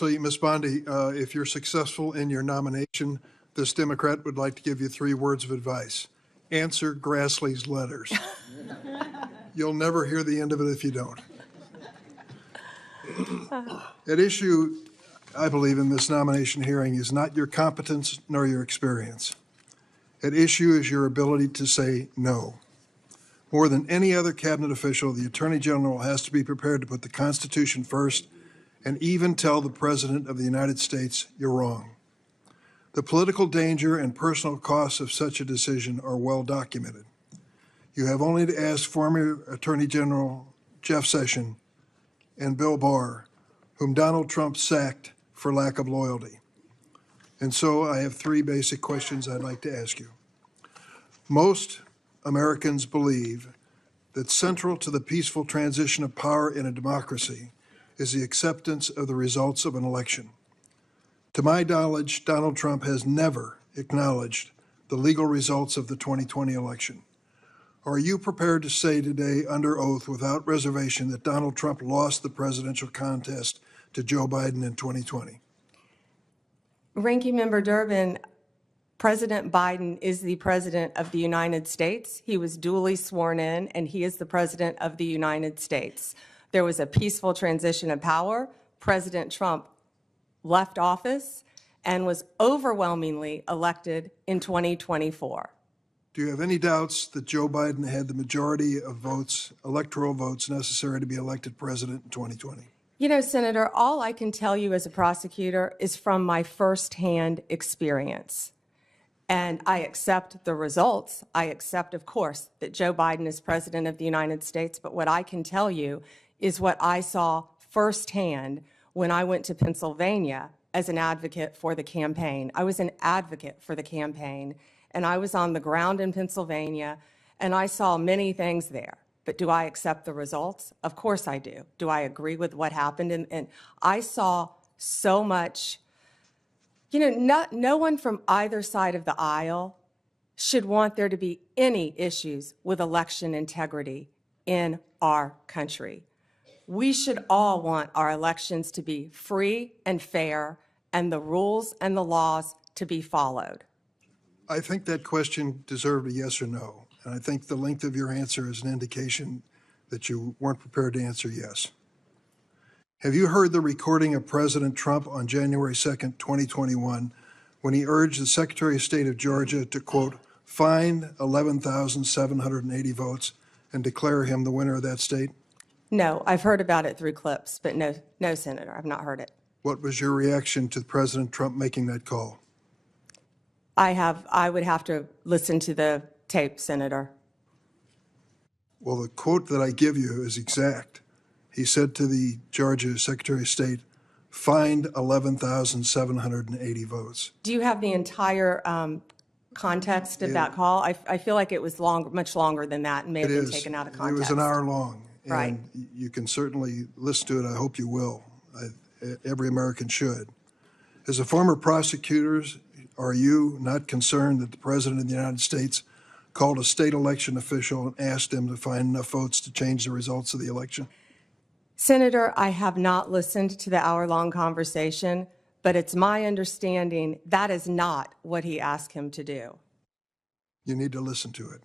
Grassley. Ms. Bondi, if you're successful in your nomination, this Democrat would like to give you 3 words of advice. Answer Grassley's letters. You'll never hear the end of it if you don't. At issue, I believe, in this nomination hearing is not your competence nor your experience. At issue is your ability to say no. More than any other cabinet official, the Attorney General has to be prepared to put the Constitution first and even tell the President of the United States you're wrong. The political danger and personal costs of such a decision are well documented. You have only to ask former Attorney General Jeff Sessions and Bill Barr, whom Donald Trump sacked for lack of loyalty. And so I have 3 basic questions I'd like to ask you. Most Americans believe that central to the peaceful transition of power in a democracy is the acceptance of the results of an election. To my knowledge, Donald Trump has never acknowledged the legal results of the 2020 election. Are you prepared to say today under oath without reservation that Donald Trump lost the presidential contest to Joe Biden in 2020? Ranking Member Durbin, President Biden is the President of the United States. He was duly sworn in, and he is the President of the United States. There was a peaceful transition of power. President Trump left office and was overwhelmingly elected in 2024. Do you have any doubts that Joe Biden had the majority of votes, electoral votes, necessary to be elected president in 2020? You know, Senator, all I can tell you as a prosecutor is from my firsthand experience. And I accept the results. I accept, of course, that Joe Biden is President of the United States. But what I can tell you is what I saw firsthand when I went to Pennsylvania as an advocate for the campaign. I was an advocate for the campaign, and I was on the ground in Pennsylvania, and I saw many things there. But do I accept the results? Of course I do. Do I agree with what happened? And I saw so much. You know, no one from either side of the aisle should want there to be any issues with election integrity in our country. We should all want our elections to be free and fair, and the rules and the laws to be followed. I think that question deserved a yes or no. And I think the length of your answer is an indication that you weren't prepared to answer yes. Have you heard the recording of President Trump on January 2nd, 2021, when he urged the Secretary of State of Georgia to, quote, find 11,780 votes and declare him the winner of that state? No, I've heard about it through clips, but no, Senator, I've not heard it. What was your reaction to President Trump making that call? I would have to listen to the tape, Senator. Well, the quote that I give you is exact. He said to the Georgia Secretary of State, find 11,780 votes. Do you have the entire context of that call? I feel like it was much longer than that and may have been taken out of context. It was an hour long. Right. And you can certainly listen to it. I hope you will. Every American should. As a former prosecutor, are you not concerned that the President of the United States called a state election official and asked him to find enough votes to change the results of the election? Senator, I have not listened to the hour-long conversation, but it's my understanding that is not what he asked him to do. You need to listen to it.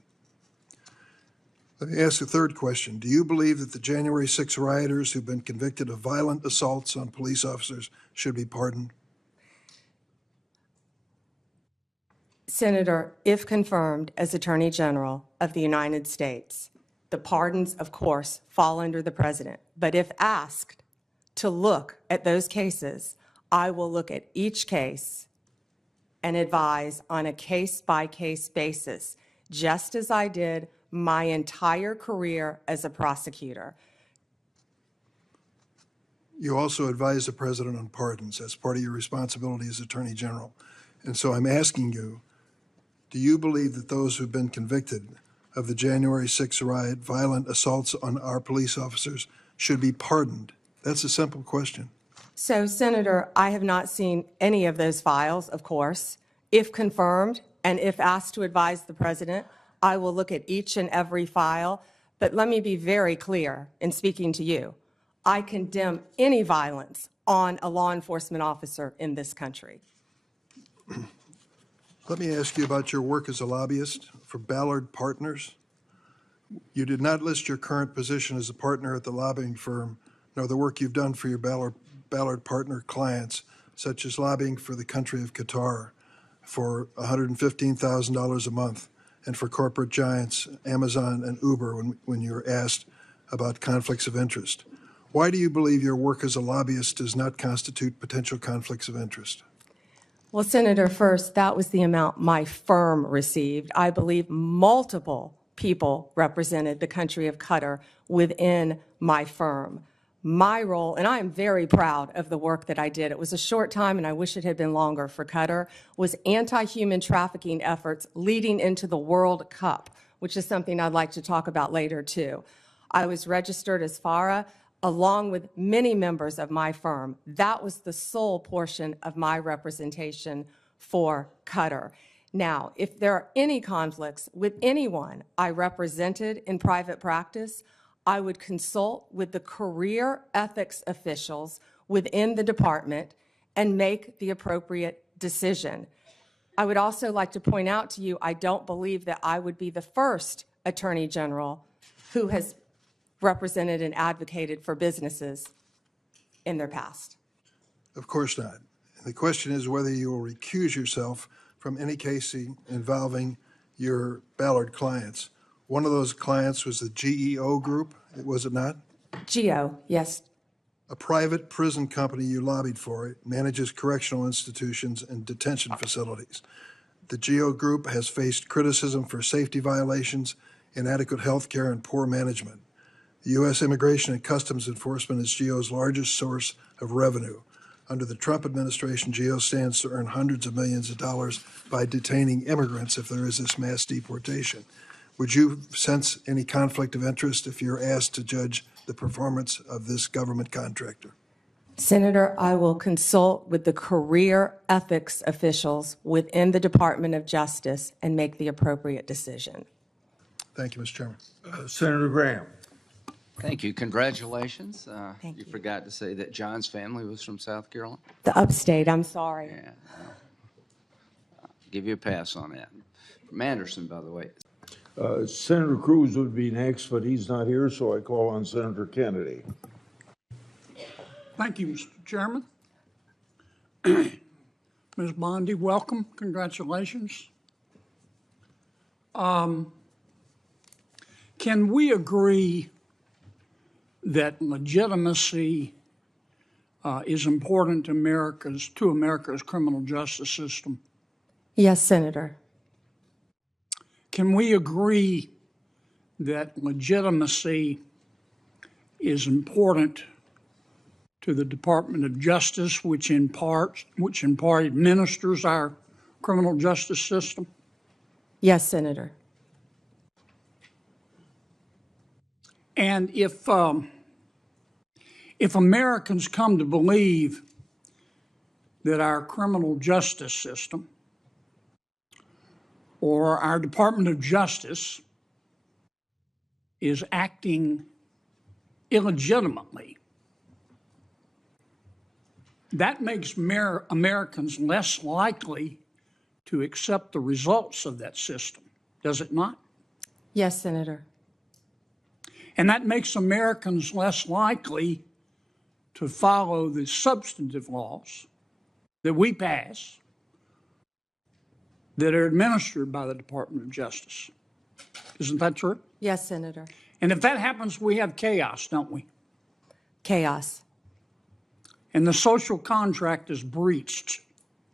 Let me ask a third question. Do you believe that the January 6 rioters who've been convicted of violent assaults on police officers should be pardoned? Senator, if confirmed as Attorney General of the United States, the pardons, of course, fall under the President. But if asked to look at those cases, I will look at each case and advise on a case-by-case basis, just as I did my entire career as a prosecutor. You also advise the President on pardons. That's part of your responsibility as Attorney General. And so I'm asking you, do you believe that those who've been convicted of the January 6 riot, violent assaults on our police officers, should be pardoned? That's a simple question. So, Senator, I have not seen any of those files, of course. If confirmed and if asked to advise the President, I will look at each and every file. But let me be very clear in speaking to you. I condemn any violence on a law enforcement officer in this country. Let me ask you about your work as a lobbyist for Ballard Partners. You did not list your current position as a partner at the lobbying firm, nor the work you've done for your Ballard Partner clients, such as lobbying for the country of Qatar for $115,000 a month, and for corporate giants Amazon and Uber when you're asked about conflicts of interest. Why do you believe your work as a lobbyist does not constitute potential conflicts of interest? Well, Senator, first, that was the amount my firm received. I believe multiple people represented the country of Qatar within my firm. My role, and I am very proud of the work that I did, it was a short time and I wish it had been longer for Qatar, was anti-human trafficking efforts leading into the World Cup, which is something I'd like to talk about later too. I was registered as FARA along with many members of my firm. That was the sole portion of my representation for Qatar. Now, if there are any conflicts with anyone I represented in private practice, I would consult with the career ethics officials within the department and make the appropriate decision. I would also like to point out to you, I don't believe that I would be the first Attorney General who has represented and advocated for businesses in their past. Of course not. The question is whether you will recuse yourself from any case involving your Ballard clients. One of those clients was the GEO Group, was it not? GEO, yes. A private prison company you lobbied for. It manages correctional institutions and detention facilities. The GEO Group has faced criticism for safety violations, inadequate health care, and poor management. The U.S. Immigration and Customs Enforcement is GEO's largest source of revenue. Under the Trump administration, GEO stands to earn hundreds of millions of dollars by detaining immigrants if there is this mass deportation. Would you sense any conflict of interest if you're asked to judge the performance of this government contractor? Senator, I will consult with the career ethics officials within the Department of Justice and make the appropriate decision. Thank you, Mr. Chairman. Senator Graham. Thank you. Congratulations. Thank You you. forgot to say that John's family was from South Carolina. The upstate, I'm sorry. Yeah. I'll give you a pass on that. From Anderson, by the way. Senator Cruz would be next, but he's not here, so I call on Senator Kennedy. Thank you, Mr. Chairman. Ms. Bondi, welcome. Congratulations. Can we agree that legitimacy is important to America's criminal justice system? Yes, Senator. Can we agree that legitimacy is important to the Department of Justice, which in part administers our criminal justice system? Yes, Senator. And if Americans come to believe that our criminal justice system or our Department of Justice is acting illegitimately, that makes Americans less likely to accept the results of that system, does it not? Yes, Senator. And that makes Americans less likely to follow the substantive laws that we pass that are administered by the Department of Justice. Isn't that true? Yes, Senator. And if that happens, we have chaos, don't we? Chaos. And the social contract is breached,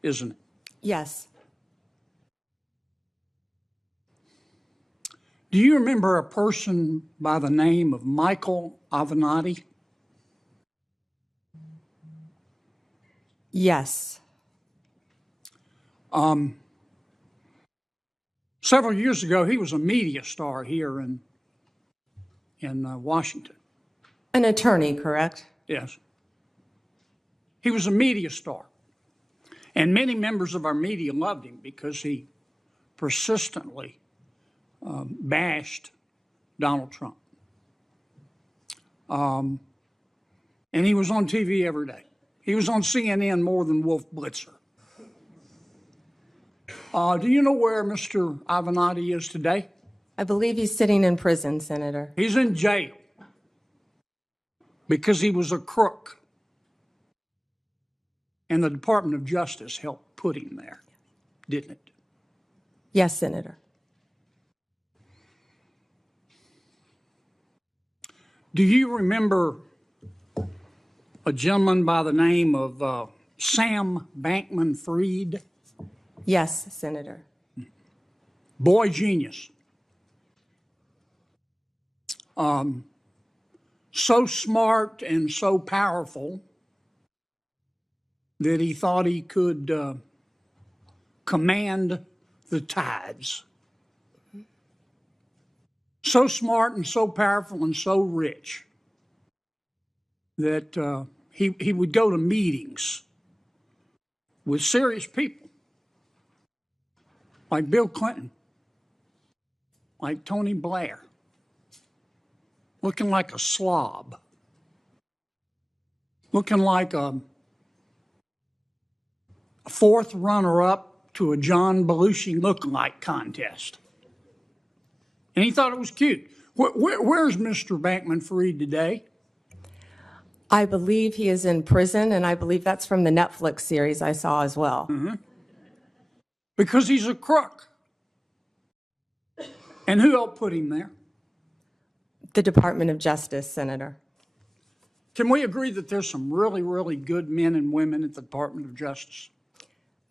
isn't it? Yes. Do you remember a person by the name of Michael Avenatti? Yes. Several years ago, he was a media star here in Washington. An attorney, correct? Yes. He was a media star. And many members of our media loved him because he persistently bashed Donald Trump. And he was on TV every day. He was on CNN more than Wolf Blitzer. Do you know where Mr. Avenatti is today? I believe he's sitting in prison, Senator. He's in jail because he was a crook. And the Department of Justice helped put him there, didn't it? Yes, Senator. Do you remember a gentleman by the name of Sam Bankman-Fried? Yes, Senator. Boy genius. So smart and so powerful that he thought he could command the tides. So smart and so powerful and so rich that he would go to meetings with serious people like Bill Clinton, like Tony Blair, looking like a slob, looking like a fourth runner-up to a John Belushi lookalike contest. And he thought it was cute. Where's Mr. Bankman-Fried today? I believe he is in prison, and I believe that's from the Netflix series I saw as well. Because he's a crook. And who helped put him there? The Department of Justice, Senator. Can we agree that there's some really, really good men and women at the Department of Justice?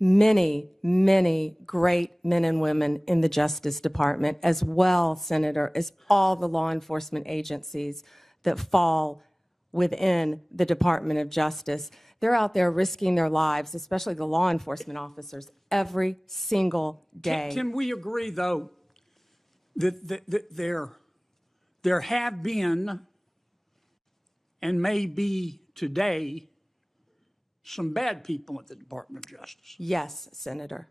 Many, many great men and women in the Justice Department, as well, Senator, as all the law enforcement agencies that fall within the Department of Justice. They're out there risking their lives, especially the law enforcement officers, every single day. Can we agree, though, that there have been and may be today some bad people at the Department of Justice? Yes, Senator.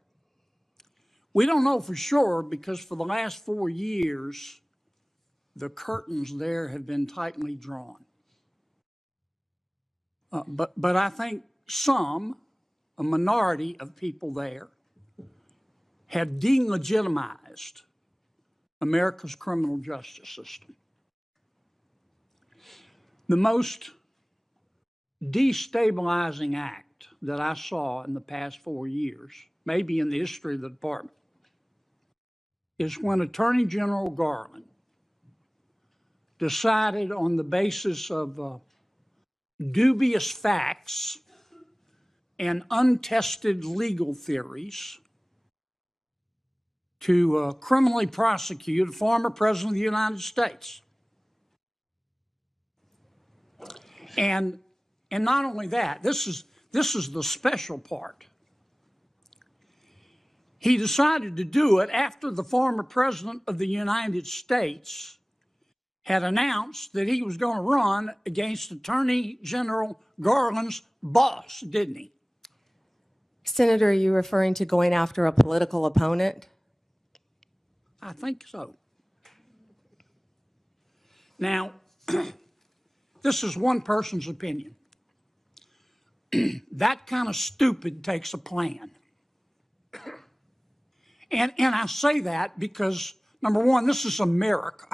We don't know for sure because for the last 4 years, the curtains there have been tightly drawn. But I think a minority of people there, have delegitimized America's criminal justice system. The most destabilizing act that I saw in the past 4 years, maybe in the history of the department, is when Attorney General Garland decided on the basis of dubious facts and untested legal theories to criminally prosecute a former president of the United States. And not only that, this is the special part. He decided to do it after the former president of the United States had announced that he was going to run against Attorney General Garland's boss, didn't he? Senator, are you referring to going after a political opponent? I think so. Now, this is one person's opinion. That kind of stupid takes a plan. And I say that because, number one, this is America.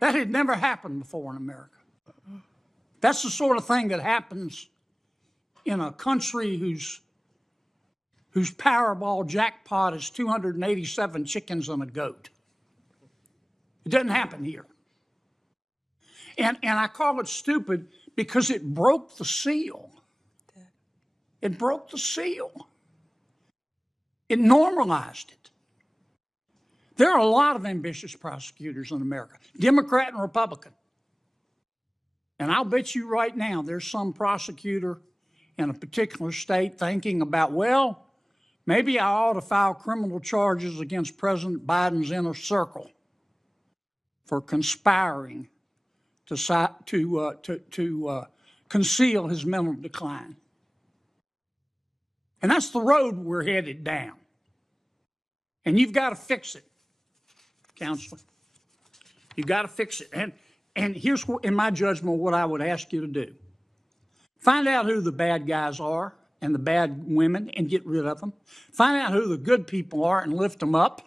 That had never happened before in America. That's the sort of thing that happens in a country whose Powerball jackpot is 287 chickens and a goat. It doesn't happen here. And I call it stupid because it broke the seal. It broke the seal. It normalized it. There are a lot of ambitious prosecutors in America, Democrat and Republican. And I'll bet you right now there's some prosecutor in a particular state thinking about, well, maybe I ought to file criminal charges against President Biden's inner circle for conspiring to conceal his mental decline. And that's the road we're headed down. And you've got to fix it, Counselor. You've got to fix it. And here's, in my judgment, what I would ask you to do. Find out who the bad guys are and the bad women and get rid of them. Find out who the good people are and lift them up.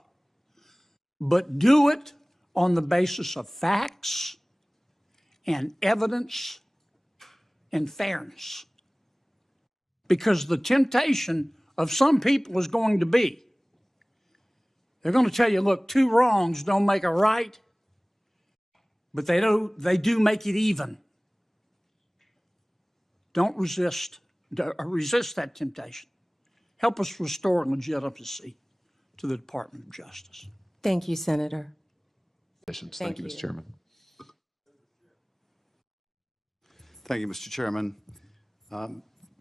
But do it on the basis of facts and evidence and fairness. Because the temptation of some people is going to be, they're going to tell you, look, two wrongs don't make a right, but they do make it even. Don't resist that temptation. Help us restore legitimacy to the Department of Justice. Thank you, Senator. Thank you, Mr. Chairman. Thank you, Mr. Chairman.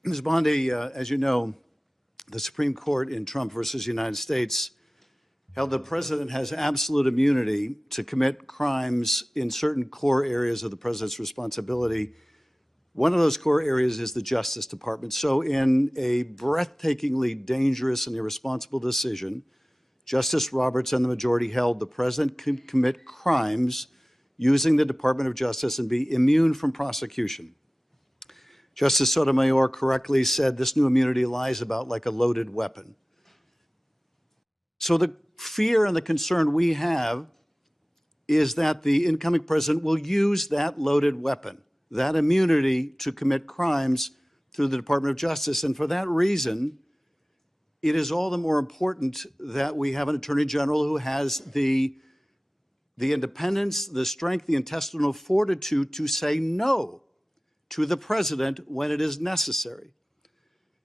Ms. Bondi, as you know, the Supreme Court in Trump versus United States held the president has absolute immunity to commit crimes in certain core areas of the president's responsibility. One of those core areas is the Justice Department. So in a breathtakingly dangerous and irresponsible decision, Justice Roberts and the majority held the president could commit crimes using the Department of Justice and be immune from prosecution. Justice Sotomayor correctly said this new immunity lies about like a loaded weapon. So the fear and the concern we have is that the incoming president will use that loaded weapon, that immunity, to commit crimes through the Department of Justice. And for that reason, it is all the more important that we have an Attorney General who has the independence, the strength, the intestinal fortitude to say no to the president when it is necessary.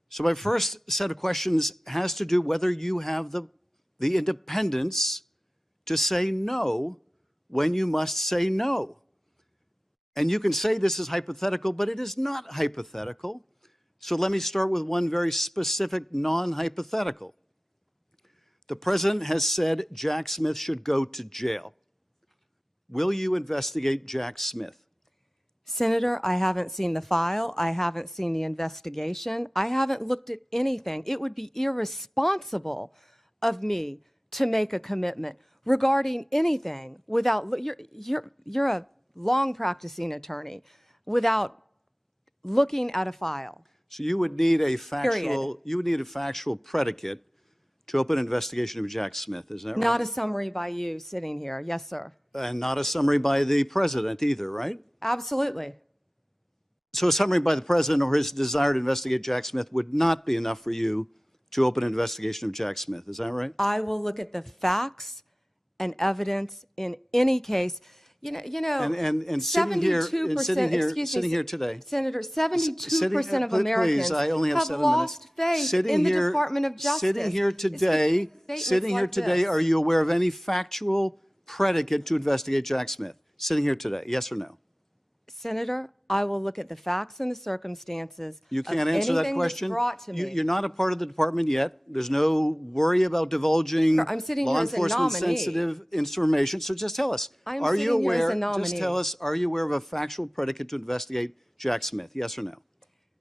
So my first set of questions has to do whether you have the independence to say no when you must say no. And you can say this is hypothetical, but it is not hypothetical. So let me start with one very specific non-hypothetical. The president has said Jack Smith should go to jail. Will you investigate Jack Smith? Senator, I haven't seen the file. I haven't seen the investigation. I haven't looked at anything. It would be irresponsible of me to make a commitment regarding anything without, you're a long practicing attorney, without looking at a file. So you would need a factual predicate to open an investigation of Jack Smith, is that right? Not a summary by you sitting here. Yes, sir. And not a summary by the president either, right? Absolutely. So a summary by the president or his desire to investigate Jack Smith would not be enough for you to open an investigation of Jack Smith, is that right? I will look at the facts and evidence in any case. You know, and sitting here, sitting here today, Senator, 72% of Americans please, I only have have 7 lost minutes. faith in the Department of Justice. Sitting here today, are you aware of any factual predicate to investigate Jack Smith? Sitting here today, yes or no? Senator, I will look at the facts and the circumstances. You can't answer that question. Brought to me. You're not a part of the department yet. There's no worry about divulging I'm sitting law here as a enforcement nominee. sensitive information. So just tell us, I'm are you sitting here as aware? a nominee. Just tell us, are you aware of a factual predicate to investigate Jack Smith? Yes or no?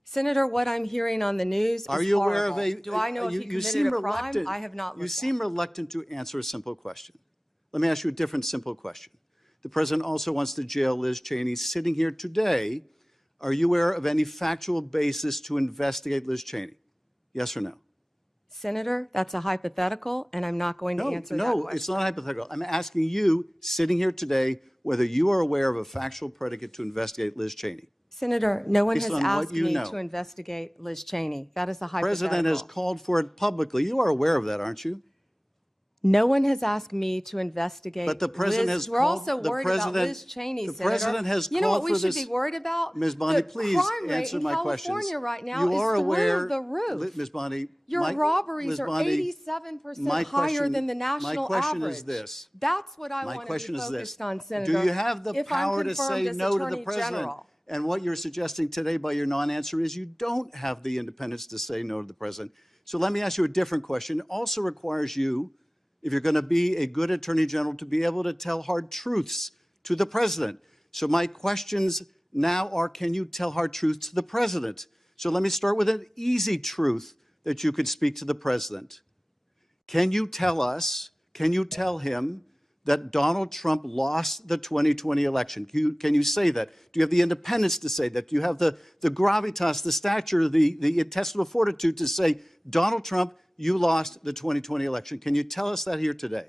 Senator, what I'm hearing on the news is Are you aware of horrible. a? Do I know if he committed a crime? I have not looked You seem reluctant to answer a simple question. Let me ask you a different simple question. The president also wants to jail Liz Cheney. Sitting here today, are you aware of any factual basis to investigate Liz Cheney? Yes or no? Senator, that's a hypothetical, and I'm not going to answer that question. No, it's not hypothetical. I'm asking you, sitting here today, whether you are aware of a factual predicate to investigate Liz Cheney. Senator, no one has Based on what asked you me know. to investigate Liz Cheney. That is a The hypothetical. president has called for it publicly. You are aware of that, aren't you? No one has asked me to investigate But the president Liz. has We're called- also the worried about president- Liz Cheney, the Senator. president has You know what called we for should this- be worried about? Ms. Bondi, The please crime rate answer in my questions. California right now You is are aware, through the roof. Ms. Bondi, Your robberies Ms. are Bondi, 87% my higher question- than the national my question average. is this. That's what I My want to be question is this. focused on, Senator. Do you have the if I'm power to confirmed say as no to the Attorney president? General. And what you're suggesting today by your non-answer is you don't have the independence to say no to the president. So let me ask you a different question. It also requires you, if you're going to be a good attorney general, to be able to tell hard truths to the president. So my questions now are, can you tell hard truths to the president? So let me start with an easy truth that you could speak to the president. Can you tell us, can you tell him that Donald Trump lost the 2020 election? Can you say that? Do you have the independence to say that? Do you have the gravitas, the stature, the intestinal fortitude to say, Donald Trump, you lost the 2020 election? Can you tell us that here today?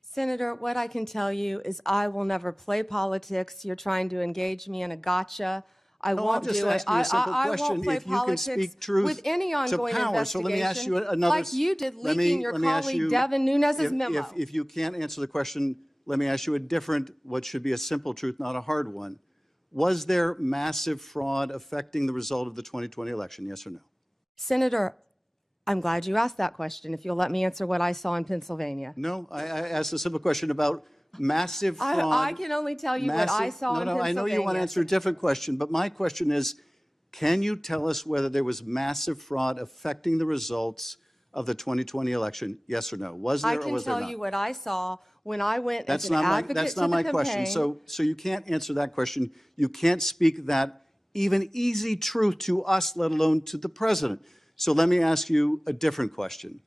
Senator, what I can tell you is I will never play politics. You're trying to engage me in a gotcha. I No, won't I'm just do it. asking you a simple I question. won't play If you can politics speak truth with any to ongoing power. So let me ask you investigation, another. like you did let me- leaking your let me ask colleague you- Devin Nunes's if- memo. If you can't answer the question, let me ask you a different, what should be a simple truth, not a hard one. Was there massive fraud affecting the result of the 2020 election, yes or no? Senator, I'm glad you asked that question. If you'll let me answer what I saw in Pennsylvania. No, I asked a simple question about massive fraud. I can only tell you what I saw in No, Pennsylvania. I know you want to answer a different question, but my question is, can you tell us whether there was massive fraud affecting the results of the 2020 election, yes or no? Was there I or can was there tell not? you what I saw when I went That's as an not my, advocate that's to not the my campaign. question. So you can't answer that question. You can't speak that even easy truth to us, let alone to the president. So let me ask you a different question.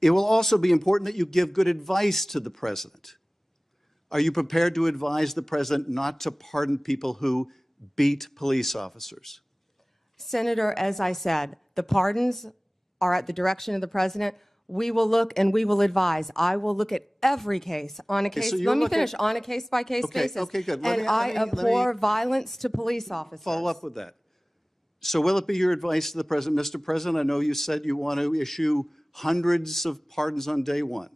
It will also be important that you give good advice to the president. Are you prepared to advise the president not to pardon people who beat police officers? Senator, as I said, the pardons are at the direction of the president. We will look and we will advise. I will look at every case on a case. so you'll Let me look at- finish. On a case-by-case Okay, basis. okay, good. And I let me abhor violence to police officers. follow up with that. So will it be your advice to the president, Mr. President, I know you said you want to issue hundreds of pardons on day one.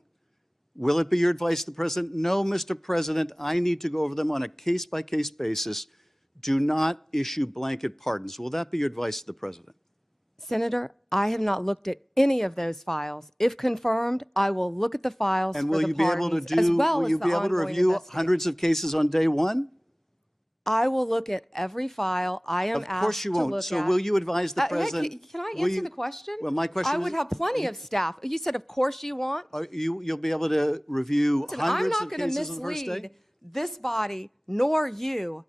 Will it be your advice to the president? No, Mr. President, I need to go over them on a case-by-case basis. Do not issue blanket pardons. Will that be your advice to the president? Senator, I have not looked at any of those files. If confirmed, I will look at the files And for will the you be able to pardons, as well will as you the be able to ongoing review investigation. hundreds of cases on day one? I will look at every file I am Of course asked you to won't. look So at. will you advise the Hey, president? can I will answer you- the question? Well, my question I would is- have plenty of staff. You said, of course you want. You'll be able to review Listen, I'm hundreds not of going to cases on the first day? mislead this body nor you.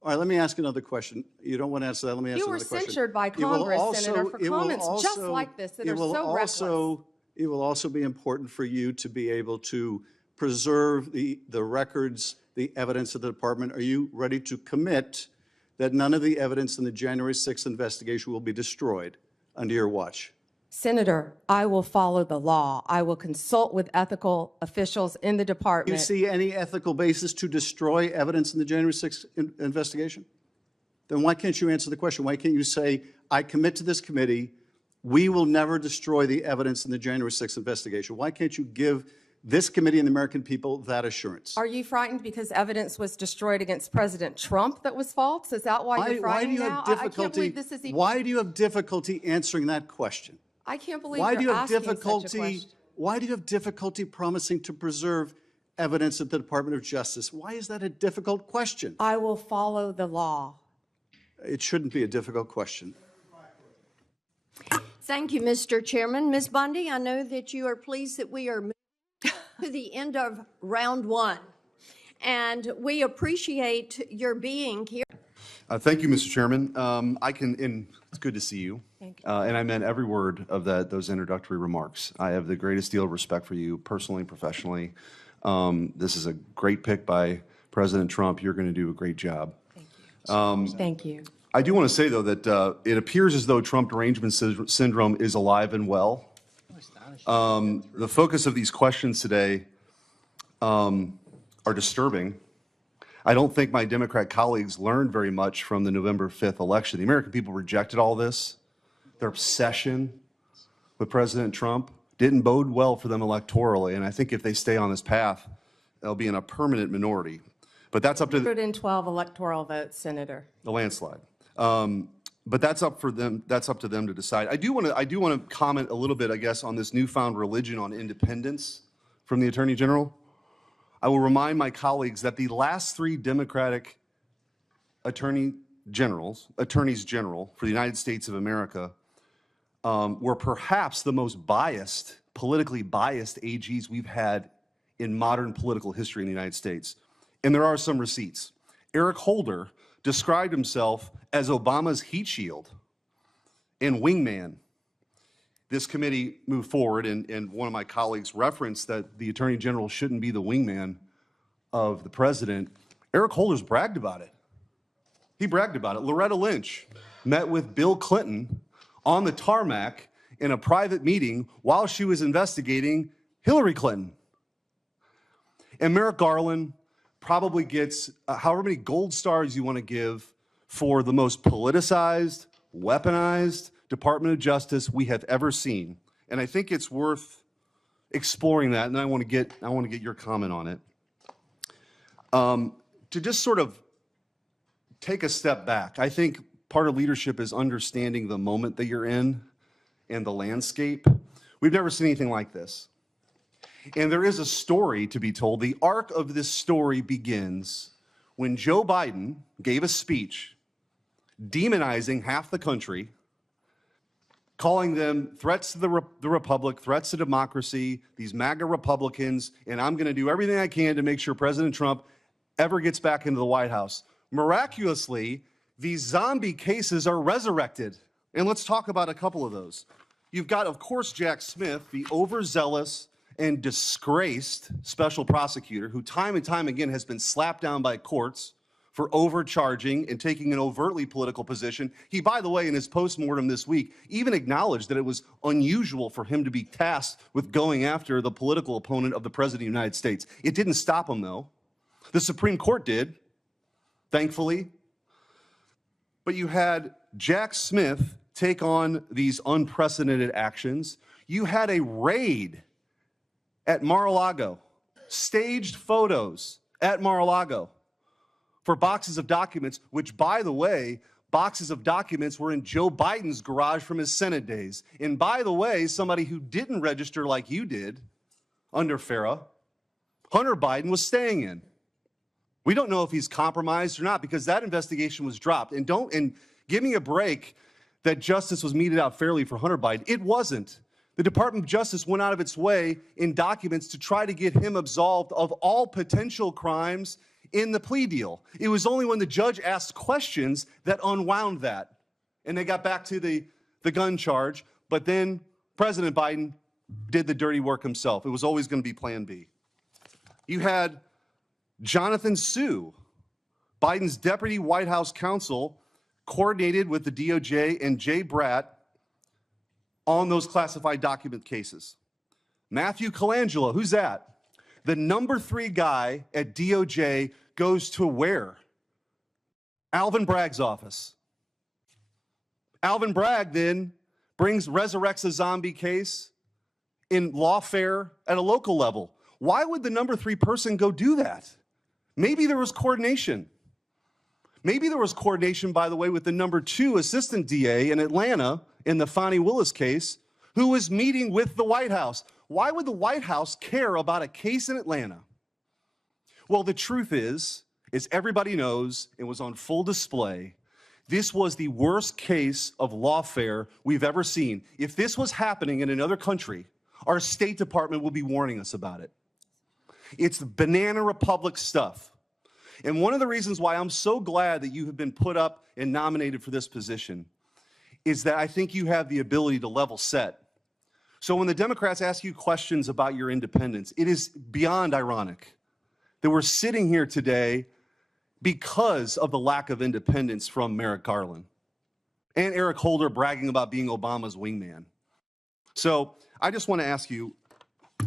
All right, let me ask another question. You don't want to answer that, let me answer You were another question. censured by It will Congress, also- Senator, for it will comments just also- like this that it are will so reckless. It will also be important for you to be able to preserve the records, the evidence of the department. Are you ready to commit that none of the evidence in the January 6th investigation will be destroyed under your watch? Senator, I will follow the law. I will consult with ethical officials in the Do you department. see any ethical basis to destroy evidence in the January 6th investigation? Then why can't you answer the question? Why can't you say, I commit to this committee, we will never destroy the evidence in the January 6th investigation? Why can't you give this committee and the American people that assurance? Are you frightened because evidence was destroyed against President Trump that was false? Is that why you're Why do frightened you now? have I can't difficulty? believe this is even. Why do you have difficulty answering that question? I can't believe Why do you you're have asking such a difficulty? question. Why do you have difficulty promising to preserve evidence at the Department of Justice? Why is that a difficult question? I will follow the law. It shouldn't be a difficult question. Thank you, Mr. Chairman. Ms. Bondi, I know that you are pleased that we are moving to the end of round one, and we appreciate your being here. Thank you, Mr. Chairman. And it's good to see you. Thank you. And I meant every word of those introductory remarks. I have the greatest deal of respect for you personally and professionally. This is a great pick by President Trump. You're going to do a great job. Thank you. I do want to say, though, that it appears as though Trump derangement syndrome is alive and well. The focus of these questions today are disturbing. I don't think my Democrat colleagues learned very much from the November 5th election. The American people rejected all this. Their obsession with President Trump didn't bode well for them electorally, and I think if they stay on this path, they'll be in a permanent minority. But that's up to 112 electoral votes, Senator. the landslide. But that's up for them. That's up to them to decide. I do want to comment a little bit, I guess, on this newfound religion on independence from the Attorney General. I will remind my colleagues that the last three Democratic attorneys general for the United States of America were perhaps the most biased, politically biased AGs we've had in modern political history in the United States. And there are some receipts. Eric Holder described himself as Obama's heat shield and wingman. this committee moved forward, and one of my colleagues referenced that the Attorney General shouldn't be the wingman of the president, Eric Holder's bragged about it. He bragged about it. Loretta Lynch met with Bill Clinton on the tarmac in a private meeting while she was investigating Hillary Clinton. And Merrick Garland probably gets however many gold stars you want to give for the most politicized, weaponized Department of Justice we have ever seen. And I think it's worth exploring that, and then I want to get your comment on it. To just sort of take a step back, I think part of leadership is understanding the moment that you're in and the landscape. We've never seen anything like this. And there is a story to be told. The arc of this story begins when Joe Biden gave a speech demonizing half the country, calling them threats to the republic, threats to democracy, these MAGA Republicans, and I'm going to do everything I can to make sure President Trump ever gets back into the White House. Miraculously, these zombie cases are resurrected. And let's talk about a couple of those. You've got, of course, Jack Smith, the overzealous and disgraced special prosecutor who time and time again has been slapped down by courts for overcharging and taking an overtly political position. He, by the way, in his postmortem this week, even acknowledged that it was unusual for him to be tasked with going after the political opponent of the President of the United States. It didn't stop him, though. The Supreme Court did, thankfully. But you had Jack Smith take on these unprecedented actions. You had a raid at Mar-a-Lago, staged photos at Mar-a-Lago for boxes of documents, which, by the way, boxes of documents were in Joe Biden's garage from his Senate days. And by the way, somebody who didn't register like you did under FARA, Hunter Biden was staying in. We don't know if he's compromised or not because that investigation was dropped. And give me a break that justice was meted out fairly for Hunter Biden. It wasn't. The Department of Justice went out of its way in documents to try to get him absolved of all potential crimes in the plea deal. It was only when the judge asked questions that unwound that. And they got back to the gun charge, but then President Biden did the dirty work himself. It was always going to be Plan B. You had Jonathan Sue, Biden's deputy White House counsel, coordinated with the DOJ and Jay Bratt on those classified document cases. Matthew Colangelo, who's that? The number 3 guy at DOJ goes to where? Alvin Bragg's office. Alvin Bragg then resurrects a zombie case in lawfare at a local level. Why would the number 3 person go do that? Maybe there was coordination. Maybe there was coordination, by the way, with the number 2 assistant DA in Atlanta in the Fani Willis case, who was meeting with the White House. Why would the White House care about a case in Atlanta? Well, the truth is everybody knows, it was on full display, this was the worst case of lawfare we've ever seen. If this was happening in another country, our State Department will be warning us about it. It's banana republic stuff. And one of the reasons why I'm so glad that you have been put up and nominated for this position is that I think you have the ability to level set. So when the Democrats ask you questions about your independence, it is beyond ironic that we're sitting here today because of the lack of independence from Merrick Garland and Eric Holder bragging about being Obama's wingman. So I just want to ask you,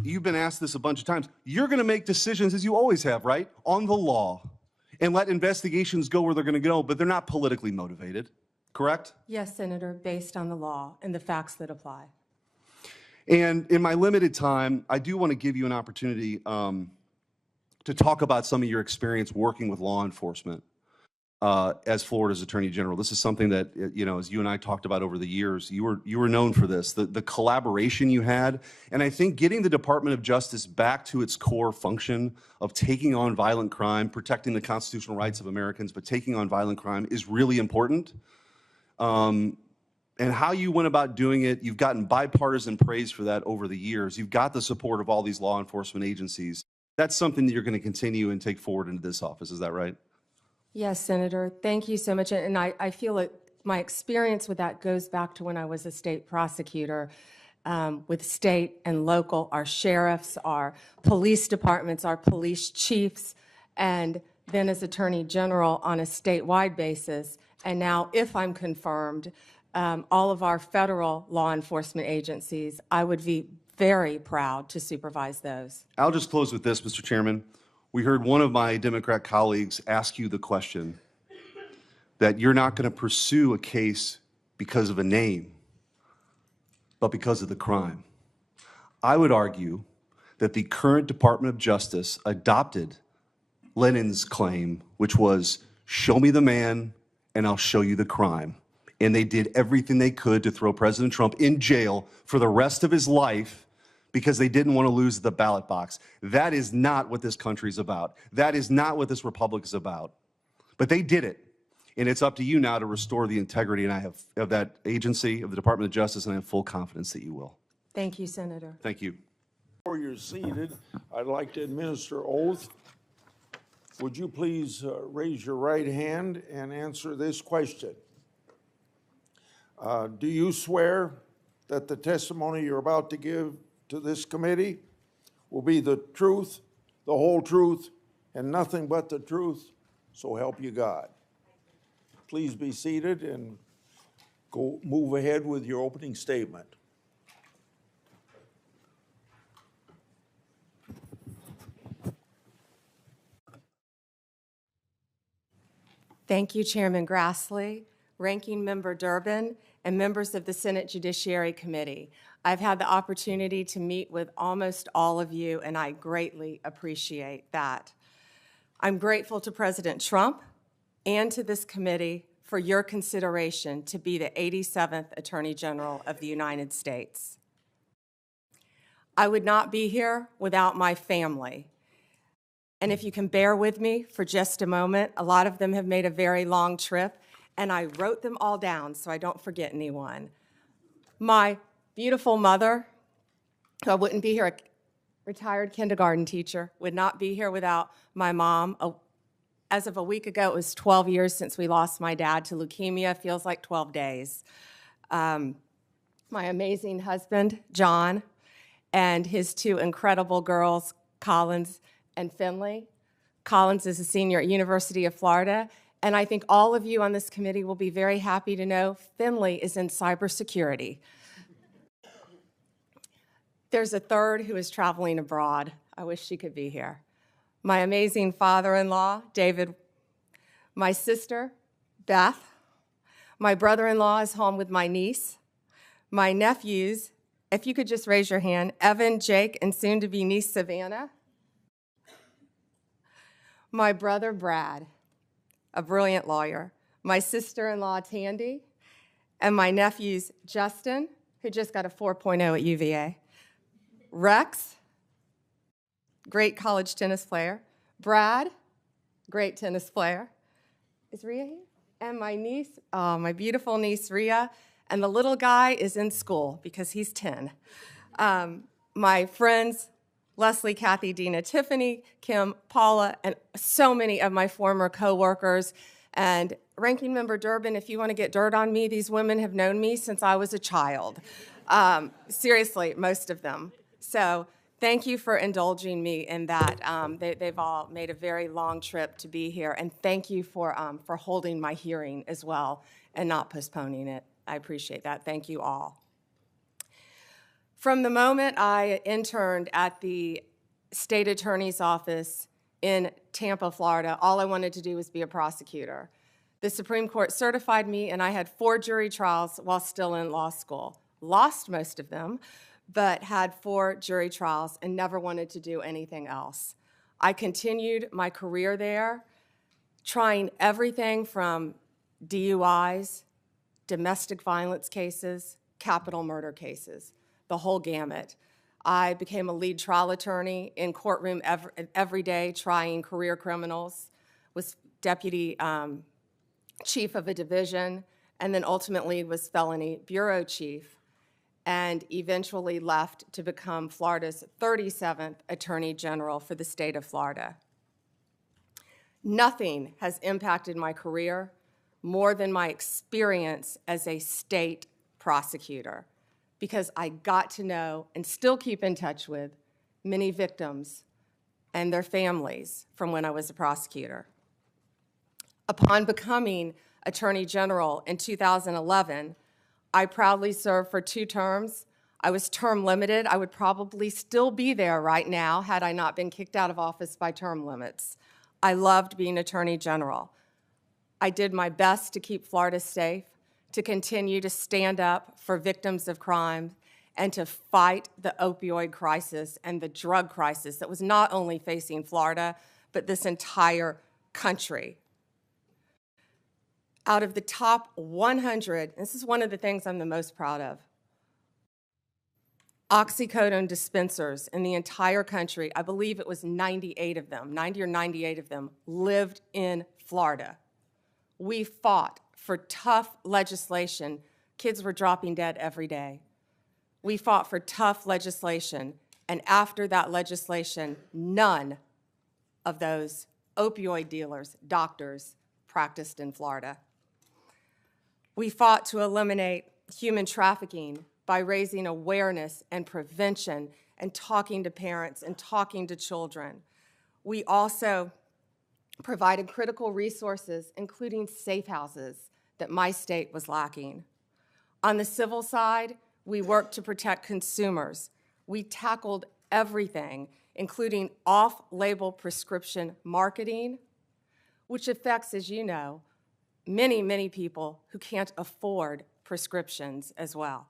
you've been asked this a bunch of times, you're going to make decisions, as you always have, right, on the law and let investigations go where they're going to go, but they're not politically motivated, correct? Yes, Senator, based on the law and the facts that apply. And in my limited time, I do want to give you an opportunity to talk about some of your experience working with law enforcement as Florida's Attorney General. This is something that, you know, as you and I talked about over the years, you were known for this, the collaboration you had. And I think getting the Department of Justice back to its core function of taking on violent crime, protecting the constitutional rights of Americans, but taking on violent crime is really important. And how you went about doing it, you've gotten bipartisan praise for that over the years. You've got the support of all these law enforcement agencies. That's something that you're going to continue and take forward into this office. Is that right? Yes, Senator. Thank you so much. And I feel that my experience with that goes back to when I was a state prosecutor. with state and local, our sheriffs, our police departments, our police chiefs, and then as Attorney General on a statewide basis. And now, if I'm confirmed, all of our federal law enforcement agencies, I would be very proud to supervise those. I'll just close with this, Mr. Chairman. We heard one of my Democrat colleagues ask you the question that you're not going to pursue a case because of a name, but because of the crime. I would argue that the current Department of Justice adopted Lenin's claim, which was, show me the man and I'll show you the crime. And they did everything they could to throw President Trump in jail for the rest of his life because they didn't want to lose the ballot box. That is not what this country is about. That is not what this republic is about. But they did it. And it's up to you now to restore the integrity and I have of that agency, of the Department of Justice, and I have full confidence that you will. Thank you, Senator. Thank you. Before you're seated, I'd like to administer oath. Would you please raise your right hand and answer this question? Do you swear that the testimony you're about to give to this committee will be the truth, the whole truth, and nothing but the truth, so help you God? Please be seated and move ahead with your opening statement. Thank you, Chairman Grassley, Ranking Member Durbin, and members of the Senate Judiciary Committee. I've had the opportunity to meet with almost all of you, and I greatly appreciate that. I'm grateful to President Trump and to this committee for your consideration to be the 87th Attorney General of the United States. I would not be here without my family. And if you can bear with me for just a moment, a lot of them have made a very long trip, and I wrote them all down so I don't forget anyone. My beautiful mother, who I wouldn't be here, a retired kindergarten teacher, would not be here without my mom. As of a week ago, it was 12 years since we lost my dad to leukemia. Feels like 12 days. My amazing husband, John, and his two incredible girls, Collins and Finley. Collins is a senior at University of Florida, and I think all of you on this committee will be very happy to know Finley is in cybersecurity. There's a third who is traveling abroad. I wish she could be here. My amazing father-in-law, David, my sister, Beth, my brother-in-law is home with my niece, my nephews, if you could just raise your hand, Evan, Jake, and soon-to-be niece, Savannah. My brother, Brad, a brilliant lawyer, my sister-in-law, Tandy, and my nephews, Justin, who just got a 4.0 at UVA, Rex, great college tennis player, Brad, great tennis player. Is Rhea here? And my niece, my beautiful niece, Rhea, and the little guy is in school because he's 10. My friends, Leslie, Kathy, Dina, Tiffany, Kim, Paula, and so many of my former coworkers. And Ranking Member Durbin, if you want to get dirt on me, these women have known me since I was a child. Seriously, most of them. So thank you for indulging me in that. They've all made a very long trip to be here. And thank you for holding my hearing as well and not postponing it. I appreciate that. Thank you all. From the moment I interned at the state attorney's office in Tampa, Florida, all I wanted to do was be a prosecutor. The Supreme Court certified me, and I had 4 jury trials while still in law school. Lost most of them, but had 4 jury trials and never wanted to do anything else. I continued my career there, trying everything from DUIs, domestic violence cases, capital murder cases, the whole gamut. I became a lead trial attorney in courtroom every day trying career criminals, was deputy chief of a division, and then ultimately was felony bureau chief, and eventually left to become Florida's 37th Attorney General for the state of Florida. Nothing has impacted my career more than my experience as a state prosecutor. because I got to know and still keep in touch with many victims and their families from when I was a prosecutor. Upon becoming Attorney General in 2011, I proudly served for 2 terms. I was term limited. I would probably still be there right now had I not been kicked out of office by term limits. I loved being Attorney General. I did my best to keep Florida safe, to continue to stand up for victims of crime, and to fight the opioid crisis and the drug crisis that was not only facing Florida, but this entire country. Out of the top 100, this is one of the things I'm the most proud of, oxycodone dispensers in the entire country, I believe it was 98 of them, 90 or 98 of them, lived in Florida. We fought for tough legislation. Kids were dropping dead every day. We fought for tough legislation, and after that legislation, none of those opioid dealers, doctors, practiced in Florida. We fought to eliminate human trafficking by raising awareness and prevention and talking to parents and talking to children. We also provided critical resources, including safe houses, that my state was lacking. On the civil side, we worked to protect consumers. We tackled everything, including off-label prescription marketing, which affects, as you know, many, many people who can't afford prescriptions as well.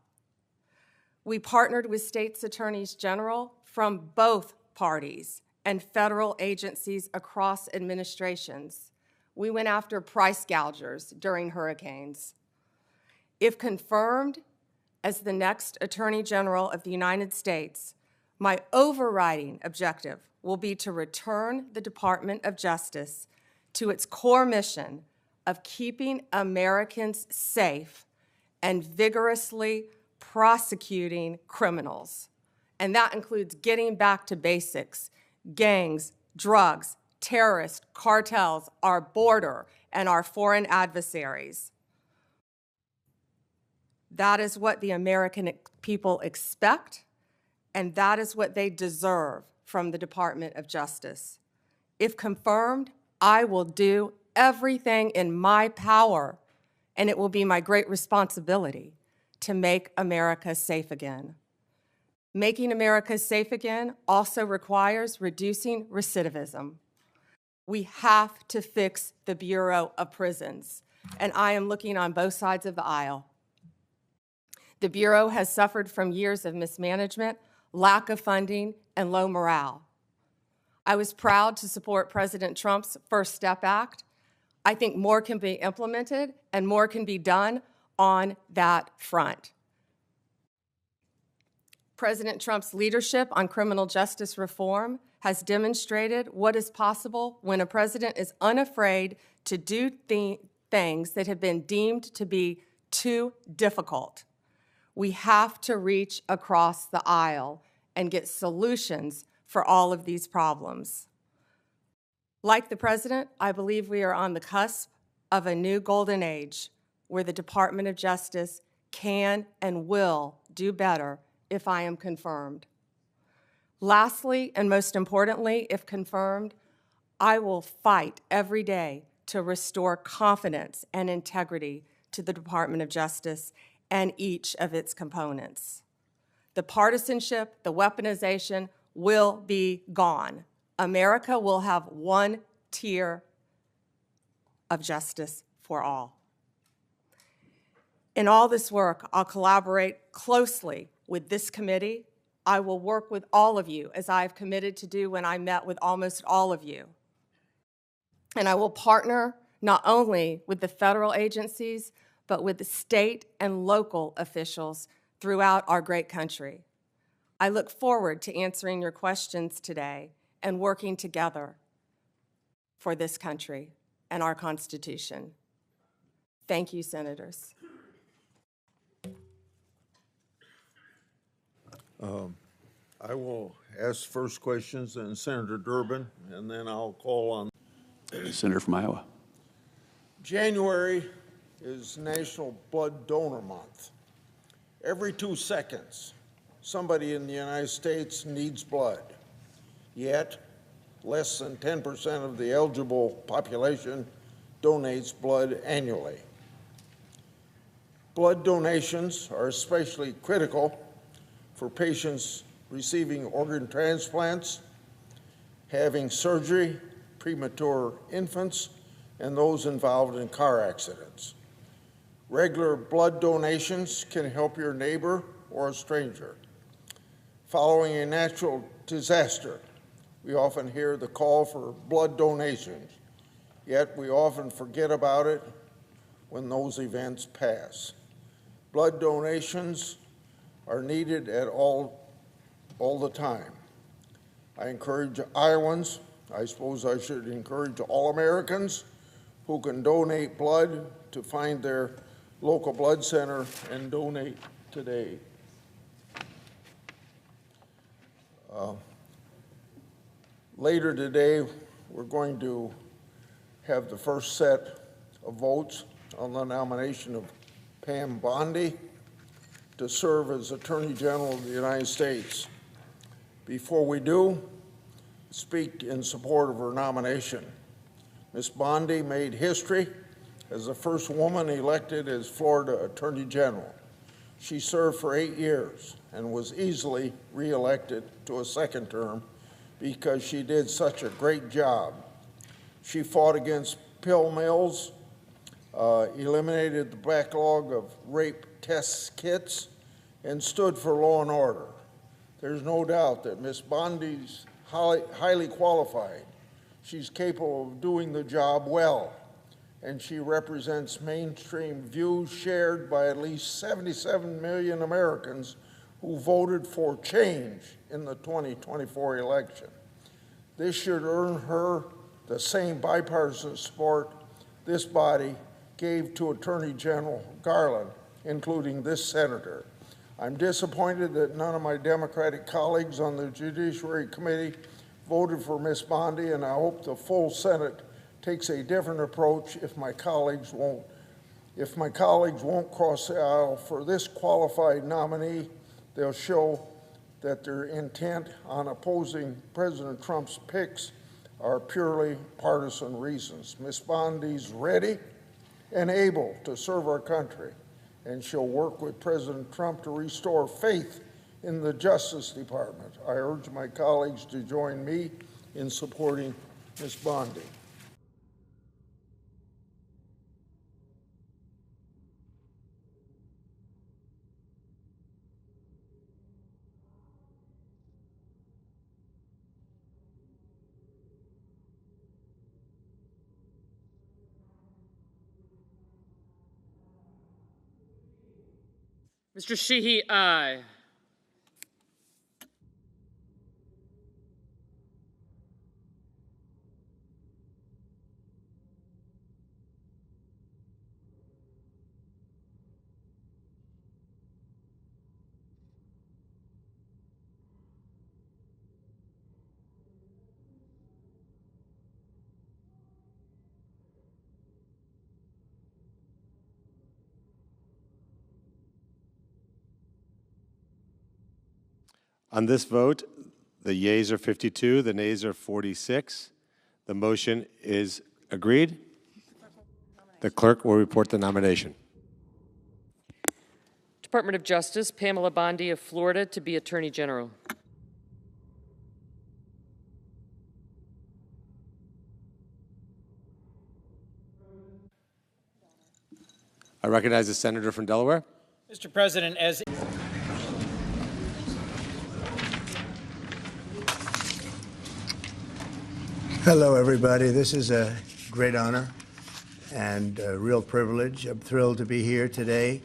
We partnered with states' attorneys general from both parties and federal agencies across administrations. We went after price gougers during hurricanes. If confirmed as the next Attorney General of the United States, my overriding objective will be to return the Department of Justice to its core mission of keeping Americans safe and vigorously prosecuting criminals. And that includes getting back to basics, gangs, drugs, terrorists, cartels, our border, and our foreign adversaries. That is what the American people expect, and that is what they deserve from the Department of Justice. If confirmed, I will do everything in my power, and it will be my great responsibility to make America safe again. Making America safe again also requires reducing recidivism. We have to fix the Bureau of Prisons, and I am looking on both sides of the aisle. The Bureau has suffered from years of mismanagement, lack of funding, and low morale. I was proud to support President Trump's First Step Act. I think more can be implemented and more can be done on that front. President Trump's leadership on criminal justice reform has demonstrated what is possible when a president is unafraid to do things that have been deemed to be too difficult. We have to reach across the aisle and get solutions for all of these problems. Like the president, I believe we are on the cusp of a new golden age where the Department of Justice can and will do better if I am confirmed. Lastly, and most importantly, if confirmed, I will fight every day to restore confidence and integrity to the Department of Justice and each of its components. The partisanship, the weaponization will be gone. America will have one tier of justice for all. In all this work, I'll collaborate closely with this committee. I will work with all of you, as I've committed to do when I met with almost all of you. And I will partner not only with the federal agencies, but with the state and local officials throughout our great country. I look forward to answering your questions today and working together for this country and our Constitution. Thank you, Senators. I will ask first questions, and Senator Durbin, and then I'll call on. Senator from Iowa. January is National Blood Donor Month, Every 2 seconds, somebody in the United States needs blood. Yet, less than 10% of the eligible population donates blood annually. Blood donations are especially critical for patients receiving organ transplants, having surgery, premature infants, and those involved in car accidents. Regular blood donations can help your neighbor or a stranger. Following a natural disaster, we often hear the call for blood donations, yet we often forget about it when those events pass. Blood donations are needed at all the time. I encourage Iowans, I suppose I should encourage all Americans who can donate blood to find their local blood center and donate today. Later today, we're going to have the first set of votes on the nomination of Pam Bondi to serve as Attorney General of the United States. Before we do, speak in support of her nomination. Ms. Bondi made history as the first woman elected as Florida Attorney General. She served for 8 years and was easily reelected to a second term because she did such a great job. She fought against pill mills, eliminated the backlog of rape test kits, and stood for law and order. There's no doubt that Ms. Bondi's highly qualified. She's capable of doing the job well, and she represents mainstream views shared by at least 77 million Americans who voted for change in the 2024 election. This should earn her the same bipartisan support this body gave to Attorney General Garland, including this senator. I'm disappointed that none of my Democratic colleagues on the Judiciary Committee voted for Ms. Bondi, and I hope the full Senate takes a different approach if my colleagues won't cross the aisle for this qualified nominee. They'll show that their intent on opposing President Trump's picks are purely partisan reasons. Ms. Bondi's ready and able to serve our country, and she'll work with President Trump to restore faith in the Justice Department. I urge my colleagues to join me in supporting Ms. Bondi. Mr. Sheehy, aye. On this vote, the yeas are 52, the nays are 46. The motion is agreed. The clerk will report the nomination. Department of Justice, Pamela Bondi of Florida to be Attorney General. I recognize the senator from Delaware. Mr. President, as Hello, everybody. This is a great honor and a real privilege. I'm thrilled to be here today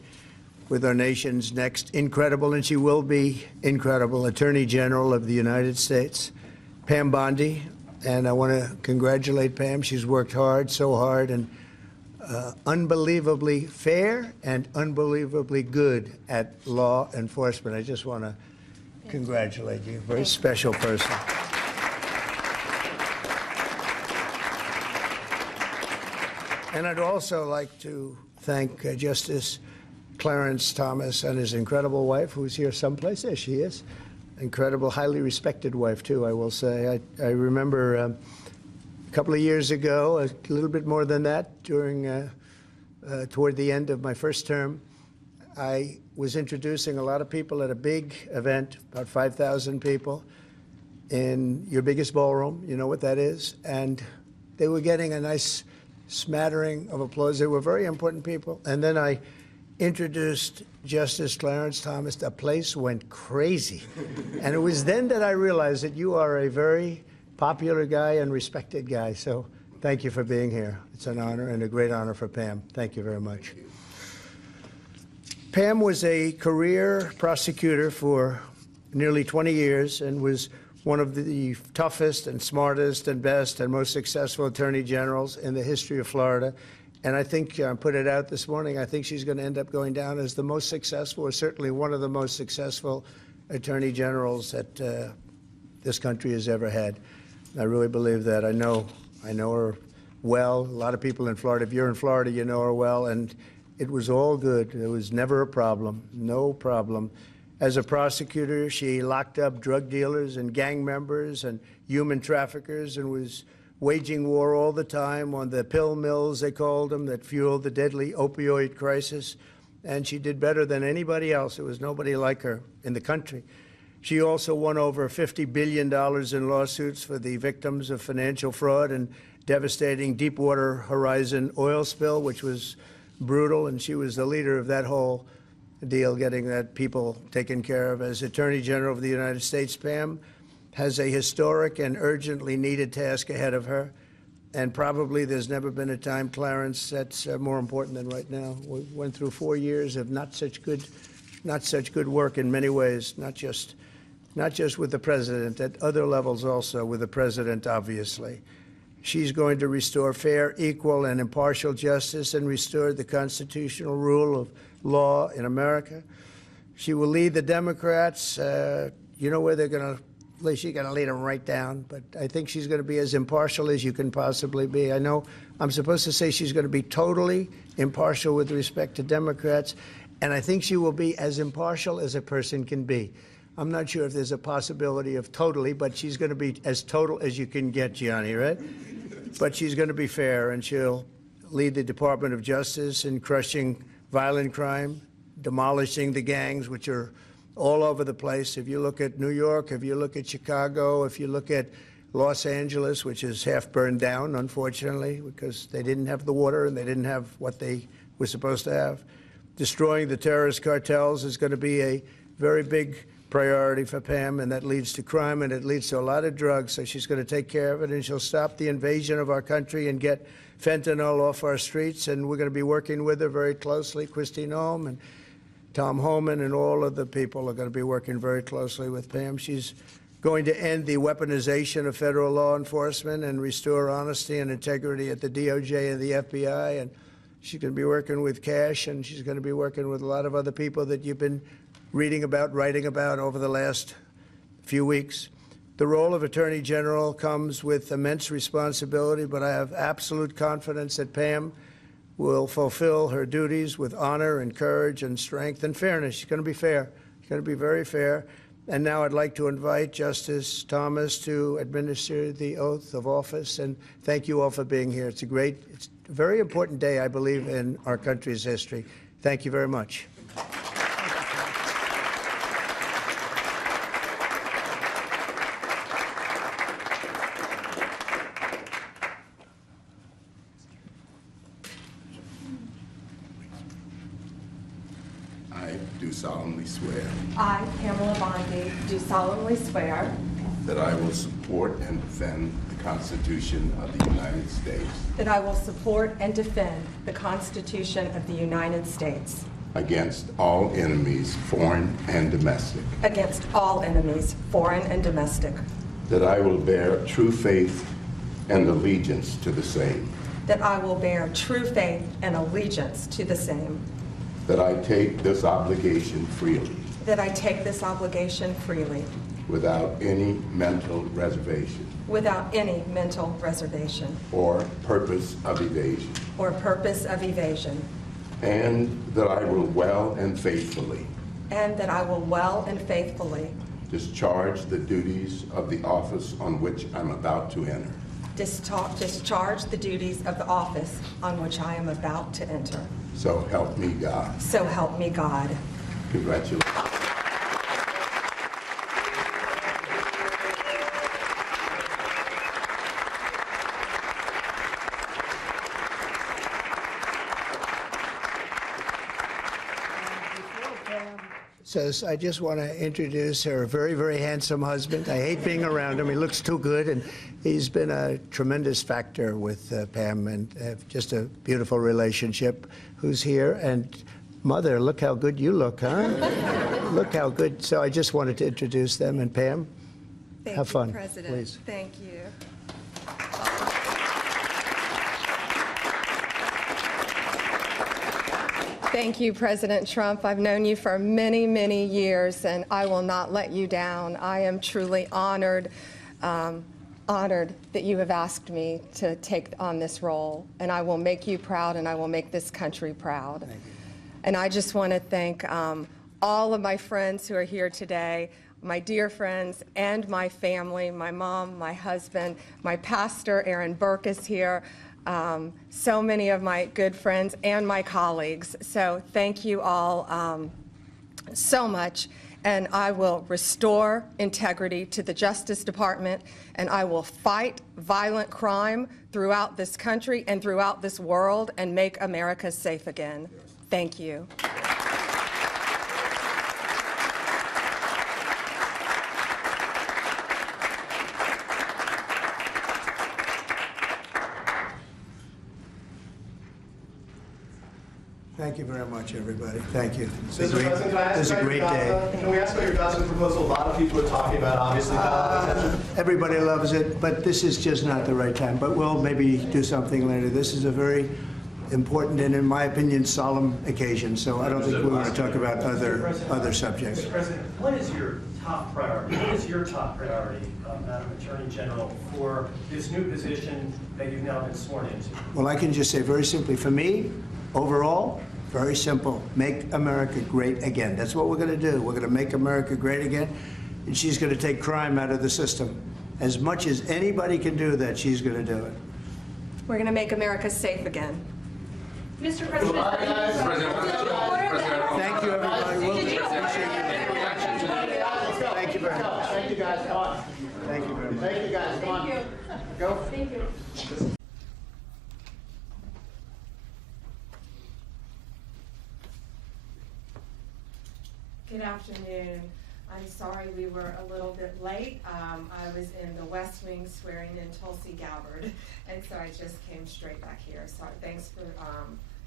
with our nation's next incredible, and she will be incredible, Attorney General of the United States, Pam Bondi. And I want to congratulate Pam. She's worked hard, so hard, and unbelievably fair and unbelievably good at law enforcement. I just want to congratulate you. Very special person. And I'd also like to thank Justice Clarence Thomas and his incredible wife, who's here someplace. There she is. Incredible, highly respected wife, too, I will say. I remember a couple of years ago, a little bit more than that, toward the end of my first term, I was introducing a lot of people at a big event, about 5,000 people, in your biggest ballroom. You know what that is? And they were getting a nice smattering of applause. They were very important people. And then I introduced Justice Clarence Thomas. The place went crazy. And it was then that I realized that you are a very popular guy and respected guy. So thank you for being here. It's an honor and a great honor for Pam. Thank you very much. Pam was a career prosecutor for nearly 20 years and was one of the toughest and smartest and best and most successful attorney generals in the history of Florida. And I think, I put it out this morning, I think she's going to end up going down as the most successful, or certainly one of the most successful attorney generals that this country has ever had. I really believe that. I know her well. A lot of people in Florida, if you're in Florida, you know her well. And it was all good. There was never a problem, no problem. As a prosecutor, she locked up drug dealers and gang members and human traffickers and was waging war all the time on the pill mills, they called them, that fueled the deadly opioid crisis. And she did better than anybody else. There was nobody like her in the country. She also won over $50 billion in lawsuits for the victims of financial fraud and devastating Deepwater Horizon oil spill, which was brutal, and she was the leader of that whole deal, getting that people taken care of. As Attorney General of the United States, Pam has a historic and urgently needed task ahead of her, and probably there's never been a time, Clarence, that's more important than right now. We went through 4 years of not such good work in many ways, not just with the president, at other levels also, with the president, obviously. She's going to restore fair, equal, and impartial justice and restore the constitutional rule of law in America. She will lead the Democrats. You know where they're going to, at least she's going to lead them right down. But I think she's going to be as impartial as you can possibly be. I know I'm supposed to say she's going to be totally impartial with respect to Democrats. And I think she will be as impartial as a person can be. I'm not sure if there's a possibility of totally, but she's going to be as total as you can get, Gianni, right? But she's going to be fair, and she'll lead the Department of Justice in crushing violent crime, demolishing the gangs, which are all over the place. If you look at New York, if you look at Chicago, if you look at Los Angeles, which is half burned down, unfortunately, because they didn't have the water and they didn't have what they were supposed to have. Destroying the terrorist cartels is going to be a very big priority for Pam, and that leads to crime and it leads to a lot of drugs, so she's going to take care of it, and she'll stop the invasion of our country and get fentanyl off our streets, and we're going to be working with her very closely. Christine Holm and Tom Homan and all of the people are going to be working very closely with Pam. She's going to end the weaponization of federal law enforcement and restore honesty and integrity at the DOJ and the FBI, and she's going to be working with Cash, and she's going to be working with a lot of other people that you've been reading about, writing about over the last few weeks. The role of Attorney General comes with immense responsibility, but I have absolute confidence that Pam will fulfill her duties with honor and courage and strength and fairness. She's going to be fair. She's going to be very fair. And now I'd like to invite Justice Thomas to administer the oath of office. And thank you all for being here. It's a very important day, I believe, in our country's history. Thank you very much. I do solemnly swear I, Pamela Bondi, do solemnly swear that I will support and defend the Constitution of the United States that I will support and defend the Constitution of the United States against all enemies, foreign and domestic, against all enemies, foreign and domestic, that I will bear true faith and allegiance to the same, that I will bear true faith and allegiance to the same, that I take this obligation freely that I take this obligation freely without any mental reservation without any mental reservation or purpose of evasion, or purpose of evasion, and that I will well and faithfully discharge the duties of the office on which I'm about to enter. Discharge the duties of the office on which I am about to enter. So help me God. So help me God. Congratulations. Says, I just want to introduce her very, very handsome husband. I hate being around him. He looks too good, and he's been a tremendous factor with Pam, and just a beautiful relationship. Who's here? And Mother, look how good you look, huh? Look how good. So I just wanted to introduce them. And Pam, have fun, President. please. Thank you. Thank you, President Trump. I've known you for many, many years, and I will not let you down. I am truly honored that you have asked me to take on this role, and I will make you proud, and I will make this country proud. Thank you. And I just want to thank all of my friends who are here today, my dear friends and my family, my mom, my husband, my pastor, Aaron Burke is here. So many of my good friends and my colleagues. So thank you all so much. And I will restore integrity to the Justice Department, and I will fight violent crime throughout this country and throughout this world and make America safe again. Thank you. Thank you very much, everybody. Thank you. This is Mr. President, can I ask a great day. Can we ask about your dozen proposal? A lot of people are talking about, obviously, attention. Everybody loves it, but this is just not the right time. But we'll maybe do something later. This is a very important and, in my opinion, solemn occasion. So I don't think we want to talk about other subjects. Mr. President, what is your top priority? What is your top priority, Madam Attorney General, for this new position that you've now been sworn into? Well, I can just say very simply, for me, overall, very simple. Make America great again. That's what we're going to do. We're going to make America great again, and she's going to take crime out of the system. As much as anybody can do that, she's going to do it. We're going to make America safe again. Mr. President. Thank you, everybody. We'll appreciate you. Thank you very much. Thank you, guys. Come on. Thank you very much. Thank you, guys. Come on. Go. Thank you. Good afternoon. I'm sorry we were a little bit late. I was in the West Wing swearing in Tulsi Gabbard, and so I just came straight back here. So thanks for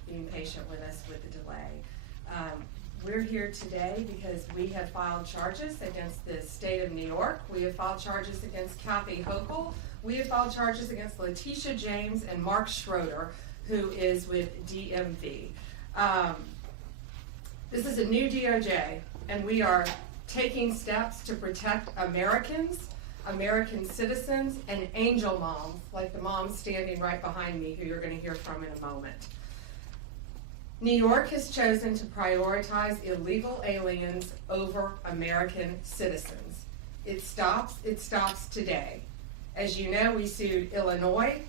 being patient with us with the delay. We're here today because we have filed charges against the state of New York. We have filed charges against Kathy Hochul. We have filed charges against Letitia James and Mark Schroeder, who is with DMV. This is a new DOJ, and we are taking steps to protect Americans, American citizens, and angel moms, like the mom standing right behind me, who you're going to hear from in a moment. New York has chosen to prioritize illegal aliens over American citizens. It stops today. As you know, we sued Illinois,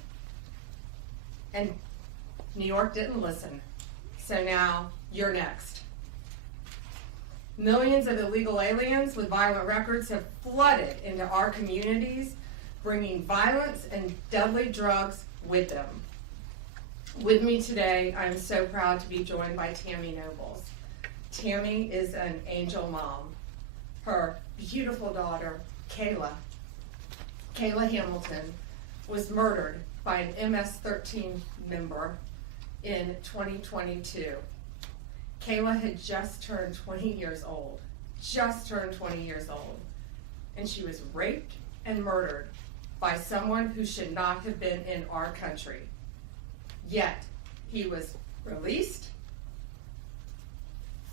and New York didn't listen. So now you're next. Millions of illegal aliens with violent records have flooded into our communities, bringing violence and deadly drugs with them. With me today, I'm so proud to be joined by Tammy Nobles. Tammy is an angel mom. Her beautiful daughter, Kayla Hamilton, was murdered by an MS-13 member in 2022. Kayla had just turned 20 years old, and she was raped and murdered by someone who should not have been in our country. Yet, he was released,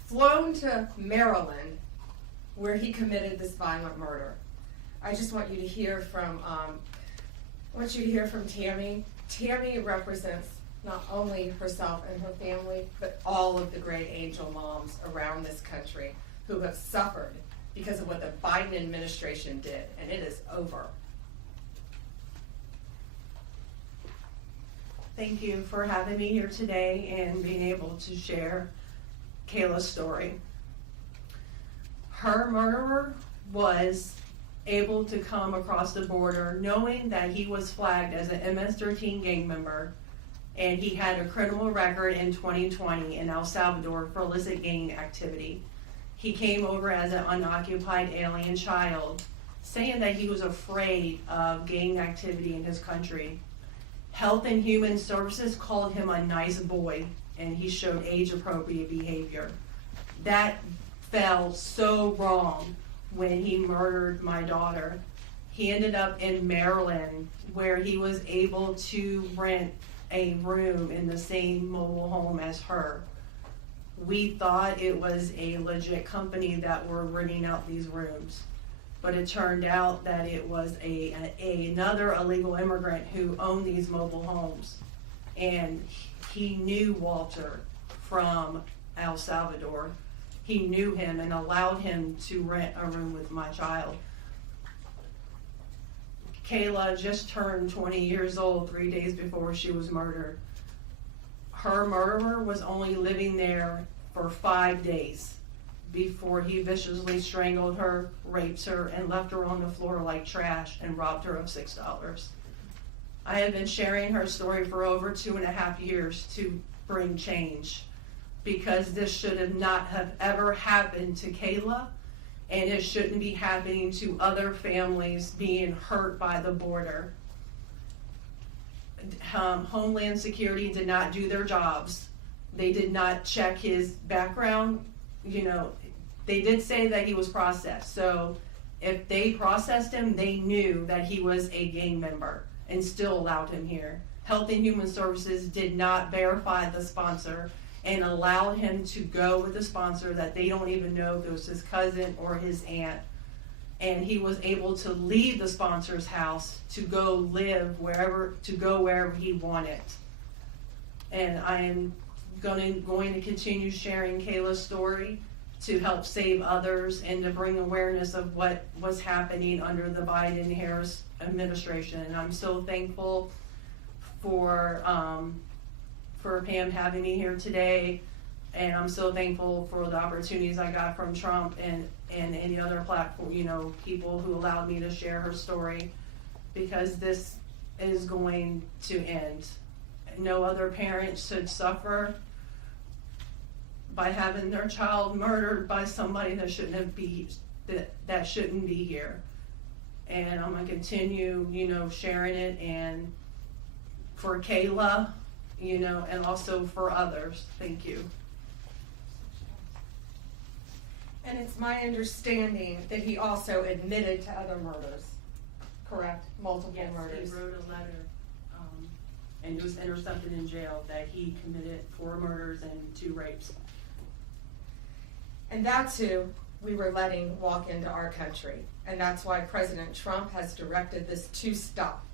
flown to Maryland, where he committed this violent murder. I just want you to hear from, Tammy. Tammy represents not only herself and her family, but all of the great angel moms around this country who have suffered because of what the Biden administration did, and it is over. Thank you for having me here today and being able to share Kayla's story. Her murderer was able to come across the border knowing that he was flagged as an MS-13 gang member, and he had a criminal record in 2020 in El Salvador for illicit gang activity. He came over as an unoccupied alien child, saying that he was afraid of gang activity in his country. Health and Human Services called him a nice boy, and he showed age-appropriate behavior. That fell so wrong when he murdered my daughter. He ended up in Maryland, where he was able to rent a room in the same mobile home as her. We thought it was a legit company that were renting out these rooms, but it turned out that it was another illegal immigrant who owned these mobile homes, and he knew Walter from El Salvador. He knew him and allowed him to rent a room with my child. Kayla just turned 20 years old 3 days before she was murdered. Her murderer was only living there for 5 days before he viciously strangled her, raped her, and left her on the floor like trash and robbed her of $6. I have been sharing her story for over 2.5 years to bring change, because this should not have ever happened to Kayla, and it shouldn't be happening to other families being hurt by the border. Homeland Security did not do their jobs. They did not check his background. You know, they did say that he was processed. So if they processed him, they knew that he was a gang member and still allowed him here. Health and Human Services did not verify the sponsor and allowed him to go with a sponsor that they don't even know if it was his cousin or his aunt. And he was able to leave the sponsor's house to go live wherever he wanted. And I am going to continue sharing Kayla's story to help save others and to bring awareness of what was happening under the Biden-Harris administration. And I'm so thankful for Pam having me here today, and I'm so thankful for the opportunities I got from Trump and any other platform, people who allowed me to share her story, because this is going to end. No other parent should suffer by having their child murdered by somebody that shouldn't be here. And I'm gonna continue, sharing it, and for Kayla, and also for others. Thank you. And it's my understanding that he also admitted to other murders, correct? Multiple murders. He wrote a letter, and it was intercepted in jail, that he committed 4 murders and 2 rapes. And that's who we were letting walk into our country. And that's why President Trump has directed this to stop.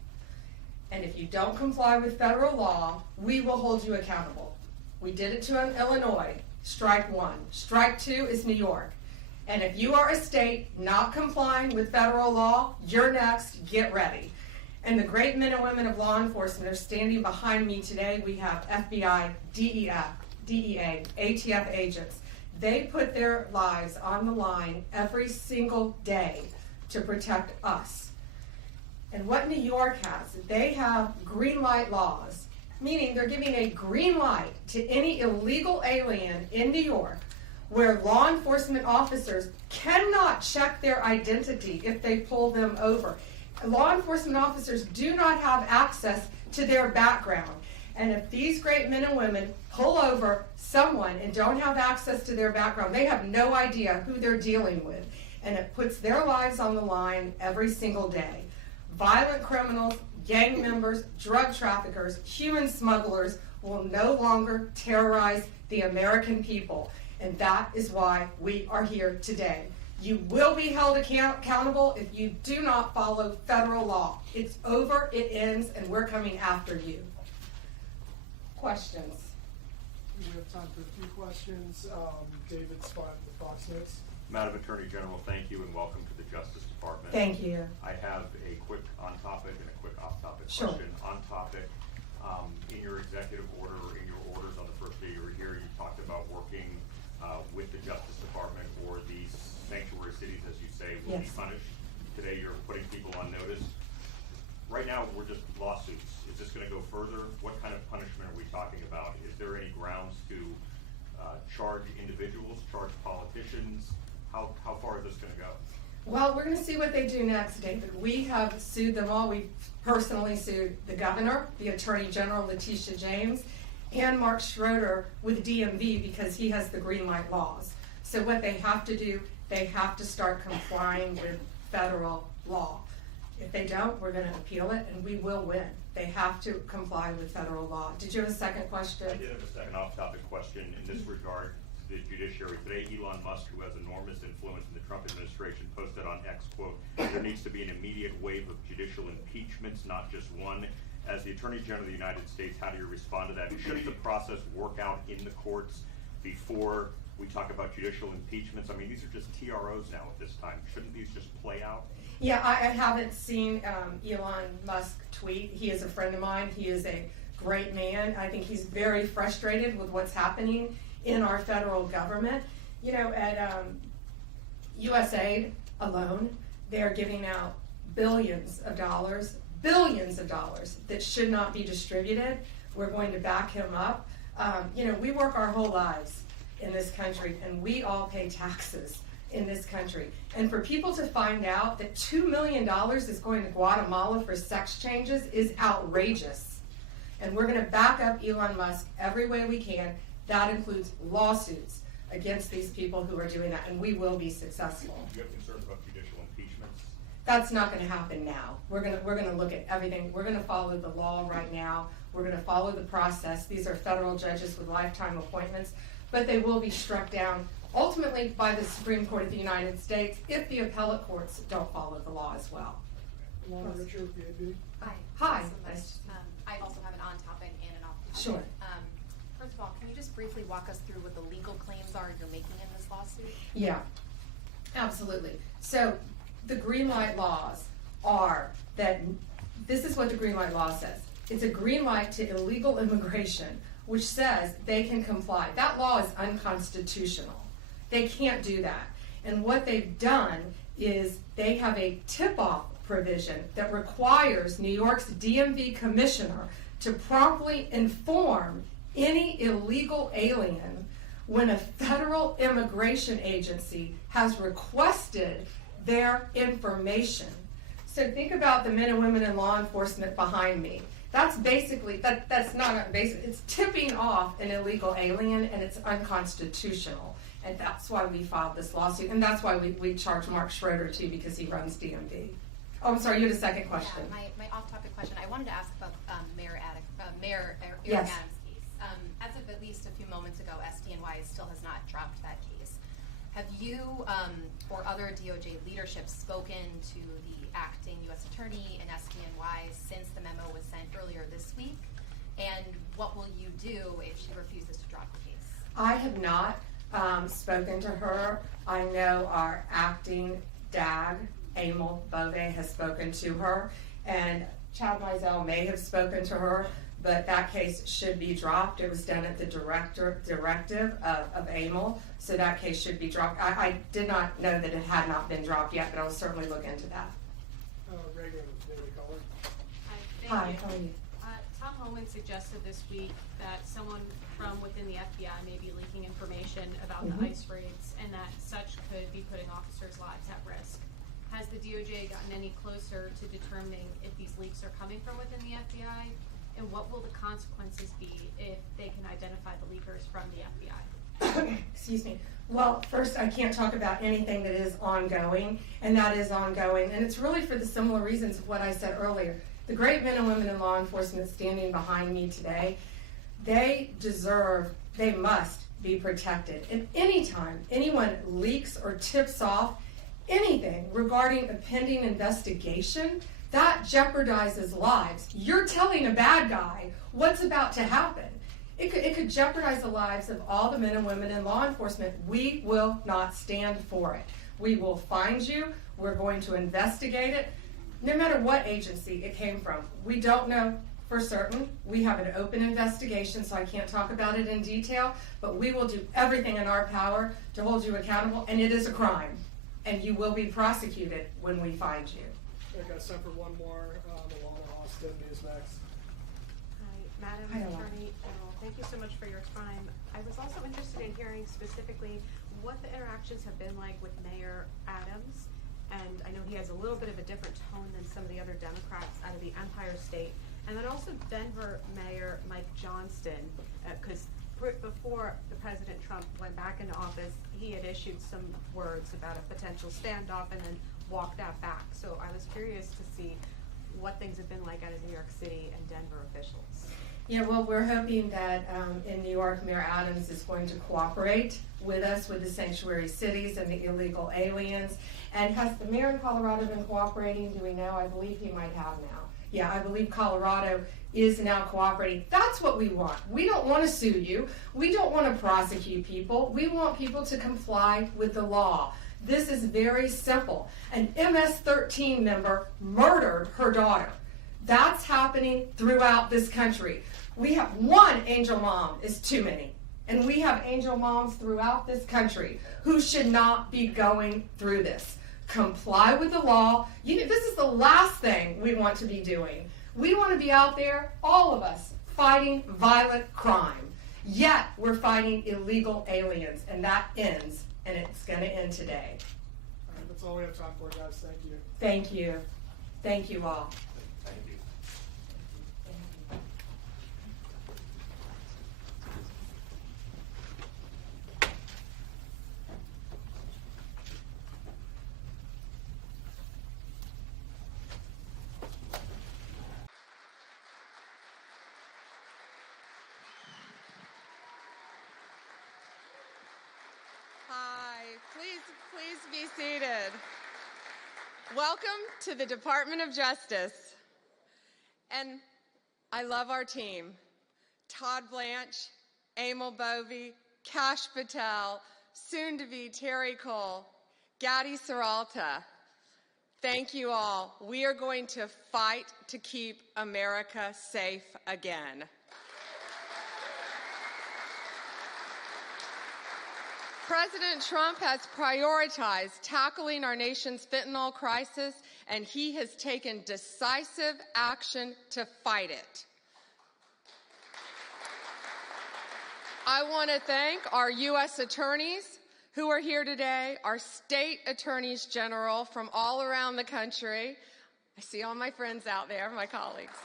And if you don't comply with federal law, we will hold you accountable. We did it to Illinois, strike 1. Strike 2 is New York. And if you are a state not complying with federal law, you're next, get ready. And the great men and women of law enforcement are standing behind me today. We have FBI, DEA, ATF agents. They put their lives on the line every single day to protect us. And what New York has, they have green light laws, meaning they're giving a green light to any illegal alien in New York, where law enforcement officers cannot check their identity if they pull them over. Law enforcement officers do not have access to their background. And if these great men and women pull over someone and don't have access to their background, they have no idea who they're dealing with. And it puts their lives on the line every single day. Violent criminals, gang members, drug traffickers, human smugglers will no longer terrorize the American people. And that is why we are here today. You will be held accountable if you do not follow federal law. It's over, it ends, and we're coming after you. questions. We have time for a few questions. David Spott with Fox News. Madam Attorney General, thank you and welcome to the Justice Department. Thank you. I have a quick on-topic and a quick off-topic Sure. question. On-topic, in your executive order or in your orders on the first day you were here, you talked about working with the Justice Department or these sanctuary cities, as you say, will be Yes. punished. Today you're putting people on notice. Right now, we're just lawsuits. Is this going to go further? What kind of punishment are we talking about? Is there any grounds to charge individuals, charge politicians? How far is this going to go? Well, we're going to see what they do next, David. We have sued them all. We personally sued the governor, the Attorney General, Letitia James, and Mark Schroeder with DMV because he has the green light laws. So what they have to do, they have to start complying with federal law. If they don't, we're going to appeal it, and we will win. They have to comply with federal law. Did you have a second question? I did have a second off-topic question in this regard. The judiciary today, Elon Musk, who has enormous influence in the Trump administration, posted on X, quote, there needs to be an immediate wave of judicial impeachments, not just one. As the Attorney General of the United States, how do you respond to that? Shouldn't the process work out in the courts before we talk about judicial impeachments? I mean, these are just TROs now at this time. Shouldn't these just play out? Yeah, I haven't seen Elon Musk tweet. He is a friend of mine. He is a great man. I think he's very frustrated with what's happening in our federal government. You know, at USAID alone, they're giving out billions of dollars that should not be distributed. We're going to back him up. You know, we work our whole lives in this country, and we all pay taxes in this country. And for people to find out that $2 million is going to Guatemala for sex changes is outrageous. And we're going to back up Elon Musk every way we can. That includes lawsuits against these people who are doing that, and we will be successful. Do you have concerns about judicial impeachments? That's not going to happen now. We're going to look at everything. We're going to follow the law right now. We're going to follow the process. These are federal judges with lifetime appointments, but they will be struck down ultimately by the Supreme Court of the United States if the appellate courts don't follow the law as well. Lana Richard, VAB. Hi. Hi. Nice. I also have an on-topic and an off-topic. Sure. First of all, can you just briefly walk us through what the legal claims are you're making in this lawsuit? Yeah, absolutely. So the green light laws are that, this is what the green light law says. It's a green light to illegal immigration, which says they can comply. That law is unconstitutional. They can't do that. And what they've done is they have a tip-off provision that requires New York's DMV commissioner to promptly inform any illegal alien when a federal immigration agency has requested their information. So think about the men and women in law enforcement behind me. That's basically, that's not basic, it's tipping off an illegal alien, and it's unconstitutional. And that's why we filed this lawsuit, and that's why we charge Mark Schroeder too, because he runs DMV. Oh, I'm sorry, you had a second question. Yeah, my off-topic question, I wanted to ask about Mayor Eric Yes. Adams' case. As of at least a few moments ago, SDNY still has not dropped that case. Have you or other DOJ leadership spoken to the acting U.S. Attorney and SDNY since the memo was sent earlier this week? And what will you do if she refuses to drop the case? I have not spoken to her. I know our acting DAG, Emil Bove, has spoken to her, and Chad Mizell may have spoken to her, but that case should be dropped. It was done at the directive of Emil, so that case should be dropped. I did not know that it had not been dropped yet, but I'll certainly look into that. Reagan, Daily Caller. Hi, how are you? Tom Homan suggested this week that someone from within the FBI may be leaking information about the ICE raids, and that such could be putting officers' lives at risk. Has the DOJ gotten any closer to determining if these leaks are coming from within the FBI? And what will the consequences be if they can identify the leakers from the FBI? Excuse me. Well, first, I can't talk about anything that is ongoing, and that is ongoing. And it's really for the similar reasons of what I said earlier. The great men and women in law enforcement standing behind me today, they must be protected. And anytime anyone leaks or tips off anything regarding a pending investigation, that jeopardizes lives. You're telling a bad guy what's about to happen. It could jeopardize the lives of all the men and women in law enforcement. We will not stand for it. We will find you. We're going to investigate it, no matter what agency it came from. We don't know for certain. We have an open investigation, so I can't talk about it in detail, but we will do everything in our power to hold you accountable, and it is a crime, and you will be prosecuted when we find you. I got time for one more. Alana Austin is next. Hi, Madam Attorney General. Thank you so much for your time. I was also interested in hearing specifically what the interactions have been like with Mayor Adams. And I know he has a little bit of a different tone than some of the other Democrats out of the Empire State. And then also Denver Mayor Mike Johnston, because before the President Trump went back into office, he had issued some words about a potential standoff and then walked that back. So I was curious to see what things have been like out of New York City and Denver officials. Yeah, well, we're hoping that in New York, Mayor Adams is going to cooperate with us with the sanctuary cities and the illegal aliens. And has the mayor in Colorado been cooperating? Do we know? I believe he might have now. Yeah, I believe Colorado is now cooperating. That's what we want. We don't want to sue you. We don't want to prosecute people. We want people to comply with the law. This is very simple. An MS-13 member murdered her daughter. That's happening throughout this country. We have one angel mom is too many. And we have angel moms throughout this country who should not be going through this. Comply with the law. This is the last thing we want to be doing. We want to be out there, all of us, fighting violent crime. Yet we're fighting illegal aliens, and that ends, and it's going to end today. All right, that's all we have time for, guys. Thank you. Thank you. Thank you all. Thank you. Hi, please be seated. Welcome to the Department of Justice. And I love our team. Todd Blanche, Emil Bovey, Kash Patel, soon to be Terry Cole, Gadi Saralta. Thank you all. We are going to fight to keep America safe again. President Trump has prioritized tackling our nation's fentanyl crisis, and he has taken decisive action to fight it. I want to thank our U.S. attorneys who are here today, our state attorneys general from all around the country. I see all my friends out there, my colleagues,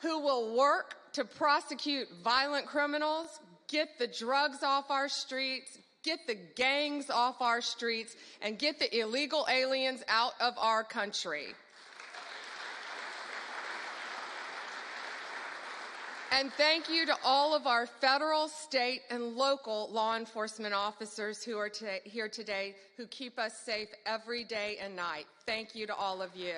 who will work to prosecute violent criminals, get the drugs off our streets, get the gangs off our streets, and get the illegal aliens out of our country. And thank you to all of our federal, state, and local law enforcement officers who are here today who keep us safe every day and night. Thank you to all of you.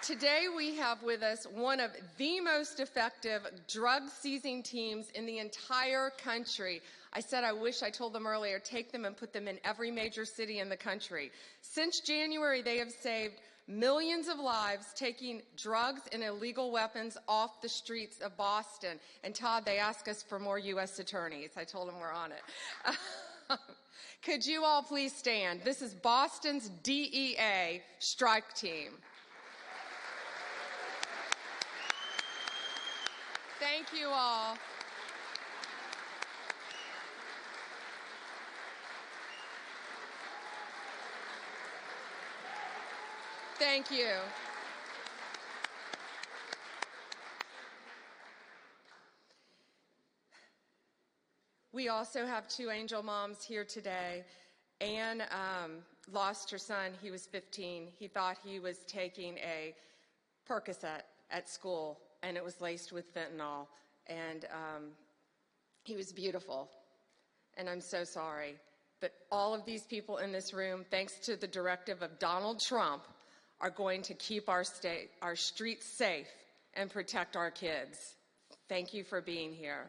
Today we have with us one of the most effective drug-seizing teams in the entire country. I said I wish I told them earlier, take them and put them in every major city in the country. Since January, they have saved millions of lives taking drugs and illegal weapons off the streets of Boston. And Todd, they asked us for more U.S. attorneys. I told them we're on it. Could you all please stand? This is Boston's DEA strike team. Thank you all. Thank you. We also have two angel moms here today. Anne lost her son. He was 15. He thought he was taking a Percocet at school, and it was laced with fentanyl. And he was beautiful. And I'm so sorry. But all of these people in this room, thanks to the directive of Donald Trump, are going to keep our streets safe and protect our kids. Thank you for being here.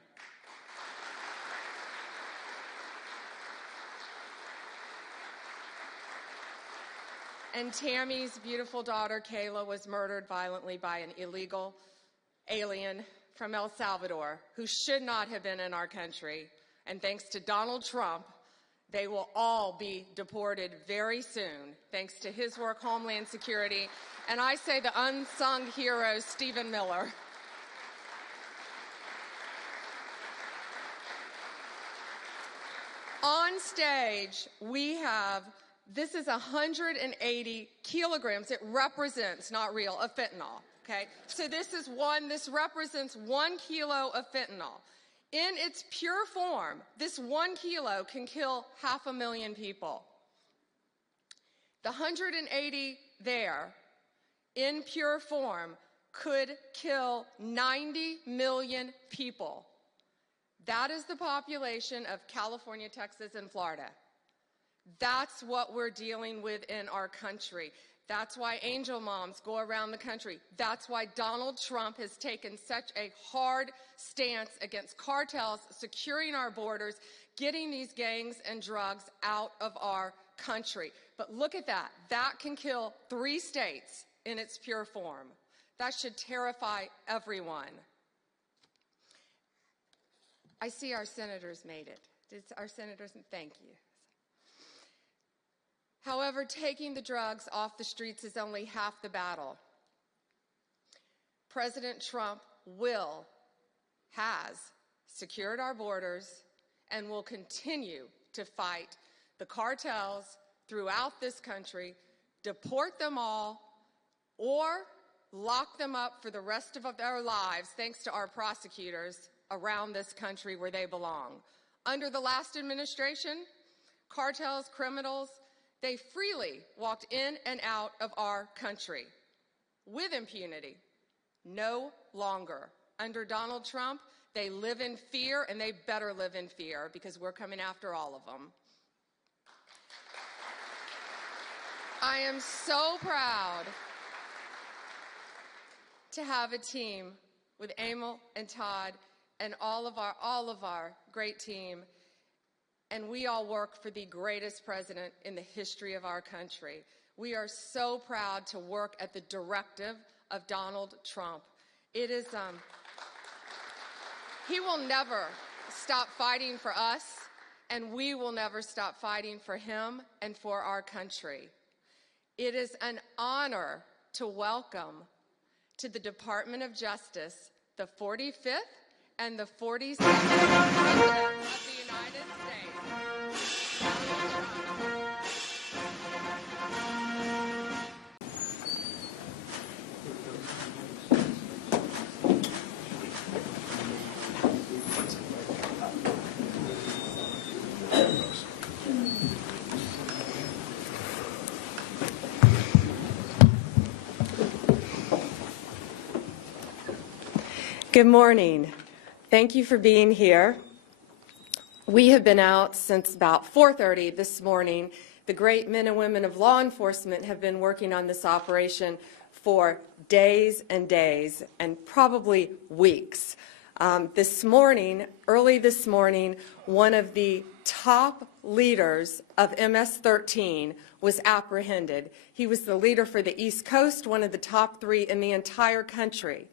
And Tammy's beautiful daughter, Kayla, was murdered violently by an illegal alien from El Salvador who should not have been in our country. And thanks to Donald Trump, they will all be deported very soon, thanks to his work, Homeland Security, and I say the unsung hero, Stephen Miller. On stage, we have, this is 180 kilograms. It represents, not real, of fentanyl, okay? So this represents 1 kilo of fentanyl. In its pure form, this 1 kilo can kill 500,000 people. The 180 there, in pure form, could kill 90 million people. That is the population of California, Texas, and Florida. That's what we're dealing with in our country. That's why angel moms go around the country. That's why Donald Trump has taken such a hard stance against cartels, securing our borders, getting these gangs and drugs out of our country. But look at that. That can kill 3 states in its pure form. That should terrify everyone. I see our senators made it. Did our senators? Thank you. However, taking the drugs off the streets is only half the battle. President Trump has secured our borders and will continue to fight the cartels throughout this country, deport them all, or lock them up for the rest of their lives, thanks to our prosecutors around this country where they belong. Under the last administration, cartels, criminals, they freely walked in and out of our country with impunity. No longer. Under Donald Trump, they live in fear, and they better live in fear because we're coming after all of them. I am so proud to have a team with Emil and Todd and all of our great team. And we all work for the greatest president in the history of our country. We are so proud to work at the directive of Donald Trump. It is, he will never stop fighting for us, and we will never stop fighting for him and for our country. It is an honor to welcome to the Department of Justice the 45th and the 47th President of the United States. Good morning. Thank you for being here. We have been out since about 4:30 this morning. The great men and women of law enforcement have been working on this operation for days and days, and probably weeks. Early this morning, one of the top leaders of MS-13 was apprehended. He was the leader for the East Coast, one of the top 3 in the entire country.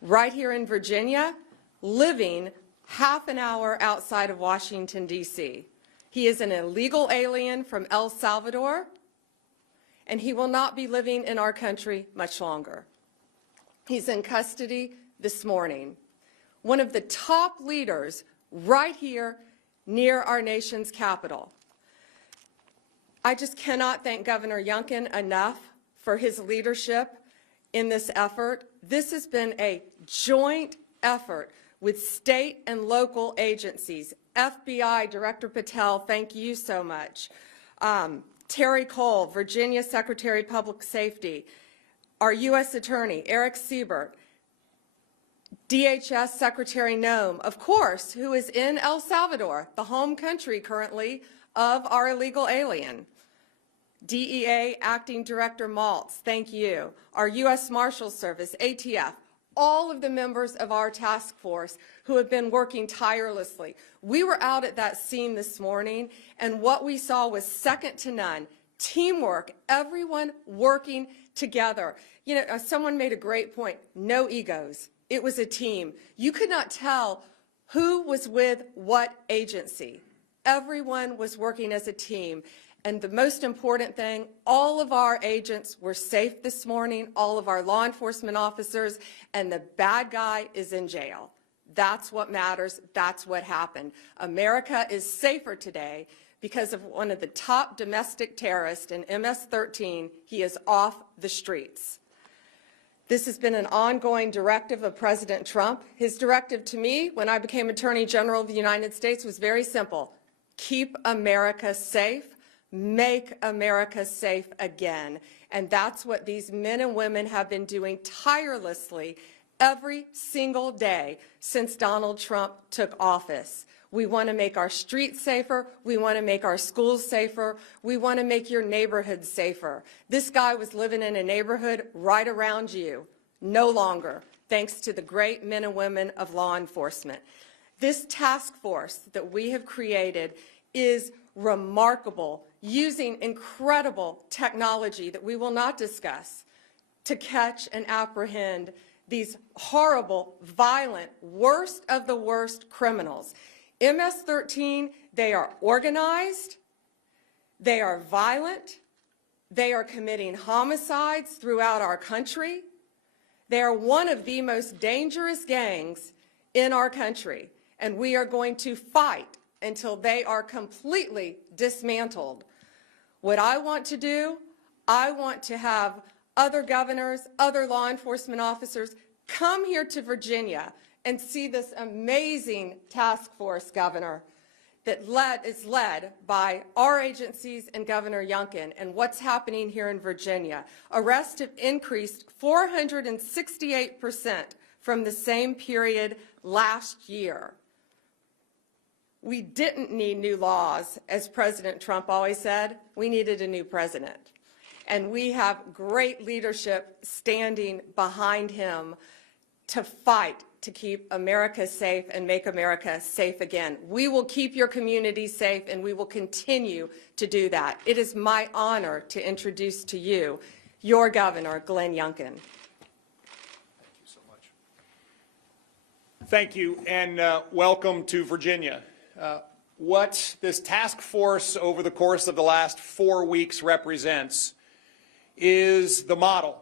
Right here in Virginia, living half an hour outside of Washington, D.C. He is an illegal alien from El Salvador, and he will not be living in our country much longer. He's in custody this morning. One of the top leaders right here near our nation's capital. I just cannot thank Governor Youngkin enough for his leadership in this effort. This has been a joint effort with state and local agencies. FBI Director Patel, thank you so much. Terry Cole, Virginia Secretary of Public Safety, our U.S. Attorney, Eric Siebert, DHS Secretary Noem, of course, who is in El Salvador, the home country currently of our illegal alien. DEA Acting Director Maltz, thank you. Our U.S. Marshals Service, ATF, all of the members of our task force who have been working tirelessly. We were out at that scene this morning, and what we saw was second to none. Teamwork, everyone working together. You know, someone made a great point, no egos. It was a team. You could not tell who was with what agency. Everyone was working as a team. And the most important thing, all of our agents were safe this morning, all of our law enforcement officers, and the bad guy is in jail. That's what matters. That's what happened. America is safer today because of one of the top domestic terrorists in MS-13. He is off the streets. This has been an ongoing directive of President Trump. His directive to me when I became Attorney General of the United States was very simple. Keep America safe. Make America safe again. And that's what these men and women have been doing tirelessly every single day since Donald Trump took office. We want to make our streets safer. We want to make our schools safer. We want to make your neighborhood safer. This guy was living in a neighborhood right around you. No longer, thanks to the great men and women of law enforcement. This task force that we have created is remarkable, using incredible technology that we will not discuss to catch and apprehend these horrible, violent, worst of the worst criminals. MS-13, they are organized, they are violent, they are committing homicides throughout our country. They are one of the most dangerous gangs in our country, and we are going to fight until they are completely dismantled. What I want to do, I want to have other governors, other law enforcement officers come here to Virginia and see this amazing task force, Governor, that is led by our agencies and Governor Youngkin. And what's happening here in Virginia? Arrests have increased 468% from the same period last year. We didn't need new laws, as President Trump always said. We needed a new president. And we have great leadership standing behind him to fight to keep America safe and make America safe again. We will keep your community safe, and we will continue to do that. It is my honor to introduce to you your Governor, Glenn Youngkin. Thank you, and welcome to Virginia. What this task force over the course of the last 4 weeks represents is the model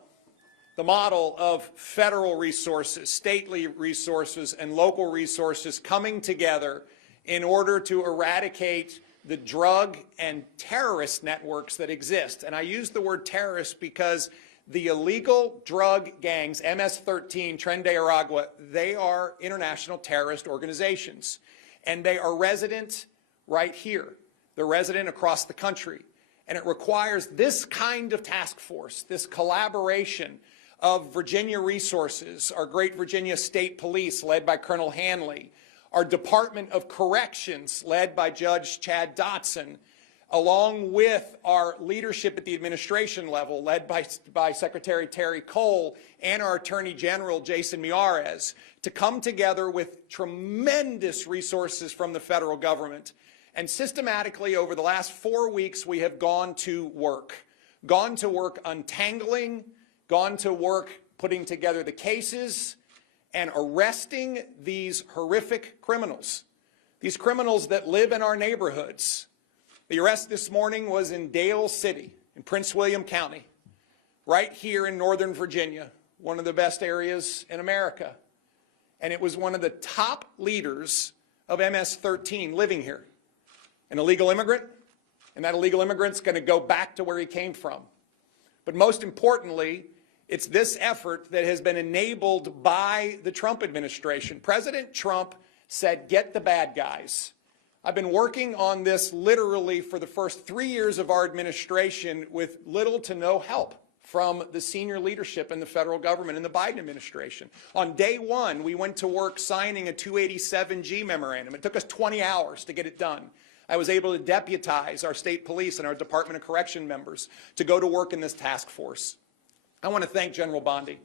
of federal resources, stately resources, and local resources coming together in order to eradicate the drug and terrorist networks that exist. And I use the word terrorist because the illegal drug gangs, MS-13, Tren de Aragua, they are international terrorist organizations. And they are resident right here. They're resident across the country. And it requires this kind of task force, this collaboration of Virginia resources, our great Virginia State Police led by Colonel Hanley, our Department of Corrections led by Judge Chad Dotson, along with our leadership at the administration level led by Secretary Terry Cole and our Attorney General Jason Miyares, to come together with tremendous resources from the federal government. And systematically over the last 4 weeks, we have gone to work untangling, gone to work putting together the cases and arresting these horrific criminals, these criminals that live in our neighborhoods. The arrest this morning was in Dale City in Prince William County, right here in Northern Virginia, one of the best areas in America. And it was one of the top leaders of MS-13 living here, an illegal immigrant, and that illegal immigrant's going to go back to where he came from. But most importantly, it's this effort that has been enabled by the Trump administration. President Trump said, get the bad guys. I've been working on this literally for the first 3 years of our administration with little to no help from the senior leadership in the federal government and the Biden administration. On day one, we went to work signing a 287G memorandum. It took us 20 hours to get it done. I was able to deputize our state police and our Department of Correction members to go to work in this task force. I want to thank General Bondi.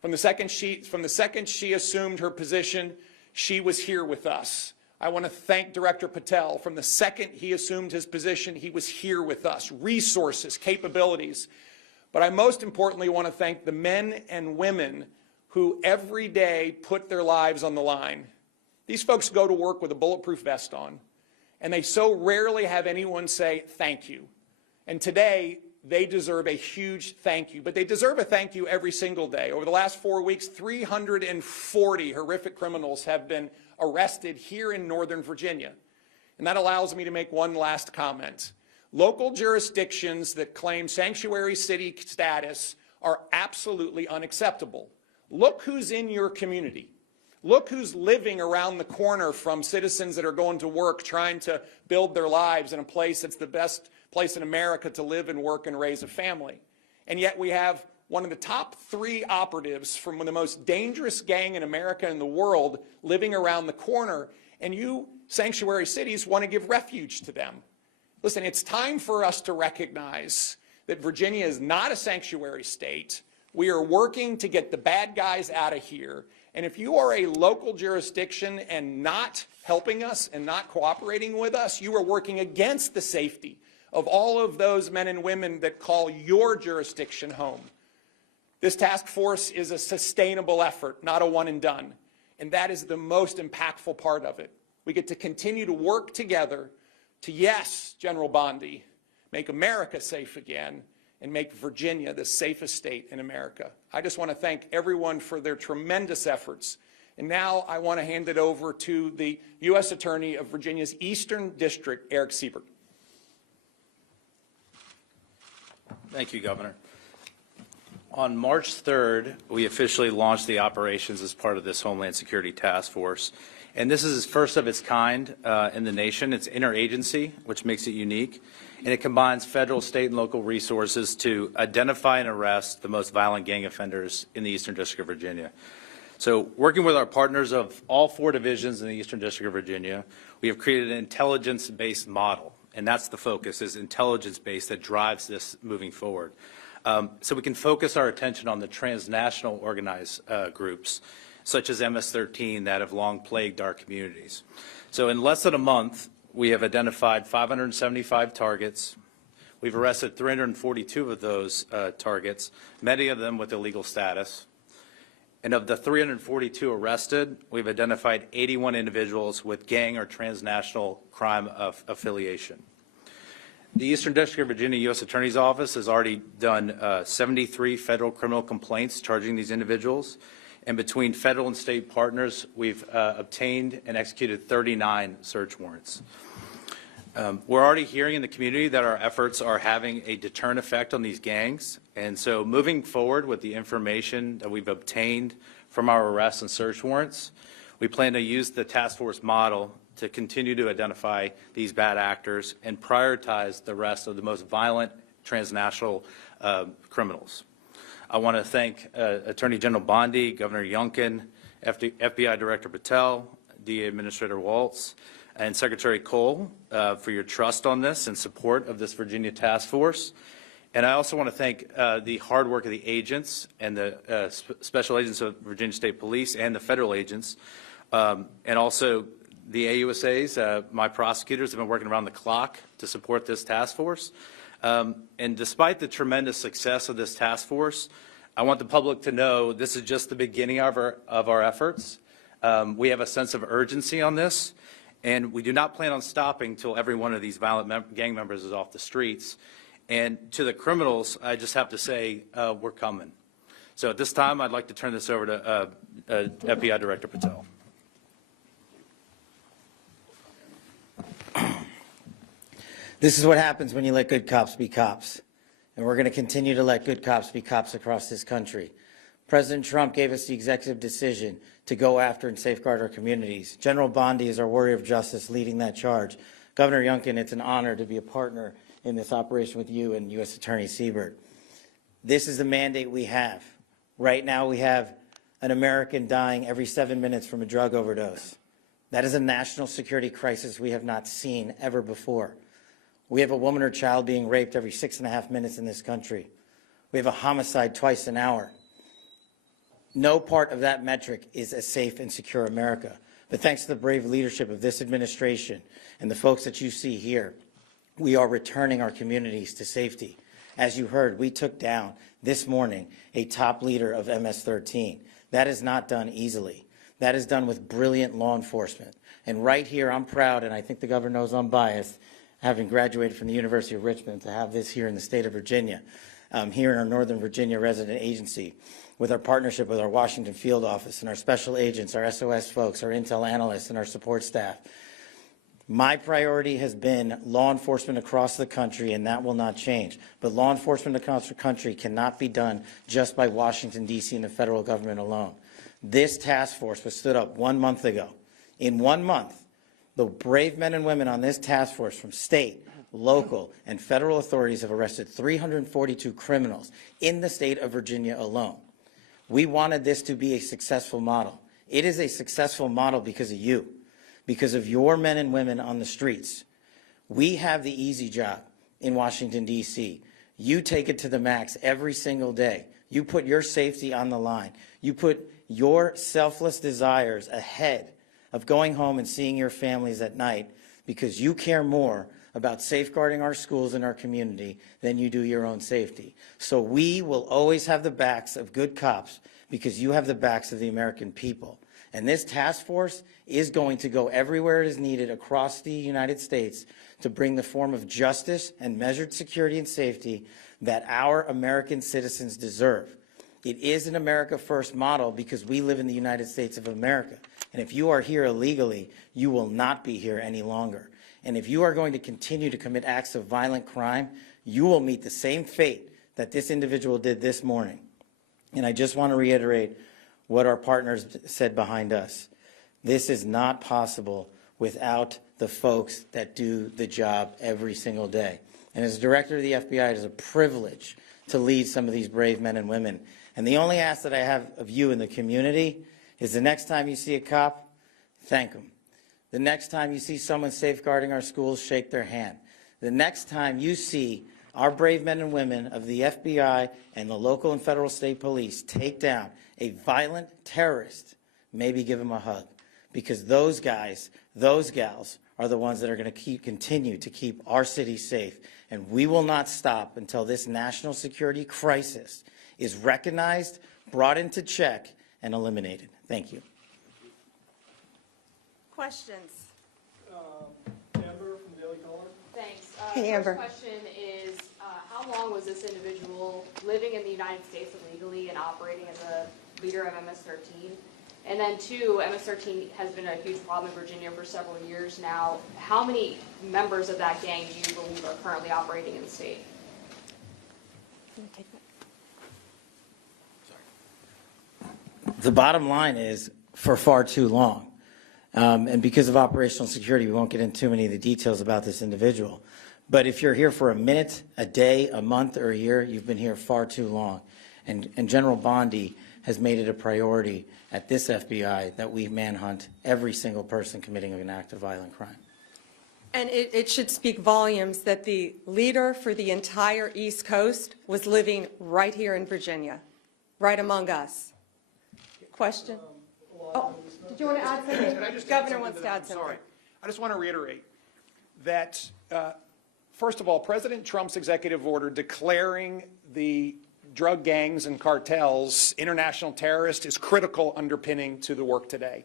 From the second she assumed her position, she was here with us. I want to thank Director Patel. From the second he assumed his position, he was here with us. Resources, capabilities. But I most importantly want to thank the men and women who every day put their lives on the line. These folks go to work with a bulletproof vest on, and they so rarely have anyone say thank you. And today, they deserve a huge thank you, but they deserve a thank you every single day. Over the last 4 weeks, 340 horrific criminals have been arrested here in Northern Virginia. And that allows me to make one last comment. Local jurisdictions that claim sanctuary city status are absolutely unacceptable. Look who's in your community. Look who's living around the corner from citizens that are going to work, trying to build their lives in a place that's the best place in America to live and work and raise a family. And yet we have one of the top 3 operatives from the most dangerous gang in America and the world living around the corner, and you sanctuary cities want to give refuge to them. Listen, it's time for us to recognize that Virginia is not a sanctuary state. We are working to get the bad guys out of here. And if you are a local jurisdiction and not helping us and not cooperating with us, you are working against the safety of all of those men and women that call your jurisdiction home. This task force is a sustainable effort, not a one and done. And that is the most impactful part of it. We get to continue to work together to, yes, General Bondi, make America safe again and make Virginia the safest state in America. I just want to thank everyone for their tremendous efforts. And now I want to hand it over to the U.S. Attorney of Virginia's Eastern District, Eric Siebert. Thank you, Governor. On March 3rd, we officially launched the operations as part of this Homeland Security Task Force. And this is first of its kind in the nation. It's interagency, which makes it unique. And it combines federal, state, and local resources to identify and arrest the most violent gang offenders in the Eastern District of Virginia. So working with our partners of all 4 divisions in the Eastern District of Virginia, we have created an intelligence-based model. And that's the focus, is intelligence-based, that drives this moving forward. So we can focus our attention on the transnational organized groups, such as MS-13, that have long plagued our communities. So in less than a month, we have identified 575 targets. We've arrested 342 of those targets, many of them with illegal status. And of the 342 arrested, we've identified 81 individuals with gang or transnational crime affiliation. The Eastern District of Virginia U.S. Attorney's Office has already done 73 federal criminal complaints charging these individuals. And between federal and state partners, we've obtained and executed 39 search warrants. We're already hearing in the community that our efforts are having a deterrent effect on these gangs. And so moving forward with the information that we've obtained from our arrests and search warrants, we plan to use the task force model to continue to identify these bad actors and prioritize the rest of the most violent transnational criminals. I want to thank Attorney General Bondi, Governor Youngkin, FBI Director Patel, DA Administrator Waltz, and Secretary Cole for your trust on this and support of this Virginia task force. And I also want to thank the hard work of the agents and the special agents of Virginia State Police and the federal agents, and also the AUSAs. My prosecutors have been working around the clock to support this task force. And despite the tremendous success of this task force, I want the public to know this is just the beginning of our efforts. We have a sense of urgency on this, and we do not plan on stopping until every one of these violent gang members is off the streets. And to the criminals, I just have to say, we're coming. So at this time, I'd like to turn this over to FBI Director Patel. This is what happens when you let good cops be cops. And we're going to continue to let good cops be cops across this country. President Trump gave us the executive decision to go after and safeguard our communities. General Bondi is our warrior of justice leading that charge. Governor Youngkin, it's an honor to be a partner in this operation with you and U.S. Attorney Siebert. This is the mandate we have. Right now we have an American dying every 7 minutes from a drug overdose. That is a national security crisis we have not seen ever before. We have a woman or child being raped every 6.5 minutes in this country. We have a homicide twice an hour. No part of that metric is a safe and secure America. But thanks to the brave leadership of this administration and the folks that you see here, we are returning our communities to safety. As you heard, we took down this morning a top leader of MS-13. That is not done easily. That is done with brilliant law enforcement. And right here, I'm proud, and I think the governor knows I'm biased, having graduated from the University of Richmond, to have this here in the state of Virginia, here in our Northern Virginia resident agency, with our partnership with our Washington field office and our special agents, our SOS folks, our intel analysts, and our support staff. My priority has been law enforcement across the country, and that will not change. But law enforcement across the country cannot be done just by Washington, D.C. and the federal government alone. This task force was stood up 1 month ago. In 1 month, the brave men and women on this task force from state, local, and federal authorities have arrested 342 criminals in the state of Virginia alone. We wanted this to be a successful model. It is a successful model because of you, because of your men and women on the streets. We have the easy job in Washington, D.C. You take it to the max every single day. You put your safety on the line. You put your selfless desires ahead of going home and seeing your families at night because you care more about safeguarding our schools and our community than you do your own safety. So we will always have the backs of good cops because you have the backs of the American people. And this task force is going to go everywhere it is needed across the United States to bring the form of justice and measured security and safety that our American citizens deserve. It is an America First model because we live in the United States of America. And if you are here illegally, you will not be here any longer. And if you are going to continue to commit acts of violent crime, you will meet the same fate that this individual did this morning. And I just want to reiterate what our partners said behind us. This is not possible without the folks that do the job every single day. And as director of the FBI, it is a privilege to lead some of these brave men and women. And the only ask that I have of you in the community is the next time you see a cop, thank them. The next time you see someone safeguarding our schools, shake their hand. The next time you see our brave men and women of the FBI and the local and federal state police take down a violent terrorist, maybe give him a hug. Because those guys, those gals are the ones that are going to continue to keep our city safe. And we will not stop until this national security crisis is recognized, brought into check, and eliminated. Thank you. Questions? Amber from Daily Caller. Thanks. Hey, Amber. First question is, how long was this individual living in the United States illegally and operating as a leader of MS-13? And then two, MS-13 has been a huge problem in Virginia for several years now. How many members of that gang do you believe are currently operating in the state? The bottom line is for far too long. And because of operational security, we won't get into too many of the details about this individual. But if you're here for a minute, a day, a month, or a year, you've been here far too long. And General Bondi has made it a priority at this FBI that we manhunt every single person committing an act of violent crime. And it should speak volumes that the leader for the entire East Coast was living right here in Virginia, right among us. Question? Oh, did you want to add something? Governor wants to add something. Sorry. I just want to reiterate that, first of all, President Trump's executive order declaring the drug gangs and cartels international terrorists is critical underpinning to the work today.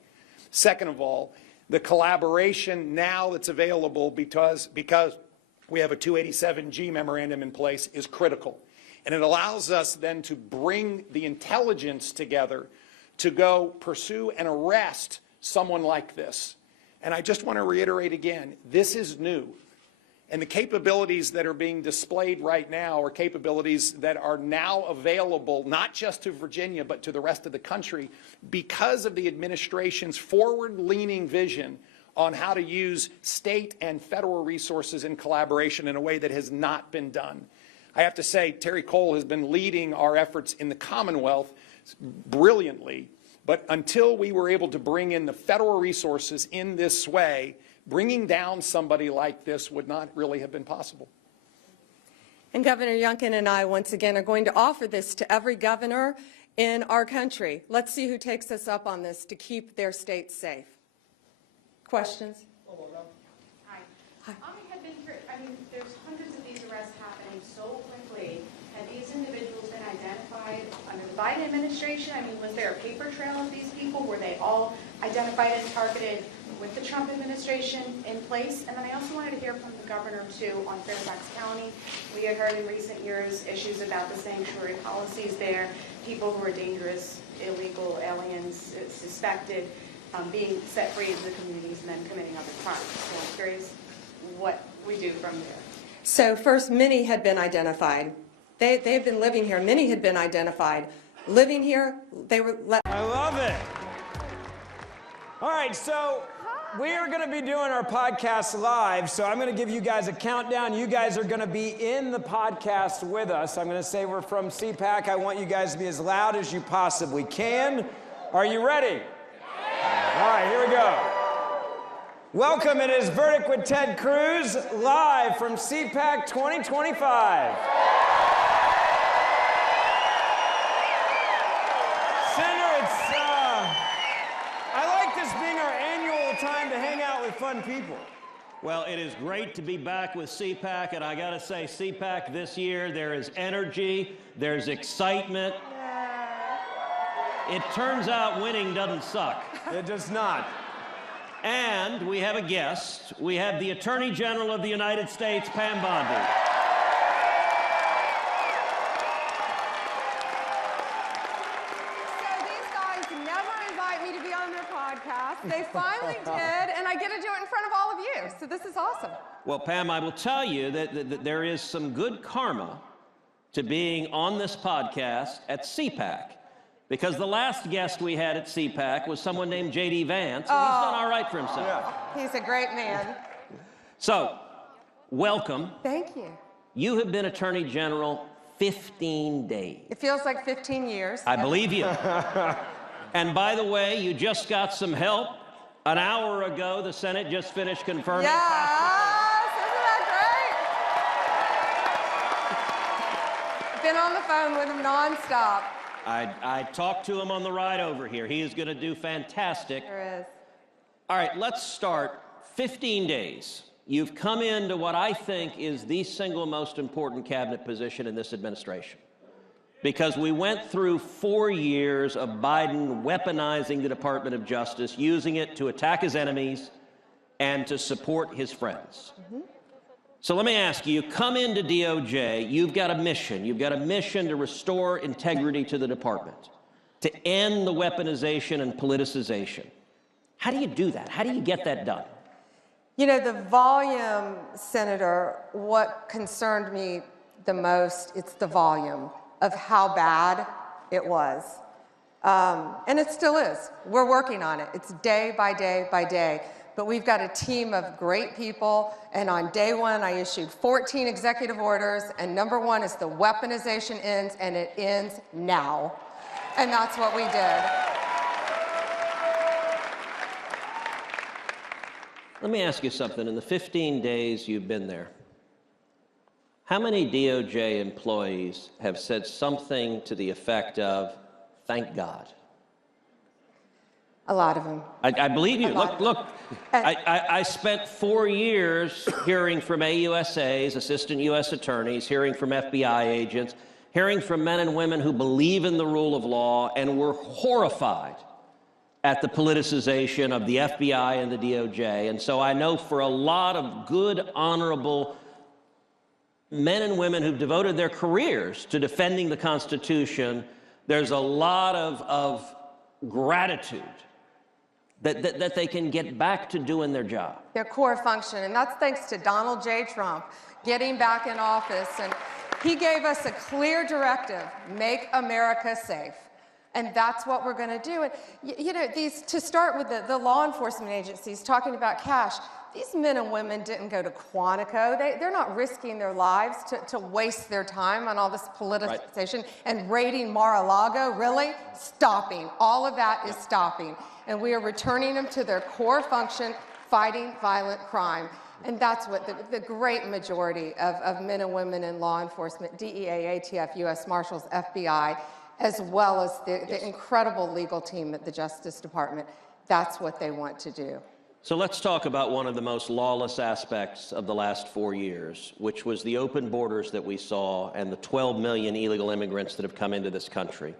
Second of all, the collaboration now that's available because we have a 287G memorandum in place is critical. And it allows us then to bring the intelligence together to go pursue and arrest someone like this. And I just want to reiterate again, this is new. And the capabilities that are being displayed right now are capabilities that are now available not just to Virginia but to the rest of the country because of the administration's forward-leaning vision on how to use state and federal resources in collaboration in a way that has not been done. I have to say, Terry Cole has been leading our efforts in the Commonwealth brilliantly But until we were able to bring in the federal resources in this way, bringing down somebody like this would not really have been possible. And Governor Youngkin and I, once again, are going to offer this to every governor in our country. Let's see who takes us up on this to keep their states safe. Questions? Hi. I have been, there's hundreds of these arrests happening so quickly. Have these individuals been identified under the Biden administration? Was there a paper trail of these people? Were they all identified and targeted with the Trump administration in place? And then I also wanted to hear from the governor, too, on Fairfax County. We had heard in recent years issues about the sanctuary policies there, people who are dangerous, illegal aliens, suspected, being set free into the communities and then committing other crimes. So I'm curious what we do from there. So first, many had been identified. They've been living here. Many had been identified. Living here, they were let. I love it. All right, so we are going to be doing our podcast live, so I'm going to give you guys a countdown. You guys are going to be in the podcast with us. I'm going to say we're from CPAC. I want you guys to be as loud as you possibly can. Are you ready? All right, here we go. Welcome, it is Verdict with Ted Cruz, live from CPAC 2025. I like this being our annual time to hang out with fun people. Well, it is great to be back with CPAC, and I got to say, CPAC this year, there is energy, there's excitement. It turns out winning doesn't suck. It does not. And we have a guest. We have the Attorney General of the United States, Pam Bondi. They finally did, and I get to do it in front of all of you, so this is awesome. Well, Pam, I will tell you that there is some good karma to being on this podcast at CPAC, because the last guest we had at CPAC was someone named J.D. Vance, and he's done all right for himself. Yeah. He's a great man. So, welcome. Thank you. You have been Attorney General 15 days. It feels like 15 years. I believe you. And by the way, you just got some help. An hour ago, the Senate just finished confirming. Yes, isn't that great? Been on the phone with him nonstop. I talked to him on the ride over here. He is going to do fantastic. There is. All right, let's start. 15 days. You've come into what I think is the single most important cabinet position in this administration. Because we went through 4 years of Biden weaponizing the Department of Justice, using it to attack his enemies and to support his friends. So let me ask you, you come into DOJ, you've got a mission. You've got a mission to restore integrity to the department, to end the weaponization and politicization. How do you do that? How do you get that done? You know, the volume, Senator, what concerned me the most, it's the volume of how bad it was. And it still is. We're working on it. It's day by day by day. But we've got a team of great people, and on day one, I issued 14 executive orders, and number one is the weaponization ends, and it ends now. And that's what we did. Let me ask you something. In the 15 days you've been there, how many DOJ employees have said something to the effect of, thank God? A lot of them. I believe you. Look, I spent 4 years hearing from AUSAs, assistant U.S. attorneys, hearing from FBI agents, hearing from men and women who believe in the rule of law and were horrified at the politicization of the FBI and the DOJ. And so I know for a lot of good, honorable men and women who've devoted their careers to defending the Constitution, there's a lot of gratitude that they can get back to doing their job. Their core function, and that's thanks to Donald J. Trump getting back in office, and he gave us a clear directive: make America safe. And that's what we're going to do. And, you know, to start with the law enforcement agencies talking about cash, these men and women didn't go to Quantico. They're not risking their lives to waste their time on all this politicization and raiding Mar-a-Lago. Really? Stopping. All of that is stopping. And we are returning them to their core function, fighting violent crime. And that's what the great majority of men and women in law enforcement, DEA, ATF, U.S. Marshals, FBI, as well as the incredible legal team at the Justice Department, that's what they want to do. So let's talk about one of the most lawless aspects of the last 4 years, which was the open borders that we saw and the 12 million illegal immigrants that have come into this country.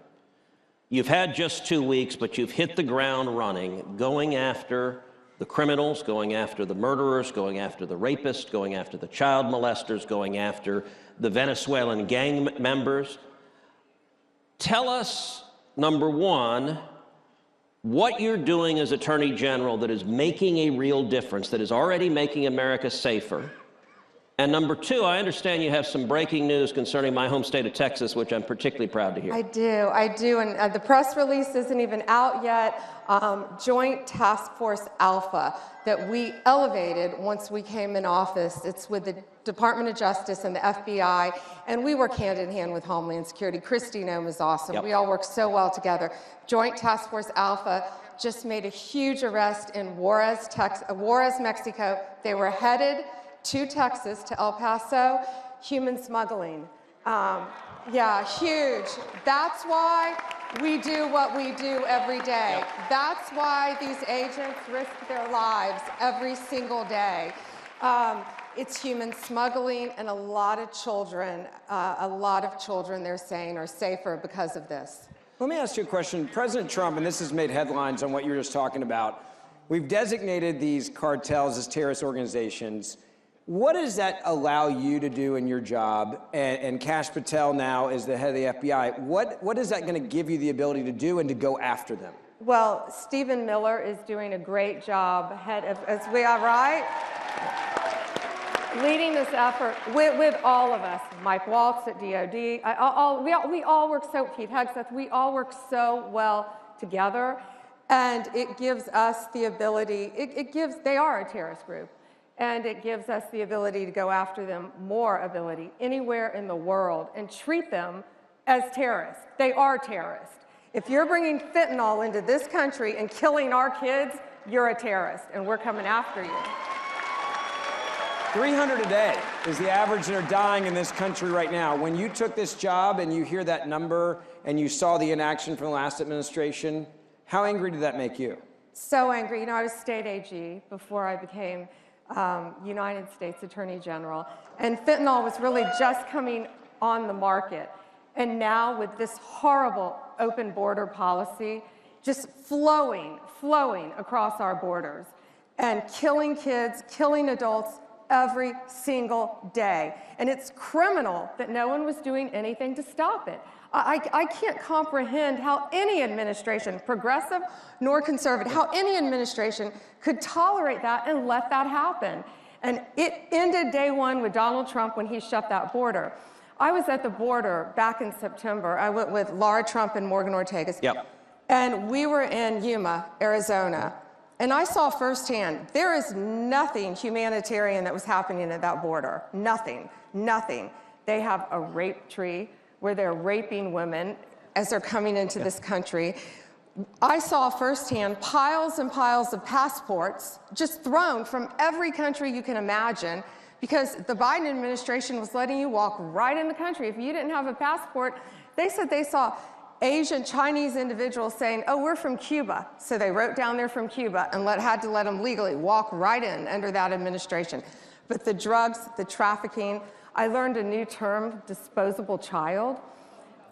You've had just 2 weeks, but you've hit the ground running, going after the criminals, going after the murderers, going after the rapists, going after the child molesters, going after the Venezuelan gang members. Tell us, number one, what you're doing as Attorney General that is making a real difference, that is already making America safer. And number two, I understand you have some breaking news concerning my home state of Texas, which I'm particularly proud to hear. I do, and the press release isn't even out yet. Joint Task Force Alpha that we elevated once we came in office. It's with the Department of Justice and the FBI, and we work hand in hand with Homeland Security. Christy Nome is awesome. Yep. We all work so well together. Joint Task Force Alpha just made a huge arrest in Juarez, Mexico. They were headed to Texas, to El Paso, human smuggling. Yeah, huge. That's why we do what we do every day. Yep. That's why these agents risk their lives every single day. It's human smuggling, and a lot of children, they're saying, are safer because of this. Let me ask you a question. President Trump, and this has made headlines on what you were just talking about, we've designated these cartels as terrorist organizations. What does that allow you to do in your job? And Kash Patel now is the head of the FBI. What is that going to give you the ability to do and to go after them? Well, Stephen Miller is doing a great job, as we are, right? Leading this effort with all of us, Mike Waltz at DOD, we all work so, Pete Hegseth, we all work so well together, and it gives us the ability, they are a terrorist group, and it gives us the ability to go after them, more ability, anywhere in the world, and treat them as terrorists. They are terrorists. If you're bringing fentanyl into this country and killing our kids, you're a terrorist, and we're coming after you. 300 a day is the average that are dying in this country right now. When you took this job and you hear that number and you saw the inaction from the last administration, how angry did that make you? So angry. You know, I was state AG before I became United States Attorney General, and fentanyl was really just coming on the market. And now with this horrible open border policy just flowing across our borders and killing kids, killing adults, every single day. And it's criminal that no one was doing anything to stop it. I can't comprehend how any administration, progressive nor conservative, how any administration could tolerate that and let that happen. And it ended day one with Donald Trump when he shut that border. I was at the border back in September. I went with Laura Trump and Morgan Ortagus. Yep. And we were in Yuma, Arizona. And I saw firsthand, there is nothing humanitarian that was happening at that border. Nothing. They have a rape tree where they're raping women as they're coming into this country. I saw firsthand piles and piles of passports just thrown from every country you can imagine, because the Biden administration was letting you walk right in the country. If you didn't have a passport, they said they saw Asian, Chinese individuals saying, oh, we're from Cuba. So they wrote down they're from Cuba and had to let them legally walk right in under that administration. But the drugs, the trafficking, I learned a new term, disposable child.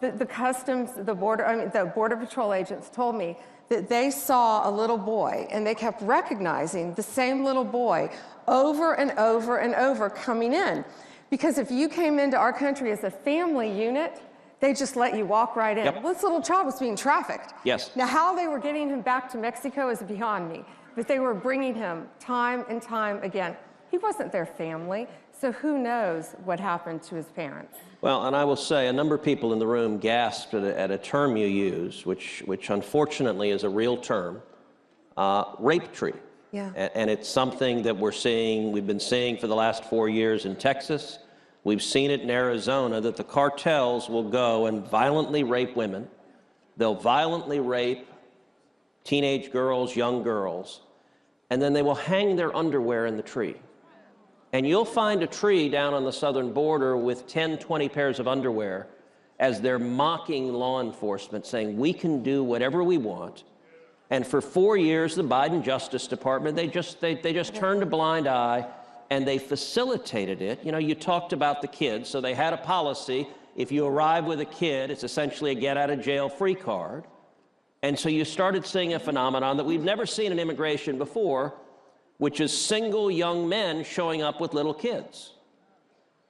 The customs, the Border Patrol agents told me that they saw a little boy and they kept recognizing the same little boy over and over and over coming in. Because if you came into our country as a family unit, they just let you walk right in. Yep. Well, this little child was being trafficked. Yes. Now, how they were getting him back to Mexico is beyond me, but they were bringing him time and time again. He wasn't their family, so who knows what happened to his parents. Well, and I will say a number of people in the room gasped at a term you use, which unfortunately is a real term, rape treaty. Yeah. And it's something that we've been seeing for the last 4 years in Texas. We've seen it in Arizona, that the cartels will go and violently rape women. They'll violently rape teenage girls, young girls, and then they will hang their underwear in the tree. And you'll find a tree down on the southern border with 10, 20 pairs of underwear as they're mocking law enforcement, saying, we can do whatever we want. And for 4 years, the Biden Justice Department, they just turned a blind eye and they facilitated it. You know, you talked about the kids, so they had a policy. If you arrive with a kid, it's essentially a get-out-of-jail-free card. And so you started seeing a phenomenon that we've never seen in immigration before, which is single young men showing up with little kids.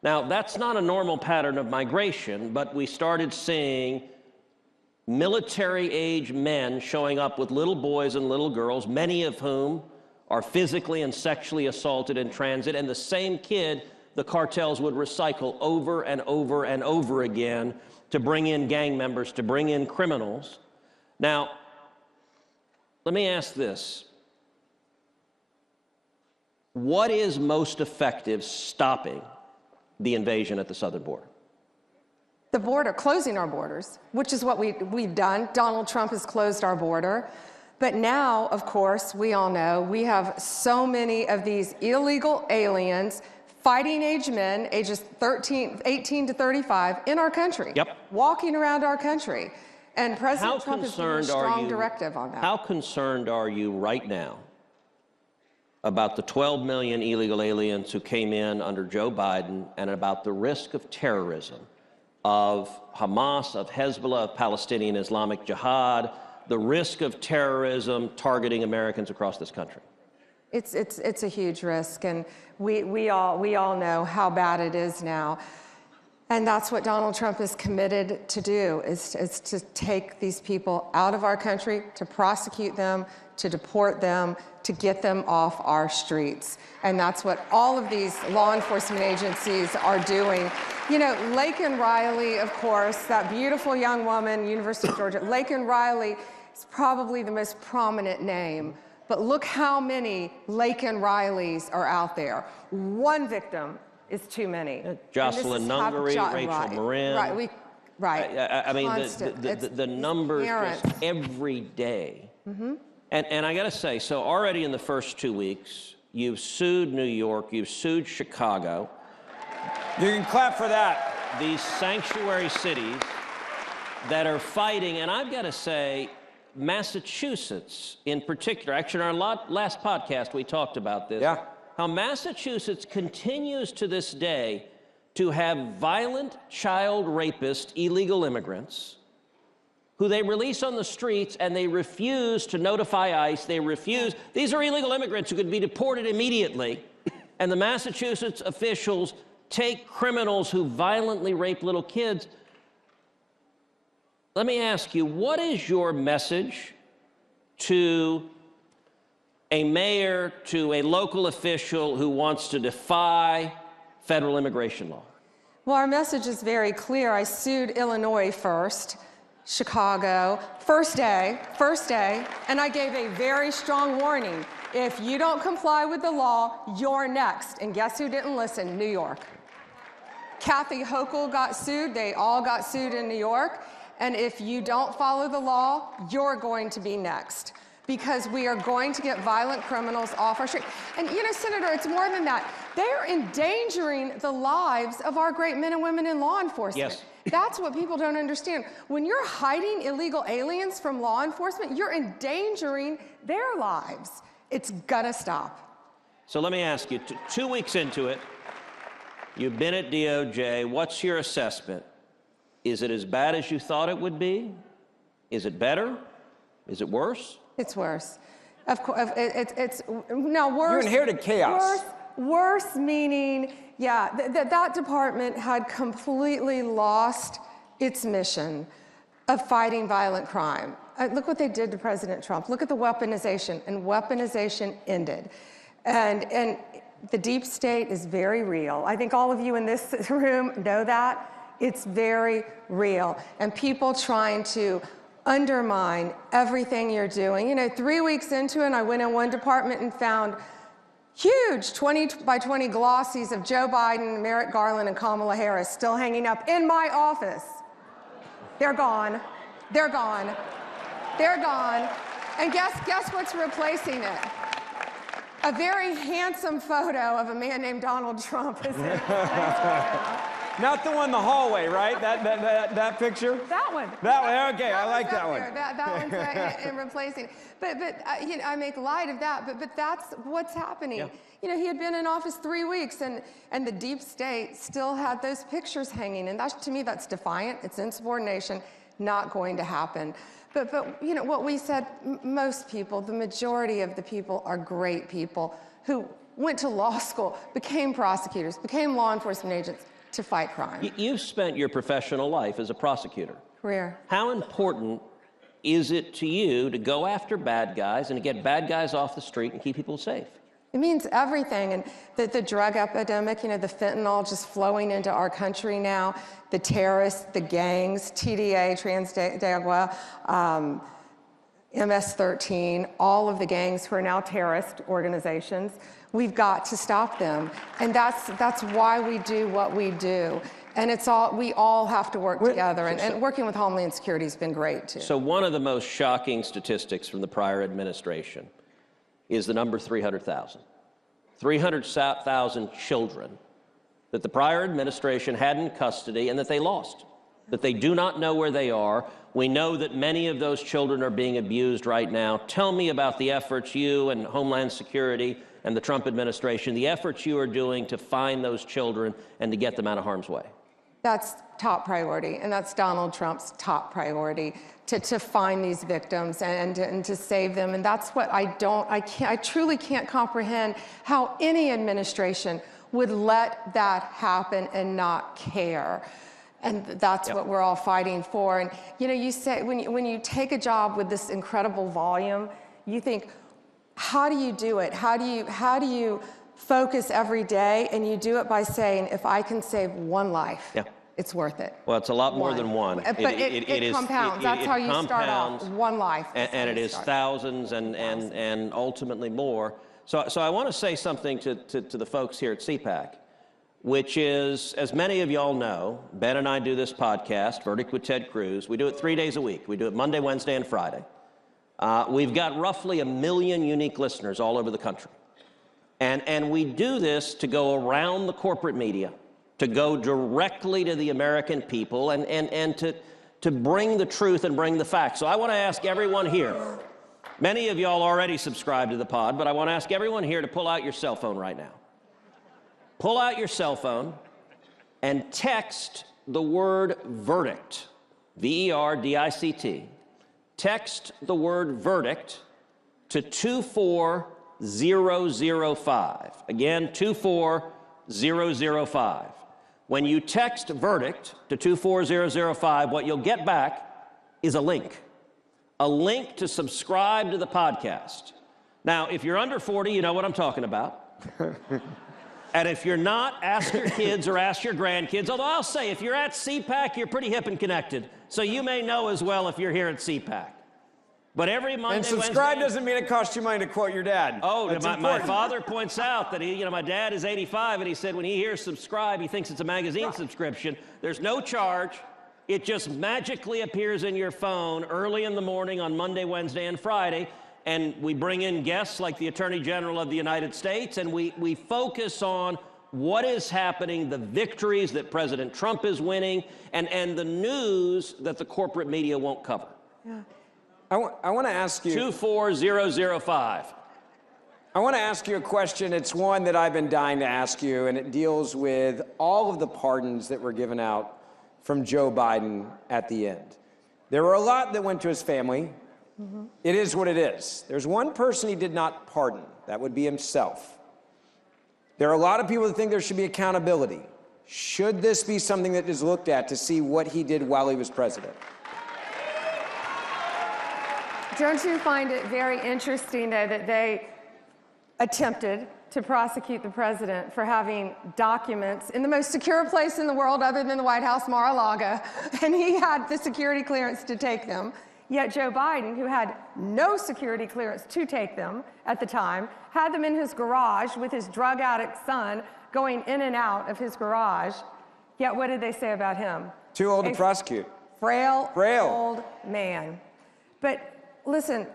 Now, that's not a normal pattern of migration, but we started seeing military-age men showing up with little boys and little girls, many of whom are physically and sexually assaulted in transit, and the same kid the cartels would recycle over and over and over again to bring in gang members, to bring in criminals. Now, let me ask this. What is most effective stopping the invasion at the southern border? The border, closing our borders, which is what we've done. Donald Trump has closed our border. But now, of course, we all know we have so many of these illegal aliens, fighting age men, ages 18 to 35, in our country, walking around our country. And President Trump has given a strong directive on that. How concerned are you right now about the 12 million illegal aliens who came in under Joe Biden and about the risk of terrorism, of Hamas, of Hezbollah, of Palestinian Islamic Jihad, the risk of terrorism targeting Americans across this country? It's a huge risk, and we all know how bad it is now. And that's what Donald Trump is committed to do, is to take these people out of our country, to prosecute them, to deport them, to get them off our streets. And that's what all of these law enforcement agencies are doing. You know, Laken Riley, of course, that beautiful young woman, University of Georgia, Laken Riley is probably the most prominent name. But look how many Laken Rileys are out there. One victim is too many. Jocelyn Nungery, Rachel Marin. I mean, the numbers just every day. And I got to say, so already in the first 2 weeks, you've sued New York, you've sued Chicago. You can clap for that. These sanctuary cities that are fighting, and I've got to say, Massachusetts in particular, actually in our last podcast we talked about this, how Massachusetts continues to this day to have violent child rapist illegal immigrants who they release on the streets and they refuse to notify ICE, they refuse. These are illegal immigrants who could be deported immediately, and the Massachusetts officials take criminals who violently rape little kids. Let me ask you, what is your message to a mayor, to a local official who wants to defy federal immigration law? Well, our message is very clear. I sued Illinois first, Chicago, first day, and I gave a very strong warning. If you don't comply with the law, you're next. And guess who didn't listen? New York. Kathy Hochul got sued. They all got sued in New York. And if you don't follow the law, you're going to be next, because we are going to get violent criminals off our street. And you know, Senator, it's more than that. They're endangering the lives of our great men and women in law enforcement. Yes. That's what people don't understand. When you're hiding illegal aliens from law enforcement, you're endangering their lives. It's gonna stop. So let me ask you, 2 weeks into it, you've been at DOJ. What's your assessment? Is it as bad as you thought it would be? Is it better? Is it worse? It's worse. Of course, it's no worse. You inherited chaos. Worse meaning, yeah, that department had completely lost its mission of fighting violent crime. Look what they did to President Trump. Look at the weaponization, and weaponization ended. And The deep state is very real. I think all of you in this room know that. It's very real. And people trying to undermine everything you're doing. 3 weeks into it, I went in one department and found huge 20 by 20 glossies of Joe Biden, Merrick Garland, and Kamala Harris still hanging up in my office. They're gone. They're gone. They're gone. And guess what's replacing it? A very handsome photo of a man named Donald Trump is in it. Not the one in the hallway, right? That picture? That one. That one, okay, I like that one. That one's in replacing. But I make light of that, but that's what's happening. Yeah. He had been in office 3 weeks, and the deep state still had those pictures hanging, and to me, that's defiant. It's insubordination, not going to happen. But what we said, most people, the majority of the people are great people who went to law school, became prosecutors, became law enforcement agents to fight crime. You've spent your professional life as a prosecutor. Career. How important is it to you to go after bad guys and to get bad guys off the street and keep people safe? It means everything. And the drug epidemic, the fentanyl just flowing into our country now, the terrorists, the gangs, TDA, Transdagua, MS-13, all of the gangs who are now terrorist organizations. We've got to stop them. And that's why we do what we do. And we all have to work together. And working with Homeland Security has been great, too. So one of the most shocking statistics from the prior administration is the number 300,000. 300,000 children that the prior administration had in custody and that they lost, that they do not know where they are. We know that many of those children are being abused right now. Tell me about the efforts you and Homeland Security and the Trump administration, the efforts you are doing to find those children and to get them out of harm's way. That's top priority, and that's Donald Trump's top priority, to find these victims and to save them. And that's what I truly can't comprehend how any administration would let that happen and not care. And that's what we're all fighting for. And you say, when you take a job with this incredible volume, you think, how do you do it? How do you focus every day? And you do it by saying, if I can save one life, it's worth it. Well, it's a lot more than one. But it compounds. That's how you start off. One life. And it is thousands and ultimately more. So I want to say something to the folks here at CPAC, which is, as many of y'all know, Ben and I do this podcast, Verdict with Ted Cruz. We do it 3 days a week. We do it Monday, Wednesday, and Friday. We've got roughly 1 million unique listeners all over the country. And we do this to go around the corporate media, to go directly to the American people and to bring the truth and bring the facts. So I want to ask everyone here, many of y'all already subscribe to the pod, but I want to ask everyone here to pull out your cell phone right now. Pull out your cell phone and text the word verdict, VERDICT. Text the word verdict to 24005. Again, 24005. When you text verdict to 24005, what you'll get back is a link to subscribe to the podcast. Now, if you're under 40, you know what I'm talking about. And if you're not, ask your kids or ask your grandkids. Although I'll say, if you're at CPAC, you're pretty hip and connected. So you may know as well if you're here at CPAC. But every Monday, and subscribe Wednesday, doesn't mean it costs you money, to quote your dad. Oh, my important. father points out that my dad is 85, and he said when he hears subscribe, he thinks it's a magazine subscription. There's no charge. It just magically appears in your phone early in the morning on Monday, Wednesday, and Friday. And we bring in guests like the Attorney General of the United States, and we focus on what is happening, the victories that President Trump is winning, and the news that the corporate media won't cover. Yeah. I want to ask you... 24005. I want to ask you a question. It's one that I've been dying to ask you, and it deals with all of the pardons that were given out from Joe Biden at the end. There were a lot that went to his family. Mm-hmm. It is what it is. There's one person he did not pardon. That would be himself. There are a lot of people that think there should be accountability. Should this be something that is looked at to see what he did while he was president? Don't you find it very interesting, though, that they attempted to prosecute the president for having documents in the most secure place in the world other than the White House, Mar-a-Lago, and he had the security clearance to take them. Yet Joe Biden, who had no security clearance to take them at the time, had them in his garage with his drug addict son going in and out of his garage. Yet what did they say about him? Too old to prosecute. Frail old man. But listen,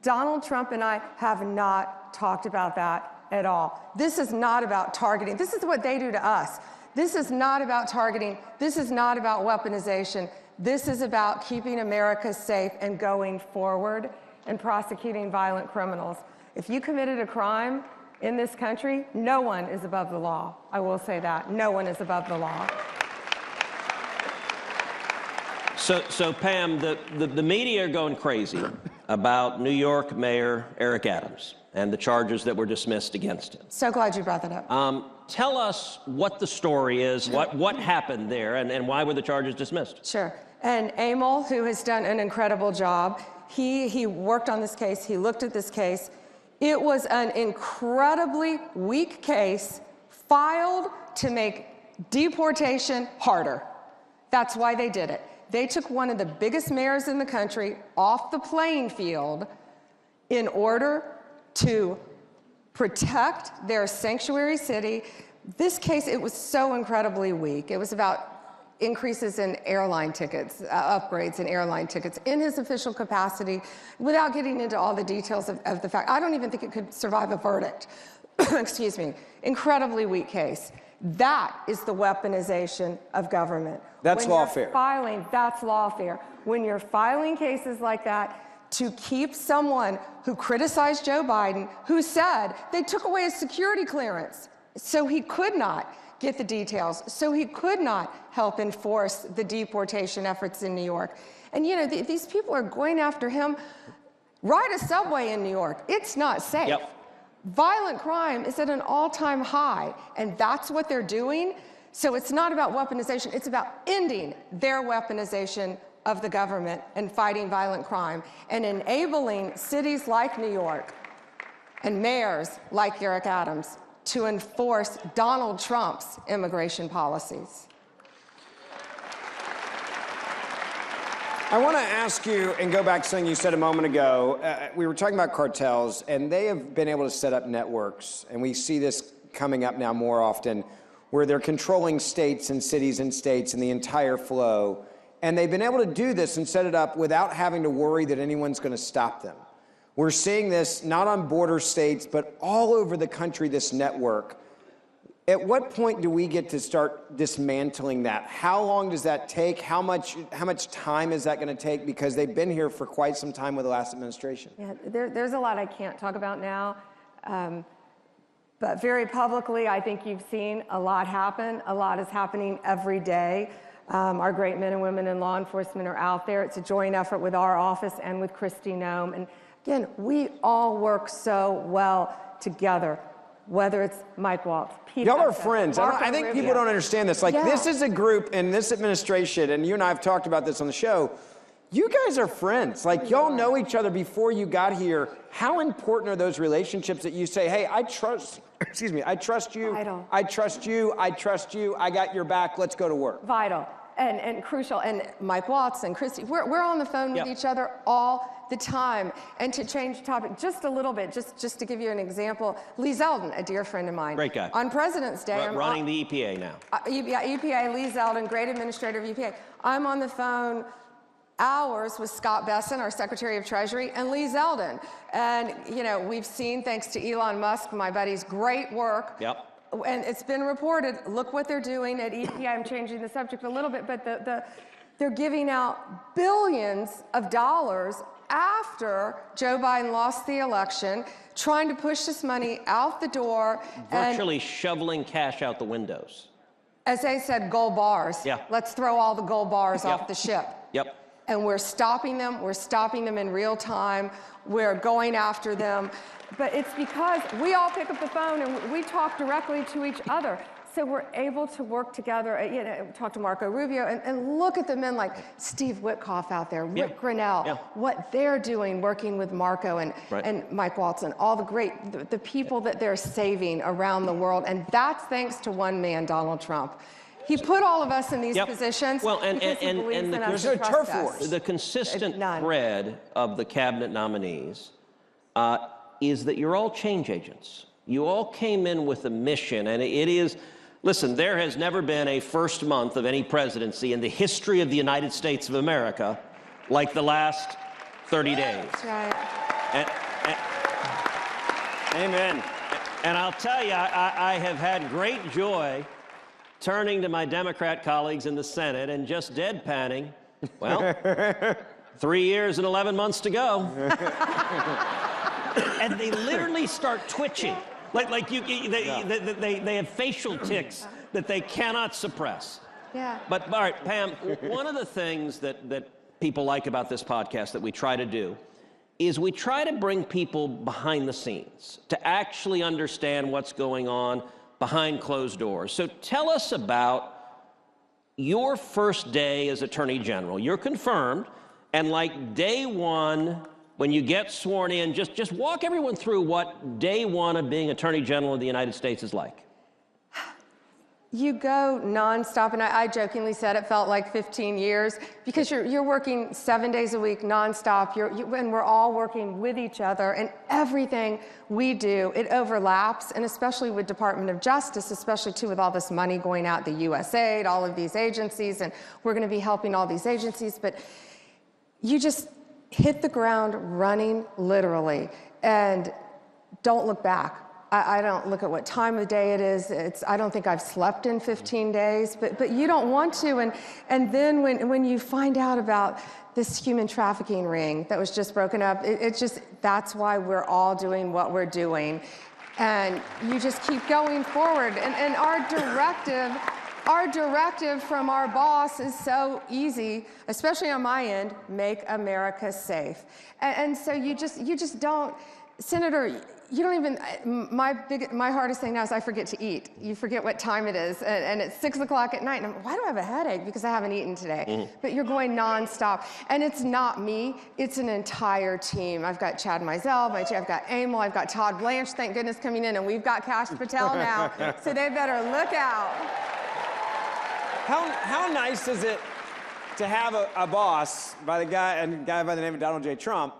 Donald Trump and I have not talked about that at all. This is not about targeting. This is what they do to us. This is not about targeting. This is not about weaponization. This is about keeping America safe and going forward and prosecuting violent criminals. If you committed a crime in this country, no one is above the law. I will say that. No one is above the law. So Pam, the media are going crazy about New York Mayor Eric Adams and the charges that were dismissed against him. So glad you brought that up. Tell us what the story is, what happened there, and why were the charges dismissed? Sure. And Emil, who has done an incredible job, he worked on this case, he looked at this case. It was an incredibly weak case filed to make deportation harder. That's why they did it. They took one of the biggest mayors in the country off the playing field in order to protect their sanctuary city. This case, it was so incredibly weak. It was about increases in airline tickets, upgrades in airline tickets in his official capacity, without getting into all the details of the fact. I don't even think it could survive a verdict. Excuse me. Incredibly weak case. That is the weaponization of government. That's lawfare. That's lawfare. When you're filing cases like that to keep someone who criticized Joe Biden, who said they took away his security clearance, so he could not get the details, so he could not help enforce the deportation efforts in New York. And you know, these people are going after him. Ride a subway in New York. It's not safe. Yep. Violent crime is at an all-time high, and that's what they're doing. So it's not about weaponization, it's about ending their weaponization of the government and fighting violent crime and enabling cities like New York and mayors like Eric Adams to enforce Donald Trump's immigration policies. I want to ask you and go back to something you said a moment ago. We were talking about cartels, and they have been able to set up networks, and we see this coming up now more often, where they're controlling states and cities and states and the entire flow. And they've been able to do this and set it up without having to worry that anyone's going to stop them. We're seeing this not on border states, but all over the country, this network. At what point do we get to start dismantling that? How long does that take? How much time is that going to take? Because they've been here for quite some time with the last administration. Yeah, there's a lot I can't talk about now. But very publicly, I think you've seen a lot happen. A lot is happening every day. Our great men and women in law enforcement are out there. It's a joint effort with our office and with Kristi Noem. And again, we all work so well together, whether it's Mike Waltz, Pete Y'all are Bessa, friends. I think Rubio. people don't understand this. Like, Yeah. This is a group in this administration, and you and I have talked about this on the show. You guys are friends. Like, y'all know each other before you got here. How important are those relationships that you say, hey, I trust you, I trust you, I trust you, I got your back, let's go to work. Vital and crucial. And Mike Watts and Kristi, we're on the phone with each other all the time. And to change the topic just a little bit, just to give you an example, Lee Zeldin, a dear friend of mine. Great guy. On President's Day. Running the EPA now. EPA, Lee Zeldin, great administrator of EPA. I'm on the phone hours with Scott Besson, our Secretary of Treasury, and Lee Zeldin. And, you know, we've seen, thanks to Elon Musk, my buddy's great work. Yep. And it's been reported, look what they're doing at EPA. I'm changing the subject a little bit, but they're giving out billions of dollars after Joe Biden lost the election, trying to push this money out the door. Virtually shoveling cash out the windows. As they said, gold bars. Yeah. Let's throw all the gold bars off the ship. Yep. And we're stopping them in real time. We're going after them. But it's because we all pick up the phone and we talk directly to each other. So we're able to work together, talk to Marco Rubio, and look at the men like Steve Witkoff out there, Rick Grinnell, what they're doing working with Marco and Mike Walton, all the people that they're saving around the world. And that's thanks to one man, Donald Trump. He put all of us in these positions because he believes in us to trust us. The consistent thread of the cabinet nominees is that you're all change agents. You all came in with a mission, and it is, listen, there has never been a first month of any presidency in the history of the United States of America like the last 30 days. That's right. Amen. And I'll tell you, I have had great joy turning to my Democrat colleagues in the Senate and just deadpanning, well, 3 years and 11 months to go. And they literally start twitching. They have facial tics that they cannot suppress. Yeah. But all right, Pam, one of the things that people like about this podcast that we try to do is we try to bring people behind the scenes to actually understand what's going on behind closed doors. So tell us about your first day as Attorney General. You're confirmed, and like day one, when you get sworn in, just walk everyone through what day one of being Attorney General of the United States is like. You go nonstop, and I jokingly said it felt like 15 years because you're working 7 days a week nonstop. And we're all working with each other, and everything we do, it overlaps, and especially with Department of Justice, especially too with all this money going out, the USAID, all of these agencies, and we're going to be helping all these agencies, but you just hit the ground running, literally, and don't look back. I don't look at what time of day it is. I don't think I've slept in 15 days, but you don't want to. And then when you find out about this human trafficking ring that was just broken up, that's why we're all doing what we're doing. And you just keep going forward. And our directive from our boss is so easy, especially on my end, make America safe. And so you just don't, Senator, you don't even, my hardest thing now is I forget to eat. You forget what time it is, and it's 6 o'clock at night, and why do I have a headache? Because I haven't eaten today. But you're going nonstop. And it's not me, it's an entire team. I've got Chad Mizell, I've got Emil, I've got Todd Blanche, thank goodness, coming in, and we've got Kash Patel now, so they better look out. How nice is it to have a boss by a guy by the name of Donald J. Trump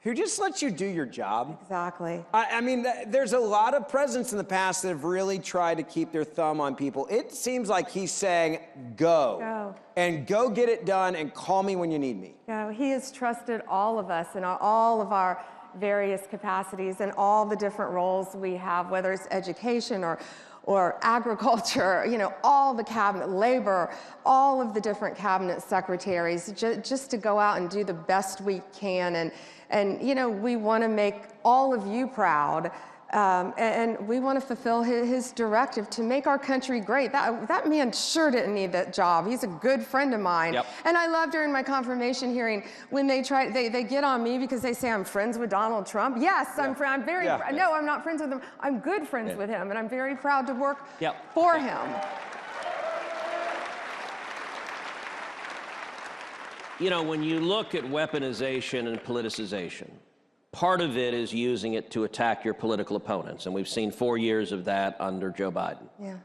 who just lets you do your job? Exactly. I mean, there's a lot of presidents in the past that have really tried to keep their thumb on people. It seems like he's saying, go. And go get it done and call me when you need me. Yeah, he has trusted all of us in all of our various capacities and all the different roles we have, whether it's education or agriculture, all the cabinet, labor, all of the different cabinet secretaries, just to go out and do the best we can. And we want to make all of you proud, and we want to fulfill his directive to make our country great. That man sure didn't need that job. He's a good friend of mine. Yep. And I love during my confirmation hearing when they get on me because they say I'm friends with Donald Trump. Yes, I'm very, no, I'm not friends with him. I'm good friends with him, and I'm very proud to work for him. When you look at weaponization and politicization, part of it is using it to attack your political opponents, and we've seen 4 years of that under Joe Biden. Yeah.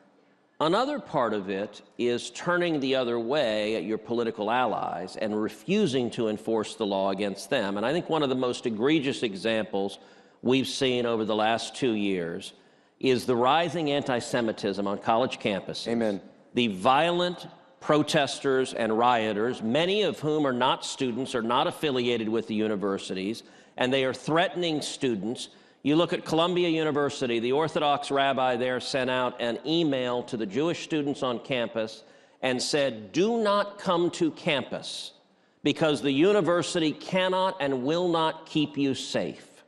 Another part of it is turning the other way at your political allies and refusing to enforce the law against them. And I think one of the most egregious examples we've seen over the last 2 years is the rising anti-Semitism on college campuses. Amen. The violent protesters and rioters, many of whom are not students, are not affiliated with the universities, and they are threatening students. You look at Columbia University, the Orthodox rabbi there sent out an email to the Jewish students on campus and said, do not come to campus because the university cannot and will not keep you safe.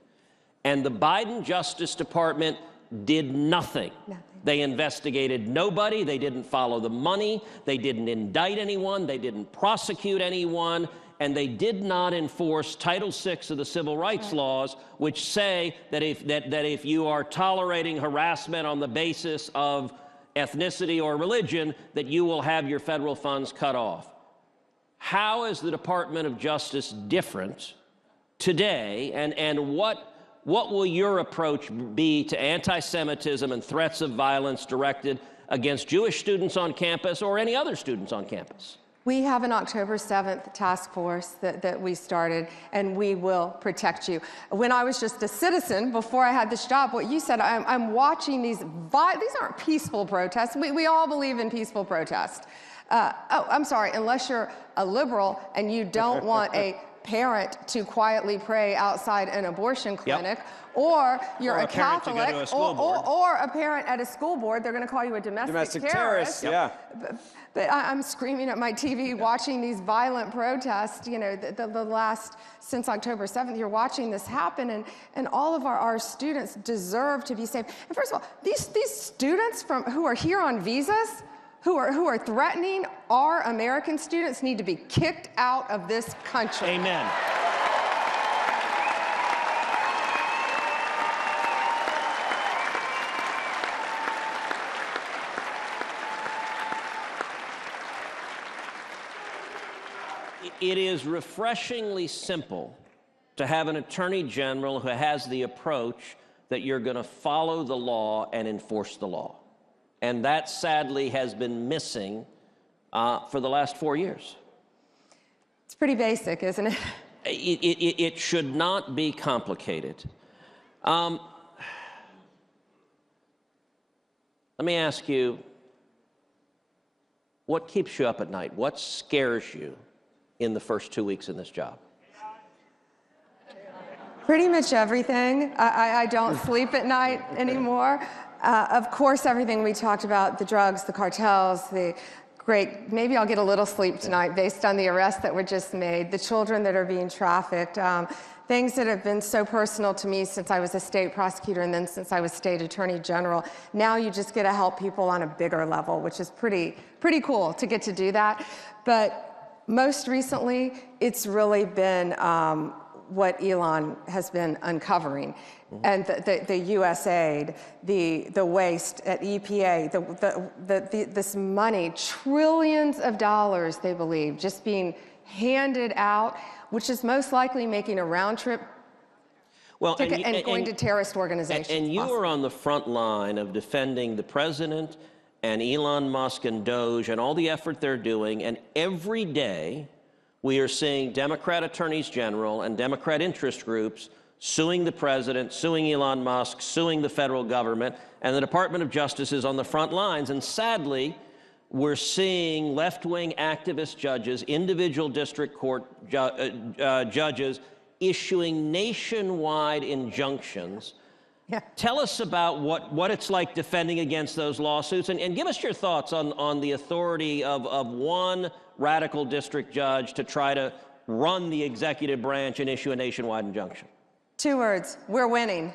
And the Biden Justice Department did nothing. They investigated nobody. They didn't follow the money. They didn't indict anyone. They didn't prosecute anyone. And they did not enforce Title VI of the Civil Rights laws, which say that if you are tolerating harassment on the basis of ethnicity or religion, that you will have your federal funds cut off. How is the Department of Justice different today, and what will your approach be to anti-Semitism and threats of violence directed against Jewish students on campus or any other students on campus? We have an October 7th task force that we started, and we will protect you. When I was just a citizen, before I had this job, what you said, I'm watching these aren't peaceful protests. We all believe in peaceful protest. I'm sorry, unless you're a liberal and you don't want a parent to quietly pray outside an abortion clinic, or you're a Catholic, or a parent at a school board, they're going to call you a domestic terrorist. Yeah. But I'm screaming at my TV watching these violent protests, you know, the last, since October 7th, you're watching this happen, and all of our students deserve to be safe. And first of all, these students who are here on visas, who are threatening our American students, need to be kicked out of this country. Amen. It is refreshingly simple to have an attorney general who has the approach that you're going to follow the law and enforce the law. And that, sadly, has been missing for the last 4 years. It's pretty basic, isn't it? It should not be complicated. Let me ask you, what keeps you up at night? What scares you in the first 2 weeks in this job? Pretty much everything. I don't sleep at night anymore. Of course, everything we talked about, the drugs, the cartels, maybe I'll get a little sleep tonight based on the arrests that were just made, the children that are being trafficked, things that have been so personal to me since I was a state prosecutor and then since I was state attorney general. Now you just get to help people on a bigger level, which is pretty cool to get to do that. But most recently, it's really been what Elon has been uncovering. And the USAID, the waste at EPA, this money, trillions of dollars, they believe, just being handed out, which is most likely making a round trip ticket and going to terrorist organizations. And you are on the front line of defending the president and Elon Musk and Doge and all the effort they're doing, and every day we are seeing Democrat attorneys general and Democrat interest groups suing the president, suing Elon Musk, suing the federal government, and the Department of Justice is on the front lines. And sadly, we're seeing left-wing activist judges, individual district court judges, issuing nationwide injunctions. Yeah. Tell us about what it's like defending against those lawsuits, and give us your thoughts on the authority of one radical district judge to try to run the executive branch and issue a nationwide injunction. 2 words: we're winning.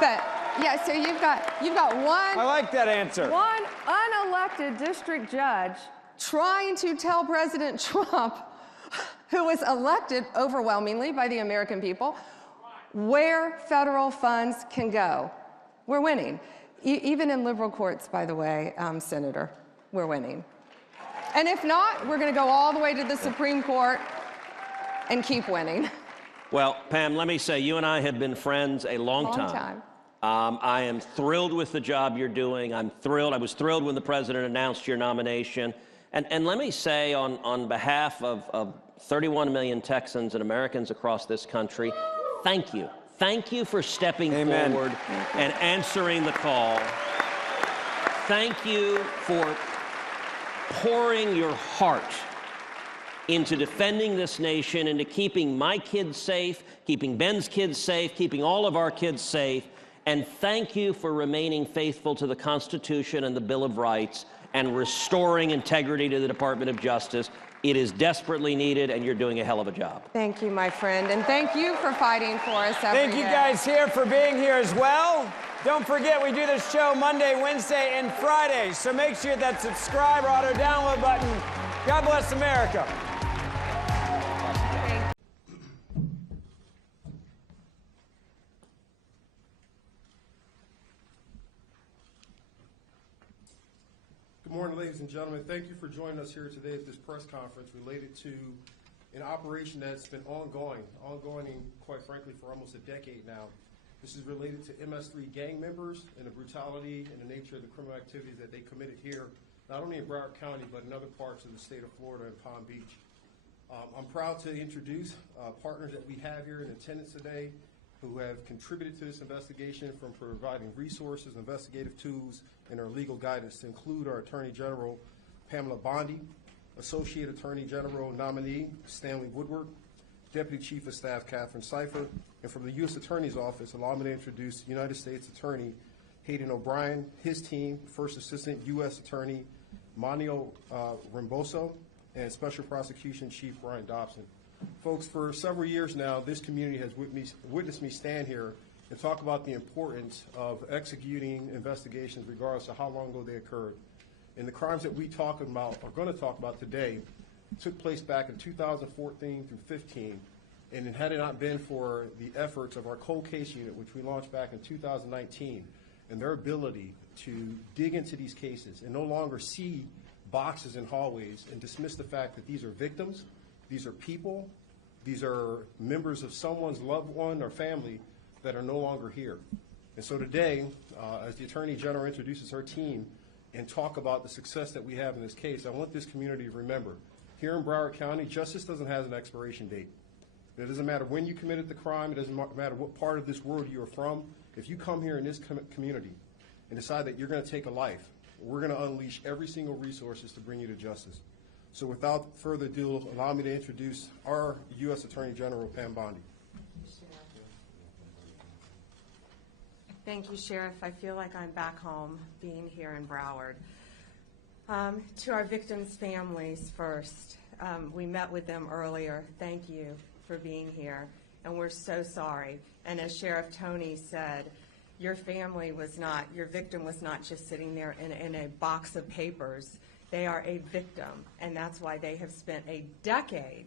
But yeah, so you've got one. I like that answer. One unelected district judge trying to tell President Trump, who was elected overwhelmingly by the American people, where federal funds can go. We're winning. Even in liberal courts, by the way, Senator, we're winning. And if not, we're going to go all the way to the Supreme Court and keep winning. Well, Pam, let me say, you and I have been friends a long time. I am thrilled with the job you're doing. I'm thrilled. I was thrilled when the president announced your nomination. And let me say, on behalf of 31 million Texans and Americans across this country, thank you. Thank you for stepping forward and answering the call. Thank you for pouring your heart into defending this nation, into keeping my kids safe, keeping Ben's kids safe, keeping all of our kids safe. And thank you for remaining faithful to the Constitution and the Bill of Rights and restoring integrity to the Department of Justice. It is desperately needed, and you're doing a hell of a job. Thank you, my friend, and thank you for fighting for us every day. Thank you guys here for being here as well. Don't forget, we do this show Monday, Wednesday, and Friday, so make sure that subscribe or auto download button. God bless America. Good morning, ladies and gentlemen. Thank you for joining us here today at this press conference related to an operation that's been ongoing, quite frankly, for almost a decade now. This is related to MS3 gang members and the brutality and the nature of the criminal activities that they committed here, not only in Broward County, but in other parts of the state of Florida and Palm Beach. I'm proud to introduce partners that we have here in attendance today who have contributed to this investigation, from providing resources, investigative tools, and our legal guidance, to include our Attorney General Pam Bondi, Associate Attorney General nominee Stanley Woodward, Deputy Chief of Staff Catherine Cipher, and from the U.S. Attorney's Office, allow me to introduce United States Attorney Hayden O'Brien, his team, First Assistant U.S. Attorney Manio Rimboso, and Special Prosecution Chief Brian Dobson. Folks, for several years now, this community has witnessed me stand here and talk about the importance of executing investigations regardless of how long ago they occurred. And the crimes that we talk about, are going to talk about today, took place back in 2014 through 15. And had it not been for the efforts of our cold case unit, which we launched back in 2019, and their ability to dig into these cases and no longer see boxes in hallways and dismiss the fact that these are victims, these are people, these are members of someone's loved one or family that are no longer here. And so today, as the Attorney General introduces her team and talk about the success that we have in this case, I want this community to remember, here in Broward County, justice doesn't have an expiration date. It doesn't matter when you committed the crime. It doesn't matter what part of this world you are from. If you come here in this community and decide that you're going to take a life, we're going to unleash every single resources to bring you to justice. So without further ado, allow me to introduce our U.S. Attorney General, Pam Bondi. Thank you, Sheriff. I feel like I'm back home being here in Broward. To our victims' families first, we met with them earlier. Thank you for being here, and we're so sorry. And as Sheriff Tony said, your family was not, your victim was not just sitting there in a box of papers. They are a victim, and that's why they have spent a decade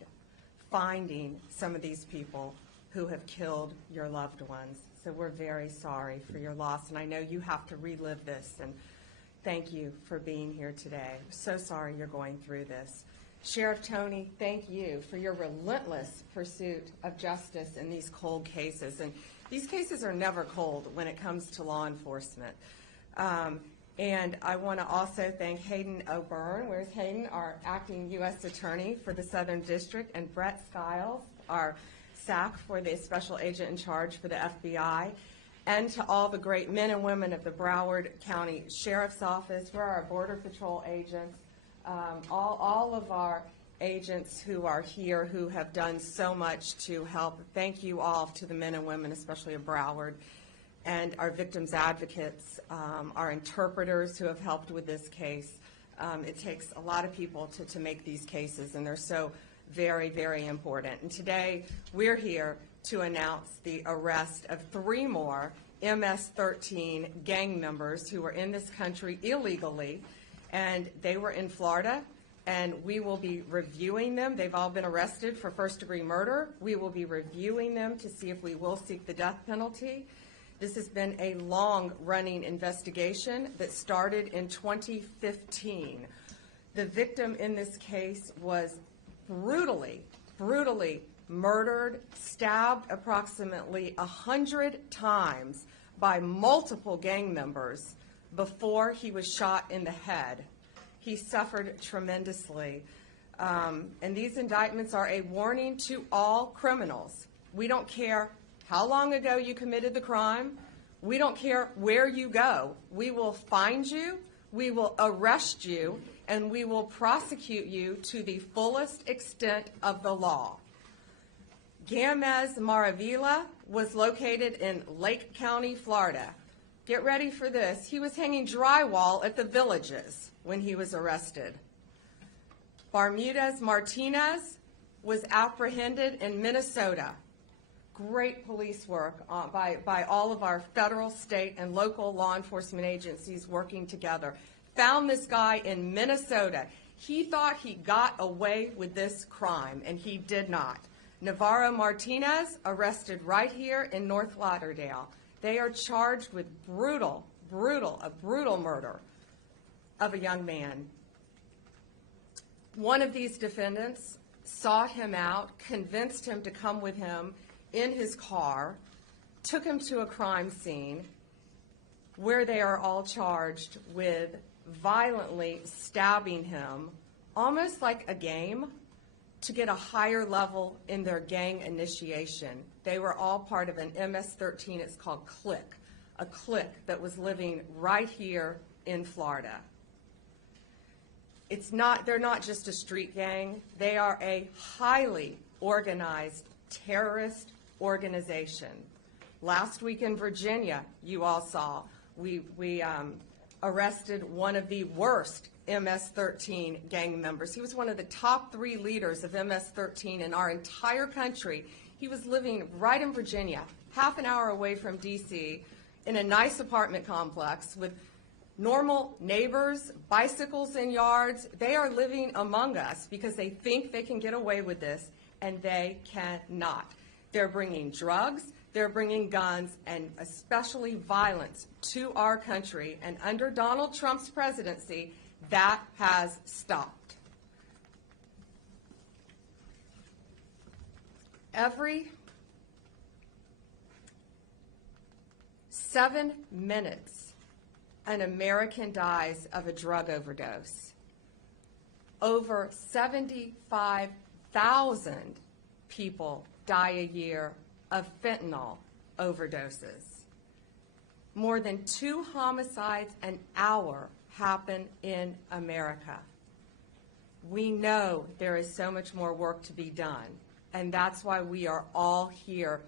finding some of these people who have killed your loved ones. So we're very sorry for your loss, and I know you have to relive this, and thank you for being here today. I'm so sorry you're going through this. Sheriff Tony, thank you for your relentless pursuit of justice in these cold cases. And these cases are never cold when it comes to law enforcement. And I want to also thank Hayden O'Byrne, where's Hayden, our acting U.S. Attorney for the Southern District, and Brett Skiles, our SAC for the Special Agent in Charge for the FBI, and to all the great men and women of the Broward County Sheriff's Office, for our Border Patrol agents, all of our agents who are here who have done so much to help. Thank you all to the men and women, especially of Broward, and our victims advocates, our interpreters who have helped with this case. It takes a lot of people to make these cases, and they're so very, very important. And today, we're here to announce the arrest of 3 more MS-13 gang members who were in this country illegally, and they were in Florida, and we will be reviewing them. They've all been arrested for first-degree murder. We will be reviewing them to see if we will seek the death penalty. This has been a long-running investigation that started in 2015. The victim in this case was brutally murdered, stabbed approximately 100 times by multiple gang members before he was shot in the head. He suffered tremendously. And these indictments are a warning to all criminals. We don't care how long ago you committed the crime. We don't care where you go. We will find you, we will arrest you, and we will prosecute you to the fullest extent of the law. Gamez Maravilla was located in Lake County, Florida. Get ready for this. He was hanging drywall at the Villages when he was arrested. Bermudez Martinez was apprehended in Minnesota. Great police work by all of our federal, state, and local law enforcement agencies working together. Found this guy in Minnesota. He thought he got away with this crime, and he did not. Navarro Martinez arrested right here in North Lauderdale. They are charged with brutal murder. of a young man. One of these defendants sought him out, convinced him to come with him in his car, took him to a crime scene where they are all charged with violently stabbing him, almost like a game, to get a higher level in their gang initiation. They were all part of an MS-13, it's called Click, a clique that was living right here in Florida. They're not just a street gang, they are a highly organized terrorist organization. Last week in Virginia, you all saw, we arrested one of the worst MS-13 gang members. He was one of the top 3 leaders of MS-13 in our entire country. He was living right in Virginia, half an hour away from D.C., in a nice apartment complex with normal neighbors, bicycles in yards. They are living among us because they think they can get away with this, and they cannot. They're bringing drugs, they're bringing guns, and especially violence to our country. And under Donald Trump's presidency, that has stopped. Every 7 minutes, an American dies of a drug overdose. Over 75,000 people die a year of fentanyl overdoses. More than 2 homicides an hour happen in America. We know there is so much more work to be done, and that's why we are all here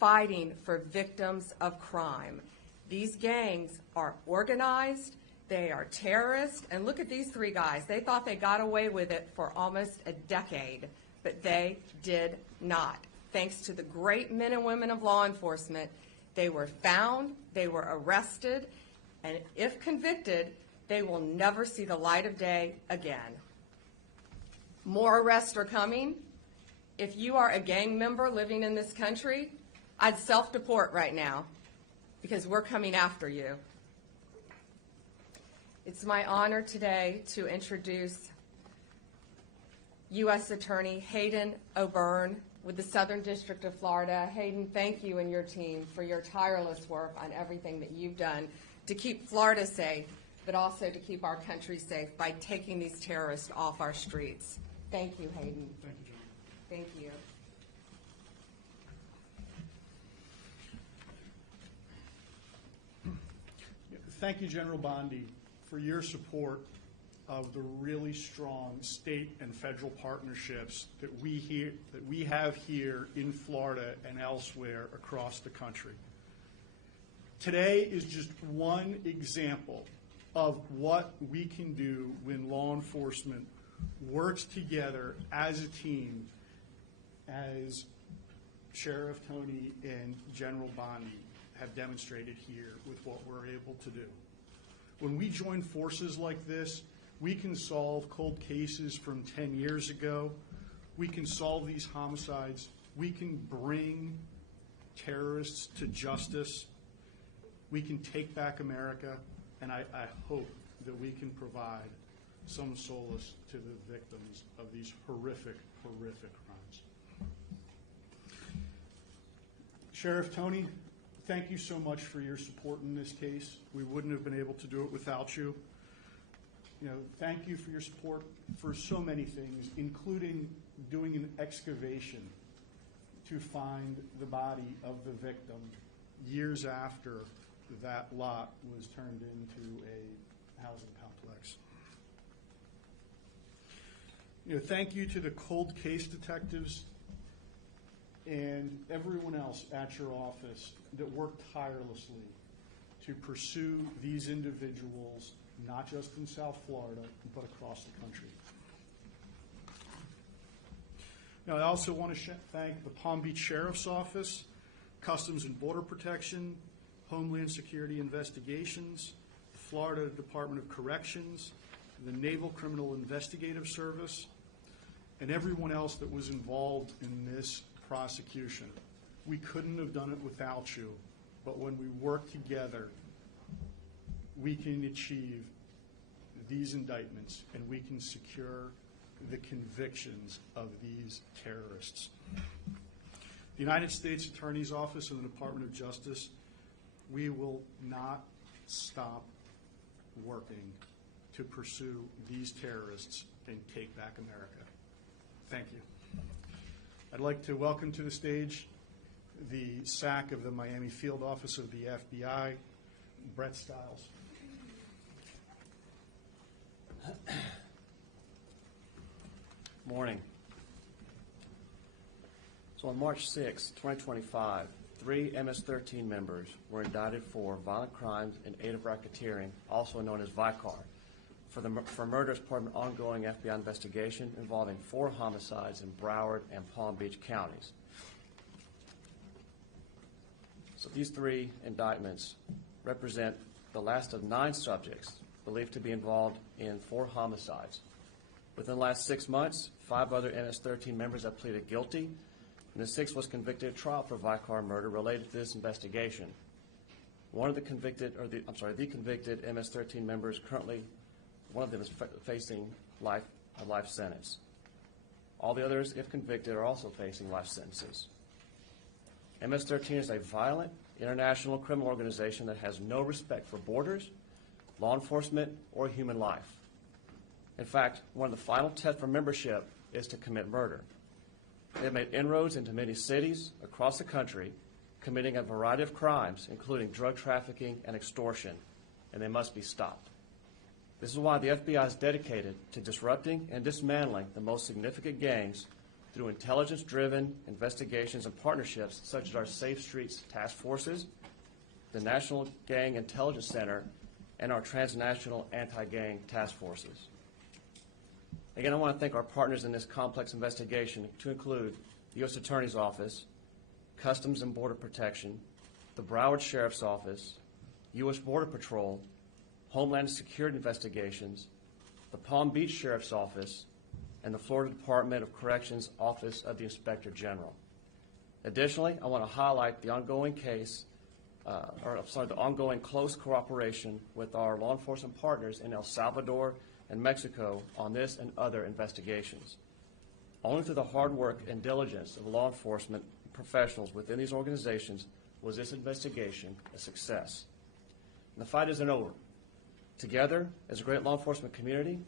fighting for victims of crime. These gangs are organized, they are terrorists, and look at these 3 guys. They thought they got away with it for almost a decade, but they did not. Thanks to the great men and women of law enforcement, they were found, they were arrested, and if convicted, they will never see the light of day again. More arrests are coming. If you are a gang member living in this country, I'd self-deport right now because we're coming after you. It's my honor today to introduce U.S. Attorney Hayden O'Byrne with the Southern District of Florida. Hayden, thank you and your team for your tireless work on everything that you've done to keep Florida safe, but also to keep our country safe by taking these terrorists off our streets. Thank you, Hayden. Thank you, John. Thank you. Thank you, General Bondi, for your support of the really strong state and federal partnerships that we have here in Florida and elsewhere across the country. Today is just one example of what we can do when law enforcement works together as a team, as Sheriff Tony and General Bondi have demonstrated here with what we're able to do. When we join forces like this, we can solve cold cases from 10 years ago. We can solve these homicides. We can bring terrorists to justice. We can take back America, and I hope that we can provide some solace to the victims of these horrific, horrific crimes. Sheriff Tony, thank you so much for your support in this case. We wouldn't have been able to do it without you. Thank you for your support for so many things, including doing an excavation to find the body of the victim years after that lot was turned into a housing complex. Thank you to the cold case detectives and everyone else at your office that worked tirelessly to pursue these individuals, not just in South Florida, but across the country. Now, I also want to thank the Palm Beach Sheriff's Office, Customs and Border Protection, Homeland Security Investigations, the Florida Department of Corrections, the Naval Criminal Investigative Service, and everyone else that was involved in this prosecution. We couldn't have done it without you, but when we work together, we can achieve these indictments and we can secure the convictions of these terrorists. The United States Attorney's Office and the Department of Justice, we will not stop working to pursue these terrorists and take back America. Thank you. I'd like to welcome to the stage the SAC of the Miami Field Office of the FBI, Brett Stiles. Morning. So on March 6, 2025, 3 MS-13 members were indicted for violent crimes in aid of racketeering, also known as VICAR, for murder as part of an ongoing FBI investigation involving 4 homicides in Broward and Palm Beach counties. So these 3 indictments represent the last of 9 subjects believed to be involved in 4 homicides. Within the last 6 months, 5 other MS-13 members have pleaded guilty, and the 6th was convicted at trial for VICAR murder related to this investigation. The convicted MS-13 members currently, one of them is facing a life sentence. All the others, if convicted, are also facing life sentences. MS-13 is a violent international criminal organization that has no respect for borders, law enforcement, or human life. In fact, one of the final tests for membership is to commit murder. They have made inroads into many cities across the country, committing a variety of crimes, including drug trafficking and extortion, and they must be stopped. This is why the FBI is dedicated to disrupting and dismantling the most significant gangs through intelligence-driven investigations and partnerships such as our Safe Streets Task Forces, the National Gang Intelligence Center, and our transnational anti-gang task forces. Again, I want to thank our partners in this complex investigation, to include the U.S. Attorney's Office, Customs and Border Protection, the Broward Sheriff's Office, U.S. Border Patrol, Homeland Security Investigations, the Palm Beach Sheriff's Office, and the Florida Department of Corrections Office of the Inspector General. Additionally, I want to highlight the ongoing the ongoing close cooperation with our law enforcement partners in El Salvador and Mexico on this and other investigations. Only through the hard work and diligence of law enforcement professionals within these organizations was this investigation a success. And the fight isn't over. Together, as a great law enforcement community,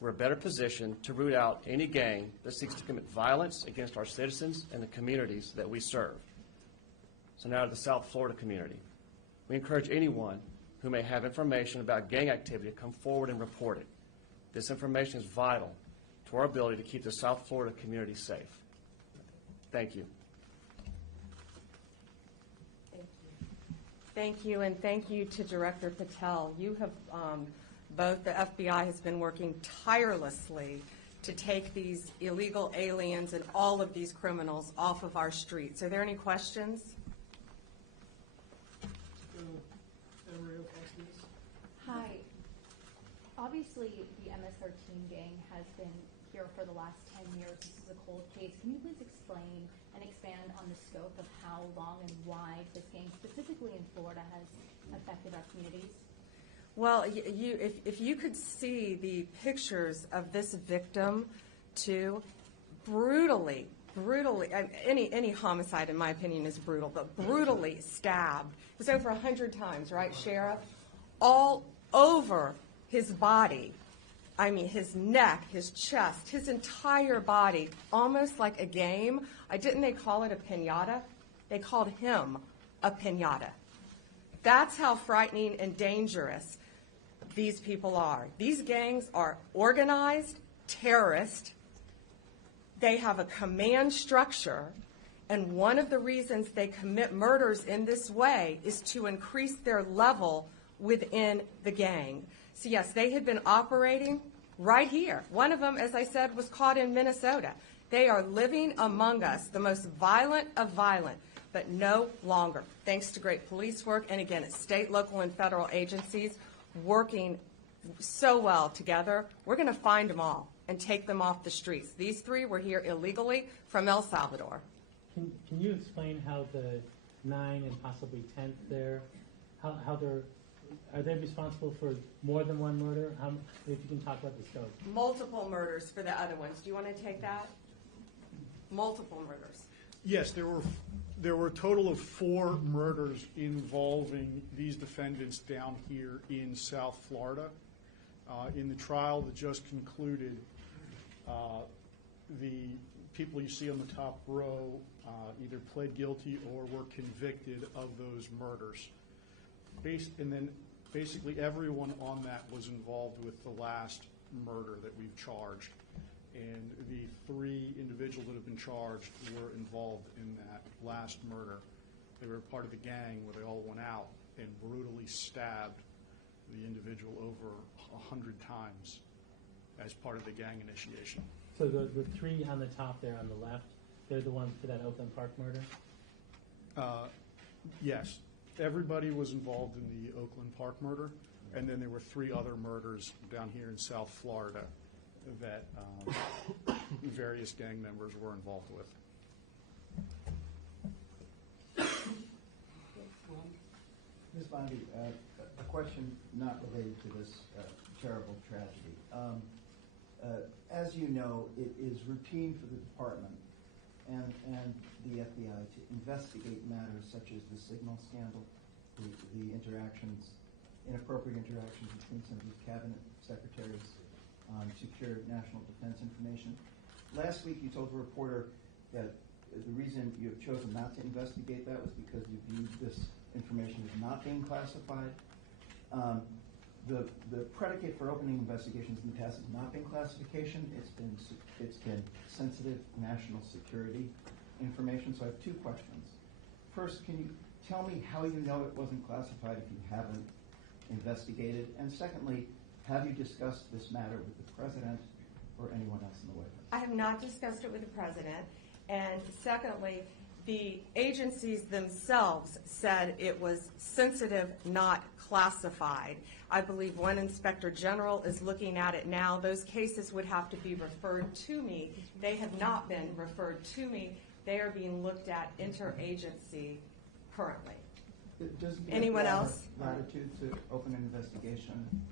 we're better positioned to root out any gang that seeks to commit violence against our citizens and the communities that we serve. So now to the South Florida community. We encourage anyone who may have information about gang activity to come forward and report it. This information is vital to our ability to keep the South Florida community safe. Thank you. Thank you, and thank you to Director Patel. You have, both the FBI has been working tirelessly to take these illegal aliens and all of these criminals off of our streets. Are there any questions? Hi. Obviously, the MS-13 gang has been here for the last 10 years. This is a cold case. Can you please explain and expand on the scope of how long and wide this gang, specifically in Florida, has affected our communities? Well, if you could see the pictures of this victim, too, brutally, any homicide, in my opinion, is brutal, but brutally stabbed. It was over 100 times, right, Sheriff? All over his body. I mean, his neck, his chest, his entire body, almost like a game. Didn't they call it a piñata? They called him a piñata. That's how frightening and dangerous these people are. These gangs are organized, terrorist. They have a command structure, and one of the reasons they commit murders in this way is to increase their level within the gang. So yes, they had been operating right here. One of them, as I said, was caught in Minnesota. They are living among us, the most violent of violent, but no longer. Thanks to great police work, and again, it's state, local, and federal agencies working so well together. We're going to find them all and take them off the streets. These 3 were here illegally from El Salvador. Can you explain how the 9 and possibly 10th there, how they're are they responsible for more than one murder? If you can talk about the scope. Multiple murders for the other ones. Do you want to take that? Multiple murders. Yes, there were a total of 4 murders involving these defendants down here in South Florida. In the trial that just concluded, the people you see on the top row either pled guilty or were convicted of those murders. And then basically everyone on that was involved with the last murder that we've charged. And the 3 individuals that have been charged were involved in that last murder. They were part of the gang where they all went out and brutally stabbed the individual over 100 times as part of the gang initiation. So the 3 on the top there on the left, they're the ones for that Oakland Park murder? Yes. Everybody was involved in the Oakland Park murder, and then there were 3 other murders down here in South Florida that various gang members were involved with. Ms. Bondi, a question not related to this terrible tragedy. As you know, it is routine for the department and the FBI to investigate matters such as the Signal scandal, the interactions, inappropriate interactions between some of these cabinet secretaries on secure national defense information. Last week you told a reporter that the reason you have chosen not to investigate that was because you viewed this information as not being classified. The predicate for opening investigations in the past has not been classification. It's been sensitive national security information. So I have 2 questions. First, can you tell me how you know it wasn't classified if you haven't investigated? And secondly, have you discussed this matter with the president or anyone else in the White House? I have not discussed it with the president. And secondly, the agencies themselves said it was sensitive, not classified. I believe one inspector general is looking at it now. Those cases would have to be referred to me. They have not been referred to me. They are being looked at interagency currently. Does the Anyone FBI else? have latitude to open an investigation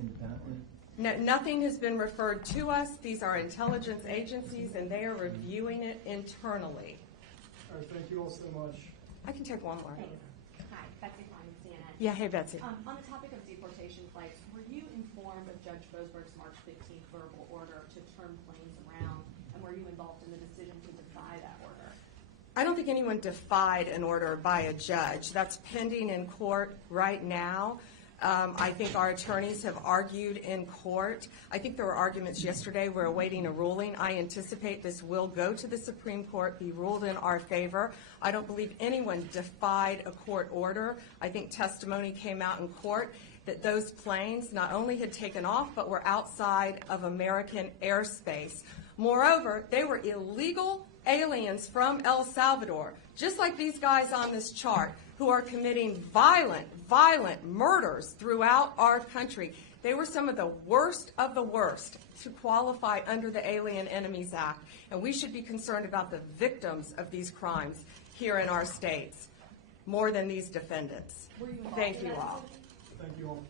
independently? No, nothing has been referred to us. These are intelligence agencies, and they are reviewing it internally. All right, thank you all so much. I can take one more. Hi, Betsy Klein, CNN. Yeah, hey, Betsy. On the topic of deportation flights, were you informed of Judge Boasberg's March 15th verbal order to turn planes around, and were you involved in the decision to defy that order? I don't think anyone defied an order by a judge. That's pending in court right now. I think our attorneys have argued in court. I think there were arguments yesterday. We're awaiting a ruling. I anticipate this will go to the Supreme Court, be ruled in our favor. I don't believe anyone defied a court order. I think testimony came out in court that those planes not only had taken off, but were outside of American airspace. Moreover, they were illegal aliens from El Salvador, just like these guys on this chart, who are committing violent murders throughout our country. They were some of the worst to qualify under the Alien Enemies Act, and we should be concerned about the victims of these crimes here in our states more than these defendants. Thank you all. Thank you all.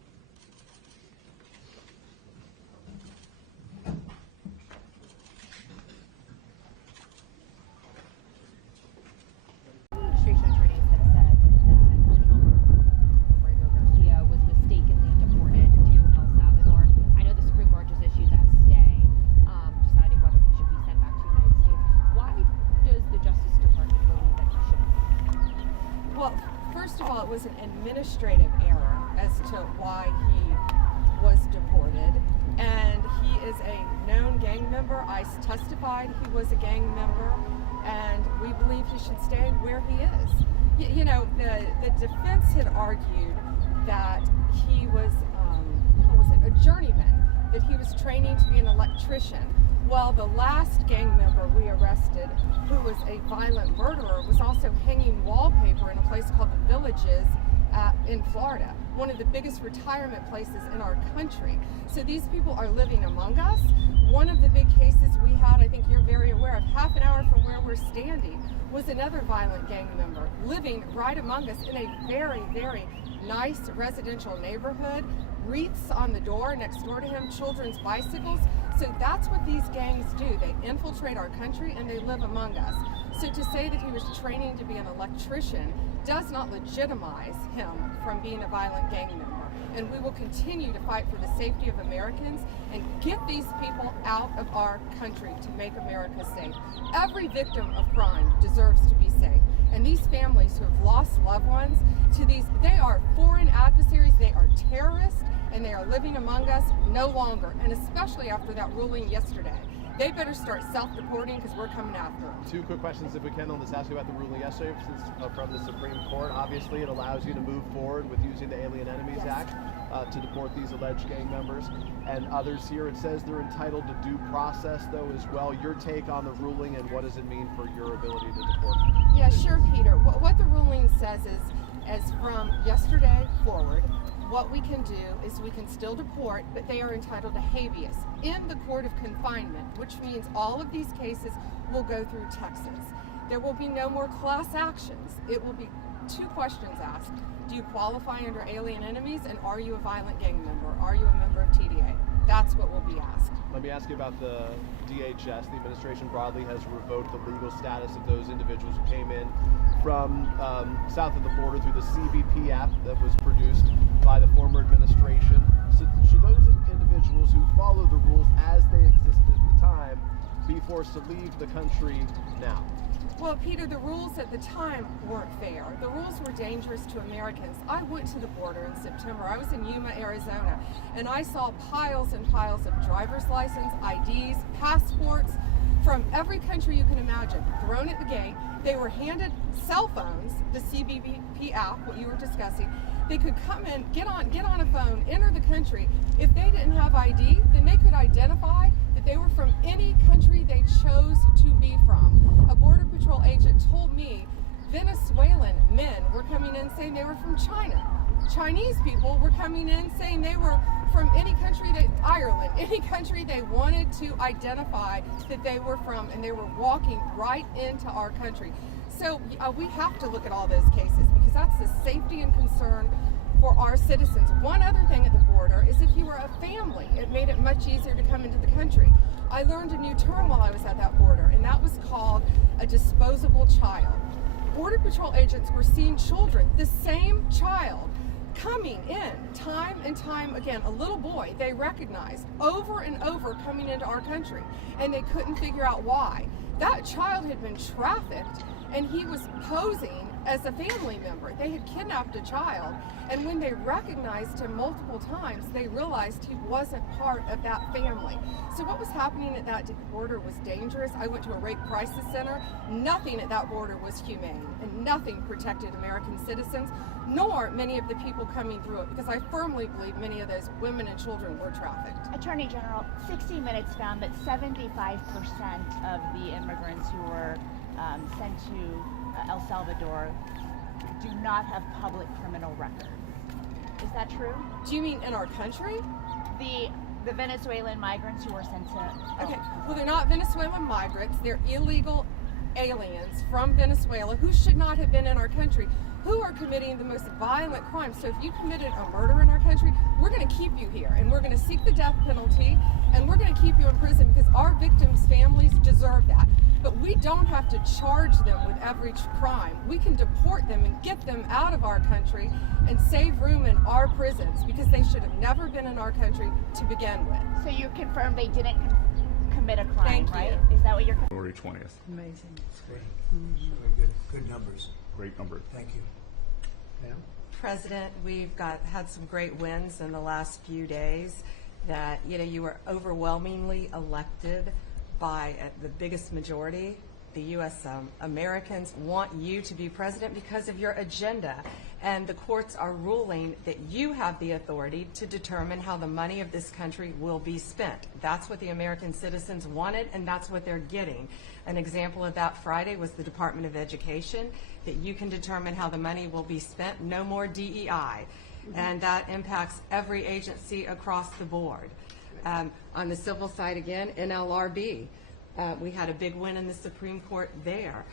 Administration attorneys have said that was mistakenly deported to El Salvador. I know the Supreme Court just issued that stay, deciding whether he should be sent back to the United States. Why does the Justice Department believe that he shouldn't? Well, first of all, it was an administrative error as to why he was deported, and he is a known gang member. ICE testified he was a gang member, and we believe he should stay where he is. You know, the defense had argued that he was, a journeyman, that he was training to be an electrician. Well, the last gang member we arrested, who was a violent murderer, was also hanging wallpaper in a place called the Villages in Florida, one of the biggest retirement places in our country. So these people are living among us. One of the big cases we had, I think you're very aware of, half an hour from where we're standing, was another violent gang member living right among us in a very, very nice residential neighborhood, wreaths on the door next door to him, children's bicycles. So that's what these gangs do. They infiltrate our country and they live among us. So to say that he was training to be an electrician does not legitimize him from being a violent gang member. And we will continue to fight for the safety of Americans and get these people out of our country to make America safe. Every victim of crime deserves to be safe. And these families who have lost loved ones to these, they are foreign adversaries, they are terrorists, and they are living among us no longer, and especially after that ruling yesterday. They better start self-deporting because we're coming after them. Two quick questions, if we can. I'll just ask you about the ruling yesterday from the Supreme Court. Obviously, it allows you to move forward with using the Alien Enemies Act to deport these alleged gang members and others here. It says they're entitled to due process, though, as well. Your take on the ruling and what does it mean for your ability to deport? Yeah, sure, Peter. What the ruling says is, as from yesterday forward, what we can do is we can still deport, but they are entitled to habeas in the court of confinement, which means all of these cases will go through Texas. There will be no more class actions. It will be two questions asked. Do you qualify under Alien Enemies, and are you a violent gang member? Are you a member of TDA? That's what will be asked. Let me ask you about the DHS. The administration broadly has revoked the legal status of those individuals who came in from south of the border through the CBP app that was produced by the former administration. So should those individuals who follow the rules as they existed at the time be forced to leave the country now? Well, Peter, the rules at the time weren't fair. The rules were dangerous to Americans. I went to the border in September. I was in Yuma, Arizona, and I saw piles and piles of driver's license, IDs, passports from every country you can imagine thrown at the gate. They were handed cell phones, the CBP app, what you were discussing. They could come in, get on a phone, enter the country. If they didn't have ID, then they could identify that they were from any country they chose to be from. A Border Patrol agent told me Venezuelan men were coming in saying they were from China. Chinese people were coming in saying they were from any country, Ireland, any country they wanted to identify that they were from, and they were walking right into our country. So we have to look at all those cases because that's the safety and concern for our citizens. One other thing at the border is if you were a family, it made it much easier to come into the country. I learned a new term while I was at that border, and that was called a disposable child. Border Patrol agents were seeing children, the same child, coming in time and time again, a little boy they recognized over and over coming into our country, and they couldn't figure out why. That child had been trafficked, and he was posing as a family member. They had kidnapped a child, and when they recognized him multiple times, they realized he wasn't part of that family. So what was happening at that border was dangerous. I went to a rape crisis center. Nothing at that border was humane, and nothing protected American citizens, nor many of the people coming through it, because I firmly believe many of those women and children were trafficked. Attorney General, 60 Minutes found that 75% of the immigrants who were sent to El Salvador do not have public criminal records. Is that true? Do you mean in our country? The Venezuelan migrants who were sent to... Okay, well, they're not Venezuelan migrants. They're illegal aliens from Venezuela who should not have been in our country, who are committing the most violent crimes. So if you committed a murder in our country, we're going to keep you here, and we're going to seek the death penalty, and we're going to keep you in prison because our victims' families deserve that. But we don't have to charge them with every crime. We can deport them and get them out of our country and save room in our prisons because they should have never been in our country to begin with. So you confirm they didn't commit a crime, Thank right? you. Is that what you're... February 20th. Amazing. That's great. Good numbers. Great number. Thank you. Pam? President, we've had some great wins in the last few days that, you were overwhelmingly elected by the biggest majority. The U.S. Americans want you to be president because of your agenda. And the courts are ruling that you have the authority to determine how the money of this country will be spent. That's what the American citizens wanted, and that's what they're getting. An example of that Friday was the Department of Education, that you can determine how the money will be spent. No more DEI. And that impacts every agency across the board. On the civil side again, NLRB. We had a big win in the Supreme Court there.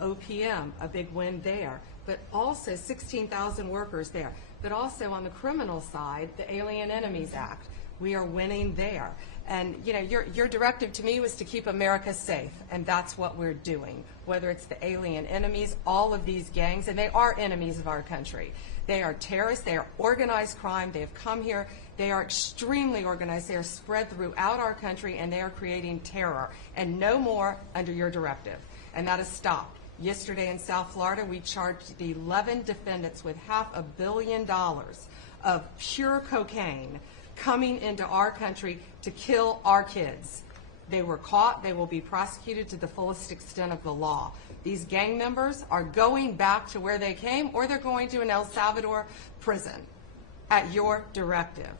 OPM, a big win there. But also 16,000 workers there. but also on the criminal side, the Alien Enemies Act. We are winning there. And, you know, your directive to me was to keep America safe, and that's what we're doing. Whether it's the alien enemies, all of these gangs, and they are enemies of our country. They are terrorists, they are organized crime, they have come here, they are extremely organized, they are spread throughout our country, and they are creating terror. And no more under your directive. And that is stopped. Yesterday in South Florida, we charged 11 defendants with $500 million of pure cocaine coming into our country to kill our kids. They were caught. They will be prosecuted to the fullest extent of the law. These gang members are going back to where they came, or they're going to an El Salvador prison at your directive.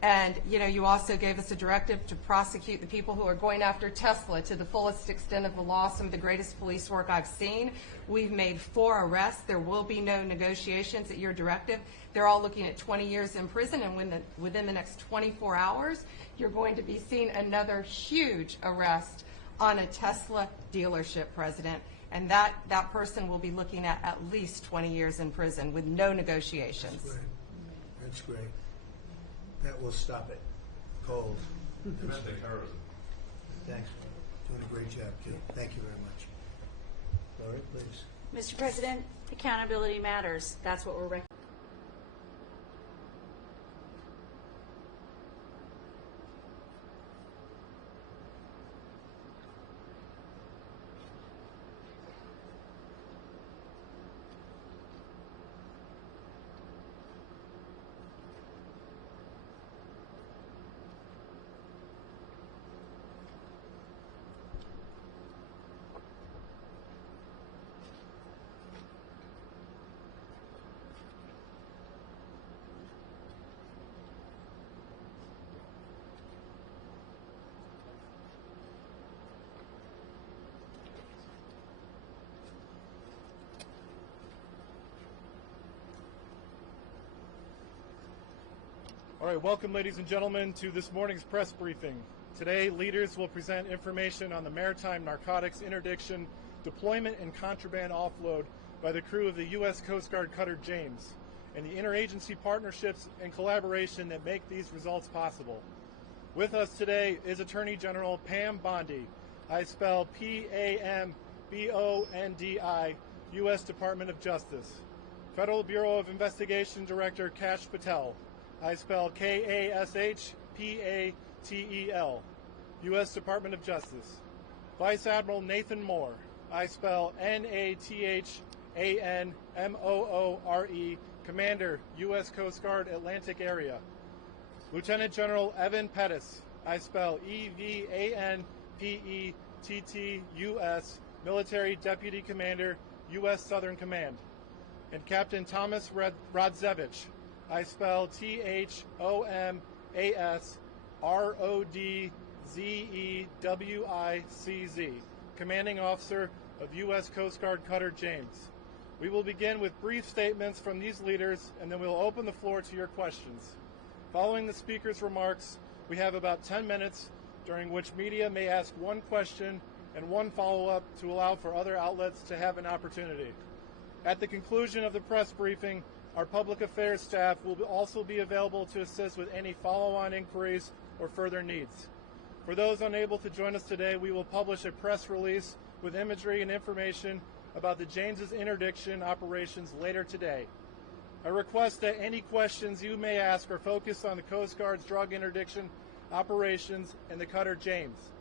And, you know, you also gave us a directive to prosecute the people who are going after Tesla to the fullest extent of the law, some of the greatest police work I've seen. We've made 4 arrests. There will be no negotiations at your directive. They're all looking at 20 years in prison, and within the next 24 hours, you're going to be seeing another huge arrest on a Tesla dealership, President. And that person will be looking at least 20 years in prison with no negotiations. That's great. That's great. That will stop it. Cold. Domestic terrorism. Thanks. Doing a great job, kid. Thank you very much. Laurie, please. Mr. President, accountability matters. That's what we're recommending. All right, welcome, ladies and gentlemen, to this morning's press briefing. Today, leaders will present information on the maritime narcotics interdiction, deployment, and contraband offload by the crew of the U.S. Coast Guard cutter James, and the interagency partnerships and collaboration that make these results possible. With us today is Attorney General Pam Bondi. I spell P-A-M-B-O-N-D-I, U.S. Department of Justice. Federal Bureau of Investigation Director Kash Patel. I spell K-A-S-H-P-A-T-E-L, U.S. Department of Justice. Vice Admiral Nathan Moore. I spell N-A-T-H-A-N-M-O-O-R-E, Commander, U.S. Coast Guard, Atlantic Area. Lieutenant General Evan Pettis. I spell E-V-A-N-P-E-T-T-U-S, Military Deputy Commander, U.S. Southern Command. And Captain Thomas Rodzevich. I spell T-H-O-M-A-S-R-O-D-Z-E-W-I-C-Z, Commanding Officer of U.S. Coast Guard cutter James. We will begin with brief statements from these leaders, and then we'll open the floor to your questions. Following the speaker's remarks, we have about 10 minutes, during which media may ask one question and one follow-up to allow for other outlets to have an opportunity. At the conclusion of the press briefing, our public affairs staff will also be available to assist with any follow-on inquiries or further needs. For those unable to join us today, we will publish a press release with imagery and information about the James's interdiction operations later today. I request that any questions you may ask are focused on the Coast Guard's drug interdiction operations and the cutter James.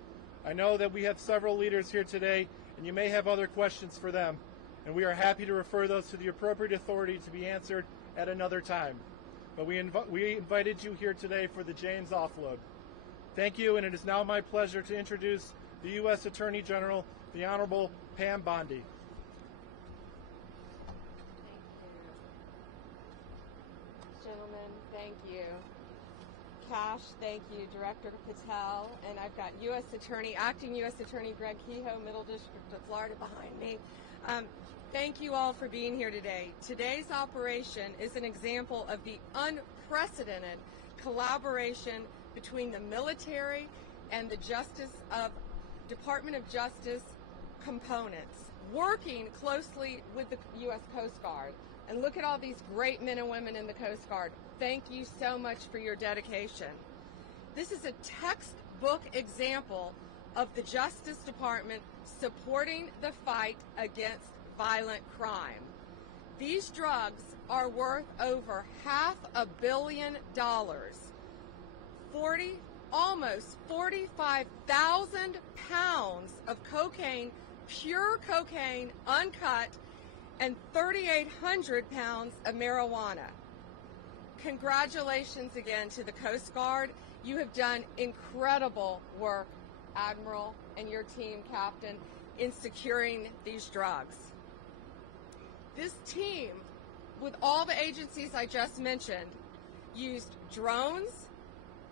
I know that we have several leaders here today, and you may have other questions for them, and we are happy to refer those to the appropriate authority to be answered at another time. But we invited you here today for the James offload. Thank you, and it is now my pleasure to introduce the U.S. Attorney General, the Honorable Pam Bondi. Gentlemen, thank you. Kash, thank you. Director Patel, and I've got Acting U.S. Attorney Greg Kehoe, Middle District of Florida behind me. Thank you all for being here today. Today's operation is an example of the unprecedented collaboration between the military and the Department of Justice components, working closely with the U.S. Coast Guard. And look at all these great men and women in the Coast Guard. Thank you so much for your dedication. This is a textbook example of the Justice Department supporting the fight against violent crime. These drugs are worth over $500 million. Almost 45,000 pounds of cocaine, pure cocaine, uncut, and 3,800 pounds of marijuana. Congratulations again to the Coast Guard. You have done incredible work, Admiral, and your team, Captain, in securing these drugs. This team, with all the agencies I just mentioned, used drones,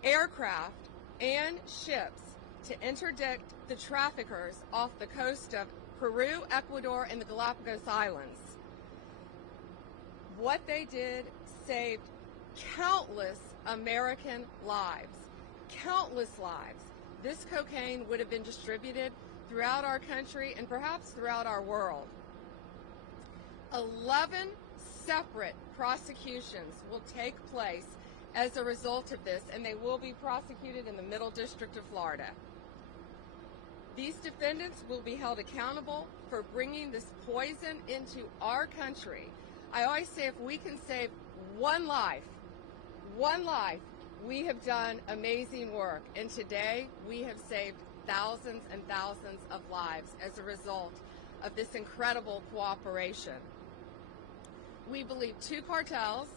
aircraft, and ships to interdict the traffickers off the coast of Peru, Ecuador, and the Galapagos Islands. What they did saved countless American lives. Countless lives. This cocaine would have been distributed throughout our country and perhaps throughout our world. 11 separate prosecutions will take place as a result of this, and they will be prosecuted in the Middle District of Florida. These defendants will be held accountable for bringing this poison into our country. I always say if we can save one life, we have done amazing work. And today we have saved thousands and thousands of lives as a result of this incredible cooperation. We believe 2 cartels,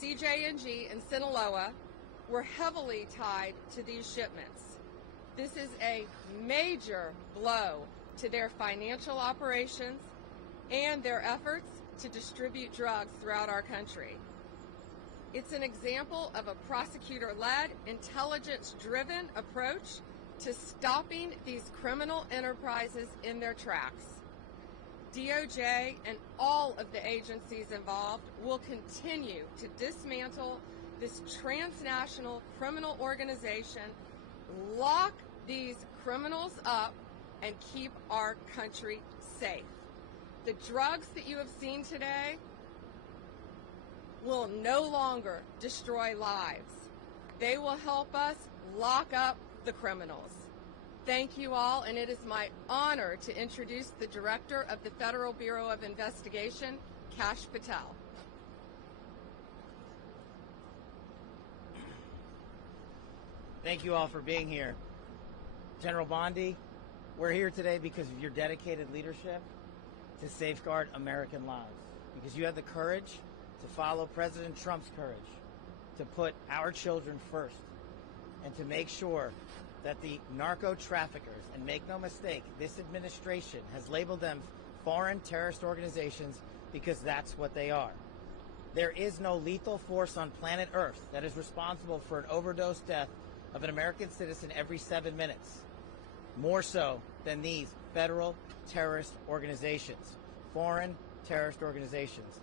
CJ&G and Sinaloa, were heavily tied to these shipments. This is a major blow to their financial operations and their efforts to distribute drugs throughout our country. It's an example of a prosecutor-led, intelligence-driven approach to stopping these criminal enterprises in their tracks. DOJ and all of the agencies involved will continue to dismantle this transnational criminal organization, lock these criminals up, and keep our country safe. The drugs that you have seen today will no longer destroy lives. They will help us lock up the criminals. Thank you all, and it is my honor to introduce the Director of the Federal Bureau of Investigation, Kash Patel. Thank you all for being here. General Bondi, we're here today because of your dedicated leadership to safeguard American lives, because you had the courage to follow President Trump's courage, to put our children first, and to make sure that the narco traffickers, and make no mistake, this administration has labeled them foreign terrorist organizations because that's what they are. There is no lethal force on planet Earth that is responsible for an overdose death of an American citizen every 7 minutes, more so than these federal terrorist organizations, foreign terrorist organizations.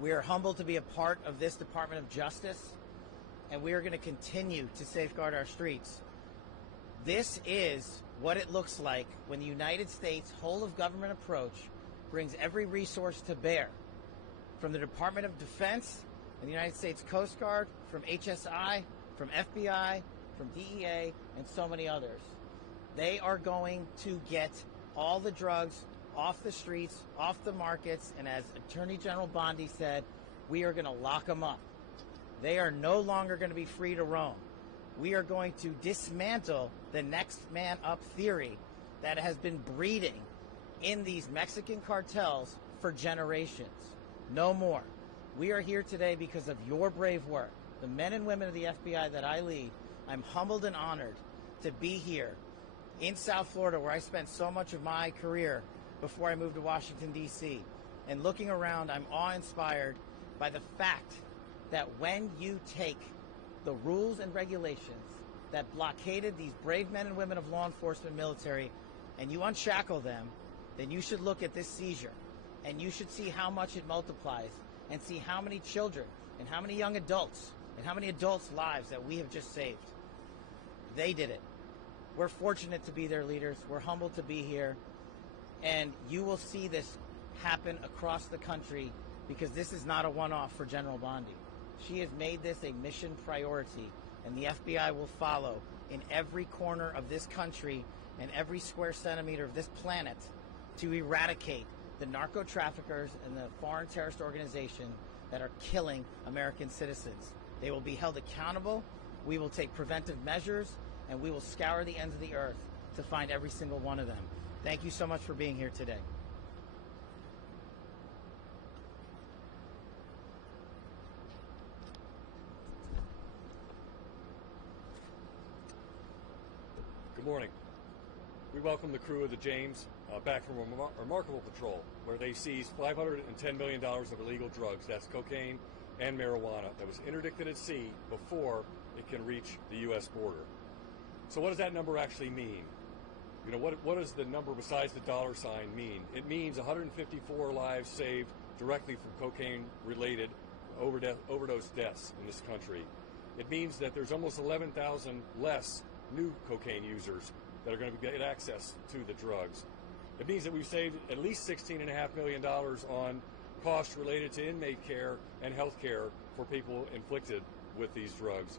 We are humbled to be a part of this Department of Justice, and we are going to continue to safeguard our streets. This is what it looks like when the United States whole of government approach brings every resource to bear, from the Department of Defense and the United States Coast Guard, from HSI, from FBI, from DEA, and so many others. They are going to get all the drugs off the streets, off the markets, and as Attorney General Bondi said, we are going to lock them up. They are no longer going to be free to roam. We are going to dismantle the next man up theory that has been breeding in these Mexican cartels for generations. No more. We are here today because of your brave work. The men and women of the FBI that I lead, I'm humbled and honored to be here in South Florida, where I spent so much of my career before I moved to Washington, D.C. And looking around, I'm awe-inspired by the fact that when you take the rules and regulations that blockaded these brave men and women of law enforcement military and you unshackle them, then you should look at this seizure and you should see how much it multiplies and see how many children and how many young adults and how many adults' lives that we have just saved. They did it. We're fortunate to be their leaders. We're humbled to be here. And you will see this happen across the country, because this is not a one-off for General Bondi. She has made this a mission priority, and the FBI will follow in every corner of this country and every square centimeter of this planet to eradicate the narco traffickers and the foreign terrorist organization that are killing American citizens. They will be held accountable. We will take preventive measures, and we will scour the ends of the earth to find every single one of them. Thank you so much for being here today. Good morning. We welcome the crew of the James back from a remarkable patrol where they seized $510 million of illegal drugs, that's cocaine and marijuana, that was interdicted at sea before it can reach the U.S. border. So what does that number actually mean? You know, what does the number besides the dollar sign mean? It means 154 lives saved directly from cocaine-related overdose deaths in this country. It means that there's almost 11,000 less new cocaine users that are going to get access to the drugs. It means that we've saved at least $16.5 million on costs related to inmate care and health care for people inflicted with these drugs.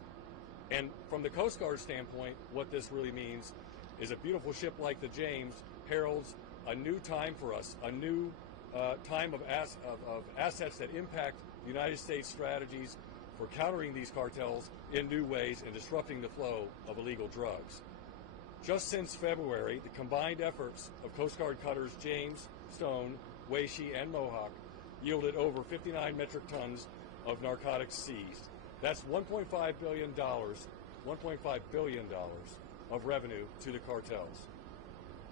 And from the Coast Guard standpoint, what this really means is a beautiful ship like the James heralds a new time for us, a new time of assets that impact the United States strategies for countering these cartels in new ways and disrupting the flow of illegal drugs. Just since February, the combined efforts of Coast Guard cutters James, Stone, Weishi, and Mohawk yielded over 59 metric tons of narcotics seized. That's $1.5 billion of revenue to the cartels.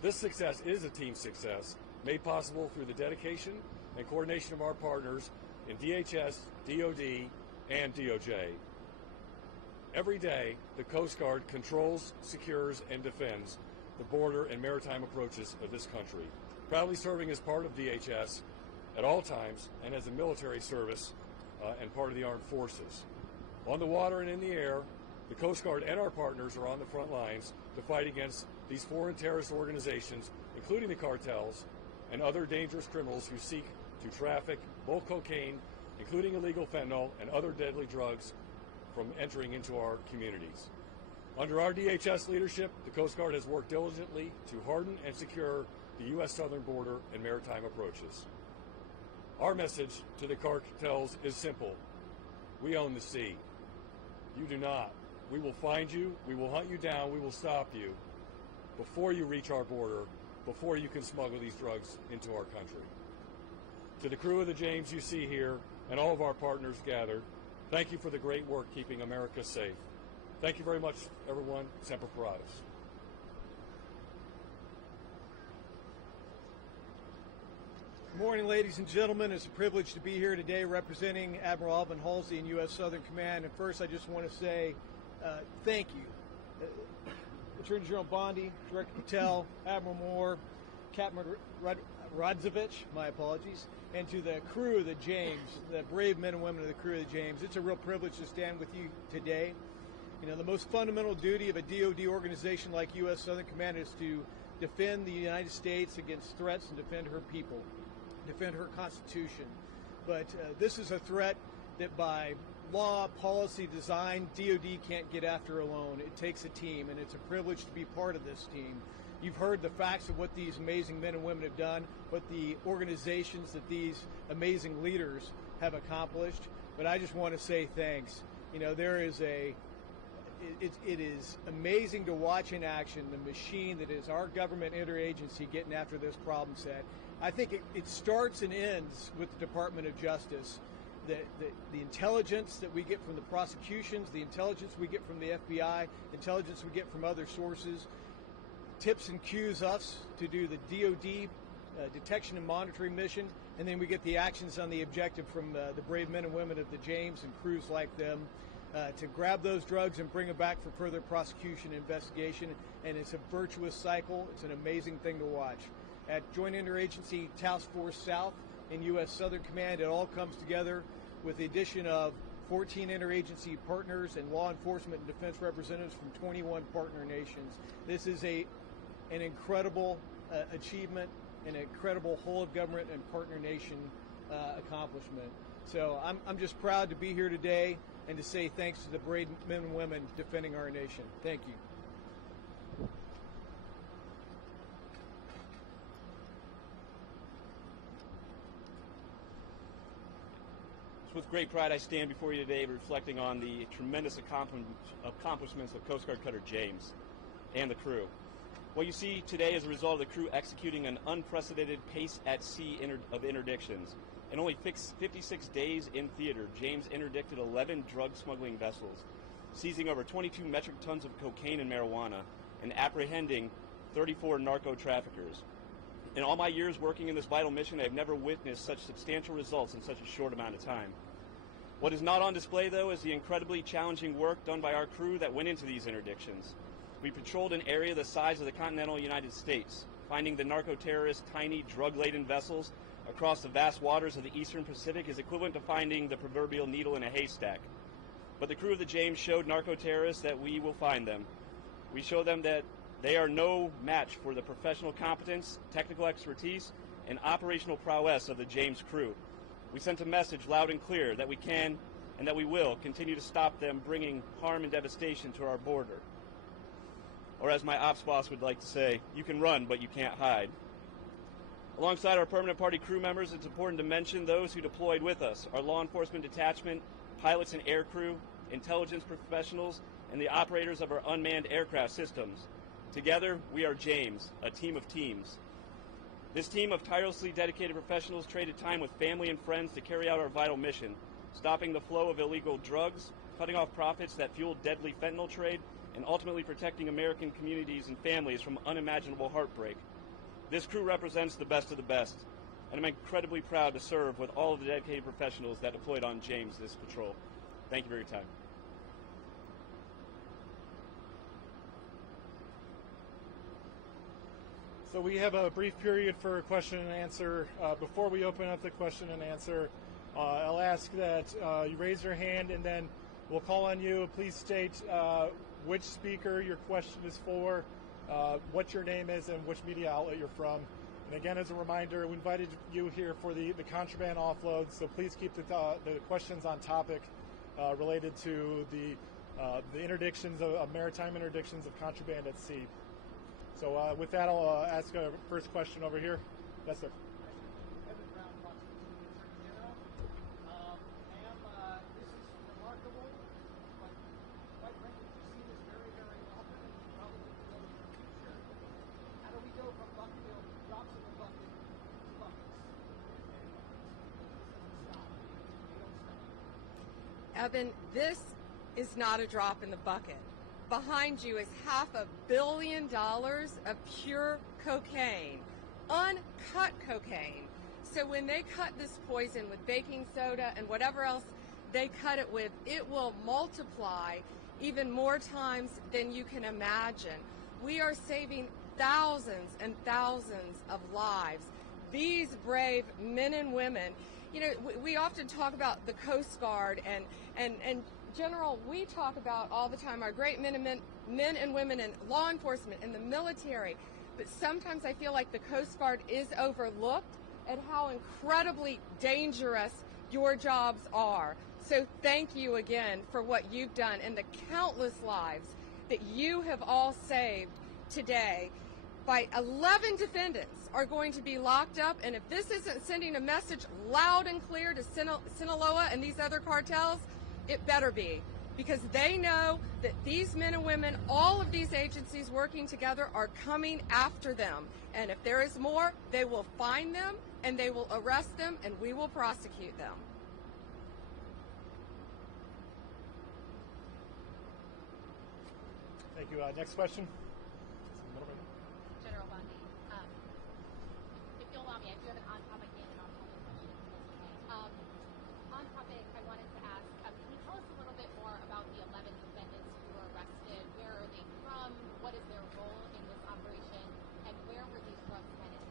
This success is a team success made possible through the dedication and coordination of our partners in DHS, DOD, and DOJ. Every day, the Coast Guard controls, secures, and defends the border and maritime approaches of this country, proudly serving as part of DHS at all times and as a military service and part of the armed forces. On the water and in the air, the Coast Guard and our partners are on the front lines to fight against these foreign terrorist organizations, including the cartels and other dangerous criminals who seek to traffic bulk cocaine, including illegal fentanyl and other deadly drugs, from entering into our communities. Under our DHS leadership, the Coast Guard has worked diligently to harden and secure the U.S. southern border and maritime approaches. Our message to the cartels is simple. We own the sea. You do not. We will find you, we will hunt you down, we will stop you before you reach our border, before you can smuggle these drugs into our country. To the crew of the James you see here and all of our partners gathered, thank you for the great work keeping America safe. Thank you very much, everyone. Semper Paratus. Good morning, ladies and gentlemen. It's a privilege to be here today representing Admiral Alvin Halsey in U.S. Southern Command. And first, I just want to say thank you. Attorney General Bondi, Director Patel, Admiral Moore, Captain Rodzovich, my apologies, and to the crew of the James, the brave men and women of the crew of the James. It's a real privilege to stand with you today. You know, the most fundamental duty of a DoD organization like U.S. Southern Command is to defend the United States against threats and defend her people, defend her Constitution. But this is a threat that by law, policy, design, DoD can't get after alone. It takes a team, and it's a privilege to be part of this team. You've heard the facts of what these amazing men and women have done, what the organizations that these amazing leaders have accomplished. But I just want to say thanks. You know, there is it is amazing to watch in action the machine that is our government interagency getting after this problem set. I think it starts and ends with the Department of Justice. The intelligence that we get from the prosecutions, the intelligence we get from the FBI, intelligence we get from other sources, tips and cues us to do the DoD detection and monitoring mission, and then we get the actions on the objective from the brave men and women of the James and crews like them to grab those drugs and bring them back for further prosecution and investigation. And it's a virtuous cycle. It's an amazing thing to watch. At Joint Interagency Task Force South in U.S. Southern Command, it all comes together with the addition of 14 interagency partners and law enforcement and defense representatives from 21 partner nations. This is an incredible achievement an incredible whole of government and partner nation accomplishment. So I'm just proud to be here today and to say thanks to the brave men and women defending our nation. Thank you. It's with great pride I stand before you today reflecting on the tremendous accomplishments of Coast Guard Cutter James and the crew. What you see today is a result of the crew executing an unprecedented pace at sea of interdictions. In only 56 days in theater, James interdicted 11 drug smuggling vessels, seizing over 22 metric tons of cocaine and marijuana, and apprehending 34 narco traffickers. In all my years working in this vital mission, I have never witnessed such substantial results in such a short amount of time. What is not on display, though, is the incredibly challenging work done by our crew that went into these interdictions. We patrolled an area the size of the continental United States, finding the narco-terrorists' tiny, drug-laden vessels across the vast waters of the eastern Pacific is equivalent to finding the proverbial needle in a haystack. But the crew of the James showed narco-terrorists that we will find them. We show them that they are no match for the professional competence, technical expertise, and operational prowess of the James crew. We sent a message loud and clear that we can and that we will continue to stop them bringing harm and devastation to our border. Or as my ops boss would like to say, you can run, but you can't hide. Alongside our permanent party crew members, it's important to mention those who deployed with us, our law enforcement detachment, pilots and air crew, intelligence professionals, and the operators of our unmanned aircraft systems. Together, we are James, a team of teams. This team of tirelessly dedicated professionals traded time with family and friends to carry out our vital mission, stopping the flow of illegal drugs, cutting off profits that fueled deadly fentanyl trade, and ultimately protecting American communities and families from unimaginable heartbreak. This crew represents the best of the best, and I'm incredibly proud to serve with all of the dedicated professionals that deployed on James this patrol. Thank you for your time. So we have a brief period for question and answer. Before we open up the question and answer, I'll ask that you raise your hand and then we'll call on you. Please state which speaker your question is for, what your name is, and which media outlet you're from. And again, as a reminder, we invited you here for the contraband offload, so please keep the questions on topic related to the interdictions of maritime interdictions of contraband at sea. So with that, I'll ask a first question over here. Yes, sir. Evan, this is not a drop in the bucket. Behind you is $500 million of pure cocaine, uncut cocaine. So when they cut this poison with baking soda and whatever else they cut it with, it will multiply even more times than you can imagine. We are saving thousands and thousands of lives. These brave men and women, you know, we often talk about the Coast Guard and General, we talk about all the time our great men and women in law enforcement and the military, but sometimes I feel like the Coast Guard is overlooked at how incredibly dangerous your jobs are. So thank you again for what you've done and the countless lives that you have all saved today. By 11 defendants are going to be locked up, and if this isn't sending a message loud and clear to Sinaloa and these other cartels, it better be, because they know that these men and women, all of these agencies working together, are coming after them. And if there is more, they will find them and they will arrest them and we will prosecute them. Thank you. Next question. General Bondi, if you'll allow me, I do have an on-topic and an off-topic question. On topic, I wanted to ask, can you tell us a little bit more about the 11 defendants who were arrested? Where are they from? What is their role in this operation? And where were these drugs headed?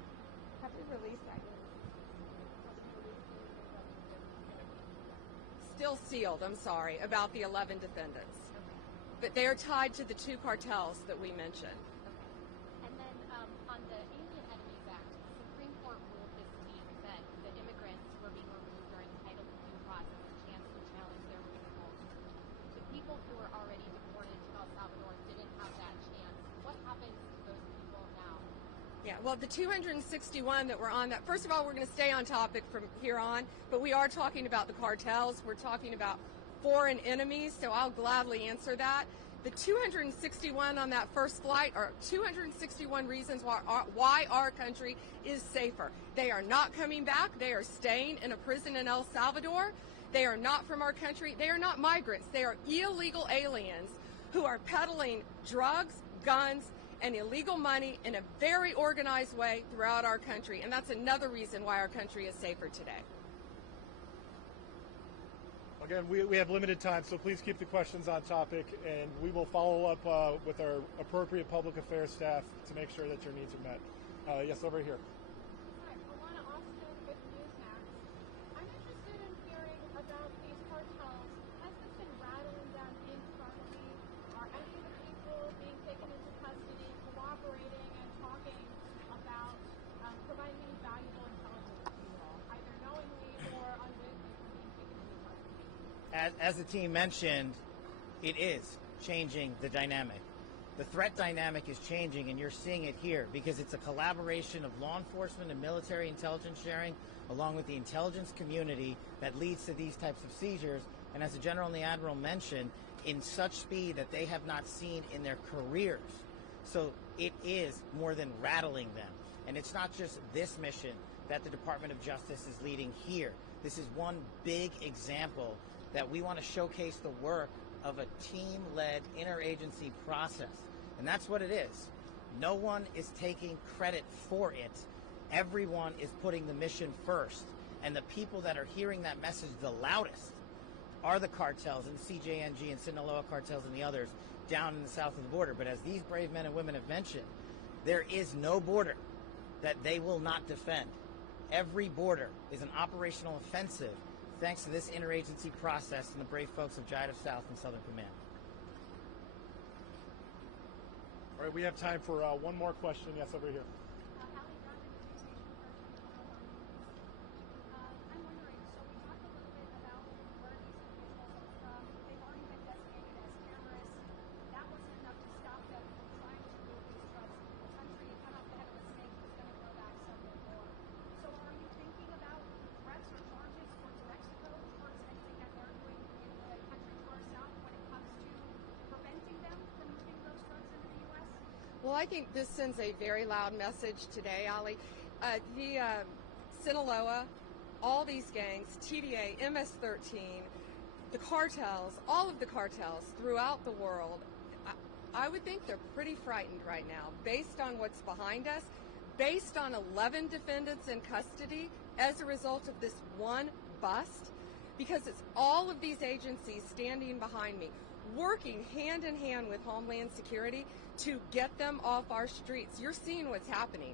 Have we released that? Still sealed, I'm sorry, about the 11 defendants. Okay. But they are tied to the 2 cartels that we mentioned. Okay. And then on the Alien Enemies Act, the Supreme who were already deported to El Salvador didn't have that chance. What happens to those people now? Yeah, well, the 261 that were on that, first of all, we're going to stay on topic from here on, but we are talking about the cartels. We're talking about foreign enemies, so I'll gladly answer that. The 261 on that first flight are 261 reasons why our country is safer. They are not coming back. They are staying in a prison in El Salvador. They are not from our country. They are not migrants. They are illegal aliens who are peddling drugs, guns, and illegal money in a very organized way throughout our country. And that's another reason why our country is safer today. Again, we have limited time, so please keep the questions on topic, and we will follow up with our appropriate public affairs staff to make sure that your needs are met. Yes, over here. Hi, Alana Austin with Newsmax. I'm interested in hearing about these cartels. Has this been rattling them internally? Are any of the people being taken into custody cooperating and talking about providing any valuable intelligence to you all, either knowingly or unwittingly from being taken into custody? As the team mentioned, it is changing the dynamic. The threat dynamic is changing, and you're seeing it here because it's a collaboration of law enforcement and military intelligence sharing along with the intelligence community that leads to these types of seizures, and as the General and the Admiral mentioned, in such speed that they have not seen in their careers. So it is more than rattling them. And it's not just this mission that the Department of Justice is leading here. This is one big example that we want to showcase the work of a team-led interagency process. And that's what it is. No one is taking credit for it. Everyone is putting the mission first. And the people that are hearing that message the loudest are the cartels and CJNG and Sinaloa cartels and the others down in the south of the border. But as these brave men and women have mentioned, there is no border that they will not defend. Every border is an operational offensive thanks to this interagency process and the brave folks of JIDF South and Southern Command. All right, we have time for one more question. Yes, over here. I'm wondering, so we talked a little bit about where these individuals are from. They've already been designated as terrorists. That wasn't enough to stop them from trying to move these drugs into the country and come out the head of a snake who's going to grow back several more. So are you thinking about threats or charges towards Mexico, towards anything that they're doing in the country to our south when it comes to preventing them from moving those drugs into the U.S.? Well, I think this sends a very loud message today, Ali. Sinaloa, all these gangs, TDA, MS-13, the cartels, all of the cartels throughout the world, I would think they're pretty frightened right now based on what's behind us, based on 11 defendants in custody as a result of this one bust, because it's all of these agencies standing behind me, working hand in hand with Homeland Security to get them off our streets. You're seeing what's happening.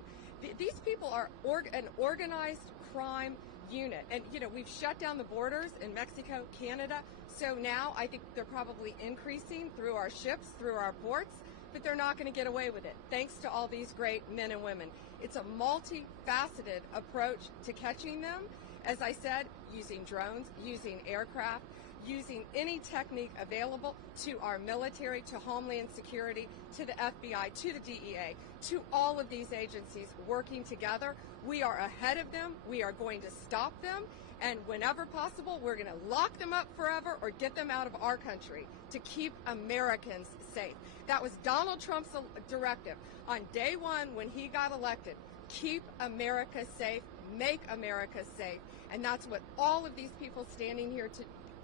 These people are an organized crime unit. And, you know, we've shut down the borders in Mexico, Canada. So now I think they're probably increasing through our ships, through our ports, but they're not going to get away with it, thanks to all these great men and women. It's a multifaceted approach to catching them. As I said, using drones, using aircraft, using any technique available to our military, to Homeland Security, to the FBI, to the DEA, to all of these agencies working together. We are ahead of them. We are going to stop them. And whenever possible, we're going to lock them up forever or get them out of our country to keep Americans safe. That was Donald Trump's directive on day one when he got elected. Keep America safe, make America safe. And that's what all of these people standing here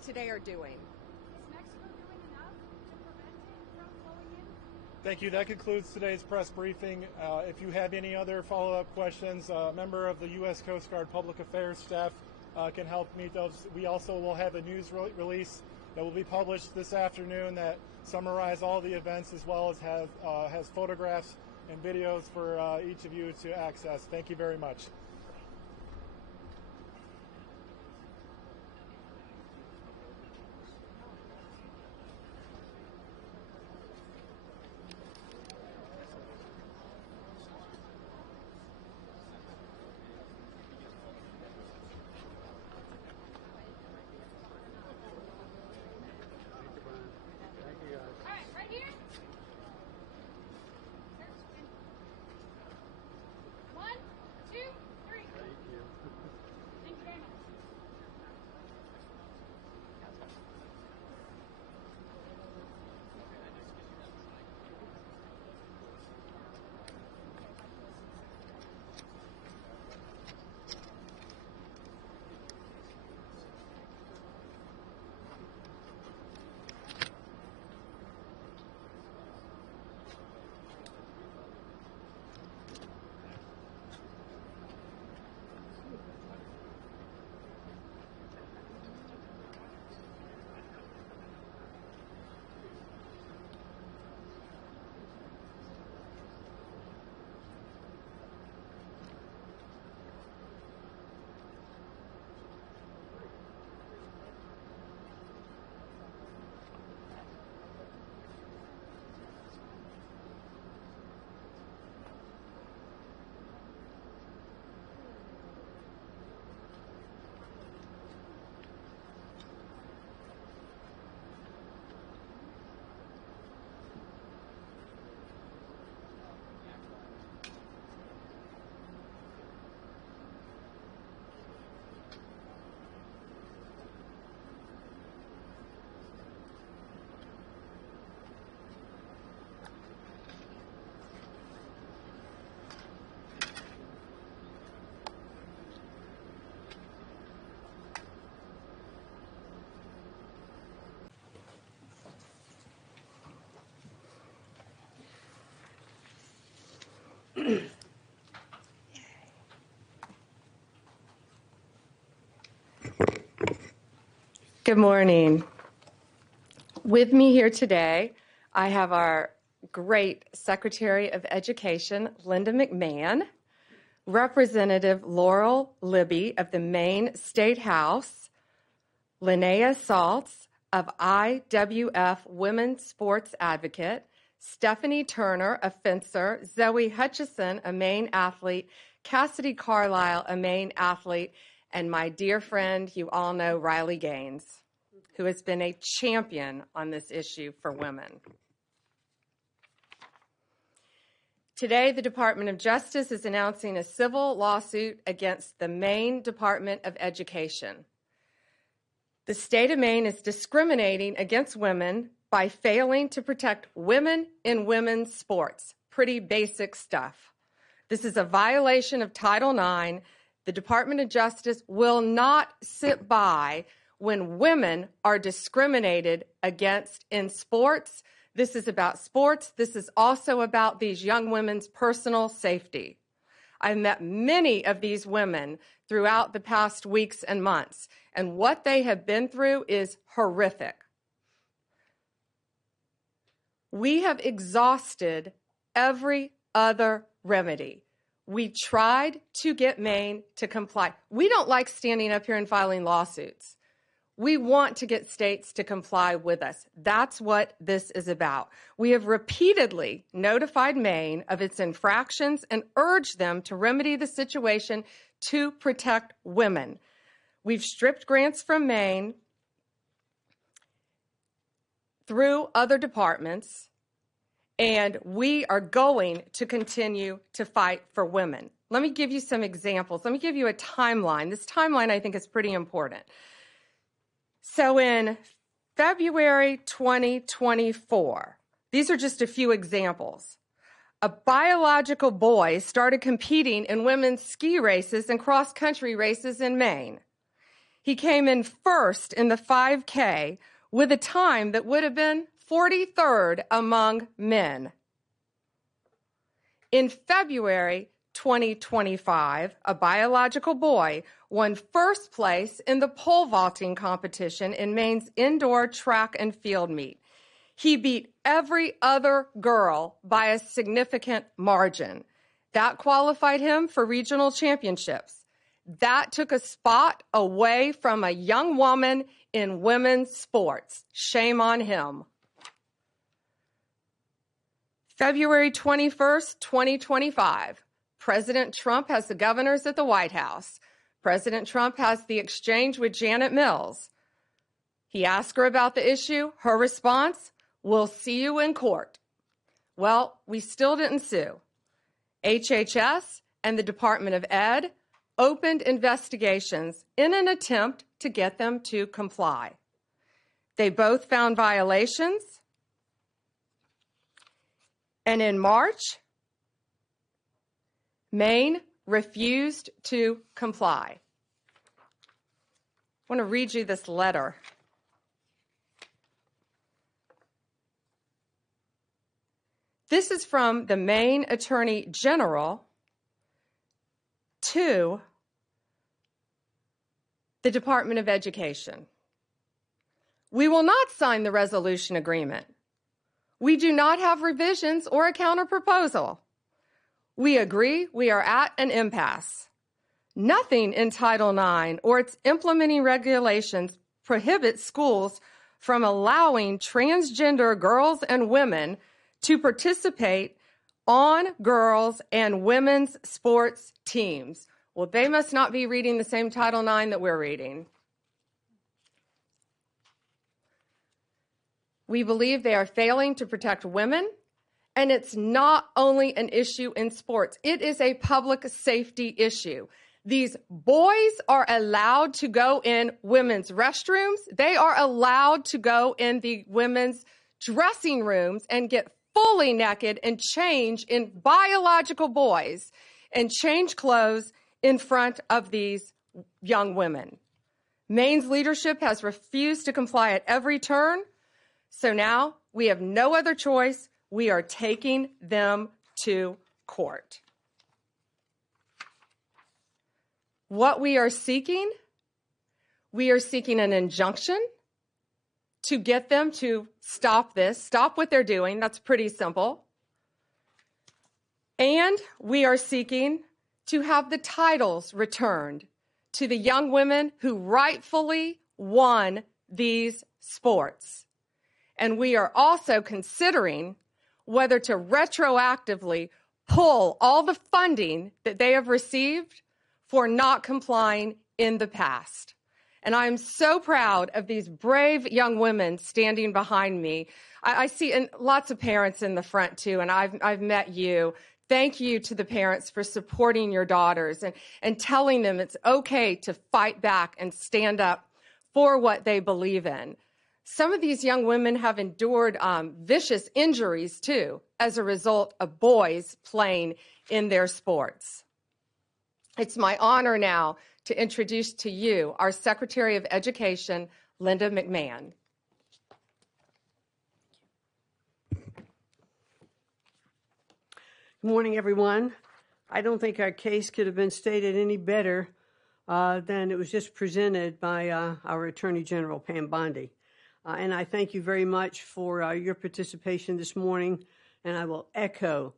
today are doing. Is Mexico doing enough to prevent it from flowing in? Thank you. That concludes today's press briefing. If you have any other follow-up questions, a member of the U.S. Coast Guard Public Affairs staff can help meet those. We also will have a news release that will be published this afternoon that summarize all the events as well as has photographs and videos for each of you to access. Thank you very much. Good morning. With me here today, I have our great Secretary of Education, Linda McMahon, Representative Laurel Libby of the Maine State House, Linnea Saltz of IWF Women's Sports Advocate, Stephanie Turner, a fencer, Zoe Hutchison, a Maine athlete, Cassidy Carlisle, a Maine athlete, and my dear friend, you all know Riley Gaines, who has been a champion on this issue for women. Today, the Department of Justice is announcing a civil lawsuit against the Maine Department of Education. The state of Maine is discriminating against women by failing to protect women in women's sports. Pretty basic stuff. This is a violation of Title IX. The Department of Justice will not sit by when women are discriminated against in sports. This is about sports. This is also about these young women's personal safety. I've met many of these women throughout the past weeks and months, and what they have been through is horrific. We have exhausted every other remedy. We tried to get Maine to comply. We don't like standing up here and filing lawsuits. We want to get states to comply with us. That's what this is about. We have repeatedly notified Maine of its infractions and urged them to remedy the situation to protect women. We've stripped grants from Maine through other departments, and we are going to continue to fight for women. Let me give you some examples. Let me give you a timeline. This timeline, I think, is pretty important. So in February 2024, these are just a few examples. A biological boy started competing in women's ski races and cross-country races in Maine. He came in first in the 5K with a time that would have been 43rd among men. In February 2025, a biological boy won first place in the pole vaulting competition in Maine's indoor track and field meet. He beat every other girl by a significant margin. That qualified him for regional championships. That took a spot away from a young woman in women's sports. Shame on him. February 21st, 2025, President Trump has the governors at the White House. President Trump has the exchange with Janet Mills. He asked her about the issue. Her response, "We'll see you in court." Well, we still didn't sue. HHS and the Department of Ed opened investigations in an attempt to get them to comply. They both found violations. And in March, Maine refused to comply. I want to read you this letter. This is from the Maine Attorney General to the Department of Education. We will not sign the resolution agreement. We do not have revisions or a counterproposal. We agree we are at an impasse. Nothing in Title IX or its implementing regulations prohibits schools from allowing transgender girls and women to participate on girls' and women's sports teams. Well, they must not be reading the same Title IX that we're reading. We believe they are failing to protect women, and it's not only an issue in sports. It is a public safety issue. These boys are allowed to go in women's restrooms. They are allowed to go in the women's dressing rooms and get fully naked and change in biological boys and change clothes in front of these young women. Maine's leadership has refused to comply at every turn, so now we have no other choice. We are taking them to court. What we are seeking an injunction to get them to stop this, stop what they're doing. That's pretty simple. And we are seeking to have the titles returned to the young women who rightfully won these sports. And we are also considering whether to retroactively pull all the funding that they have received for not complying in the past. And I'm so proud of these brave young women standing behind me. I see and lots of parents in the front too, and I've met you. Thank you to the parents for supporting your daughters and telling them it's okay to fight back and stand up for what they believe in. Some of these young women have endured vicious injuries too as a result of boys playing in their sports. It's my honor now to introduce to you our Secretary of Education, Linda McMahon. Good morning, everyone. I don't think our case could have been stated any better than it was just presented by our Attorney General, Pam Bondi. And I thank you very much for your participation this morning, and I will echo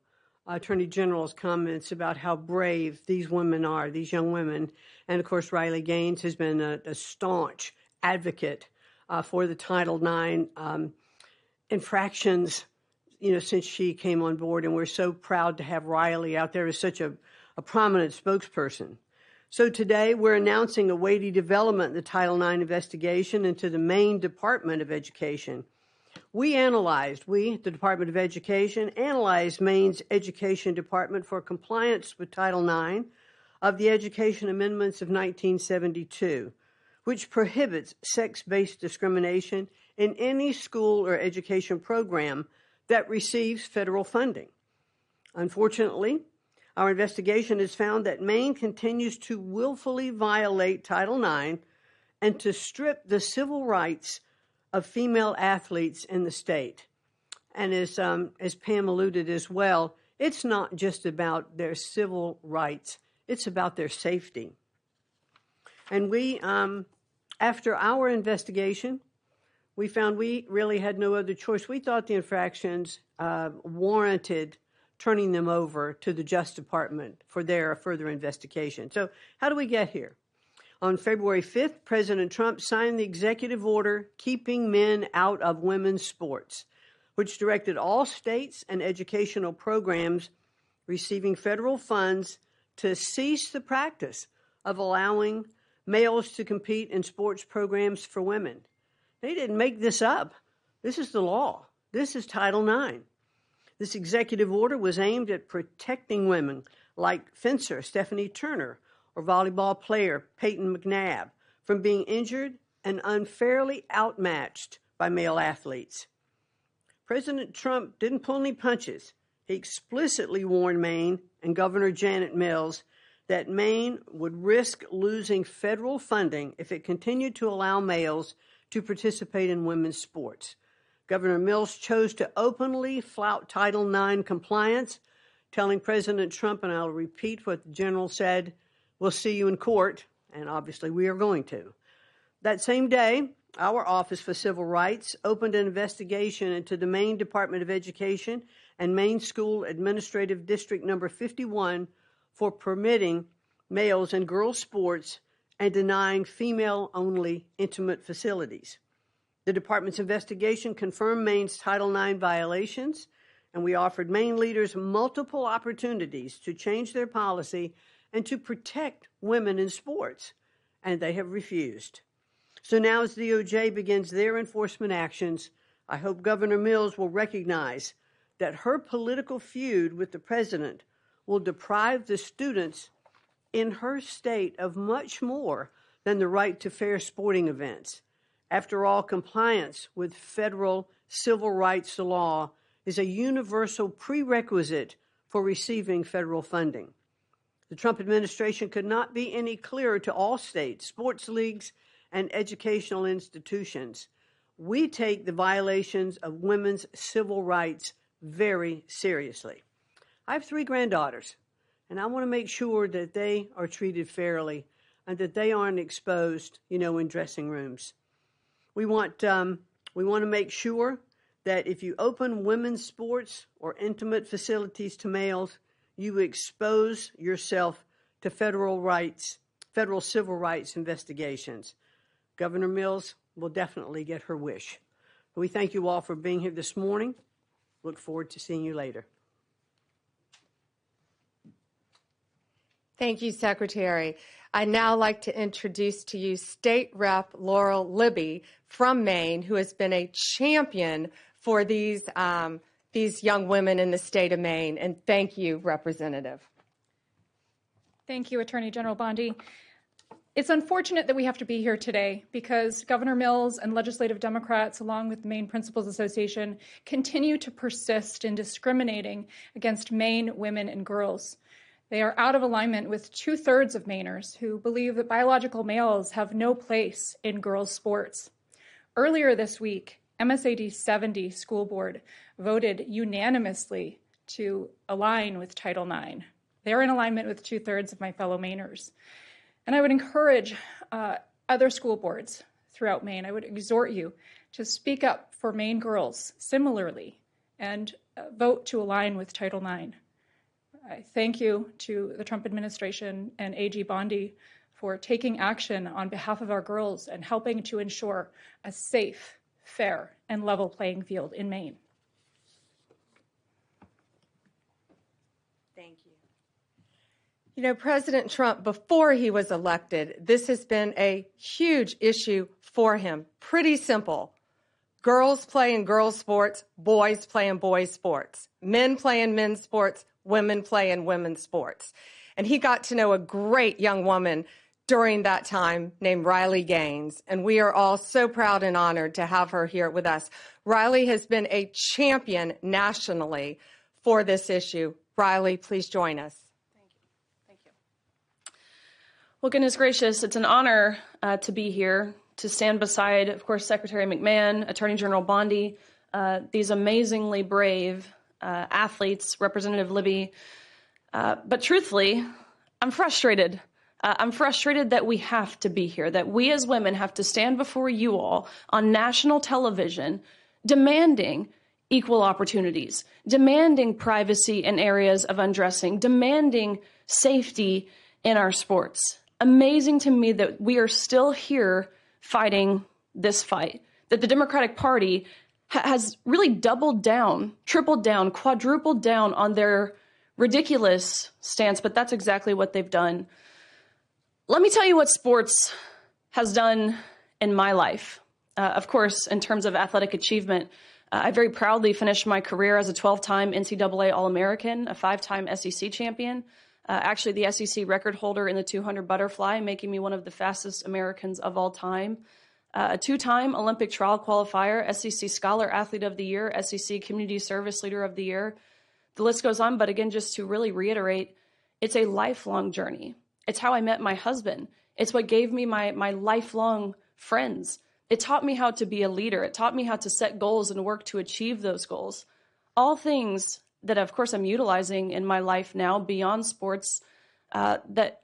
Attorney General's comments about how brave these women are, these young women. And, of course, Riley Gaines has been a staunch advocate for the Title IX infractions, since she came on board. And we're so proud to have Riley out there as such a prominent spokesperson. So today we're announcing a weighty development in the Title IX investigation into the Maine Department of Education. We, the Department of Education, analyzed Maine's Education Department for compliance with Title IX of the Education Amendments of 1972, which prohibits sex-based discrimination in any school or education program that receives federal funding. Unfortunately, our investigation has found that Maine continues to willfully violate Title IX and to strip the civil rights of female athletes in the state. And as Pam alluded as well, it's not just about their civil rights, it's about their safety. And we, after our investigation, we found we really had no other choice. We thought the infractions warranted turning them over to the Justice Department for their further investigation. So how do we get here? On February 5th, President Trump signed the executive order keeping men out of women's sports, which directed all states and educational programs receiving federal funds to cease the practice of allowing males to compete in sports programs for women. They didn't make this up. This is the law. This is Title IX. This executive order was aimed at protecting women like fencer Stephanie Turner or volleyball player Peyton McNabb from being injured and unfairly outmatched by male athletes. President Trump didn't pull any punches. He explicitly warned Maine and Governor Janet Mills that Maine would risk losing federal funding if it continued to allow males to participate in women's sports. Governor Mills chose to openly flout Title IX compliance, telling President Trump, and I'll repeat what the general said, "We'll see you in court," and obviously we are going to. That same day, our Office for Civil Rights opened an investigation into the Maine Department of Education and Maine School Administrative District Number 51 for permitting males and girls sports and denying female-only intimate facilities. The department's investigation confirmed Maine's Title IX violations, and we offered Maine leaders multiple opportunities to change their policy and to protect women in sports, and they have refused. So now as the DOJ begins their enforcement actions, I hope Governor Mills will recognize that her political feud with the president will deprive the students in her state of much more than the right to fair sporting events. After all, compliance with federal civil rights law is a universal prerequisite for receiving federal funding. The Trump administration could not be any clearer to all states, sports leagues, and educational institutions. We take the violations of women's civil rights very seriously. I have 3 granddaughters, and I want to make sure that they are treated fairly and that they aren't exposed, in dressing rooms. We want to make sure that if you open women's sports or intimate facilities to males, you expose yourself to federal civil rights investigations. Governor Mills will definitely get her wish. We thank you all for being here this morning. Look forward to seeing you later. Thank you, Secretary. I'd now like to introduce to you State Rep Laurel Libby from Maine, who has been a champion for these young women in the state of Maine. And thank you, Representative. Thank you, Attorney General Bondi. It's unfortunate that we have to be here today because Governor Mills and legislative Democrats, along with the Maine Principals Association, continue to persist in discriminating against Maine women and girls. They are out of alignment with 2/3 of Mainers who believe that biological males have no place in girls' sports. Earlier this week, MSAD 70 School Board voted unanimously to align with Title IX. They're in alignment with 2/3 of my fellow Mainers. And I would encourage other school boards throughout Maine, I would exhort you to speak up for Maine girls similarly and vote to align with Title IX. I thank you to the Trump administration and AG Bondi for taking action on behalf of our girls and helping to ensure a safe, fair, and level playing field in Maine. Thank you. President Trump, before he was elected, this has been a huge issue for him. Pretty simple. Girls play in girls' sports, boys play in boys' sports. Men play in men's sports, women play in women's sports. And he got to know a great young woman during that time named Riley Gaines. And we are all so proud and honored to have her here with us. Riley has been a champion nationally for this issue. Riley, please join us. Well, goodness gracious, it's an honor to be here, to stand beside, of course, Secretary McMahon, Attorney General Bondi, these amazingly brave athletes, Representative Libby. But truthfully, I'm frustrated. I'm frustrated that we have to be here, that we as women have to stand before you all on national television demanding equal opportunities, demanding privacy in areas of undressing, demanding safety in our sports. Amazing to me that we are still here fighting this fight, that the Democratic Party has really doubled down, tripled down, quadrupled down on their ridiculous stance, but that's exactly what they've done. Let me tell you what sports has done in my life. Of course, in terms of athletic achievement, I very proudly finished my career as a 12-time NCAA All-American, a 5-time SEC champion, actually the SEC record holder in the 200 butterfly, making me one of the fastest Americans of all time. A 2-time Olympic trial qualifier, SEC Scholar Athlete of the Year, SEC Community Service Leader of the Year. The list goes on, but again, just to really reiterate, it's a lifelong journey. It's how I met my husband. It's what gave me my lifelong friends. It taught me how to be a leader. It taught me how to set goals and work to achieve those goals. All things that, of course, I'm utilizing in my life now beyond sports, that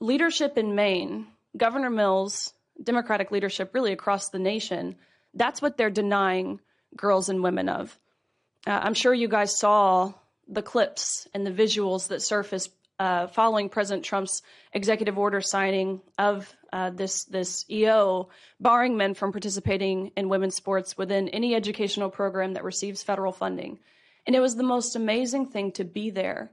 leadership in Maine, Governor Mills, Democratic leadership really across the nation, that's what they're denying girls and women of. I'm sure you guys saw the clips and the visuals that surfaced following President Trump's executive order signing of this EO, barring men from participating in women's sports within any educational program that receives federal funding. And it was the most amazing thing to be there.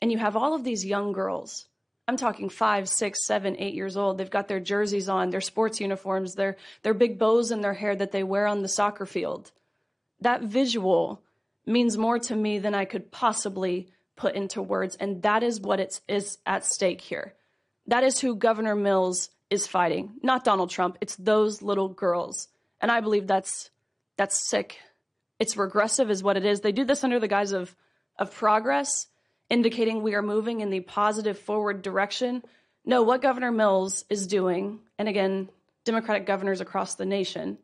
And you have all of these young girls. I'm talking 5, 6, 7, 8 years old. They've got their jerseys on, their sports uniforms, their big bows in their hair that they wear on the soccer field. That visual means more to me than I could possibly put into words. And that is what is at stake here. That is who Governor Mills is fighting, not Donald Trump. It's those little girls. And I believe that's sick. It's regressive is what it is. They do this under the guise of progress, indicating we are moving in the positive forward direction. No, what Governor Mills is doing, and again, Democratic governors across the nation,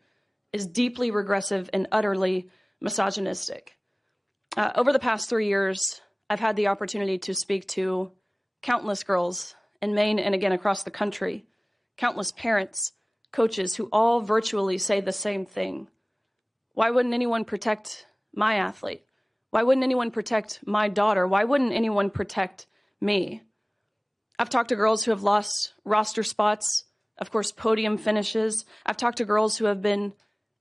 is deeply regressive and utterly misogynistic. Over the past 3 years, I've had the opportunity to speak to countless girls in Maine and again across the country, countless parents, coaches who all virtually say the same thing. Why wouldn't anyone protect my athlete? Why wouldn't anyone protect my daughter? Why wouldn't anyone protect me? I've talked to girls who have lost roster spots, of course, podium finishes. I've talked to girls who have been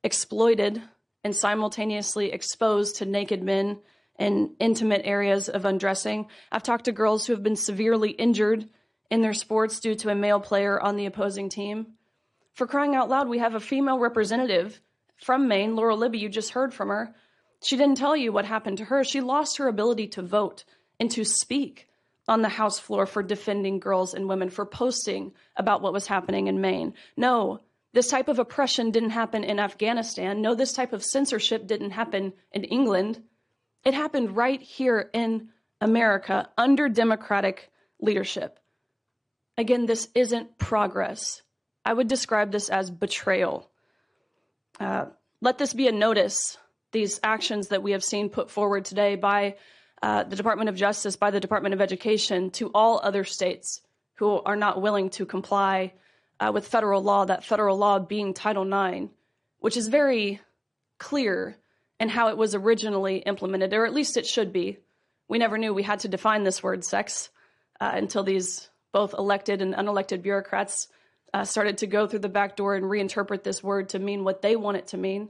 exploited and simultaneously exposed to naked men in intimate areas of undressing. I've talked to girls who have been severely injured in their sports due to a male player on the opposing team. For crying out loud, we have a female representative from Maine, Laurel Libby, you just heard from her. She didn't tell you what happened to her. She lost her ability to vote and to speak on the House floor for defending girls and women, for posting about what was happening in Maine. No, this type of oppression didn't happen in Afghanistan. No, this type of censorship didn't happen in England. It happened right here in America under Democratic leadership. Again, this isn't progress. I would describe this as betrayal. Let this be a notice, these actions that we have seen put forward today by the Department of Justice, by the Department of Education, to all other states who are not willing to comply with federal law, that federal law being Title IX, which is very clear in how it was originally implemented, or at least it should be. We never knew we had to define this word sex until these both elected and unelected bureaucrats started to go through the back door and reinterpret this word to mean what they want it to mean.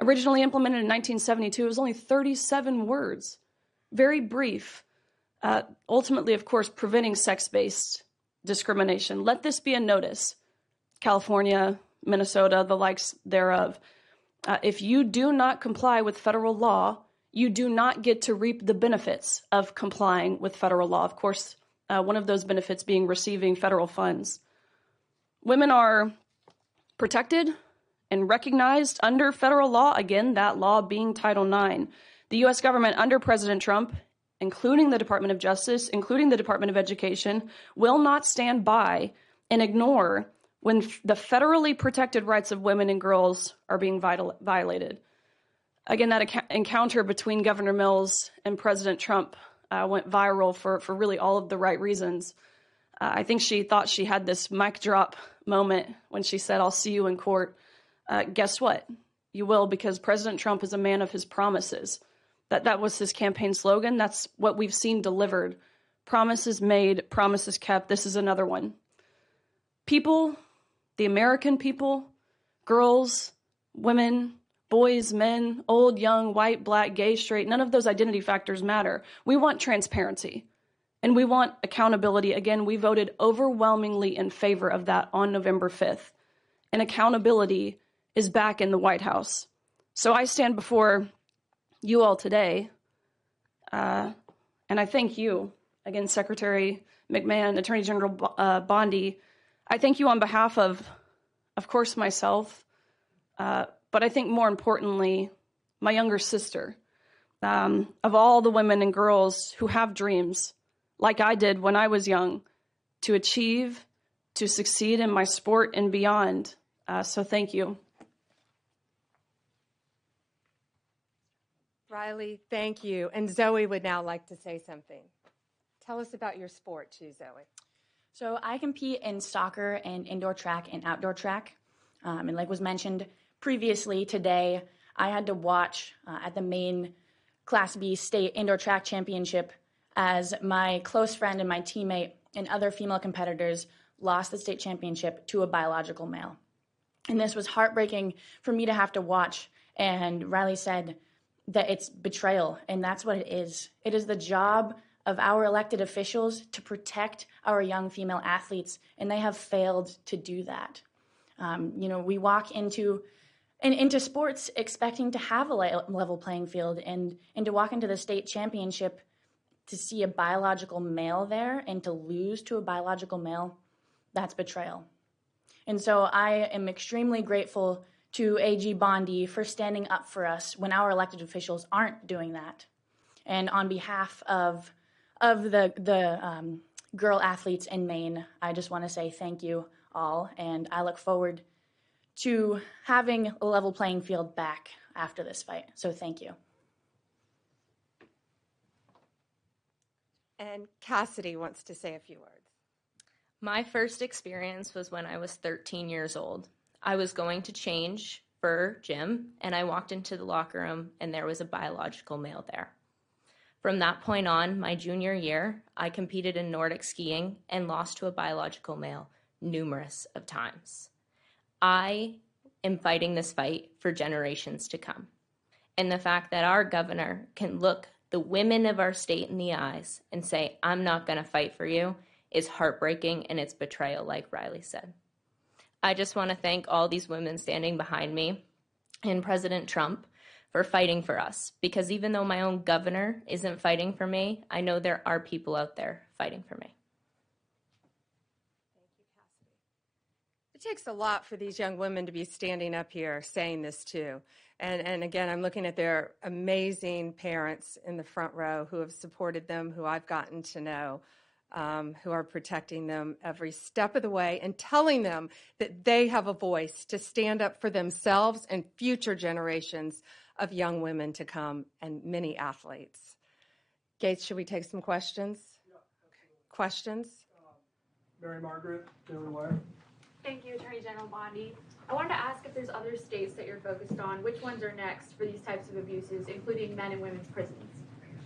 Originally implemented in 1972, it was only 37 words, very brief. Ultimately, of course, preventing sex-based discrimination. Let this be a notice. California, Minnesota, the likes thereof. If you do not comply with federal law, you do not get to reap the benefits of complying with federal law. Of course, one of those benefits being receiving federal funds. Women are protected and recognized under federal law, again, that law being Title IX. The U.S. government under President Trump, including the Department of Justice, including the Department of Education, will not stand by and ignore when the federally protected rights of women and girls are being violated. Again, that encounter between Governor Mills and President Trump went viral for really all of the right reasons. I think she thought she had this mic drop moment when she said, "I'll see you in court." Guess what? You will, because President Trump is a man of his promises. That was his campaign slogan. That's what we've seen delivered. Promises made, promises kept. This is another one. People, the American people, girls, women, boys, men, old, young, white, black, gay, straight, none of those identity factors matter. We want transparency and we want accountability. Again, we voted overwhelmingly in favor of that on November 5th. And accountability is back in the White House. So I stand before you all today, and I thank you, again, Secretary McMahon, Attorney General Bondi. I thank you on behalf of course, myself, but I think more importantly, my younger sister, of all the women and girls who have dreams, like I did when I was young, to achieve, to succeed in my sport and beyond. So thank you. Riley, thank you. And Zoe would now like to say something. Tell us about your sport too, Zoe. So I compete in soccer and indoor track and outdoor track. And like was mentioned previously today, I had to watch at the Maine Class B State Indoor Track Championship as my close friend and my teammate and other female competitors lost the state championship to a biological male. And this was heartbreaking for me to have to watch. And Riley said that it's betrayal, and that's what it is. It is the job of our elected officials to protect our young female athletes, and they have failed to do that. We walk into sports expecting to have a level playing field, and to walk into the state championship to see a biological male there and to lose to a biological male, that's betrayal. And so I am extremely grateful to AG Bondi for standing up for us when our elected officials aren't doing that. And on behalf of the girl athletes in Maine, I just want to say thank you all, and I look forward to having a level playing field back after this fight. So thank you. And Cassidy wants to say a few words. My first experience was when I was 13 years old. I was going to change for gym, and I walked into the locker room, and there was a biological male there. From that point on, my junior year, I competed in Nordic skiing and lost to a biological male numerous of times. I am fighting this fight for generations to come. And the fact that our governor can look the women of our state in the eyes and say, I'm not going to fight for you, is heartbreaking, and it's betrayal, like Riley said. I just want to thank all these women standing behind me and President Trump for fighting for us, because even though my own governor isn't fighting for me, I know there are people out there fighting for me. It takes a lot for these young women to be standing up here saying this too. And again, I'm looking at their amazing parents in the front row who have supported them, who I've gotten to know, who are protecting them every step of the way and telling them that they have a voice to stand up for themselves and future generations of young women to come and many athletes. Gates, should we take some questions? Yeah, absolutely. Questions? Mary Margaret, Daily Wire. Thank you, Attorney General Bondi. I wanted to ask if there's other states that you're focused on. Which ones are next for these types of abuses, including men and women's prisons?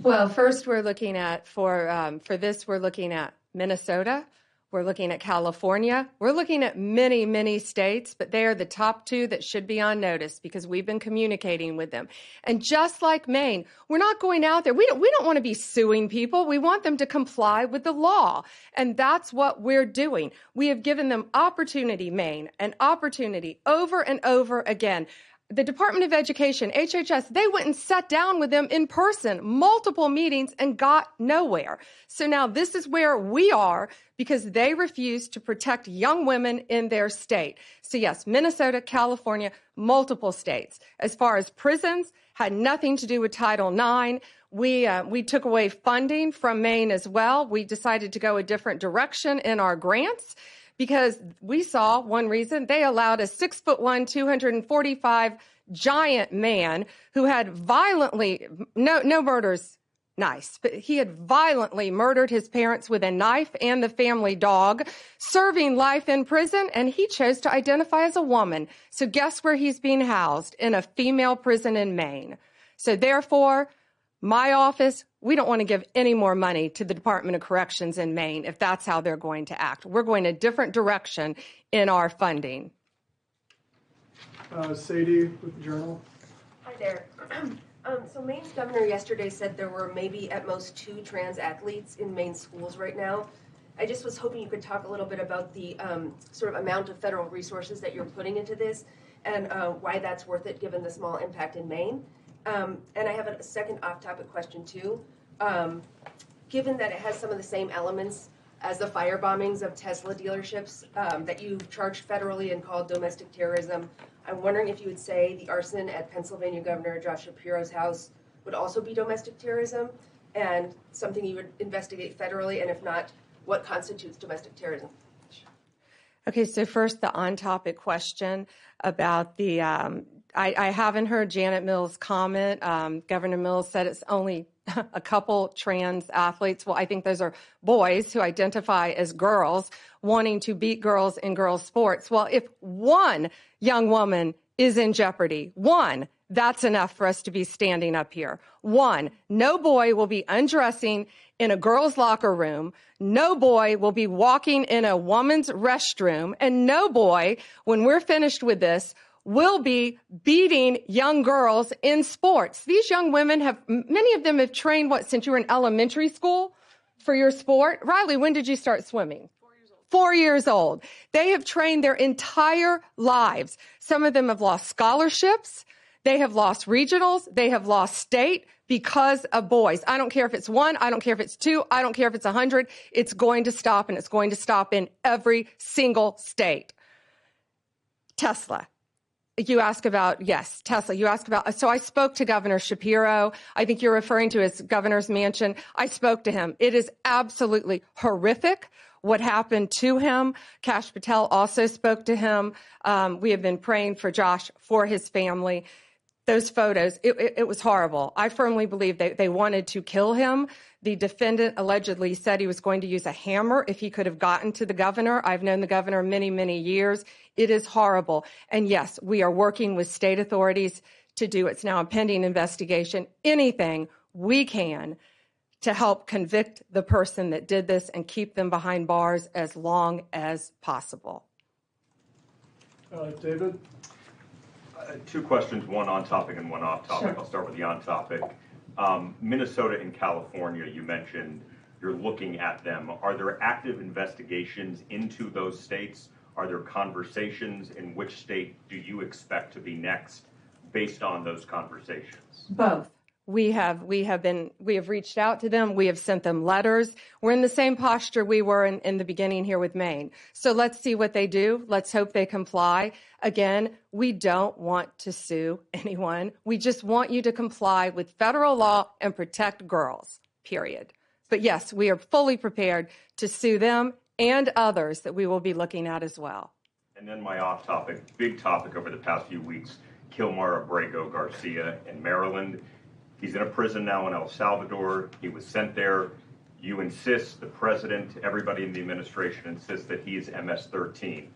Well, first we're looking at, for this, we're looking at Minnesota. We're looking at California. We're looking at many, many states, but they are the top two that should be on notice because we've been communicating with them. And just like Maine, we're not going out there. We don't want to be suing people. We want them to comply with the law. And that's what we're doing. We have given them opportunity, Maine, an opportunity over and over again. The Department of Education, HHS, they went and sat down with them in person, multiple meetings, and got nowhere. So now this is where we are because they refuse to protect young women in their state. So yes, Minnesota, California, multiple states. As far as prisons, had nothing to do with Title IX. We took away funding from Maine as well. We decided to go a different direction in our grants, because we saw one reason they allowed a 6'1", 245 giant man who had violently, no murders, nice, but he had violently murdered his parents with a knife and the family dog, serving life in prison, and he chose to identify as a woman. So guess where he's being housed? In a female prison in Maine. So therefore, my office, we don't want to give any more money to the Department of Corrections in Maine if that's how they're going to act. We're going a different direction in our funding. Sadie with the Journal. Hi there. So Maine's governor yesterday said there were maybe at most 2 trans athletes in Maine schools right now. I just was hoping you could talk a little bit about the sort of amount of federal resources that you're putting into this and why that's worth it given the small impact in Maine. And I have a second off-topic question, too. Given that it has some of the same elements as the fire bombings of Tesla dealerships that you charged federally and called domestic terrorism, I'm wondering if you would say the arson at Pennsylvania Governor Josh Shapiro's house would also be domestic terrorism and something you would investigate federally, and if not, what constitutes domestic terrorism? Okay, so first the on-topic question about the I haven't heard Janet Mills' comment. Governor Mills said it's only a couple trans athletes. Well, I think those are boys who identify as girls wanting to beat girls in girls' sports. Well, if one young woman is in jeopardy, one, that's enough for us to be standing up here. One, no boy will be undressing in a girl's locker room. No boy will be walking in a woman's restroom. And no boy, when we're finished with this, will be beating young girls in sports. These young women many of them have trained, since you were in elementary school for your sport? Riley, when did you start swimming? 4 years old. They have trained their entire lives. Some of them have lost scholarships. They have lost regionals. They have lost state because of boys. I don't care if it's 1. I don't care if it's 2. I don't care if it's 100. It's going to stop, and it's going to stop in every single state. Tesla. You ask about, yes, Tesla. You ask about, so I spoke to Governor Shapiro. I think you're referring to his governor's mansion. I spoke to him. It is absolutely horrific what happened to him. Kash Patel also spoke to him. We have been praying for Josh, for his family. those photos, it was horrible. I firmly believe they wanted to kill him. The defendant allegedly said he was going to use a hammer if he could have gotten to the governor. I've known the governor many, many years. It is horrible. And yes, we are working with state authorities to do, it's now a pending investigation, anything we can to help convict the person that did this and keep them behind bars as long as possible. David? Two questions, one on topic and one off topic. Sure. I'll start with the on topic. Minnesota and California, you mentioned you're looking at them. Are there active investigations into those states? Are there conversations? In which state do you expect to be next based on those conversations? Both. We have reached out to them. We have sent them letters. We're in the same posture we were in the beginning here with Maine. So let's see what they do. Let's hope they comply. Again, we don't want to sue anyone. We just want you to comply with federal law and protect girls, period. But yes, we are fully prepared to sue them and others that we will be looking at as well. And then my off topic, big topic over the past few weeks, Kilmar Abrego Garcia in Maryland. He's in a prison now in El Salvador. He was sent there. You insist, the president, everybody in the administration insists that he is MS-13.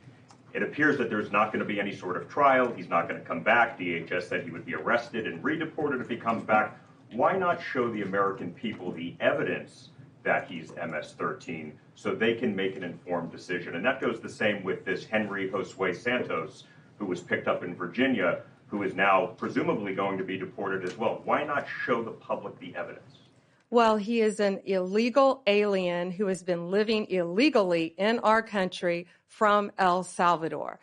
It appears that there's not going to be any sort of trial. He's not going to come back. DHS said he would be arrested and redeported if he comes back. Why not show the American people the evidence that he's MS-13 so they can make an informed decision? And that goes the same with this Henry Josue Santos, who was picked up in Virginia, who is now presumably going to be deported as well. Why not show the public the evidence? Well, he is an illegal alien who has been living illegally in our country from El Salvador.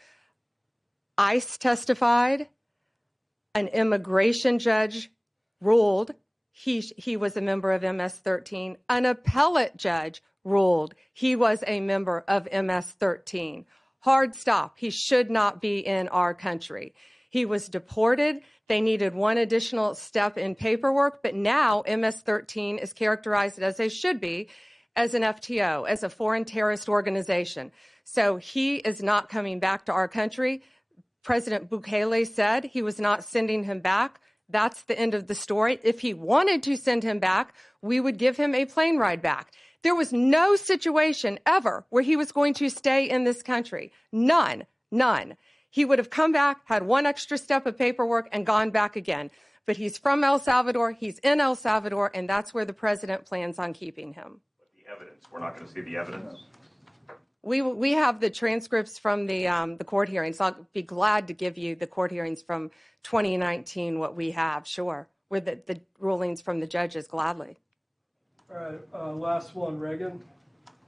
ICE testified. An immigration judge ruled he was a member of MS-13. An appellate judge ruled he was a member of MS-13. Hard stop. He should not be in our country. He was deported. They needed one additional step in paperwork, but now MS-13 is characterized as they should be, as an FTO, as a foreign terrorist organization. So he is not coming back to our country. President Bukele said he was not sending him back. That's the end of the story. If he wanted to send him back, we would give him a plane ride back. There was no situation ever where he was going to stay in this country. None. He would have come back, had one extra step of paperwork, and gone back again. But he's from El Salvador, he's in El Salvador, and that's where the president plans on keeping him. But the evidence, we're not going to see the evidence? We have the transcripts from the court hearings. I'll be glad to give you the court hearings from 2019, what we have, sure, with the rulings from the judges, gladly. All right, last one, Reagan.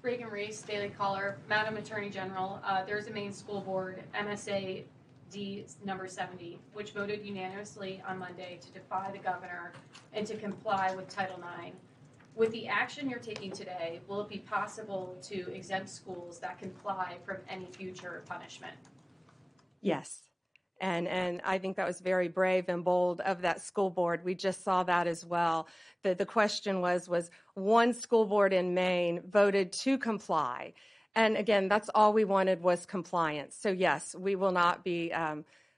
Reagan Reese, Daily Caller. Madam Attorney General, there's a Maine school board, MSA D number 70, which voted unanimously on Monday to defy the governor and to comply with Title IX. With the action you're taking today, will it be possible to exempt schools that comply from any future punishment? Yes. And I think that was very brave and bold of that school board. We just saw that as well. The question was one school board in Maine voted to comply. And again, that's all we wanted was compliance. So yes, we will not be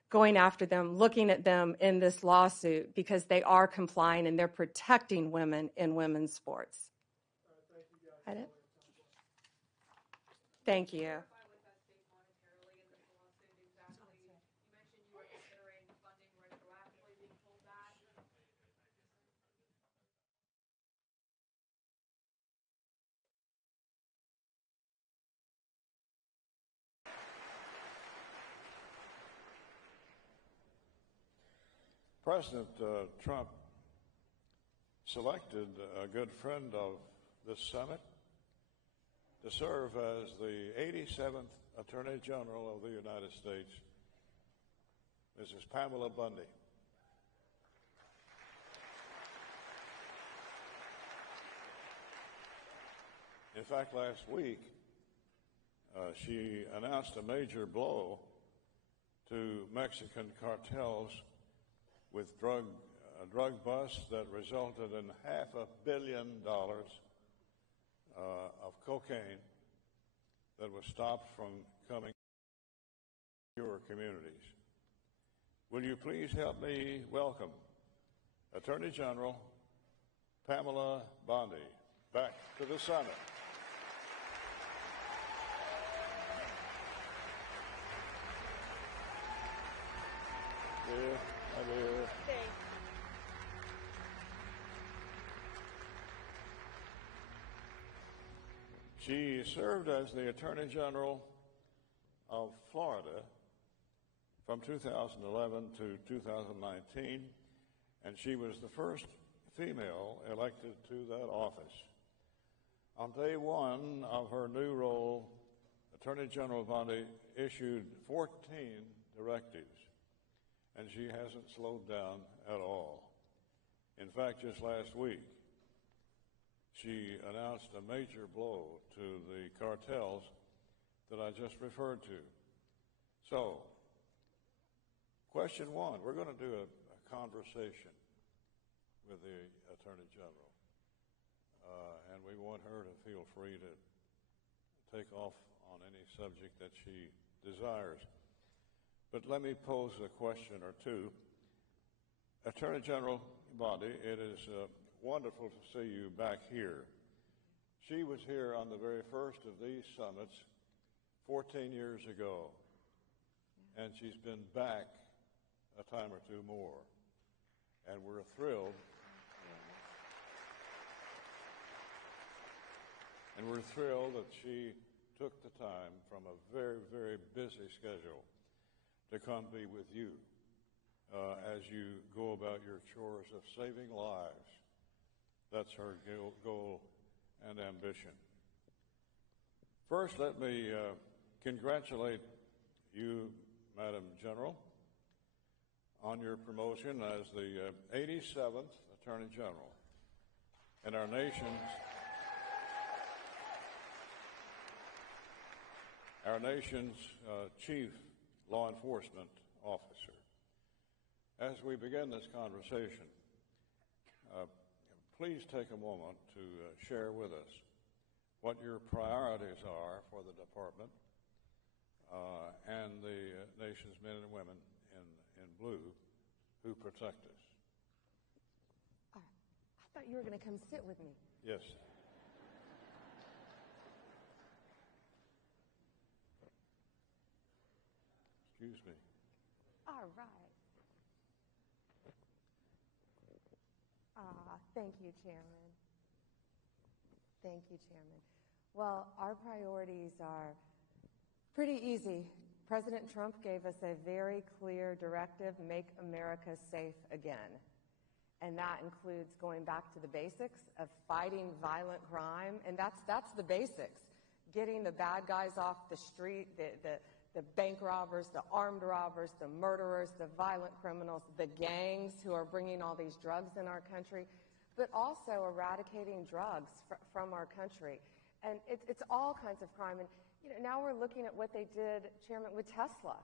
going after them, looking at them in this lawsuit because they are complying and they're protecting women in women's sports. Thank you. President Trump selected a good friend of this Senate to serve as the 87th Attorney General of the United States, Mrs. Pamela Bondi. In fact, last week, she announced a major blow to Mexican cartels with drug busts that resulted in $500 million of cocaine that was stopped from coming to pure communities. Will you please help me welcome Attorney General Pamela Bondi back to the Senate. Dear. She served as the Attorney General of Florida from 2011 to 2019, and she was the first female elected to that office. On day one of her new role, Attorney General Bondi issued 14 directives, and she hasn't slowed down at all. In fact, just last week, she announced a major blow to the cartels that I just referred to. So, question one, we're going to do a conversation with the Attorney General, and we want her to feel free to take off on any subject that she desires. But let me pose a question or two. Attorney General Bondi, it is wonderful to see you back here. She was here on the very first of these summits 14 years ago, and she's been back a time or two more, and we're thrilled. And we're thrilled that she took the time from a very, very busy schedule to come be with you as you go about your chores of saving lives. That's her goal and ambition. First, let me congratulate you, Madam General, on your promotion as the 87th Attorney General and our nation's chief law enforcement officer. As we begin this conversation, please take a moment to share with us what your priorities are for the department and the nation's men and women in blue who protect us. I thought you were going to come sit with me. Yes. Excuse me. All right. Thank you, Chairman. Thank you, Chairman. Well, our priorities are pretty easy. President Trump gave us a very clear directive, make America safe again. And that includes going back to the basics of fighting violent crime. And that's the basics. Getting the bad guys off the street, the bank robbers, the armed robbers, the murderers, the violent criminals, the gangs who are bringing all these drugs in our country, but also eradicating drugs from our country. And it's all kinds of crime. And now we're looking at what they did, Chairman, with Tesla.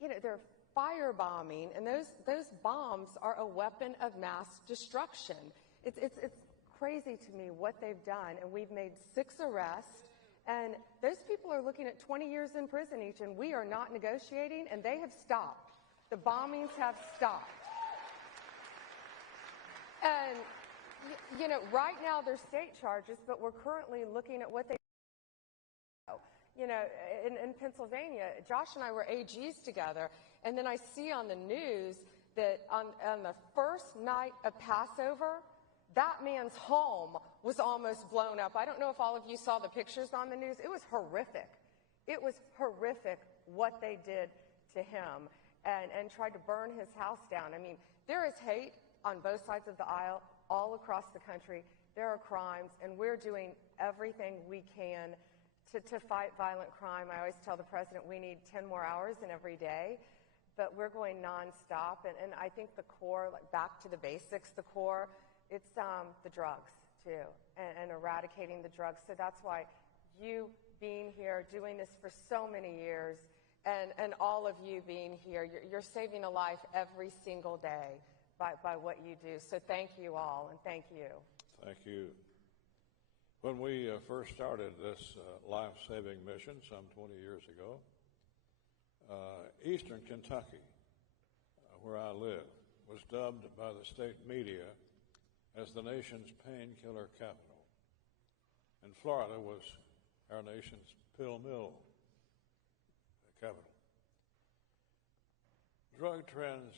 They're firebombing, and those bombs are a weapon of mass destruction. It's crazy to me what they've done, and we've made 6 arrests. And those people are looking at 20 years in prison each, and we are not negotiating, and they have stopped. The bombings have stopped. And, right now they're state charges, but we're currently looking at what they in Pennsylvania. Josh and I were AGs together, and then I see on the news that on the first night of Passover, that man's home was almost blown up. I don't know if all of you saw the pictures on the news. It was horrific. It was horrific what they did to him and tried to burn his house down. I mean, there is hate on both sides of the aisle all across the country. There are crimes, and we're doing everything we can to fight violent crime. I always tell the president we need 10 more hours in every day, but we're going nonstop. And I think the core, like back to the basics, the core, it's the drugs, too, and eradicating the drugs. So that's why you being here, doing this for so many years, and all of you being here, you're saving a life every single day by what you do. So thank you all, and thank you. Thank you. When we first started this life-saving mission some 20 years ago, Eastern Kentucky where I live, was dubbed by the state media as the nation's painkiller capital. And Florida was our nation's pill mill capital. Drug trends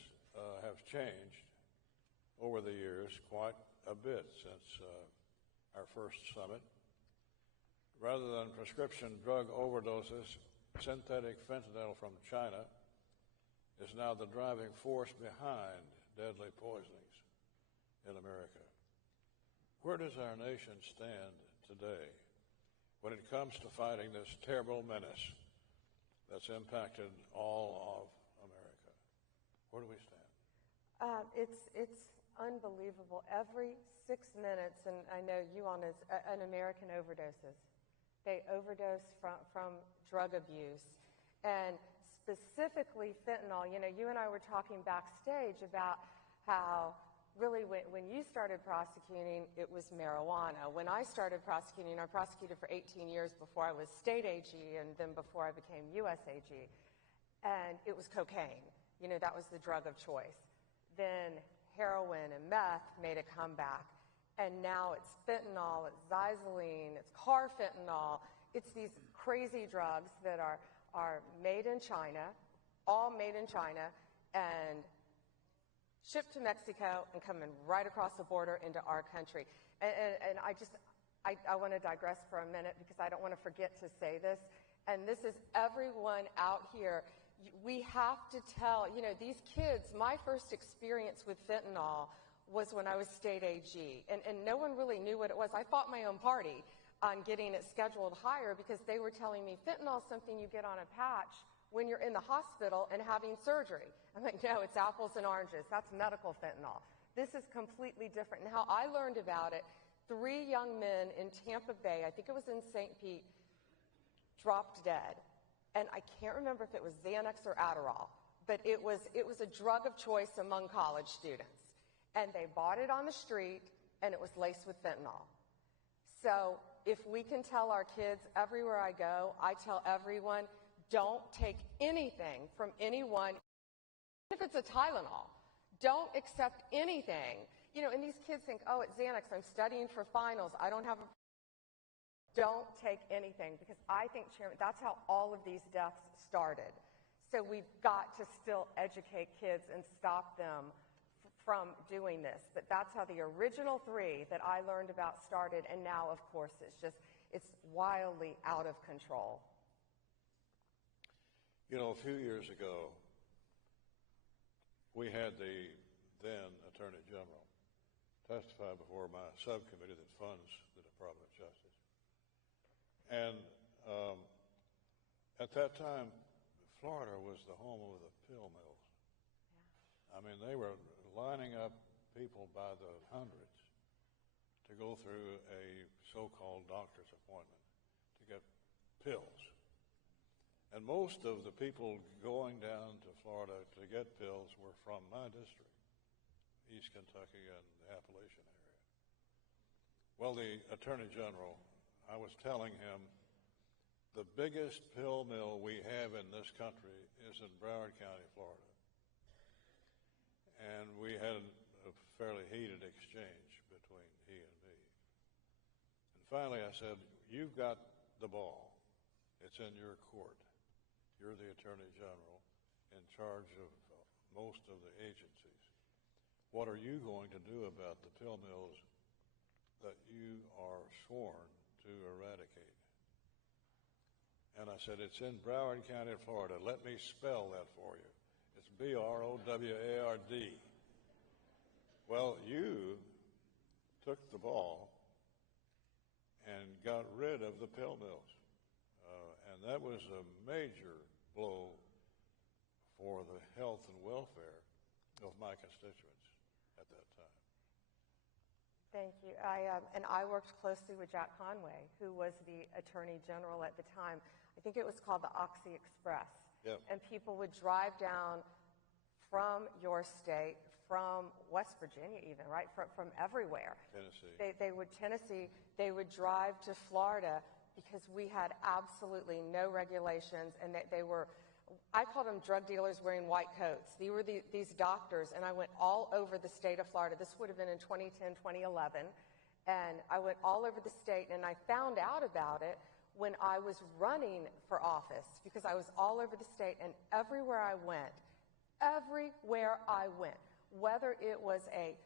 have changed over the years quite a bit since our first summit. Rather than prescription drug overdoses, synthetic fentanyl from China is now the driving force behind deadly poisonings in America. Where does our nation stand today when it comes to fighting this terrible menace that's impacted all of America? Where do we stand? It's unbelievable. Every 6 minutes, and I know you on as an American overdoses. They overdose from drug abuse. And specifically fentanyl, you know, you and I were talking backstage about how really when you started prosecuting, it was marijuana. When I started prosecuting, I prosecuted for 18 years before I was state AG and then before I became U.S. AG. And it was cocaine. You know, that was the drug of choice. Then heroin and meth made a comeback. And now it's fentanyl, it's xylazine, it's carfentanil. It's these crazy drugs that are made in China, all made in China, and shipped to Mexico and coming right across the border into our country. And I want to digress for a minute because I don't want to forget to say this. And this is everyone out here. We have to tell, you know, these kids, my first experience with fentanyl was when I was state AG. And no one really knew what it was. I fought my own party on getting it scheduled higher because they were telling me fentanyl is something you get on a patch when you're in the hospital and having surgery. I'm like, no, it's apples and oranges. That's medical fentanyl. This is completely different. And how I learned about it, 3 young men in Tampa Bay, I think it was in St. Pete, dropped dead. And I can't remember if it was Xanax or Adderall, but it was a drug of choice among college students. And they bought it on the street, and it was laced with fentanyl. So if we can tell our kids, everywhere I go, I tell everyone, don't take anything from anyone, even if it's a Tylenol. Don't accept anything. You know, and these kids think, oh, it's Xanax, I'm studying for finals, I don't have a... Don't take anything, because I think, Chairman, that's how all of these deaths started. So we've got to still educate kids and stop them from doing this. But that's how the original 3 that I learned about started, and now, of course, it's wildly out of control. You know, a few years ago, we had the then Attorney General testify before my subcommittee that funds the Department of Justice. And at that time, Florida was the home of the pill mills. Yeah. I mean, they were lining up people by the hundreds to go through a so-called doctor's appointment to get pills. And most of the people going down to Florida to get pills were from my district, East Kentucky and the Appalachian area. Well, the Attorney General, I was telling him, the biggest pill mill we have in this country is in Broward County, Florida. And we had a fairly heated exchange between he and me. And finally I said, you've got the ball. It's in your court. You're the Attorney General in charge of most of the agencies. What are you going to do about the pill mills that you are sworn to eradicate? And I said, it's in Broward County, Florida. Let me spell that for you. It's B-R-O-W-A-R-D. Well, you took the ball and got rid of the pill mills. And that was a major blow for the health and welfare of my constituents at that time. Thank you. And I worked closely with Jack Conway, who was the Attorney General at the time. I think it was called the Oxy Express. Yep. And people would drive down from your state, from West Virginia even, right? From everywhere. Tennessee. They would drive to Florida because we had absolutely no regulations, and they were I called them drug dealers wearing white coats. They were these doctors, and I went all over the state of Florida. This would have been in 2010, 2011. And I went all over the state, and I found out about it when I was running for office, because I was all over the state, and everywhere I went, whether it was a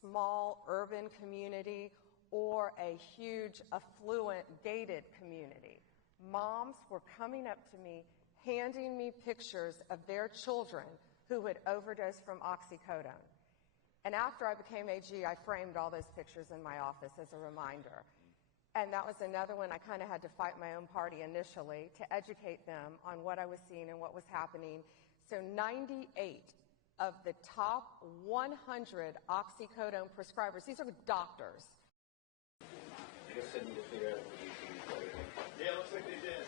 small urban community or a huge affluent gated community, moms were coming up to me, handing me pictures of their children who had overdosed from oxycodone. And after I became AG, I framed all those pictures in my office as a reminder. And that was another one I kind of had to fight my own party initially to educate them on what I was seeing and what was happening. So 98 of the top 100 oxycodone prescribers, these are doctors. I guess they need to figure out what you can. Yeah, looks like they did.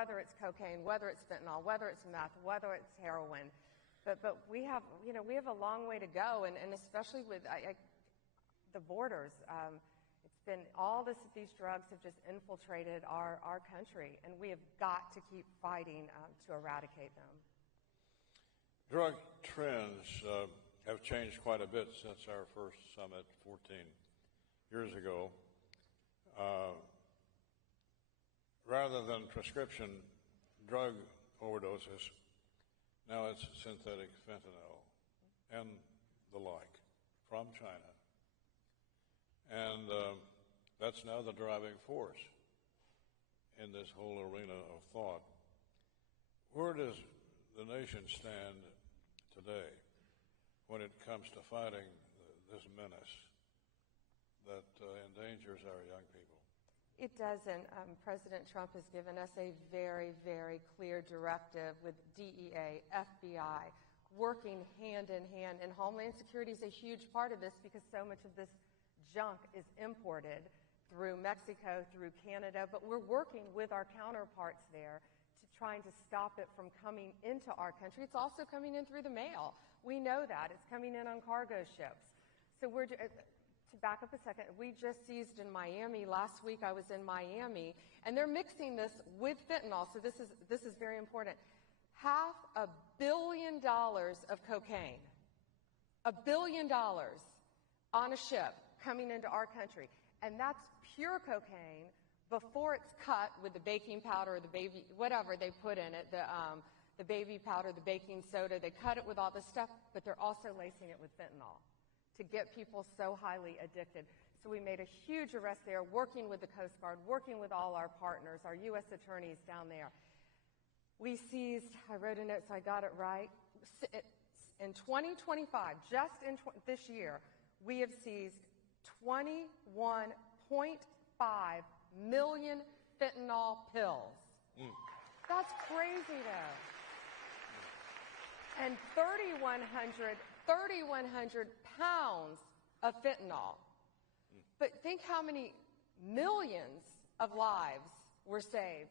Whether it's cocaine, whether it's fentanyl, whether it's meth, whether it's heroin. But we have a long way to go, and especially with the borders. It's been these drugs have just infiltrated our country, and we have got to keep fighting to eradicate them. Drug trends have changed quite a bit since our first summit 14 years ago. Rather than prescription drug overdoses, now it's synthetic fentanyl and the like from China. And that's now the driving force in this whole arena of thought. Where does the nation stand today when it comes to fighting this menace that endangers our young people? It doesn't. President Trump has given us a very, very clear directive with DEA, FBI, working hand in hand. And Homeland Security is a huge part of this because so much of this junk is imported through Mexico, through Canada. But we're working with our counterparts there to trying to stop it from coming into our country. It's also coming in through the mail. We know that. It's coming in on cargo ships. So we're... To back up a second, we just seized in Miami. Last week I was in Miami, and they're mixing this with fentanyl, so this is very important. $500 million of cocaine, $1 billion on a ship coming into our country. And that's pure cocaine before it's cut with the baking powder or the baby, whatever they put in it, the baby powder, the baking soda. They cut it with all this stuff, but they're also lacing it with fentanyl to get people so highly addicted. So we made a huge arrest there, working with the Coast Guard, working with all our partners, our U.S. attorneys down there. We seized, I wrote a note so I got it right, in 2025, just in this year, we have seized 21.5 million fentanyl pills. That's crazy, though. And 3,100 pounds of fentanyl. But think how many millions of lives were saved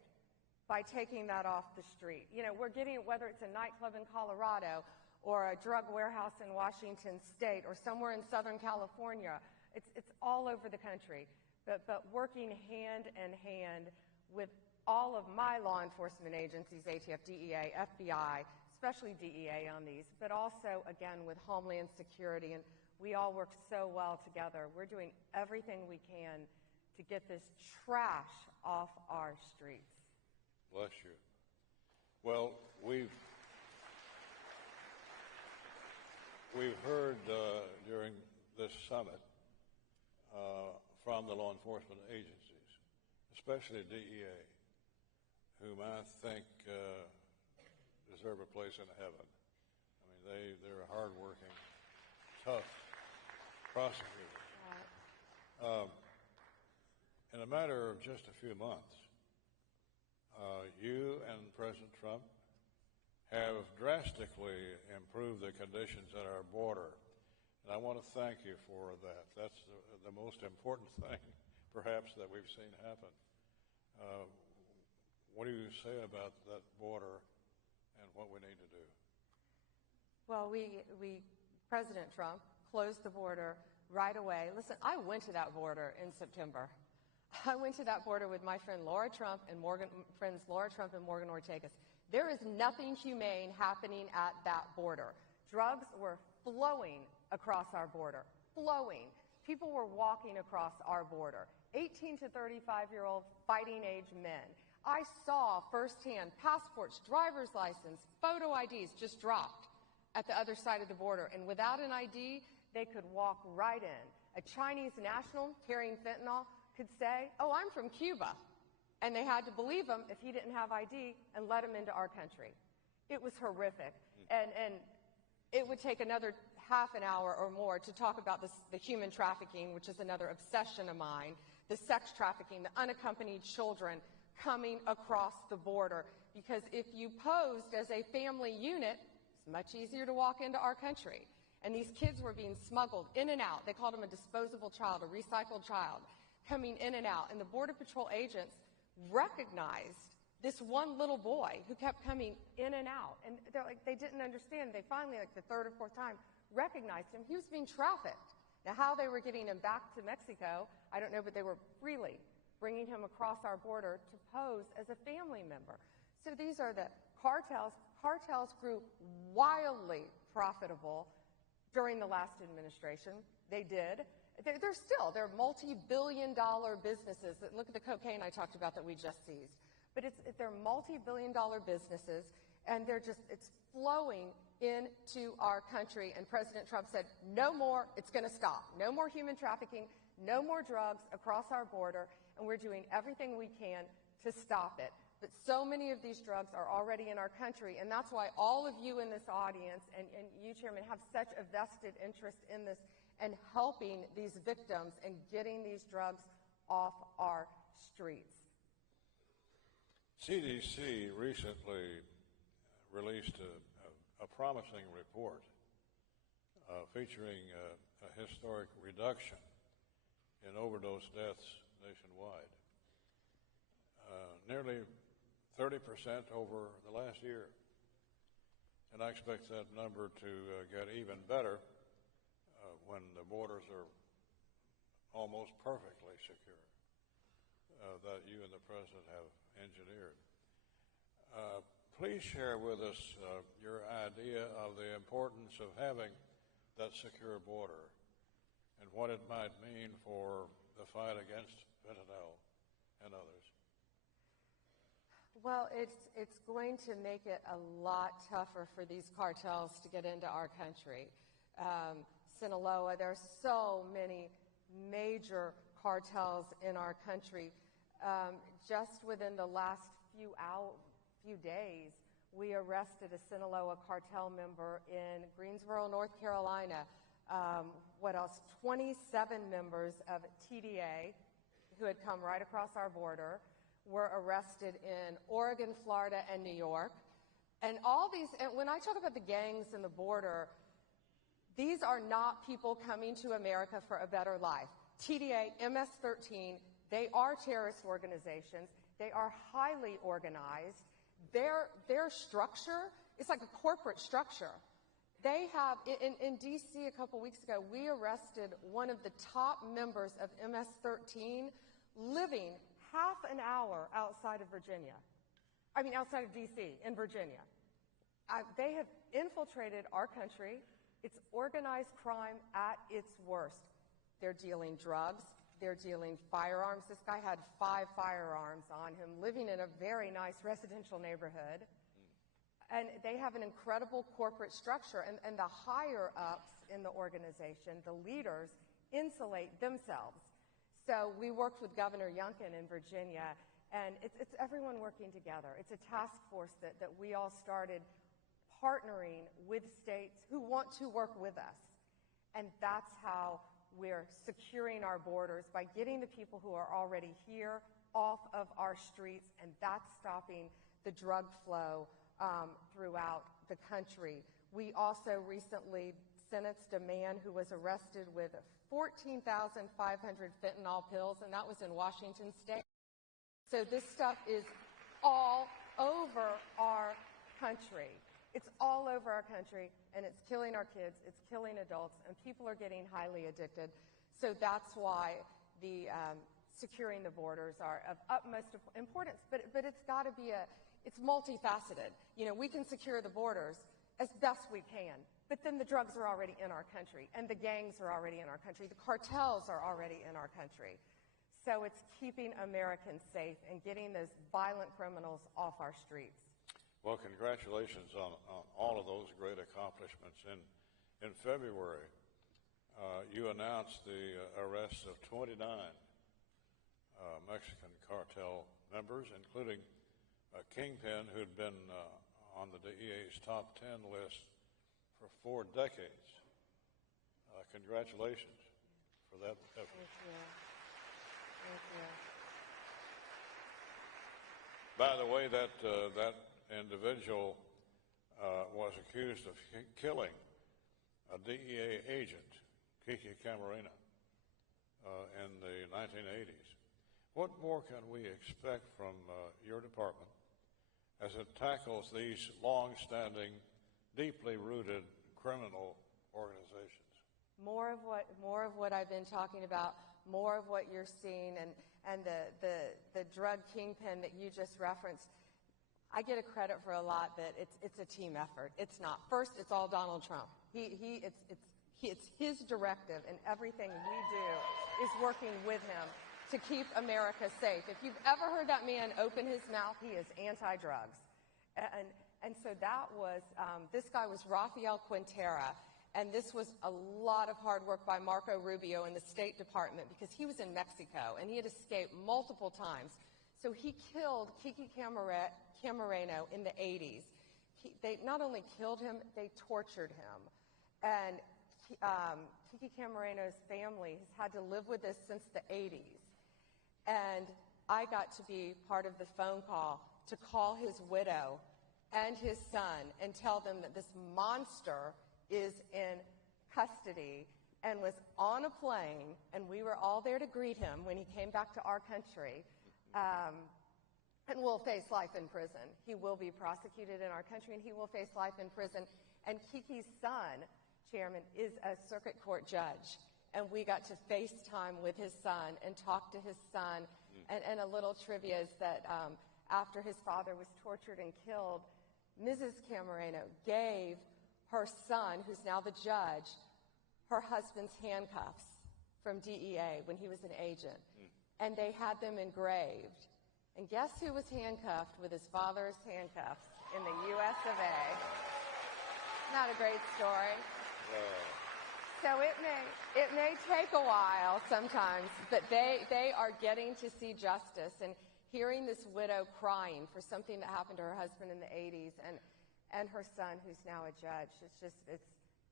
by taking that off the street. You know, we're getting, whether it's a nightclub in Colorado or a drug warehouse in Washington State or somewhere in Southern California, it's all over the country. But working hand in hand with all of my law enforcement agencies, ATF, DEA, FBI, especially DEA on these, but also, again, with Homeland Security, and we all work so well together. We're doing everything we can to get this trash off our streets. Bless you. Well, we've heard during this summit from the law enforcement agencies, especially DEA, whom I think deserve a place in heaven mean, they're hardworking, tough prosecutors. In a matter of just a few months, you and President Trump have drastically improved the conditions at our border. And I want to thank you for that. That's the most important thing, perhaps, that we've seen happen. What do you say about that border and what we need to do? Well, President Trump closed the border right away. Listen, I went to that border in September. I went to that border with my friends Laura Trump and Morgan Ortagus. There is nothing humane happening at that border. Drugs were flowing across our border, flowing. People were walking across our border, 18 to 35-year-old fighting age men. I saw firsthand passports, driver's license, photo IDs just dropped at the other side of the border. And without an ID, they could walk right in. A Chinese national carrying fentanyl could say, "Oh, I'm from Cuba." And they had to believe him if he didn't have ID and let him into our country. It was horrific. And it would take another half an hour or more to talk about the human trafficking, which is another obsession of mine, the sex trafficking, the unaccompanied children coming across the border. Because if you posed as a family unit, it's much easier to walk into our country. And these kids were being smuggled in and out. They called them a disposable child, a recycled child, coming in and out. And the Border Patrol agents recognized this one little boy who kept coming in and out. And they're like, they didn't understand. They finally, like the third or fourth time, recognized him. He was being trafficked. Now, how they were getting him back to Mexico, I don't know, but they were freely bringing him across our border to pose as a family member. So these are the cartels. Cartels grew wildly profitable during the last administration. They did. They're multi-billion-dollar businesses. Look at the cocaine I talked about that we just seized. But they're multi-billion-dollar businesses, and it's flowing into our country. And President Trump said, no more, it's going to stop. No more human trafficking, no more drugs across our border, and we're doing everything we can to stop it. But so many of these drugs are already in our country, and that's why all of you in this audience and you, Chairman, have such a vested interest in this and helping these victims and getting these drugs off our streets. CDC recently released a promising report featuring a historic reduction in overdose deaths nationwide. Nearly 30% over the last year. And I expect that number to get even better when the borders are almost perfectly secure that you and the President have engineered. Please share with us your idea of the importance of having that secure border and what it might mean for the fight against fentanyl and others. Well, it's going to make it a lot tougher for these cartels to get into our country. Sinaloa, there are so many major cartels in our country. Just within the last few days, we arrested a Sinaloa cartel member in Greensboro, North Carolina. What else? 27 members of TDA who had come right across our border were arrested in Oregon, Florida, and New York. And all these, and when I talk about the gangs and the border, these are not people coming to America for a better life. TDA, MS-13, they are terrorist organizations. They are highly organized. Their structure is like a corporate structure. They have, in D.C. a couple weeks ago, we arrested one of the top members of MS-13 living half an hour outside of D.C., in Virginia. They have infiltrated our country. It's organized crime at its worst. They're dealing drugs. They're dealing firearms. This guy had 5 firearms on him, living in a very nice residential neighborhood. And they have an incredible corporate structure. And the higher-ups in the organization, the leaders, insulate themselves. So we worked with Governor Youngkin in Virginia, and it's everyone working together. It's a task force that we all started partnering with states who want to work with us. And that's how we're securing our borders, by getting the people who are already here off of our streets, and that's stopping the drug flow throughout the country. We also recently sentenced a man who was arrested with 14,500 fentanyl pills, and that was in Washington State. So this stuff is all over our country. It's all over our country, and it's killing our kids, it's killing adults, and people are getting highly addicted. So that's why the securing the borders are of utmost importance. But it's got to be it's multifaceted. You know, we can secure the borders as best we can, but then the drugs are already in our country, and the gangs are already in our country, the cartels are already in our country. So it's keeping Americans safe and getting those violent criminals off our streets. Well, congratulations on all of those great accomplishments. In February, you announced the arrest of 29 Mexican cartel members, including a kingpin who'd been on the DEA's top 10 list for 4 decades. Congratulations for that effort. Thank you. Thank you. By the way, that individual was accused of killing a DEA agent, Kiki Camarena, in the 1980s. What more can we expect from your department as it tackles these long-standing, deeply rooted criminal organizations? More of what I've been talking about, more of what you're seeing, and the drug kingpin that you just referenced. I get a credit for a lot, but it's a team effort. It's not. First, it's all Donald Trump. It's his directive, and everything we do is working with him to keep America safe. If you've ever heard that man open his mouth, he is anti-drugs. And so that was, this guy was Rafael Quintera, and this was a lot of hard work by Marco Rubio in the State Department, because he was in Mexico, and he had escaped multiple times. So he killed Kiki Camarena in the 80s. They not only killed him, they tortured him. And Kiki Camarena's family has had to live with this since the 80s. And I got to be part of the phone call to call his widow and his son and tell them that this monster is in custody and was on a plane, and we were all there to greet him when he came back to our country. And will face life in prison. He will be prosecuted in our country, and he will face life in prison. And Kiki's son, Chairman, is a circuit court judge. And we got to FaceTime with his son and talk to his son. And a little trivia is that after his father was tortured and killed, Mrs. Camarena gave her son, who's now the judge, her husband's handcuffs from DEA when he was an agent. And they had them engraved. And guess who was handcuffed with his father's handcuffs in the U.S. of A.? Not a great story. So it may take a while sometimes, but they are getting to see justice. And hearing this widow crying for something that happened to her husband in the 80s and her son, who's now a judge,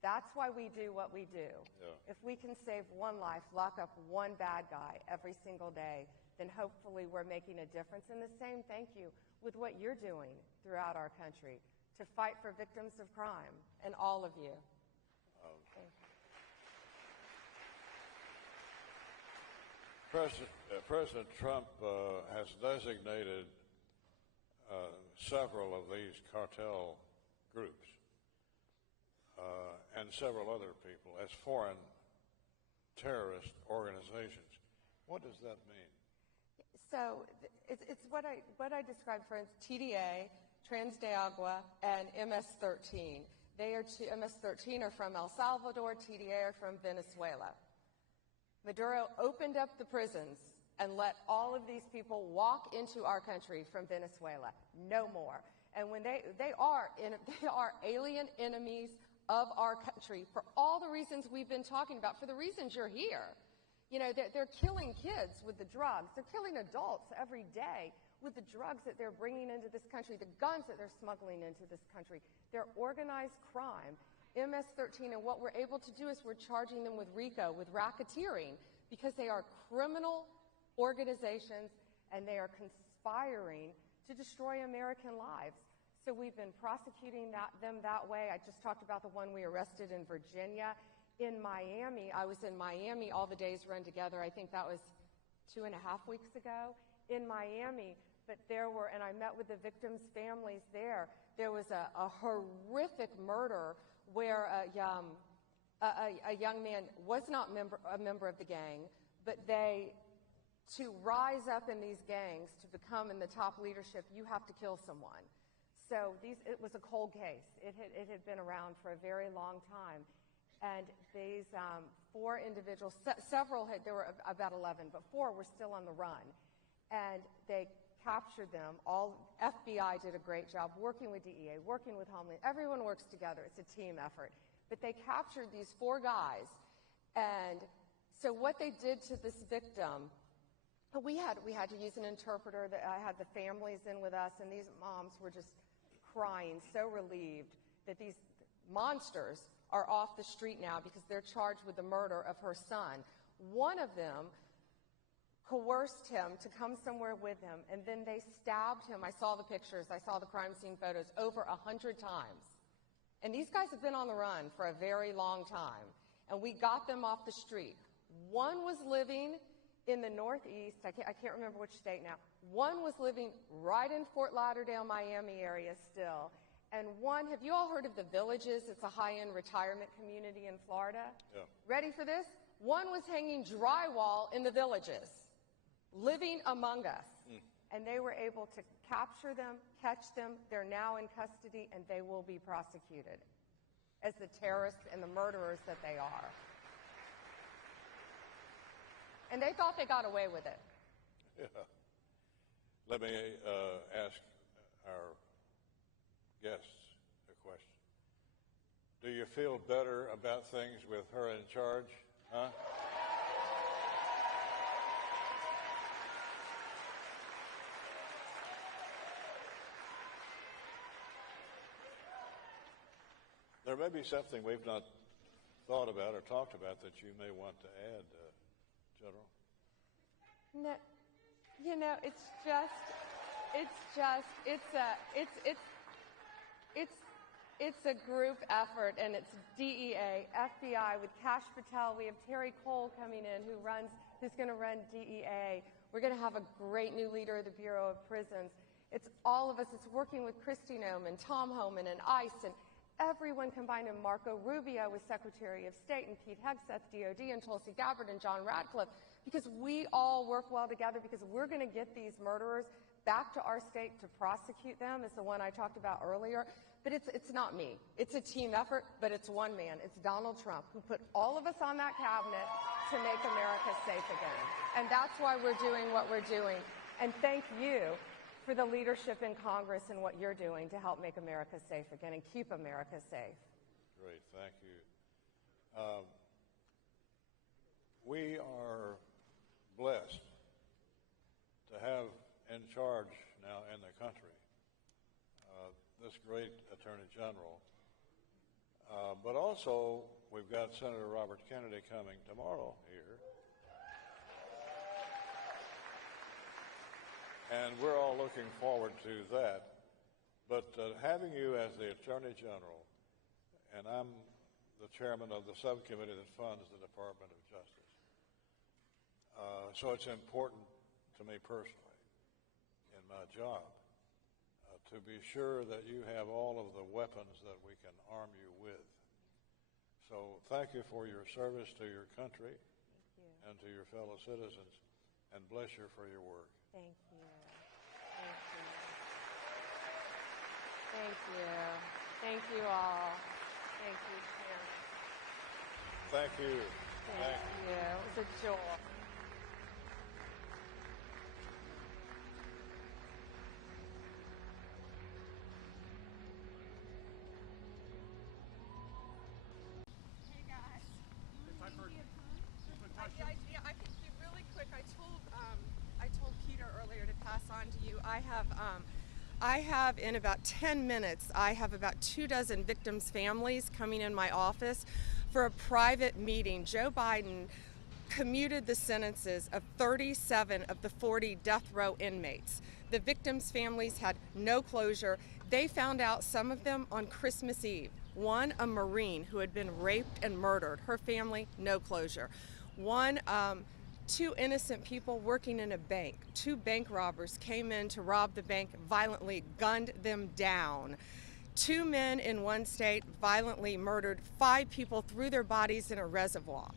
that's why we do what we do. Yeah. If we can save one life, lock up one bad guy every single day, then hopefully we're making a difference. And the same thank you with what you're doing throughout our country to fight for victims of crime, and all of you. President Trump has designated several of these cartel groups and several other people as foreign terrorist organizations. What does that mean? So it's what I described for TDA, Trans de Agua, and MS-13. MS-13 are from El Salvador, TDA are from Venezuela. Maduro opened up the prisons and let all of these people walk into our country from Venezuela. No more. And when they are alien enemies of our country for all the reasons we've been talking about, for the reasons you're here. You know, they're killing kids with the drugs. They're killing adults every day with the drugs that they're bringing into this country, the guns that they're smuggling into this country. They're organized crime, MS-13, and what we're able to do is we're charging them with RICO, with racketeering, because they are criminal organizations and they are conspiring to destroy American lives. So we've been prosecuting them that way. I just talked about the one we arrested in Virginia. In Miami, I was in Miami, all the days run together. I think that was 2.5 weeks ago in Miami. But there were, and I met with the victims' families there. There was a horrific murder where a young man was not a member of the gang, but to rise up in these gangs, to become in the top leadership, you have to kill someone. So it was a cold case. It had been around for a very long time. And these 4 individuals, there were about 11, but 4 were still on the run. And they captured them. All FBI did a great job working with DEA, working with Homeland. Everyone works together. It's a team effort. But they captured these 4 guys. And so what they did to this victim, we had to use an interpreter. I had the families in with us, and these moms were just crying, so relieved that these monsters are off the street now because they're charged with the murder of her son. One of them coerced him to come somewhere with him, and then they stabbed him. I saw the pictures. I saw the crime scene photos over 100 times. And these guys have been on the run for a very long time, and we got them off the street. One was living in the Northeast. I can't remember which state now. One was living right in Fort Lauderdale, Miami area still. And one, have you all heard of the Villages? It's a high-end retirement community in Florida. Yeah. Ready for this? One was hanging drywall in the Villages, living among us. And they were able to capture them, catch them. They're now in custody, and they will be prosecuted as the terrorists and the murderers that they are. And they thought they got away with it. Yeah. Let me ask our guests a question. Do you feel better about things with her in charge? Huh? There may be something we've not thought about or talked about that you may want to add, General. No, you know, it's a group effort, and it's DEA, FBI with Kash Patel. We have Terry Cole coming in who's going to run DEA. We're going to have a great new leader of the Bureau of Prisons. It's all of us. It's working with Christy Noman, Tom Homan, and ICE, and everyone combined, and Marco Rubio was Secretary of State, and Pete Hegseth, DOD, and Tulsi Gabbard, and John Radcliffe, because we all work well together, because we're going to get these murderers back to our state to prosecute them, is the one I talked about earlier. But it's not me. It's a team effort, but it's one man. It's Donald Trump, who put all of us on that cabinet to make America safe again. And that's why we're doing what we're doing. And thank you for the leadership in Congress and what you're doing to help make America safe again and keep America safe. Great, thank you. We are blessed to have in charge now in the country this great Attorney General. But also, we've got Senator Robert Kennedy coming tomorrow here. And we're all looking forward to that. But having you as the Attorney General, and I'm the chairman of the subcommittee that funds the Department of Justice, so it's important to me personally in my job to be sure that you have all of the weapons that we can arm you with. So thank you for your service to your country and to your fellow citizens, and bless you for your work. Thank you. Thank you. Thank you. Thank you all. Thank you, Chairman. Thank you. Thank you. It was a joy. Hey guys. I can be really quick. I told Peter earlier to pass on to you. I have, in about 10 minutes, I have about 24 victims' families coming in my office for a private meeting. Joe Biden commuted the sentences of 37 of the 40 death row inmates. The victims' families had no closure. They found out, some of them, on Christmas Eve. One, a Marine who had been raped and murdered. Her family, no closure. One, two innocent people working in a bank. Two bank robbers came in to rob the bank, violently gunned them down. Two men in one state violently murdered 5 people, threw their bodies in a reservoir.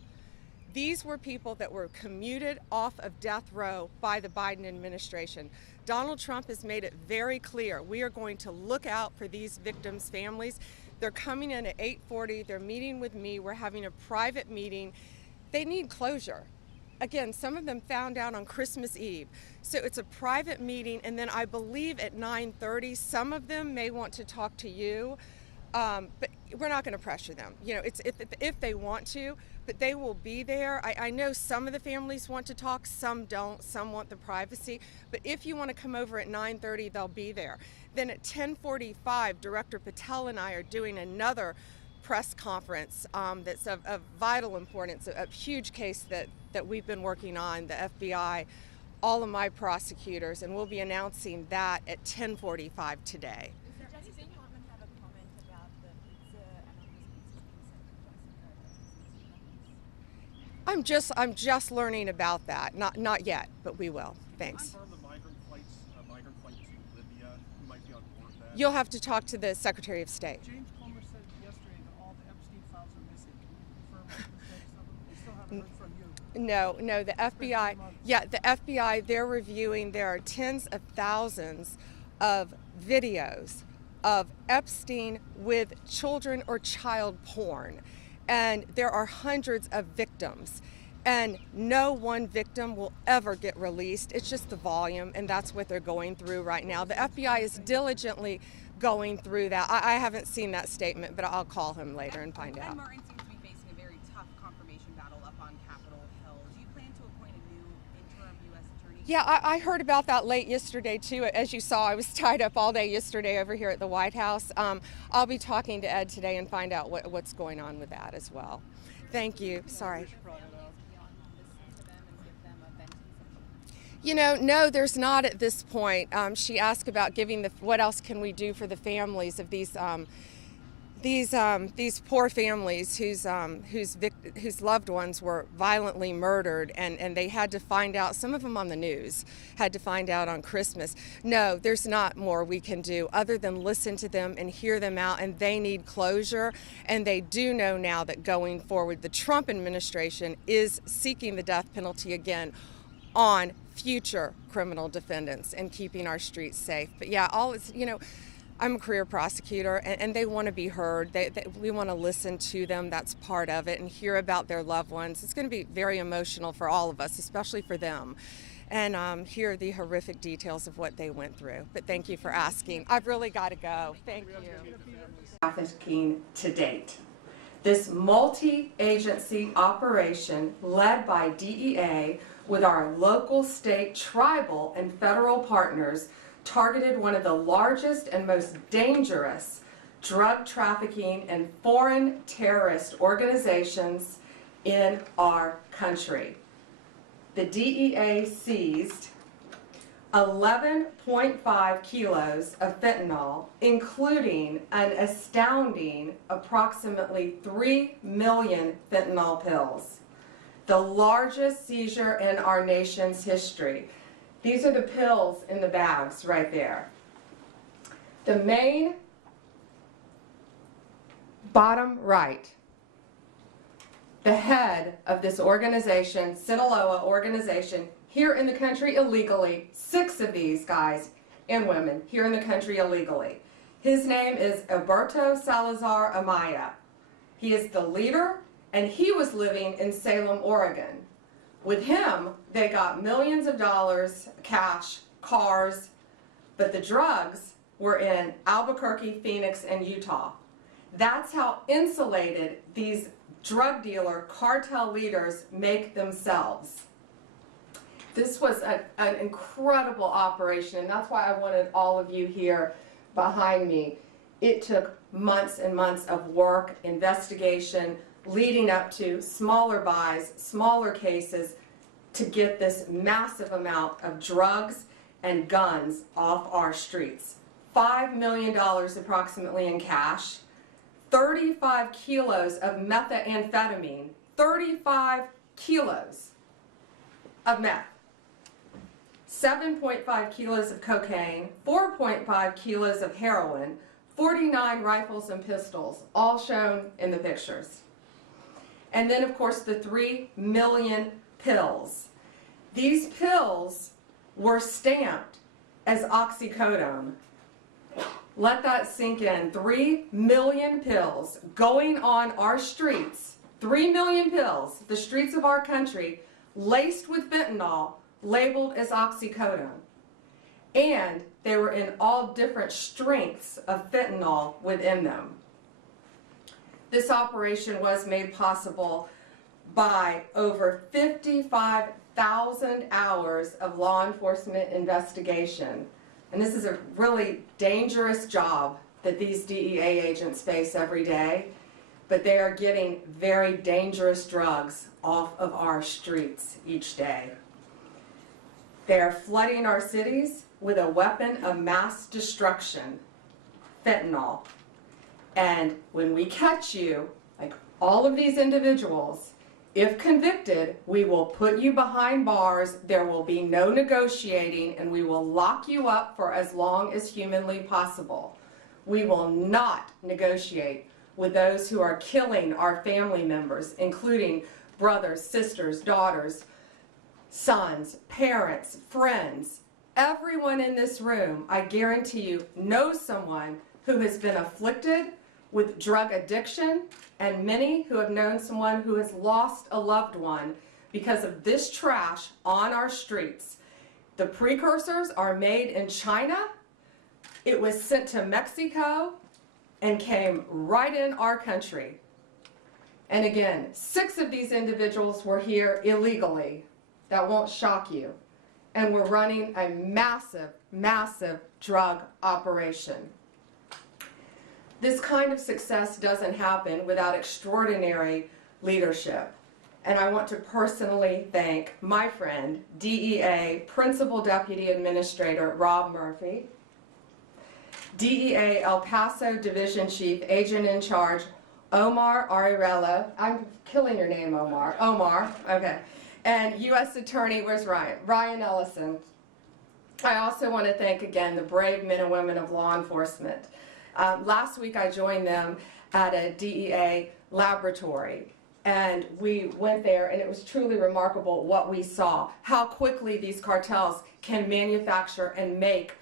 These were people that were commuted off of death row by the Biden administration. Donald Trump has made it very clear we are going to look out for these victims' families. They're coming in at 8:40. They're meeting with me. We're having a private meeting. They need closure. Again, some of them found out on Christmas Eve. So it's a private meeting, and then I believe at 9:30, some of them may want to talk to you, but we're not going to pressure them. You know, it's if they want to, but they will be there. I know some of the families want to talk, some don't, some want the privacy, but if you want to come over at 9:30, they'll be there. Then at 10:45, Director Patel and I are doing another press conference that's of vital importance, a huge case that we've been working on, the FBI, all of my prosecutors, and we'll be announcing that at 10:45 today. Does the Justice Department have a comment about the pizza and I'm just learning about that. Not yet, but we will. Thanks. Confirm the migrant flight to Libya, who might be on board that. You'll have to talk to the Secretary of State. James Comer said yesterday that all the Epstein files are missing. Can you confirm the status of them? We still haven't heard from you. No, the FBI, the FBI, they're reviewing, there are tens of thousands of videos of Epstein with children or child porn. And there are hundreds of victims. And no one victim will ever get released. It's just the volume, and that's what they're going through right now. The FBI is diligently going through that. I haven't seen that statement, but I'll call him later and find out. Martin seems to be facing a very tough confirmation battle up on Capitol Hill. Do you plan to appoint a new interim U.S. attorney? Yeah, I heard about that late yesterday, too. As you saw, I was tied up all day yesterday over here at the White House. I'll be talking to Ed today and find out what's going on with that as well. Thank you. Sorry. You know, no, there's not at this point. She asked about giving what else can we do for the families of these poor families whose loved ones were violently murdered, and they had to find out, some of them on the news, had to find out on Christmas. No, there's not more we can do other than listen to them and hear them out, and they need closure, and they do know now that going forward, the Trump administration is seeking the death penalty again on future criminal defendants and keeping our streets safe. But yeah, I'm a career prosecutor, and they want to be heard. We want to listen to them. That's part of it, and hear about their loved ones. It's going to be very emotional for all of us, especially for them, and hear the horrific details of what they went through. But thank you for asking. I've really got to go. Thank you. Trafficking to date. This multi-agency operation led by DEA with our local, state, tribal, and federal partners targeted one of the largest and most dangerous drug trafficking and foreign terrorist organizations in our country. The DEA seized 11.5 kilos of fentanyl, including an astounding approximately 3 million fentanyl pills, the largest seizure in our nation's history. These are the pills in the bags right there. The Maine, bottom right, the head of this organization, Sinaloa organization, here in the country illegally, 6 of these guys and women here in the country illegally. His name is Alberto Salazar Amaya. He is the leader, and he was living in Salem, Oregon. With him, they got millions of dollars, cash, cars, but the drugs were in Albuquerque, Phoenix, and Utah. That's how insulated these drug dealer cartel leaders make themselves. This was an incredible operation, and that's why I wanted all of you here behind me. It took months and months of work, investigation, leading up to smaller buys, smaller cases, to get this massive amount of drugs and guns off our streets. $5 million approximately in cash, 35 kilos of methamphetamine, 35 kilos of meth, 7.5 kilos of cocaine, 4.5 kilos of heroin, 49 rifles and pistols, all shown in the pictures. And then, of course, the 3 million pills. These pills were stamped as oxycodone. Let that sink in. 3 million pills going on our streets. 3 million pills, the streets of our country, laced with fentanyl, labeled as oxycodone. And they were in all different strengths of fentanyl within them. This operation was made possible by over 55,000 hours of law enforcement investigation. And this is a really dangerous job that these DEA agents face every day, but they are getting very dangerous drugs off of our streets each day. They are flooding our cities with a weapon of mass destruction, fentanyl. And when we catch you, like all of these individuals, if convicted, we will put you behind bars, there will be no negotiating, and we will lock you up for as long as humanly possible. We will not negotiate with those who are killing our family members, including brothers, sisters, daughters, sons, parents, friends. Everyone in this room, I guarantee you, knows someone who has been afflicted with drug addiction, and many who have known someone who has lost a loved one because of this trash on our streets. The precursors are made in China. It was sent to Mexico and came right in our country. And again, 6 of these individuals were here illegally. That won't shock you. And we're running a massive, massive drug operation. This kind of success doesn't happen without extraordinary leadership. And I want to personally thank my friend, DEA Principal Deputy Administrator Rob Murphy, DEA El Paso Division Chief Agent in Charge Omar Ariello. I'm killing your name, Omar. Omar, okay. And U.S. Attorney, where's Ryan? Ryan Ellison. I also want to thank again the brave men and women of law enforcement. Last week I joined them at a DEA laboratory, and we went there, and it was truly remarkable what we saw, how quickly these cartels can manufacture and make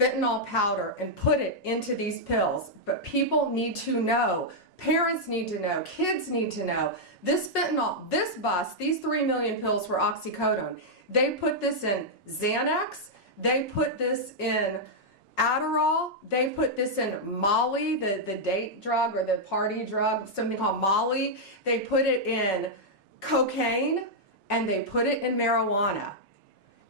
fentanyl powder and put it into these pills. But people need to know, parents need to know, kids need to know, this fentanyl, this bus, these 3 million pills were oxycodone. They put this in Xanax, they put this in Adderall, they put this in Molly, the date drug or the party drug, something called Molly. They put it in cocaine, and they put it in marijuana.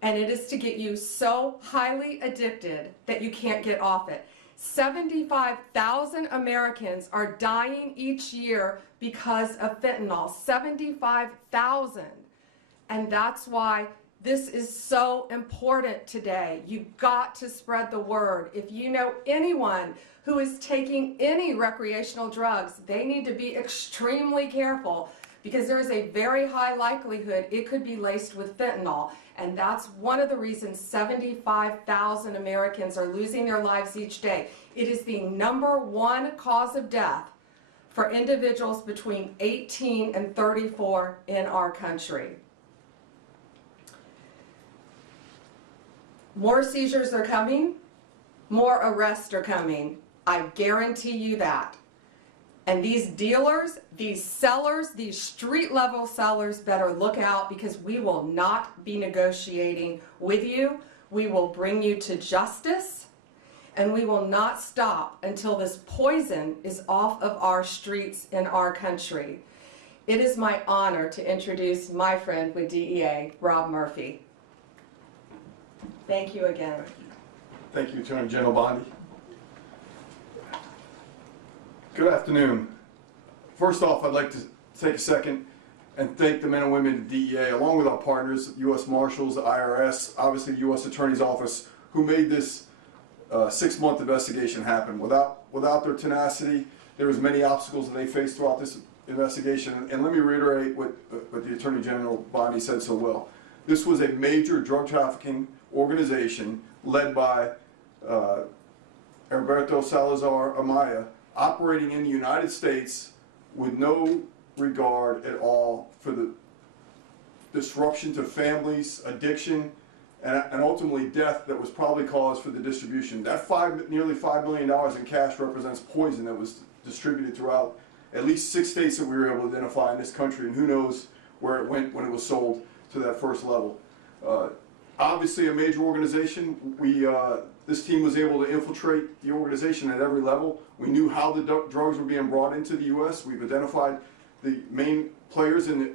And it is to get you so highly addicted that you can't get off it. 75,000 Americans are dying each year because of fentanyl. 75,000. And that's why this is so important today. You've got to spread the word. If you know anyone who is taking any recreational drugs, they need to be extremely careful, because there is a very high likelihood it could be laced with fentanyl. And that's one of the reasons 75,000 Americans are losing their lives each day. It is the #1 cause of death for individuals between 18 and 34 in our country. More seizures are coming, more arrests are coming. I guarantee you that. And these dealers, these sellers, these street-level sellers better look out, because we will not be negotiating with you. We will bring you to justice, and we will not stop until this poison is off of our streets in our country. It is my honor to introduce my friend with DEA, Rob Murphy. Thank you again. Thank you, Attorney General Bondi. Good afternoon. First off, I'd like to take a second and thank the men and women at the DEA, along with our partners, U.S. Marshals, the IRS, obviously the U.S. Attorney's Office, who made this 6-month investigation happen. Without their tenacity, there was many obstacles that they faced throughout this investigation. And let me reiterate what the Attorney General Bondi said so well. This was a major drug trafficking organization led by Alberto Salazar Amaya, operating in the United States with no regard at all for the disruption to families, addiction, and ultimately death that was probably caused for the distribution. That nearly $5 million in cash represents poison that was distributed throughout at least 6 states that we were able to identify in this country, and who knows where it went when it was sold to that first level. Obviously a major organization. This team was able to infiltrate the organization at every level. We knew how the drugs were being brought into the U.S. We've identified the main players in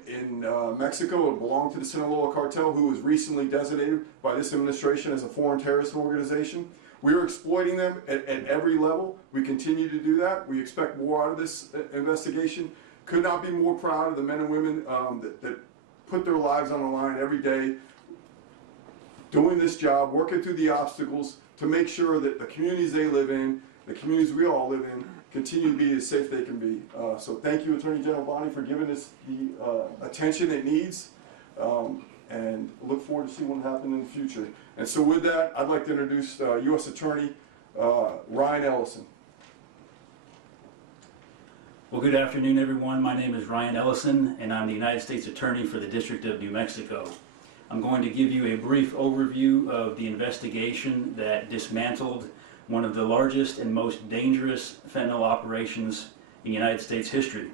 Mexico who belong to the Sinaloa cartel, who was recently designated by this administration as a foreign terrorist organization. We are exploiting them at every level. We continue to do that. We expect more out of this investigation. Could not be more proud of the men and women that put their lives on the line every day, doing this job, working through the obstacles to make sure that the communities they live in, the communities we all live in, continue to be as safe they can be. So thank you, Attorney General Bondi, for giving this the attention it needs, and look forward to seeing what happens in the future. And so with that, I'd like to introduce U.S. Attorney Ryan Ellison. Well, good afternoon, everyone. My name is Ryan Ellison, and I'm the United States Attorney for the District of New Mexico. I'm going to give you a brief overview of the investigation that dismantled one of the largest and most dangerous fentanyl operations in United States history.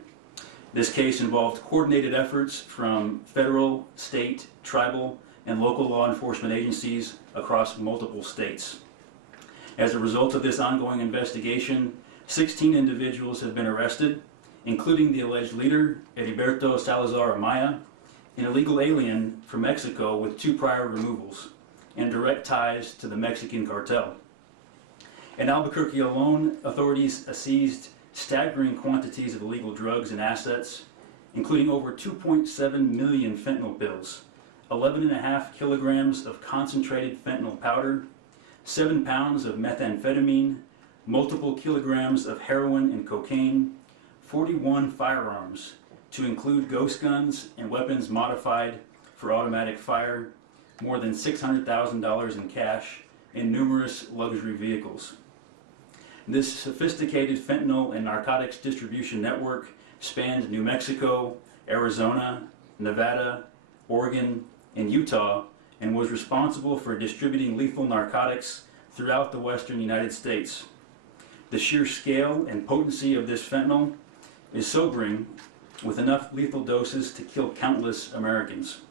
This case involved coordinated efforts from federal, state, tribal, and local law enforcement agencies across multiple states. As a result of this ongoing investigation, 16 individuals have been arrested, including the alleged leader, Heriberto Salazar Amaya, an illegal alien from Mexico with 2 prior removals and direct ties to the Mexican cartel. In Albuquerque alone, authorities seized staggering quantities of illegal drugs and assets, including over 2.7 million fentanyl pills, 11.5 kilograms of concentrated fentanyl powder, 7 pounds of methamphetamine, multiple kilograms of heroin and cocaine, 41 firearms, to include ghost guns and weapons modified for automatic fire, more than $600,000 in cash, and numerous luxury vehicles. This sophisticated fentanyl and narcotics distribution network spanned New Mexico, Arizona, Nevada, Oregon, and Utah, and was responsible for distributing lethal narcotics throughout the western United States. The sheer scale and potency of this fentanyl is sobering, with enough lethal doses to kill countless Americans.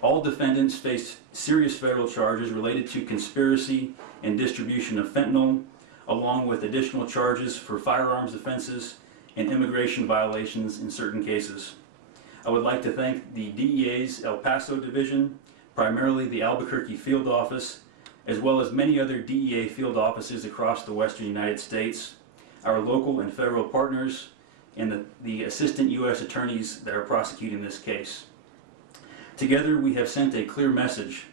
All defendants faced serious federal charges related to conspiracy and distribution of fentanyl, along with additional charges for firearms offenses and immigration violations in certain cases. I would like to thank the DEA's El Paso division, primarily the Albuquerque field office, as well as many other DEA field offices across the western United States, our local and federal partners, and the assistant U.S. attorneys that are prosecuting this case. Together, we have sent a clear message.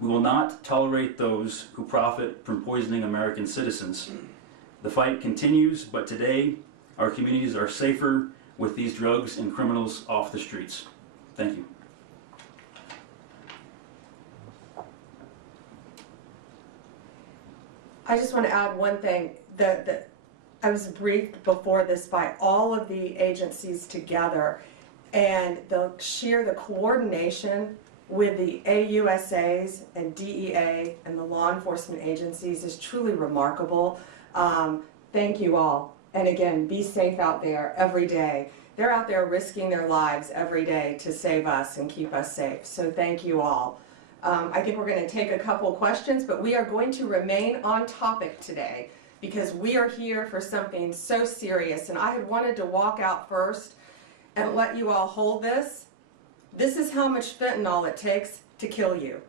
We will not tolerate those who profit from poisoning American citizens. The fight continues, but today, our communities are safer with these drugs and criminals off the streets. Thank you. I just want to add one thing. I was briefed before this by all of the agencies together, and the coordination with the AUSAs and DEA and the law enforcement agencies is truly remarkable. Thank you all. And again, be safe out there every day. They're out there risking their lives every day to save us and keep us safe. So thank you all. I think we're going to take a couple questions, but we are going to remain on topic today, because we are here for something so serious. And I had wanted to walk out first and let you all hold this. This is how much fentanyl it takes to kill you.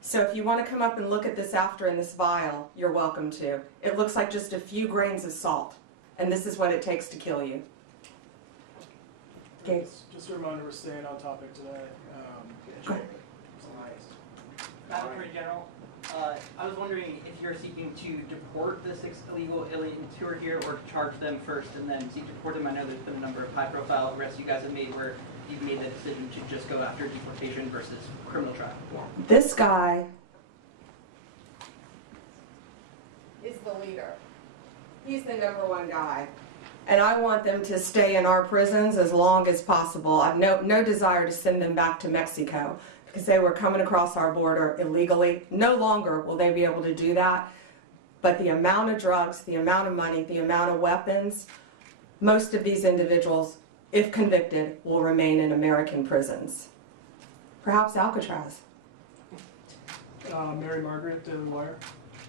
So if you want to come up and look at this after in this vial, you're welcome to. It looks like just a few grains of salt, and this is what it takes to kill you. Okay. Just a reminder, we're staying on topic today. Go ahead. Madam Attorney General, I was wondering if you're seeking to deport the 6 illegal aliens who are here, or to charge them first and then seek to deport them. I know there's been a number of high-profile arrests you guys have made where you've made the decision to just go after deportation versus criminal trial. This guy is the leader. He's the #1 guy. And I want them to stay in our prisons as long as possible. I have no desire to send them back to Mexico because they were coming across our border illegally. No longer will they be able to do that. But the amount of drugs, the amount of money, the amount of weapons, most of these individuals, if convicted, will remain in American prisons. Perhaps Alcatraz. Mary Margaret, Daily Wire.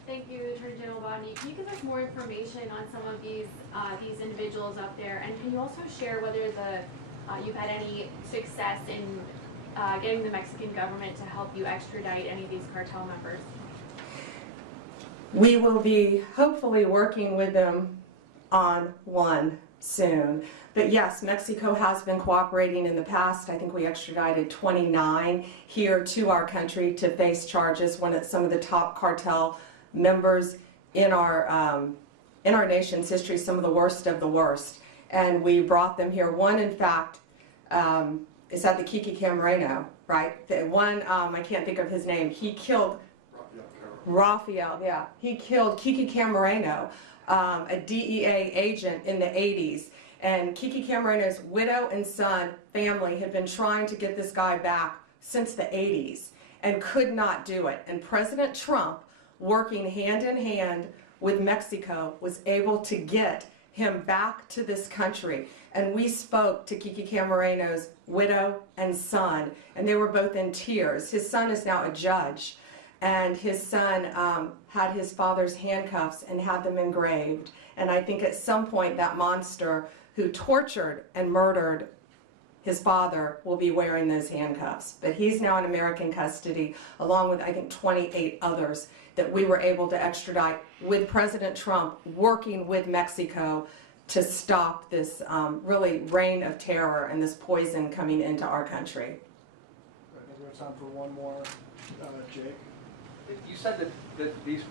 Thank you, Attorney General Bondi. Can you give us more information on some of these individuals up there, and can you also share whether you've had any success in getting the Mexican government to help you extradite any of these cartel members? We will be hopefully working with them on one soon. But yes, Mexico has been cooperating in the past. I think we extradited 29 here to our country to face charges. Some of the top cartel members in our nation's history, some of the worst of the worst. And we brought them here. One, in fact, is at the Kiki Camarena, right? The one, I can't think of his name. He killed Raphael, yeah. He killed Kiki Camarena, a DEA agent in the 80s. And Kiki Camareno's widow and son family had been trying to get this guy back since the 80s and could not do it. And President Trump, working hand in hand with Mexico, was able to get him back to this country. And we spoke to Kiki Camareno's widow and son, and they were both in tears. His son is now a judge, and his son had his father's handcuffs and had them engraved. And I think at some point that monster who tortured and murdered his father will be wearing those handcuffs. But he's now in American custody, along with, I think, 28 others that we were able to extradite with President Trump working with Mexico to stop this really reign of terror and this poison coming into our country. I think we have time for one more. Jake? You said that these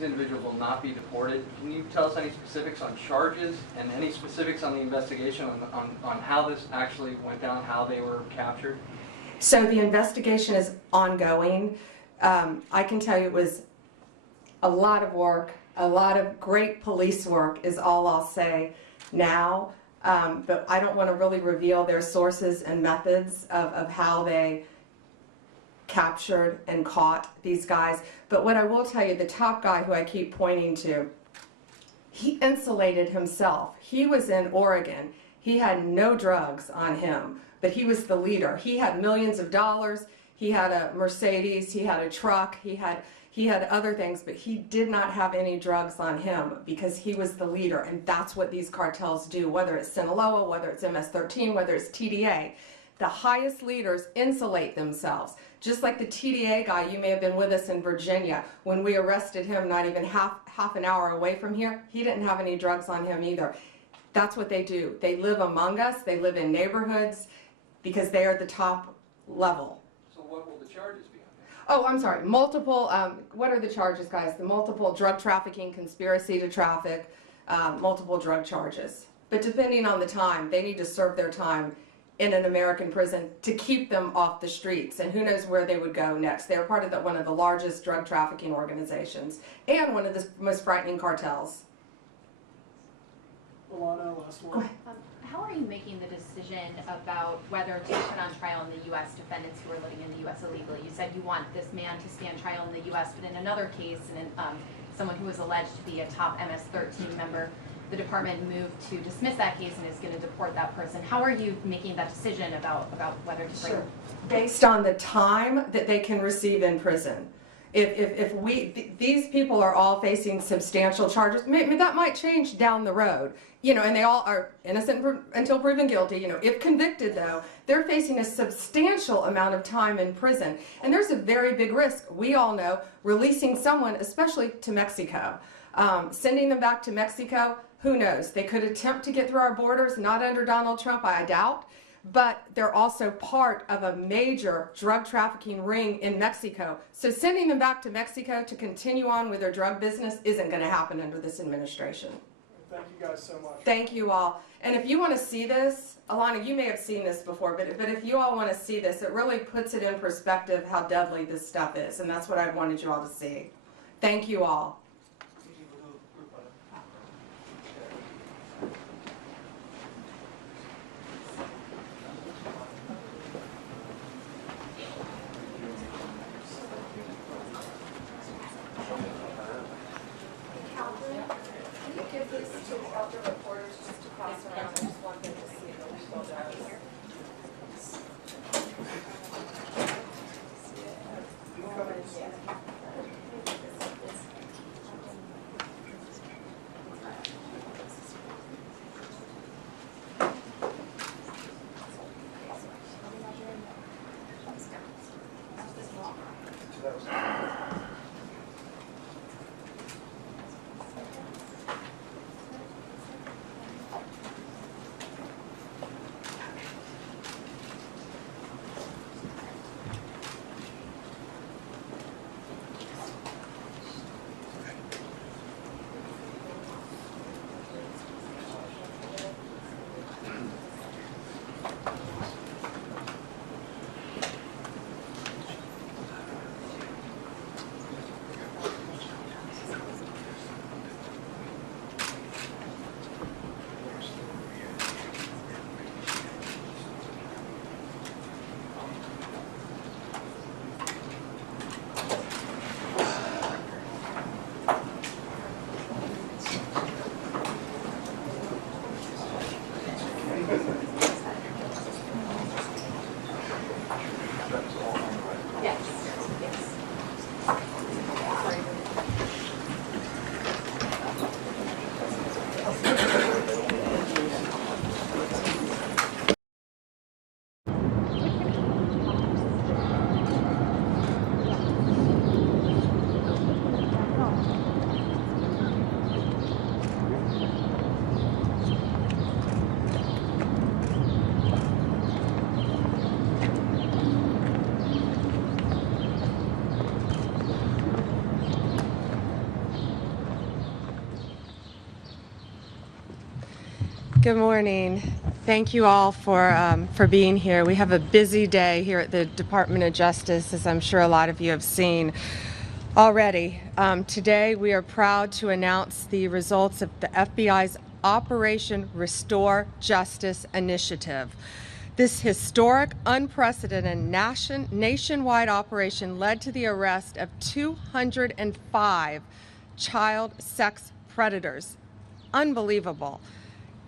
individuals will not be deported. Can you tell us any specifics on charges and any specifics on the investigation on how this actually went down, how they were captured? So the investigation is ongoing. I can tell you it was a lot of work, a lot of great police work is all I'll say now. But I don't want to really reveal their sources and methods of how they captured and caught these guys. But what I will tell you, the top guy who I keep pointing to, he insulated himself. He was in Oregon. He had no drugs on him, but he was the leader. He had millions of dollars. He had a Mercedes. He had a truck. He had other things, but he did not have any drugs on him because he was the leader. And that's what these cartels do, whether it's Sinaloa, whether it's MS-13, whether it's TDA. The highest leaders insulate themselves. Just like the TDA guy, you may have been with us in Virginia. When we arrested him, not even half an hour away from here, he didn't have any drugs on him either. That's what they do. They live among us. They live in neighborhoods because they are at the top level. So what will the charges be? Oh, I'm sorry. Multiple, what are the charges, guys? The multiple drug trafficking, conspiracy to traffic, multiple drug charges. But depending on the time, they need to serve their time in an American prison to keep them off the streets, and who knows where they would go next. They're part of one of the largest drug trafficking organizations and one of the most frightening cartels. Alana, last one. How are you making the decision about whether to put on trial in the U.S. defendants who are living in the U.S. illegally? You said you want this man to stand trial in the U.S., but in another case, someone who was alleged to be a top MS-13 member, the department moved to dismiss that case and is going to deport that person. How are you making that decision about whether to bring? Based on the time that they can receive in prison. These people are all facing substantial charges, maybe that might change down the road, and they all are innocent until proven guilty. If convicted, though, they're facing a substantial amount of time in prison. And there's a very big risk, we all know, releasing someone, especially to Mexico. Sending them back to Mexico, who knows? They could attempt to get through our borders, not under Donald Trump, I doubt. But they're also part of a major drug trafficking ring in Mexico. So sending them back to Mexico to continue on with their drug business isn't going to happen under this administration. Thank you guys so much. Thank you all. And if you want to see this, Alana, you may have seen this before, but if you all want to see this, it really puts it in perspective how deadly this stuff is. And that's what I wanted you all to see. Thank you all. Good morning. Thank you all for being here. We have a busy day here at the Department of Justice, as I'm sure a lot of you have seen already. Today we are proud to announce the results of the FBI's Operation Restore Justice initiative. This historic, unprecedented nationwide operation led to the arrest of 205 child sex predators. Unbelievable.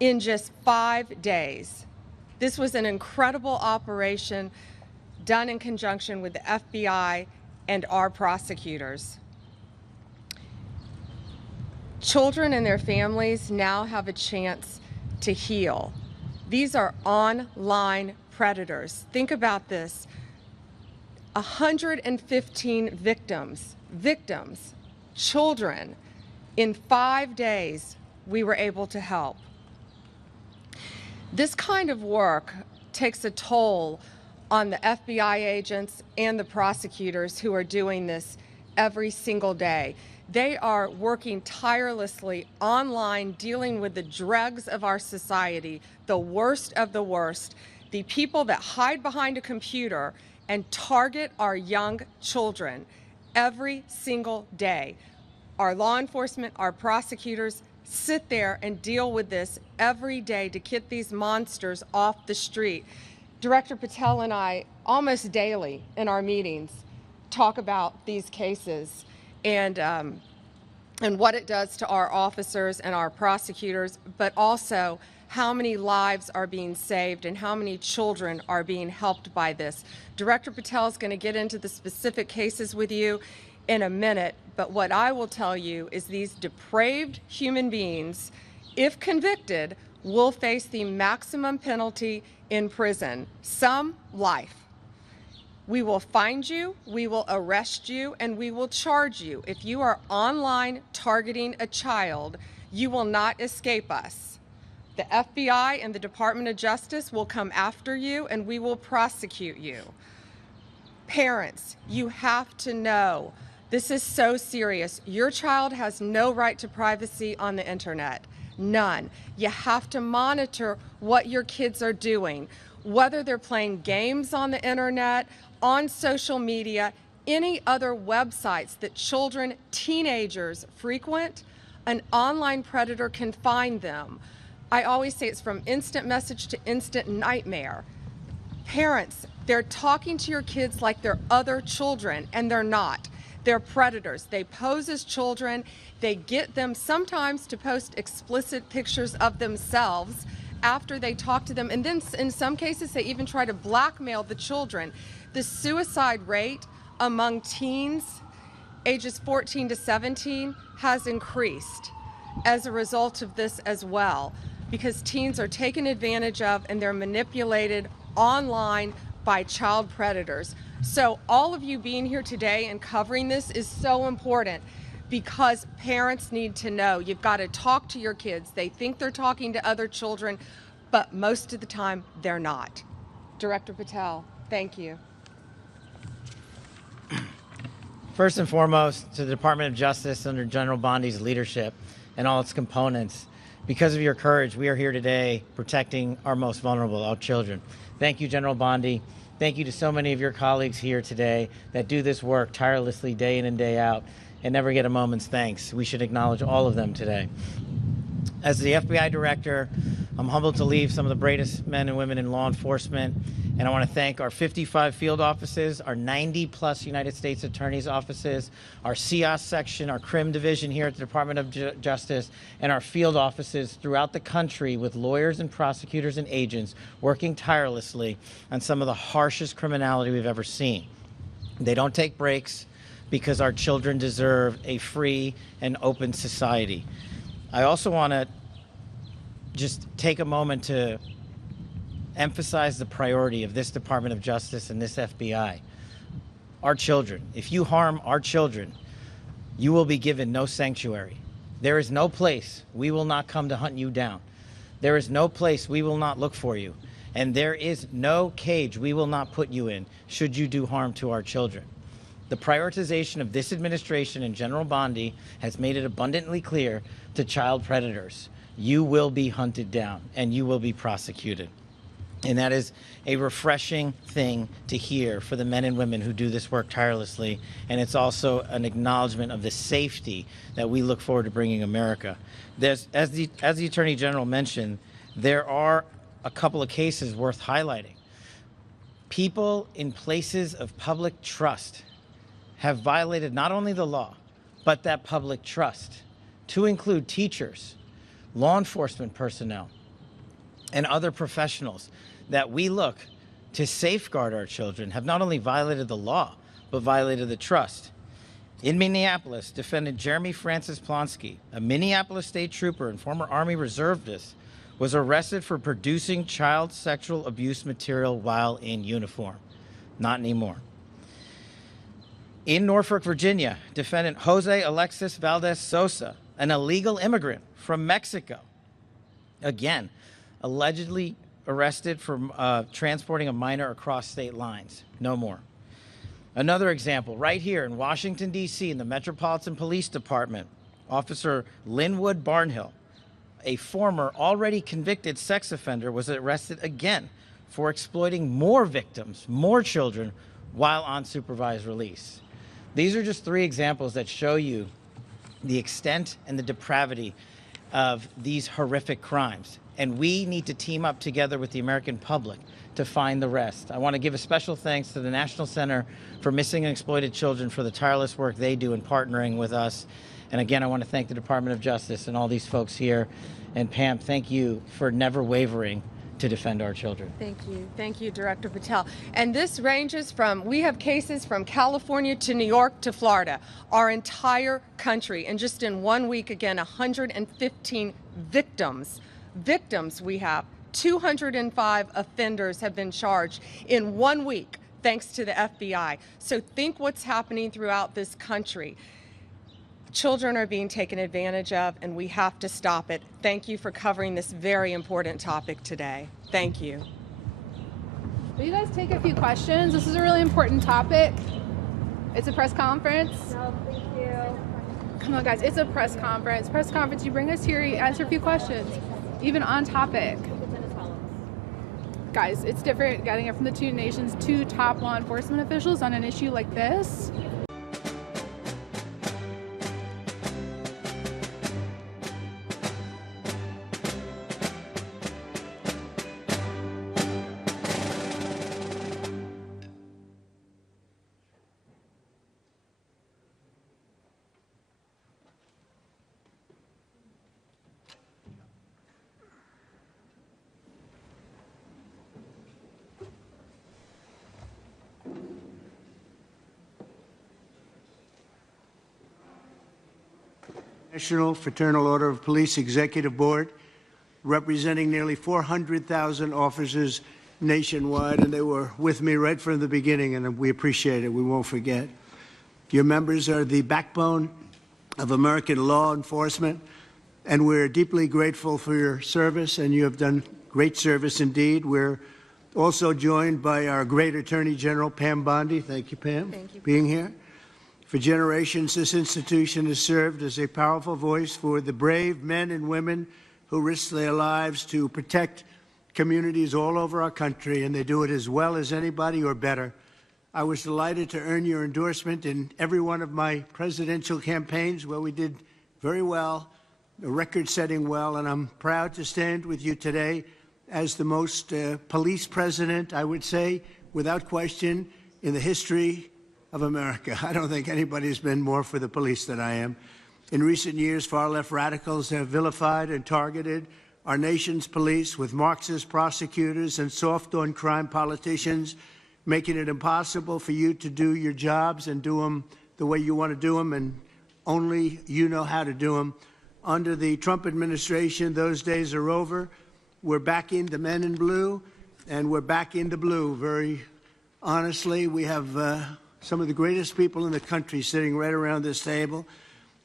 In just 5 days. This was an incredible operation done in conjunction with the FBI and our prosecutors. Children and their families now have a chance to heal. These are online predators. Think about this. 115 victims, children. In 5 days, we were able to help. This kind of work takes a toll on the FBI agents and the prosecutors who are doing this every single day. They are working tirelessly online, dealing with the dregs of our society, the worst of the worst, the people that hide behind a computer and target our young children every single day. Our law enforcement, our prosecutors, sit there and deal with this every day to get these monsters off the street. Director Patel and I, almost daily in our meetings, talk about these cases and what it does to our officers and our prosecutors, but also how many lives are being saved and how many children are being helped by this. Director Patel is going to get into the specific cases with you in a minute, but what I will tell you is these depraved human beings, if convicted, will face the maximum penalty in prison, some life. We will find you, we will arrest you, and we will charge you. If you are online targeting a child, you will not escape us. The FBI and the Department of Justice will come after you, and we will prosecute you. Parents, you have to know, this is so serious. Your child has no right to privacy on the internet. None. You have to monitor what your kids are doing, whether they're playing games on the internet, on social media, any other websites that children, teenagers frequent, an online predator can find them. I always say it's from instant message to instant nightmare. Parents, they're talking to your kids like they're other children, and they're not. They're predators. They pose as children. They get them sometimes to post explicit pictures of themselves after they talk to them. And then in some cases, they even try to blackmail the children. The suicide rate among teens ages 14 to 17 has increased as a result of this as well, because teens are taken advantage of and they're manipulated online by child predators. So all of you being here today and covering this is so important, because parents need to know. You've got to talk to your kids. They think they're talking to other children, but most of the time they're not. Director Patel, thank you. First and foremost, to the Department of Justice under General Bondi's leadership and all its components, because of your courage, we are here today protecting our most vulnerable, our children. Thank you, General Bondi. Thank you to so many of your colleagues here today that do this work tirelessly day in and day out and never get a moment's thanks. We should acknowledge all of them today. As the FBI director, I'm humbled to lead some of the bravest men and women in law enforcement, and I want to thank our 55 field offices, our 90-plus United States Attorney's offices, our CIOS section, our CRIM division here at the Department of Justice, and our field offices throughout the country with lawyers and prosecutors and agents working tirelessly on some of the harshest criminality we've ever seen. They don't take breaks because our children deserve a free and open society. I also want to just take a moment to emphasize the priority of this Department of Justice and this FBI. Our children. If you harm our children, you will be given no sanctuary. There is no place we will not come to hunt you down. There is no place we will not look for you. And there is no cage we will not put you in should you do harm to our children. The prioritization of this administration and General Bondi has made it abundantly clear to child predators, you will be hunted down and you will be prosecuted. And that is a refreshing thing to hear for the men and women who do this work tirelessly. And it's also an acknowledgement of the safety that we look forward to bringing America. As the Attorney General mentioned, there are a couple of cases worth highlighting. People in places of public trust have violated not only the law, but that public trust, to include teachers, law enforcement personnel, and other professionals that we look to safeguard our children have not only violated the law, but violated the trust. In Minneapolis, defendant Jeremy Francis Plonsky, a Minneapolis state trooper and former Army reservist, was arrested for producing child sexual abuse material while in uniform. Not anymore. In Norfolk, Virginia, defendant Jose Alexis Valdez Sosa, an illegal immigrant from Mexico, again, allegedly arrested for transporting a minor across state lines. No more. Another example, right here in Washington, D.C., in the Metropolitan Police Department, Officer Linwood Barnhill, a former already convicted sex offender, was arrested again for exploiting more victims, more children, while on supervised release. These are just three examples that show you the extent and the depravity of these horrific crimes. And we need to team up together with the American public to find the rest. I want to give a special thanks to the National Center for Missing and Exploited Children for the tireless work they do in partnering with us. And again, I want to thank the Department of Justice and all these folks here. And Pam, thank you for never wavering to defend our children. Thank you, Director Patel. And this ranges from, we have cases from California to New York to Florida, our entire country. And just in 1 week, again, 115 victims we have. 205 offenders have been charged in 1 week, thanks to the FBI. So think what's happening throughout this country. Children are being taken advantage of, and we have to stop it. Thank you for covering this very important topic today. Thank you. Will you guys take a few questions? This is a really important topic. It's a press conference. No, thank you. Come on, guys. It's a press conference. Press conference, you bring us here, you answer a few questions, even on topic. Guys, it's different getting it from the two nations, two top law enforcement officials on an issue like this. National Fraternal Order of Police Executive Board, representing nearly 400,000 officers nationwide, and they were with me right from the beginning, and we appreciate it. We won't forget. Your members are the backbone of American law enforcement, and we're deeply grateful for your service, and you have done great service indeed. We're also joined by our great Attorney General, Pam Bondi. Thank you, Pam, for being here. For generations, this institution has served as a powerful voice for the brave men and women who risk their lives to protect communities all over our country, and they do it as well as anybody or better. I was delighted to earn your endorsement in every one of my presidential campaigns where we did very well, record-setting well, and I'm proud to stand with you today as the most police president, I would say, without question, in the history of America. I don't think anybody's been more for the police than I am. In recent years, far-left radicals have vilified and targeted our nation's police with Marxist prosecutors and soft-on-crime politicians, making it impossible for you to do your jobs and do them the way you want to do them, and only you know how to do them. Under the Trump administration, those days are over. We're back in the men in blue, and we're back in the blue. Very honestly, we have some of the greatest people in the country sitting right around this table.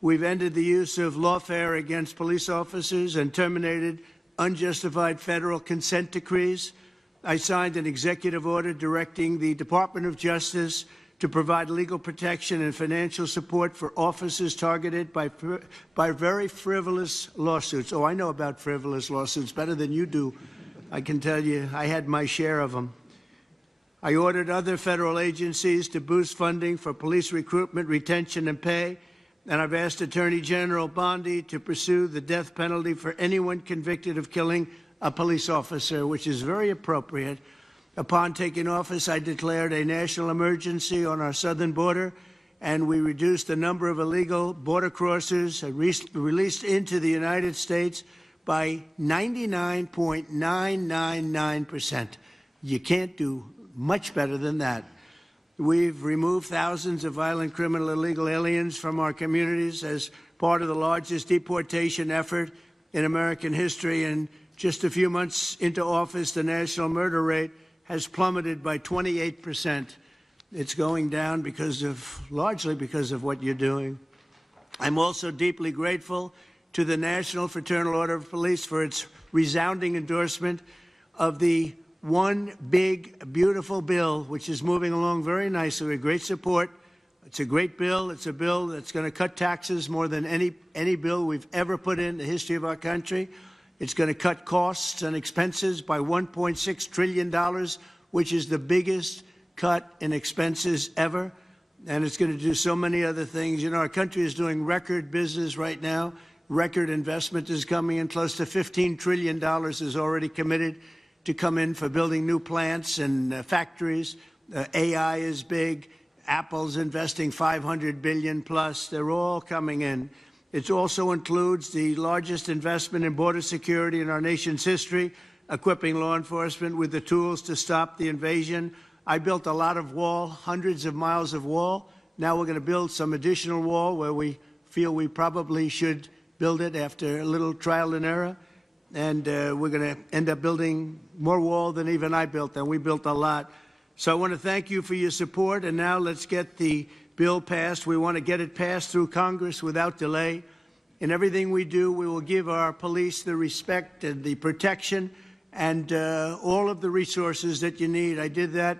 We've ended the use of lawfare against police officers and terminated unjustified federal consent decrees. I signed an executive order directing the Department of Justice to provide legal protection and financial support for officers targeted by very frivolous lawsuits. Oh, I know about frivolous lawsuits better than you do. I can tell you, I had my share of them. I ordered other federal agencies to boost funding for police recruitment, retention, and pay, and I've asked Attorney General Bondi to pursue the death penalty for anyone convicted of killing a police officer, which is very appropriate. Upon taking office, I declared a national emergency on our southern border, and we reduced the number of illegal border crossers released into the United States by 99.999%. You can't do much better than that. We've removed thousands of violent criminal illegal aliens from our communities as part of the largest deportation effort in American history. And just a few months into office, the national murder rate has plummeted by 28%. It's going down largely because of what you're doing. I'm also deeply grateful to the National Fraternal Order of Police for its resounding endorsement of the one big, beautiful bill, which is moving along very nicely with great support. It's a great bill. It's a bill that's going to cut taxes more than any bill we've ever put in the history of our country. It's going to cut costs and expenses by $1.6 trillion, which is the biggest cut in expenses ever. And it's going to do so many other things. You know, our country is doing record business right now. Record investment is coming in. Close to $15 trillion is already committed to come in for building new plants and factories. AI is big. Apple's investing $500 billion plus. They're all coming in. It also includes the largest investment in border security in our nation's history, equipping law enforcement with the tools to stop the invasion. I built a lot of wall, hundreds of miles of wall. Now we're going to build some additional wall where we feel we probably should build it after a little trial and error. And we're going to end up building more wall than even I built, and we built a lot. So I want to thank you for your support, and now let's get the bill passed. We want to get it passed through Congress without delay. In everything we do, we will give our police the respect and the protection and all of the resources that you need. I did that,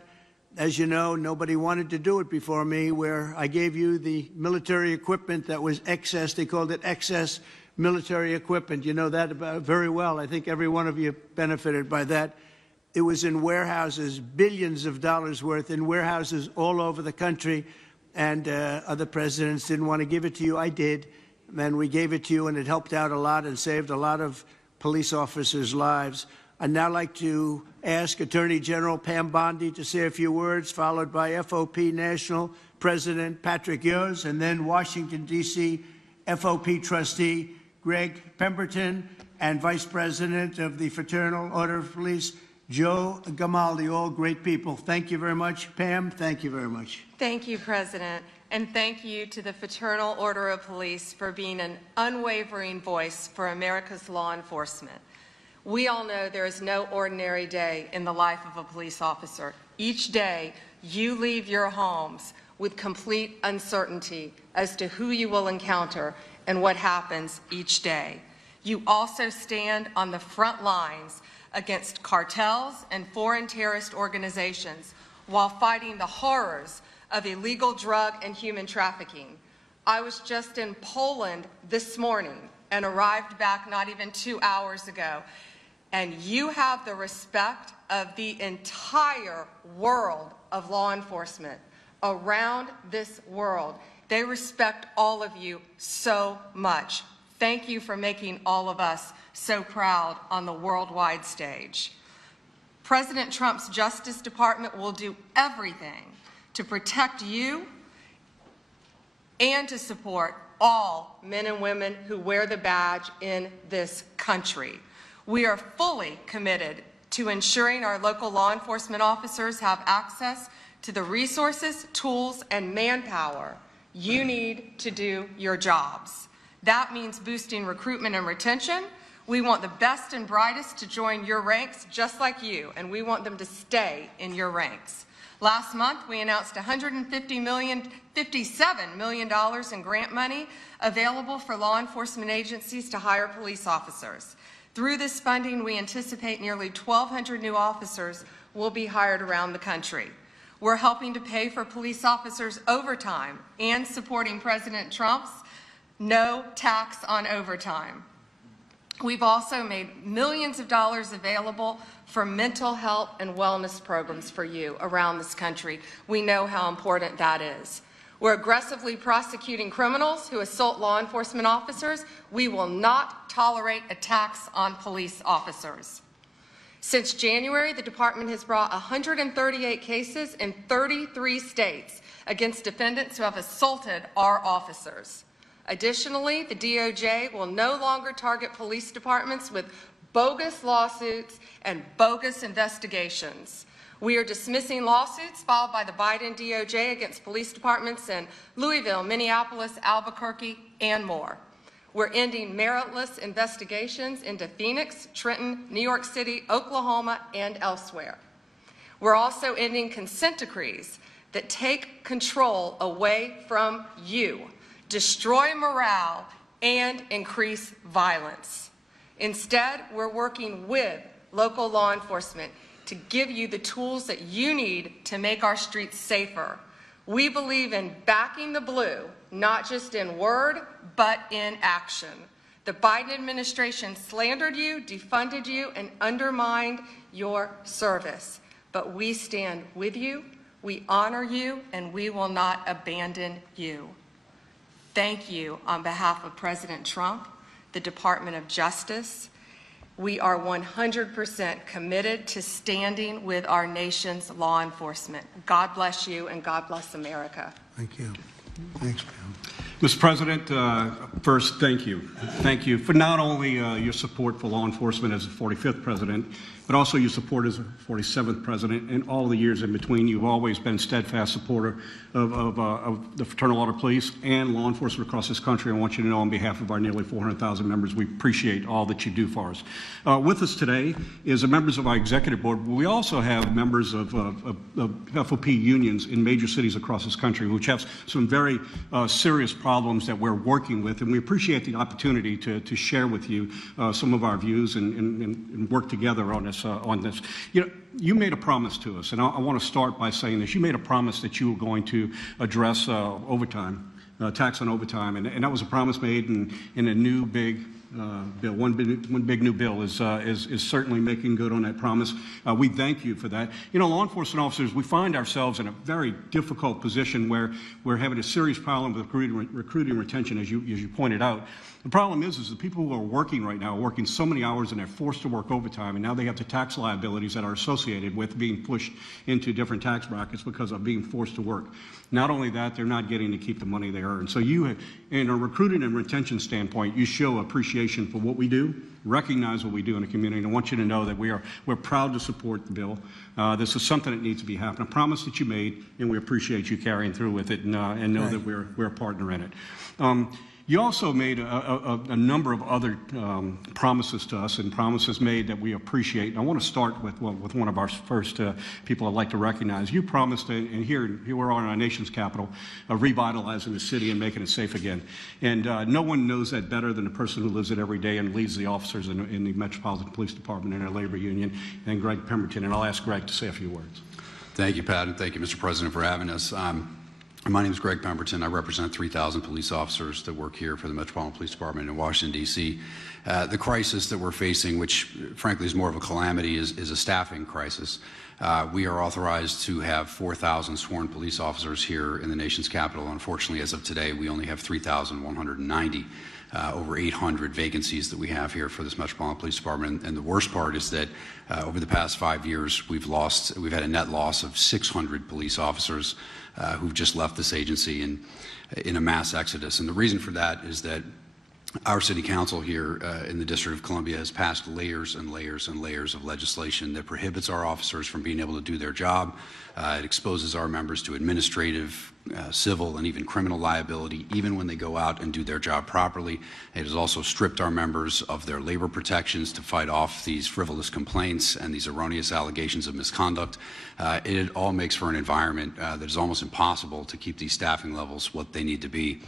as you know, nobody wanted to do it before me, where I gave you the military equipment that was excess. They called it excess military equipment. You know that very well. I think every one of you benefited by that. It was in warehouses, billions of dollars worth in warehouses all over the country, and other presidents didn't want to give it to you. I did, and we gave it to you, and it helped out a lot and saved a lot of police officers' lives. I'd now like to ask Attorney General Pam Bondi to say a few words, followed by FOP National President Patrick Yoes, and then Washington, D.C. FOP Trustee Greg Pemberton, and Vice President of the Fraternal Order of Police, Joe Gamaldi, all great people. Thank you very much. Pam, thank you very much. Thank you, President, and thank you to the Fraternal Order of Police for being an unwavering voice for America's law enforcement. We all know there is no ordinary day in the life of a police officer. Each day, you leave your homes with complete uncertainty as to who you will encounter and what happens each day. You also stand on the front lines against cartels and foreign terrorist organizations while fighting the horrors of illegal drug and human trafficking. I was just in Poland this morning and arrived back not even 2 hours ago. And you have the respect of the entire world of law enforcement around this world. They respect all of you so much. Thank you for making all of us so proud on the worldwide stage. President Trump's Justice Department will do everything to protect you and to support all men and women who wear the badge in this country. We are fully committed to ensuring our local law enforcement officers have access to the resources, tools, and manpower you need to do your jobs. That means boosting recruitment and retention. We want the best and brightest to join your ranks just like you, and we want them to stay in your ranks. Last month, we announced $57 million in grant money available for law enforcement agencies to hire police officers. Through this funding, we anticipate nearly 1,200 new officers will be hired around the country. We're helping to pay for police officers' overtime and supporting President Trump's no tax on overtime. We've also made millions of dollars available for mental health and wellness programs for you around this country. We know how important that is. We're aggressively prosecuting criminals who assault law enforcement officers. We will not tolerate attacks on police officers. Since January, the department has brought 138 cases in 33 states against defendants who have assaulted our officers. Additionally, the DOJ will no longer target police departments with bogus lawsuits and bogus investigations. We are dismissing lawsuits filed by the Biden DOJ against police departments in Louisville, Minneapolis, Albuquerque, and more. We're ending meritless investigations into Phoenix, Trenton, New York City, Oklahoma, and elsewhere. We're also ending consent decrees that take control away from you, destroy morale, and increase violence. Instead, we're working with local law enforcement to give you the tools that you need to make our streets safer. We believe in backing the blue, not just in word, but in action. The Biden administration slandered you, defunded you, and undermined your service. But we stand with you, we honor you, and we will not abandon you. Thank you on behalf of President Trump, the Department of Justice. We are 100% committed to standing with our nation's law enforcement. God bless you and God bless America. Thank you. Thanks, Pam. Mr. President, first, thank you. Thank you for not only your support for law enforcement as the 45th president, but also your support as the 47th president and all the years in between. You've always been a steadfast supporter of the Fraternal Order Police and law enforcement across this country. I want you to know on behalf of our nearly 400,000 members, we appreciate all that you do for us. With us today is the members of our executive board. We also have members of FOP unions in major cities across this country, which have some very serious problems that we're working with, and we appreciate the opportunity to share with you some of our views and work together on this. You know, you made a promise to us, and I want to start by saying this. You made a promise that you were going to address overtime, tax on overtime, and that was a promise made in a new big bill. One big new bill is certainly making good on that promise. We thank you for that. You know, law enforcement officers, we find ourselves in a very difficult position where we're having a serious problem with recruiting retention, as you pointed out. The problem is the people who are working right now are working so many hours and they're forced to work overtime, and now they have the tax liabilities that are associated with being pushed into different tax brackets because of being forced to work. Not only that, they're not getting to keep the money they earn. So you, in a recruiting and retention standpoint, you show appreciation for what we do, recognize what we do in the community, and I want you to know that we're proud to support the bill. This is something that needs to be happening. A promise that you made, and we appreciate you carrying through with it, and know Right. that we're a partner in it. You also made a number of other promises to us, and promises made that we appreciate. And I want to start with one of our first people I'd like to recognize. You promised, and here we are in our nation's capital, revitalizing the city and making it safe again. And no one knows that better than the person who lives it every day and leads the officers in the Metropolitan Police Department and our labor union, and Greg Pemberton. And I'll ask Greg to say a few words. Thank you, Pat, and thank you, Mr. President, for having us. My name is Greg Pemberton. I represent 3,000 police officers that work here for the Metropolitan Police Department in Washington, D.C. The crisis that we're facing, which frankly is more of a calamity, is a staffing crisis. We are authorized to have 4,000 sworn police officers here in the nation's capital. Unfortunately, as of today, we only have 3,190. Over 800 vacancies that we have here for this Metropolitan Police Department. And the worst part is that over the past 5 years, we've had a net loss of 600 police officers who've just left this agency in a mass exodus. And the reason for that is that our city council here in the District of Columbia has passed layers and layers and layers of legislation that prohibits our officers from being able to do their job. It exposes our members to administrative, civil, and even criminal liability, even when they go out and do their job properly. It has also stripped our members of their labor protections to fight off these frivolous complaints and these erroneous allegations of misconduct. It all makes for an environment that is almost impossible to keep these staffing levels what they need to be.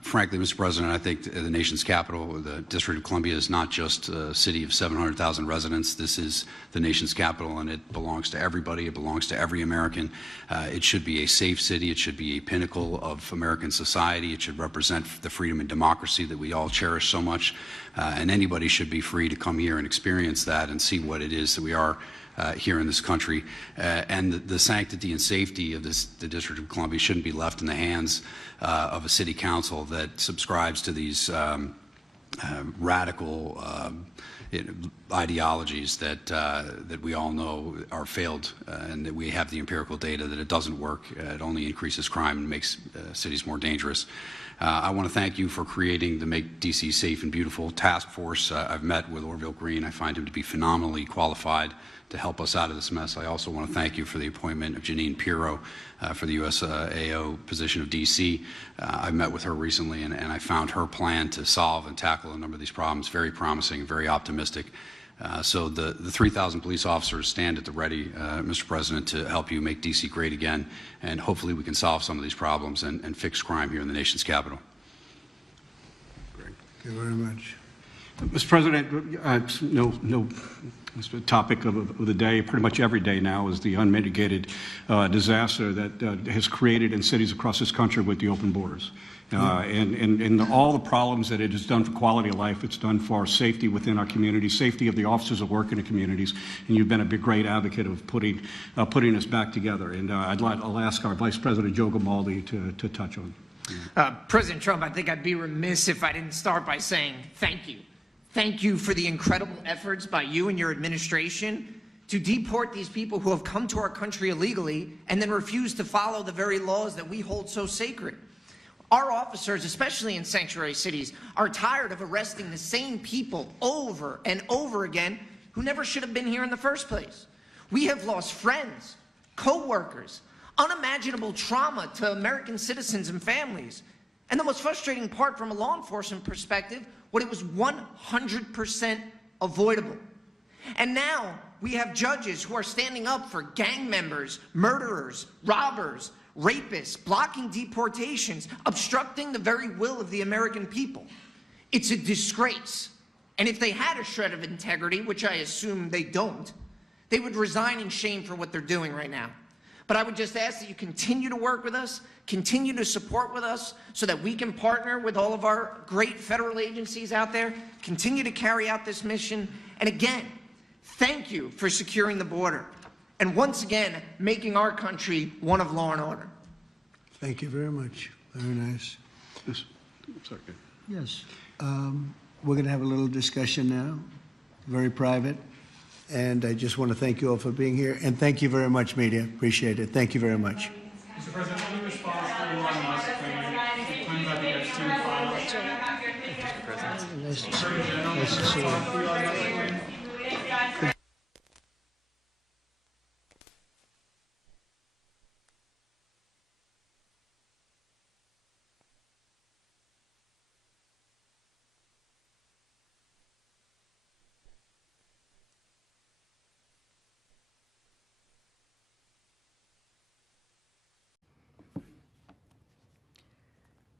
Frankly, Mr. President, I think the nation's capital, the District of Columbia, is not just a city of 700,000 residents. This is the nation's capital, and it belongs to everybody. It belongs to every American. It should be a safe city. It should be a pinnacle of American society. It should represent the freedom and democracy that we all cherish so much. And anybody should be free to come here and experience that and see what it is that we are here in this country. And the sanctity and safety of the District of Columbia shouldn't be left in the hands of a city council that subscribes to these radical ideologies that we all know are failed, and that we have the empirical data that it doesn't work. It only increases crime and makes cities more dangerous. I want to thank you for creating the Make D.C. Safe and Beautiful task force. I've met with Orville Green. I find him to be phenomenally qualified to help us out of this mess. I also want to thank you for the appointment of Janine Pirro for the USAO position of D.C. I met with her recently, and I found her plan to solve and tackle a number of these problems very promising, very optimistic. So the 3,000 police officers stand at the ready, Mr. President, to help you make D.C. great again, and hopefully we can solve some of these problems and fix crime here in the nation's capital. Thank you very much. Mr. President, it's the topic of the day, pretty much every day now, is the unmitigated disaster that has created in cities across this country with the open borders. And all the problems that it has done for quality of life, it's done for our safety within our community, safety of the officers that work in the communities, and you've been a great advocate of putting us back together. And I'll ask our Vice President Joe Grimaldi to touch on. President Trump, I think I'd be remiss if I didn't start by saying thank you. Thank you for the incredible efforts by you and your administration to deport these people who have come to our country illegally and then refuse to follow the very laws that we hold so sacred. Our officers, especially in sanctuary cities, are tired of arresting the same people over and over again who never should have been here in the first place. We have lost friends, co-workers, unimaginable trauma to American citizens and families. And the most frustrating part from a law enforcement perspective, what it was 100% avoidable. And now we have judges who are standing up for gang members, murderers, robbers, rapists, blocking deportations, obstructing the very will of the American people. It's a disgrace. And if they had a shred of integrity, which I assume they don't, they would resign in shame for what they're doing right now. But I would just ask that you continue to work with us, continue to support with us so that we can partner with all of our great federal agencies out there, continue to carry out this mission. And again, thank you for securing the border and once again making our country one of law and order. Thank you very much. Very nice. Yes. Sorry. Yes. We're going to have a little discussion now, very private. And I just want to thank you all for being here. And thank you very much, media. Appreciate it. Thank you very much. Mr. President, let me respond to Elon Musk's claim about the Epstein files. Mr. President. Nice to see Attorney you. General, Nice to see you.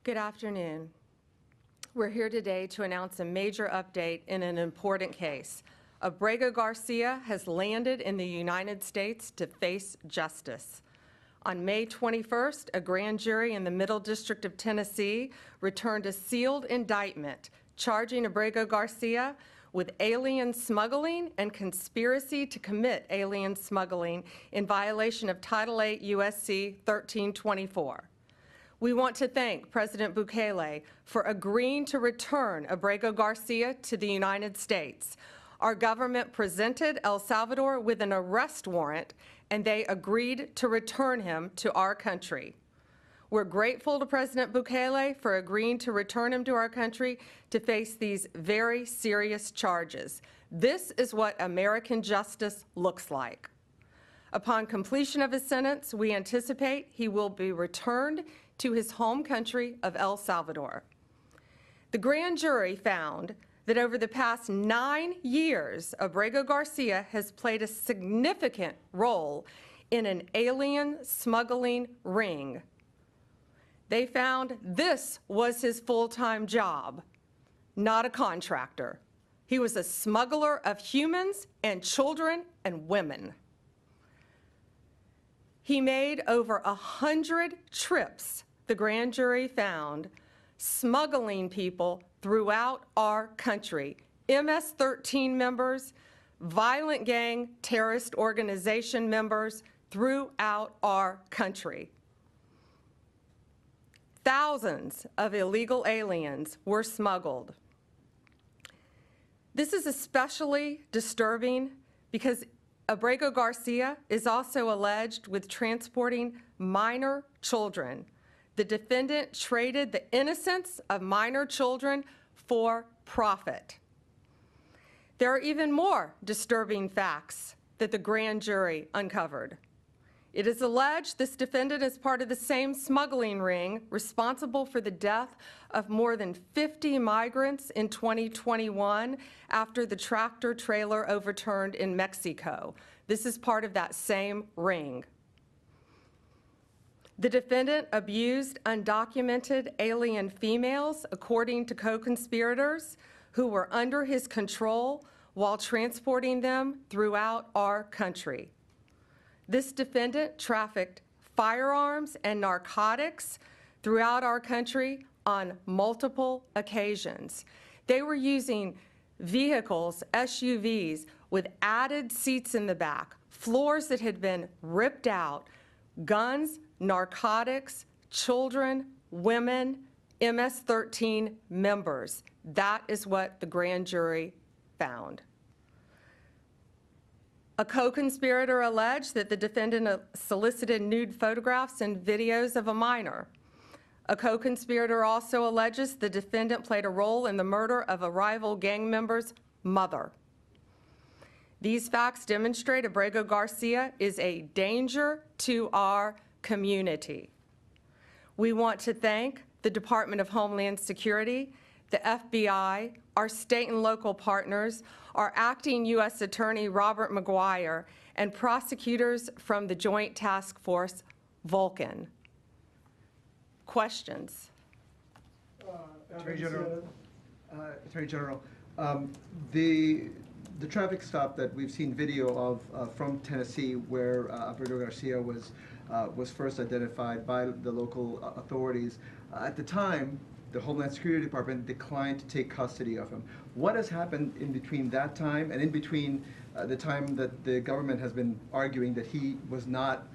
Good afternoon. We're here today to announce a major update in an important case. Abrego Garcia has landed in the United States to face justice. On May 21st, a grand jury in the Middle District of Tennessee returned a sealed indictment charging Abrego Garcia with alien smuggling and conspiracy to commit alien smuggling in violation of Title 8 U.S.C. 1324. We want to thank President Bukele for agreeing to return Abrego Garcia to the United States. Our government presented El Salvador with an arrest warrant, and they agreed to return him to our country. We're grateful to President Bukele for agreeing to return him to our country to face these very serious charges. This is what American justice looks like. Upon completion of his sentence, we anticipate he will be returned to his home country of El Salvador. The grand jury found that over the past 9 years, Abrego Garcia has played a significant role in an alien smuggling ring. They found this was his full-time job, not a contractor. He was a smuggler of humans and children and women. He made over 100 trips, the grand jury found, smuggling people throughout our country, MS-13 members, violent gang terrorist organization members throughout our country. Thousands of illegal aliens were smuggled. This is especially disturbing because Abrego Garcia is also alleged with transporting minor children. The defendant traded the innocence of minor children for profit. There are even more disturbing facts that the grand jury uncovered. It is alleged this defendant is part of the same smuggling ring responsible for the death of more than 50 migrants in 2021 after the tractor trailer overturned in Mexico. This is part of that same ring. The defendant abused undocumented alien females, according to co-conspirators who were under his control while transporting them throughout our country. This defendant trafficked firearms and narcotics throughout our country on multiple occasions. They were using vehicles, SUVs, with added seats in the back, floors that had been ripped out, guns, narcotics, children, women, MS-13 members. That is what the grand jury found. A co-conspirator alleged that the defendant solicited nude photographs and videos of a minor. A co-conspirator also alleges the defendant played a role in the murder of a rival gang member's mother. These facts demonstrate Abrego Garcia is a danger to our community. We want to thank the Department of Homeland Security, the FBI, our state and local partners, our acting U.S. Attorney Robert McGuire, and prosecutors from the Joint Task Force Vulcan. Questions? Attorney General, the traffic stop that we've seen video of from Tennessee, where Alberto Garcia was first identified by the local authorities. At the time, the Homeland Security Department declined to take custody of him. What has happened in between that time and in between the time that the government has been arguing that he was not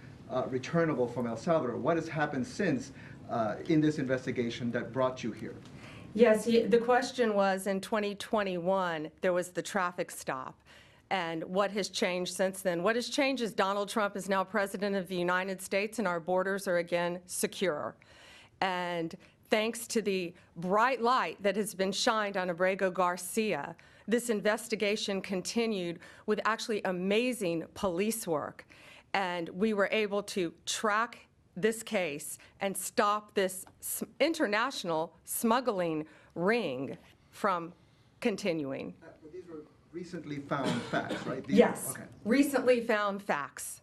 returnable from El Salvador? What has happened since in this investigation that brought you here? Yes, the question was in 2021, there was the traffic stop. And what has changed since then? What has changed is Donald Trump is now president of the United States and our borders are again secure. And thanks to the bright light that has been shined on Abrego Garcia, this investigation continued with actually amazing police work. And we were able to track this case and stop this international smuggling ring from continuing. These were recently found facts, right? Yes, okay. Recently found facts.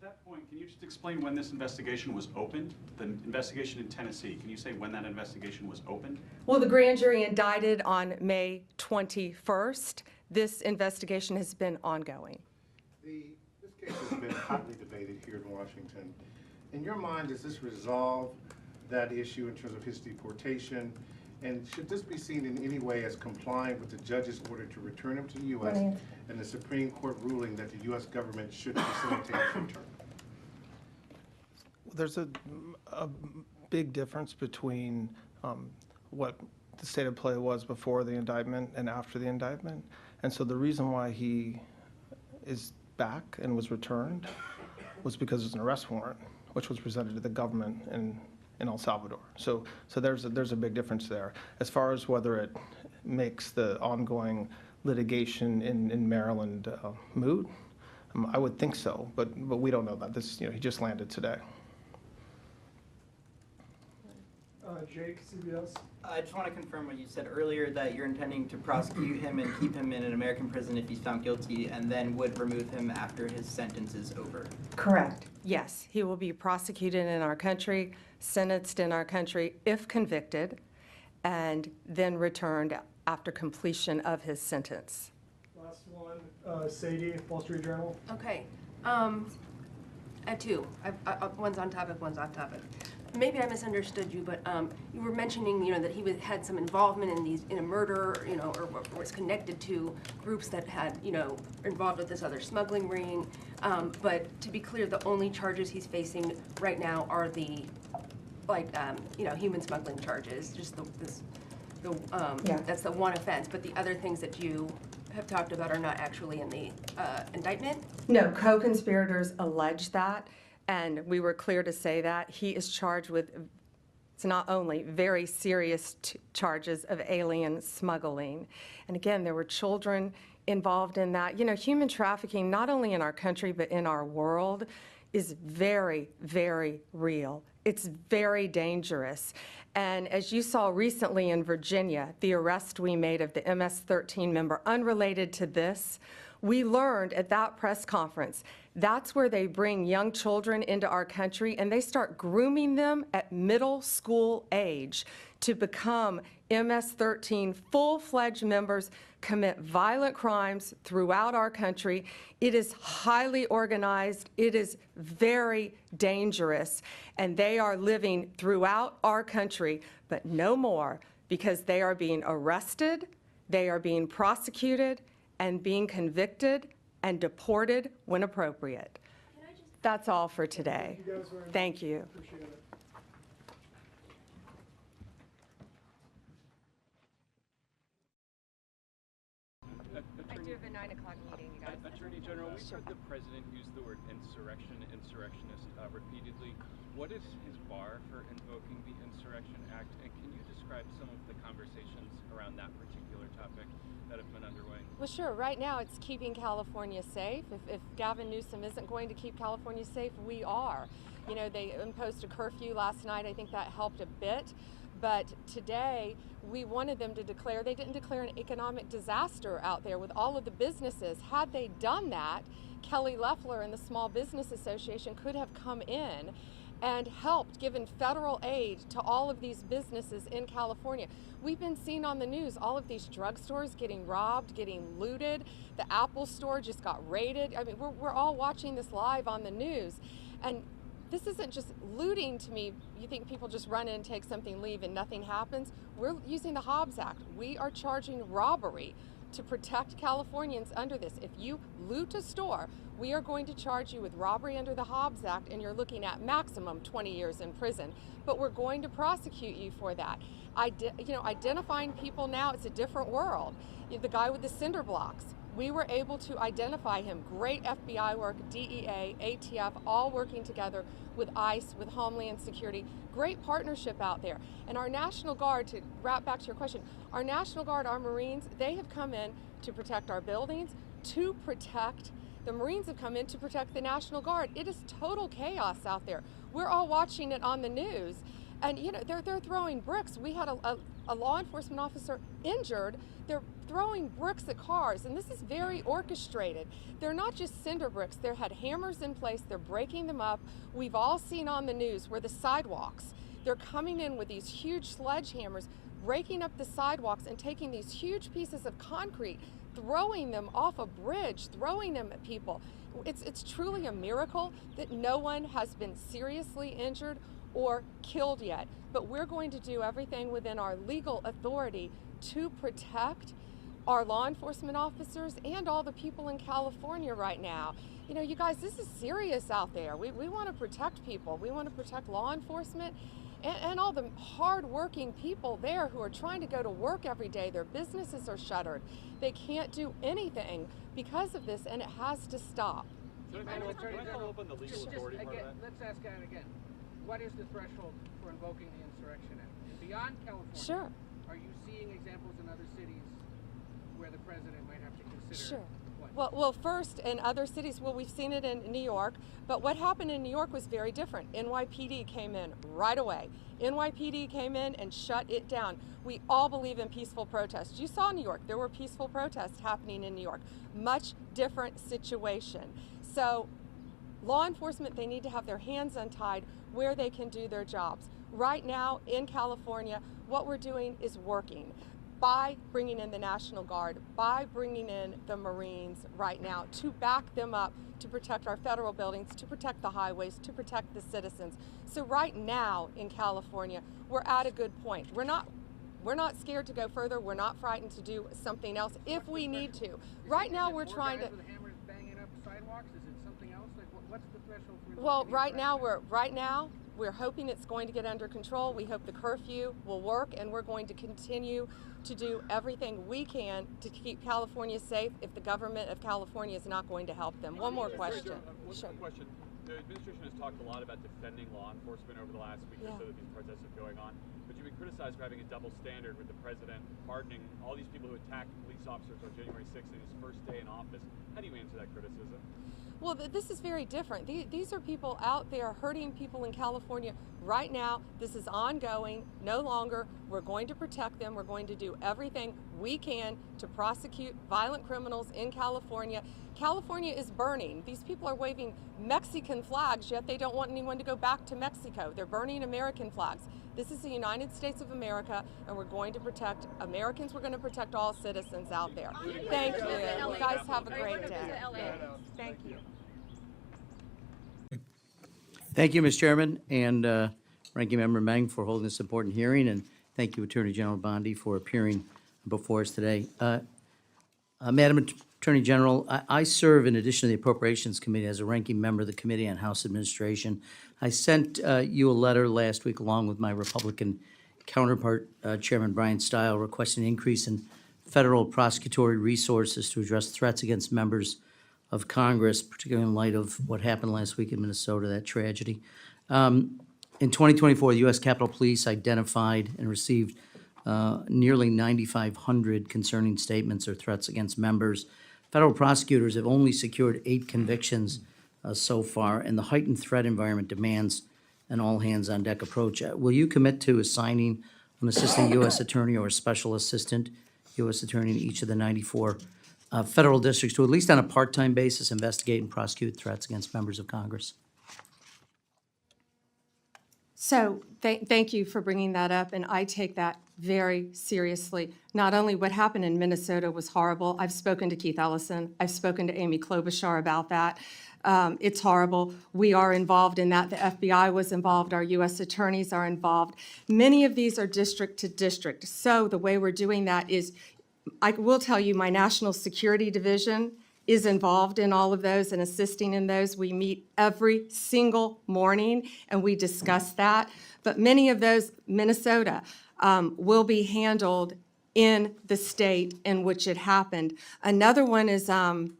To that point, can you just explain when this investigation was opened? The investigation in Tennessee, can you say when that investigation was opened? Well, the grand jury indicted on May 21st. This investigation has been ongoing. This case has been hotly debated here in Washington. In your mind, does this resolve that issue in terms of his deportation? And should this be seen in any way as complying with the judge's order to return him to the U.S. and the Supreme Court ruling that the U.S. government should facilitate his return? There's a big difference between what the state of play was before the indictment and after the indictment. And so the reason why he is back and was returned was because there's an arrest warrant, which was presented to the government in El Salvador. So there's a big difference there. As far as whether it makes the ongoing litigation in Maryland moot, I would think so, but we don't know that. This, he just landed today. Jake, CBS. I just want to confirm what you said earlier, that you're intending to prosecute him and keep him in an American prison if he's found guilty, and then would remove him after his sentence is over. Correct. Yes, he will be prosecuted in our country, sentenced in our country if convicted, and then returned after completion of his sentence. Last one, Sadie, Wall Street Journal. Okay. I have two. One's on topic, one's off topic. Maybe I misunderstood you, but you were mentioning, that he had some involvement in a murder, or was connected to groups that had, involved with this other smuggling ring. But to be clear, the only charges he's facing right now are the, human smuggling charges. Just that's the one offense. But the other things that you have talked about are not actually in the indictment? No, co-conspirators allege that. And we were clear to say that. He is charged with, it's not only very serious charges of alien smuggling. And again, there were children involved in that. Human trafficking, not only in our country, but in our world, is very, very real. It's very dangerous. And as you saw recently in Virginia, the arrest we made of the MS-13 member, unrelated to this, we learned at that press conference, that's where they bring young children into our country and they start grooming them at middle school age to become MS-13 full-fledged members, commit violent crimes throughout our country. It is highly organized. It is very dangerous. And they are living throughout our country, but no more, because they are being arrested, they are being prosecuted, and being convicted and deported when appropriate. That's all for today. Thank you. I do have a 9 o'clock meeting, you guys. Attorney General, we've heard the president use the word insurrectionist repeatedly. What is his bar for invoking the Insurrection Act, and can you describe some of the conversations around that particular topic that have been underway? Well, sure. Right now, it's keeping California safe. If Gavin Newsom isn't going to keep California safe, we are. You know, they imposed a curfew last night. I think that helped a bit. But today, we wanted them to declare, they didn't declare an economic disaster out there with all of the businesses. Had they done that, Kelly Loeffler and the Small Business Association could have come in and helped, given federal aid to all of these businesses in California. We've been seeing on the news all of these drugstores getting robbed, getting looted. The Apple store just got raided. I mean, we're all watching this live on the news. And this isn't just looting to me. You think people just run in, take something, leave, and nothing happens? We're using the Hobbs Act. We are charging robbery to protect Californians under this. If you loot a store, we are going to charge you with robbery under the Hobbs Act, and you're looking at maximum 20 years in prison. But we're going to prosecute you for that. Identifying people now, it's a different world. The guy with the cinder blocks, we were able to identify him. Great FBI work, DEA, ATF, all working together with ICE, with Homeland Security. Great partnership out there. And our National Guard, to wrap back to your question, our National Guard, our Marines, they have come in to protect our buildings, to protect, the Marines have come in to protect the National Guard. It is total chaos out there. We're all watching it on the news. And you know, they're throwing bricks. We had a law enforcement officer injured. They're throwing bricks at cars, and this is very orchestrated. They're not just cinder bricks. They had hammers in place. They're breaking them up. We've all seen on the news where the sidewalks, they're coming in with these huge sledgehammers, breaking up the sidewalks and taking these huge pieces of concrete, throwing them off a bridge, throwing them at people. It's truly a miracle that no one has been seriously injured or killed yet. But we're going to do everything within our legal authority to protect our law enforcement officers and all the people in California right now. You know, you guys, this is serious out there. We want to protect people. We want to protect law enforcement and all the hard-working people there who are trying to go to work every day. Their businesses are shuttered. They can't do anything because of this, and it has to stop. Can I follow up on the legal authority part of that? Let's ask that again. What is the threshold for invoking the Insurrection Act? And beyond California, sure. Are you seeing examples in other cities where the president might have to consider? Sure. Well, first, in other cities, well, we've seen it in New York, but what happened in New York was very different. NYPD came in right away. NYPD came in and shut it down. We all believe in peaceful protests. You saw New York. There were peaceful protests happening in New York. Much different situation. So law enforcement, they need to have their hands untied where they can do their jobs. Right now in California, what we're doing is working by bringing in the National Guard, by bringing in the Marines right now to back them up, to protect our federal buildings, to protect the highways, to protect the citizens. So right now in California, we're at a good point. We're not scared to go further. We're not frightened to do something else if we need to. Right now we're trying to. With hammers banging up sidewalks? Is it something else? Like what's the threshold for? Well, right now we're hoping it's going to get under control. We hope the curfew will work, and we're going to continue to do everything we can to keep California safe if the government of California is not going to help them. One more question. One question. The administration has talked a lot about defending law enforcement over the last week or so that these protests are going on. But you've been criticized for having a double standard with the president pardoning all these people who attacked police officers on January 6th in his first day in office. How do you answer that criticism? Well, this is very different. These are people out there hurting people in California right now. This is ongoing, no longer. We're going to protect them. We're going to do everything we can to prosecute violent criminals in California. California is burning. These people are waving Mexican flags, yet they don't want anyone to go back to Mexico. They're burning American flags. This is the United States of America, and we're going to protect Americans. We're going to protect all citizens out there. Thank you. You guys have a great day. Thank you. Thank you, Ms. Chairman, and Ranking Member Meng for holding this important hearing, and thank you, Attorney General Bondi, for appearing before us today. Madam Attorney General, I serve in addition to the Appropriations Committee as a ranking member of the Committee on House Administration. I sent you a letter last week along with my Republican counterpart, Chairman Brian Stile, requesting an increase in federal prosecutorial resources to address threats against members of Congress, particularly in light of what happened last week in Minnesota, that tragedy. In 2024, the U.S. Capitol Police identified and received nearly 9,500 concerning statements or threats against members. Federal prosecutors have only secured 8 convictions so far, and the heightened threat environment demands an all-hands-on-deck approach. Will you commit to assigning an assistant U.S. attorney or a special assistant U.S. attorney in each of the 94 federal districts to, at least on a part-time basis, investigate and prosecute threats against members of Congress? So thank you for bringing that up, and I take that very seriously. Not only what happened in Minnesota was horrible. I've spoken to Keith Ellison. I've spoken to Amy Klobuchar about that. It's horrible. We are involved in that. The FBI was involved. Our U.S. attorneys are involved. Many of these are district to district. So the way we're doing that is, I will tell you, my National Security Division is involved in all of those and assisting in those. We meet every single morning and we discuss that. But many of those, Minnesota, will be handled in the state in which it happened. Another one is Governor.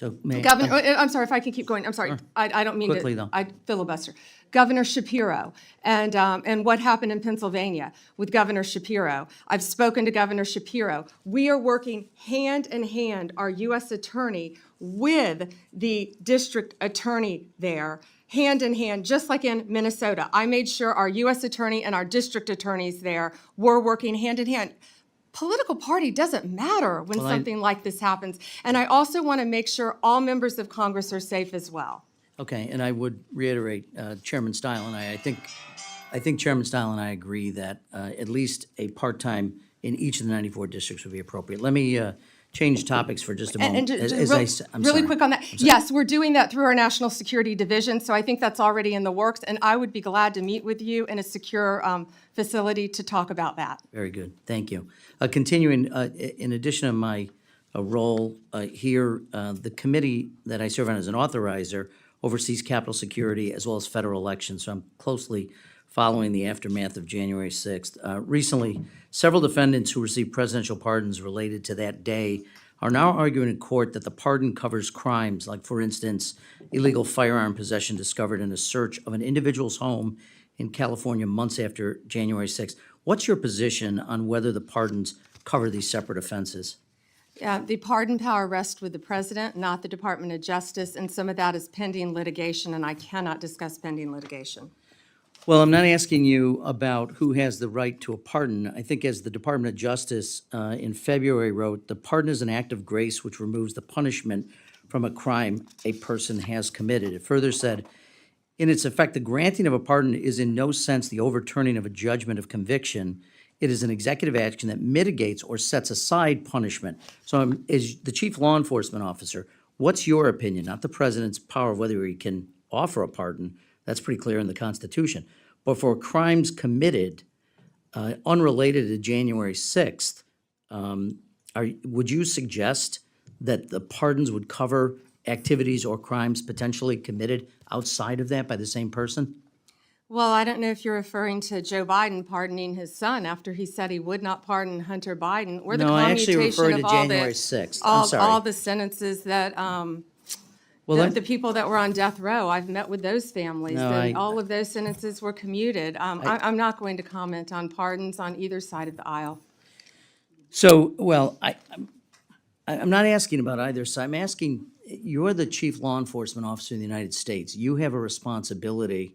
I'm sorry if I can keep going. I'm sorry. Sure. I don't mean Quickly, to. though. I filibuster. Governor Shapiro and what happened in Pennsylvania with Governor Shapiro. I've spoken to Governor Shapiro. We are working hand in hand, our U.S. attorney with the district attorney there, hand in hand, just like in Minnesota. I made sure our U.S. attorney and our district attorneys there were working hand in hand. Political party doesn't matter when something like this happens. And I also want to make sure all members of Congress are safe as well. Okay, and I would reiterate, Chairman Stile and I think Chairman Stile and I agree that at least a part-time in each of the 94 districts would be appropriate. Let me change topics for just a moment. Really quick on that. Yes, we're doing that through our National Security Division, so I think that's already in the works, and I would be glad to meet with you in a secure facility to talk about that. Very good, thank you. Continuing, in addition to my role here, the committee that I serve on as an authorizer oversees Capitol security as well as federal elections, so I'm closely following the aftermath of January 6th. Recently, several defendants who received presidential pardons related to that day are now arguing in court that the pardon covers crimes like, for instance, illegal firearm possession discovered in a search of an individual's home in California months after January 6th. What's your position on whether the pardons cover these separate offenses? The pardon power rests with the president, not the Department of Justice, and some of that is pending litigation, and I cannot discuss pending litigation. Well, I'm not asking you about who has the right to a pardon. I think as the Department of Justice in February wrote, the pardon is an act of grace which removes the punishment from a crime a person has committed. It further said, in its effect, the granting of a pardon is in no sense the overturning of a judgment of conviction. It is an executive action that mitigates or sets aside punishment. So as the chief law enforcement officer, what's your opinion, not the president's power of whether he can offer a pardon? That's pretty clear in the Constitution. But for crimes committed unrelated to January 6th, would you suggest that the pardons would cover activities or crimes potentially committed outside of that by the same person? Well, I don't know if you're referring to Joe Biden pardoning his son after he said he would not pardon Hunter Biden, or the commutation I actually referred of to January 6th. I'm sorry. all the sentences that the people that were on death row. I've met with those families, and all of those sentences were commuted. I'm not going to comment on pardons on either side of the aisle. So, well, I'm not asking about either side. I'm asking, you're the chief law enforcement officer in the United States. You have a responsibility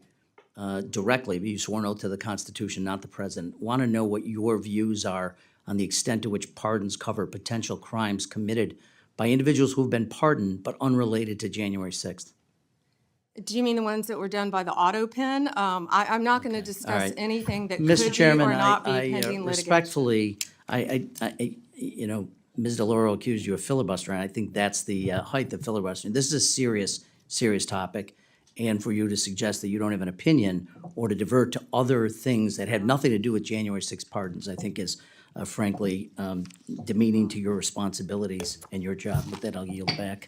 directly, but you swore an oath to the Constitution, not the president. Want to know what your views are on the extent to which pardons cover potential crimes committed by individuals who have been pardoned but unrelated to January 6th. Do you mean the ones that were done by the auto pen? I'm not going to discuss anything that Mr. could Chairman, be or not be pending litigation. Respectfully, Ms. DeLauro accused you of filibustering. I think that's the height of filibustering. This is a serious, serious topic. And for you to suggest that you don't have an opinion or to divert to other things that had nothing to do with January 6th pardons, I think is frankly demeaning to your responsibilities and your job. With that, I'll yield back.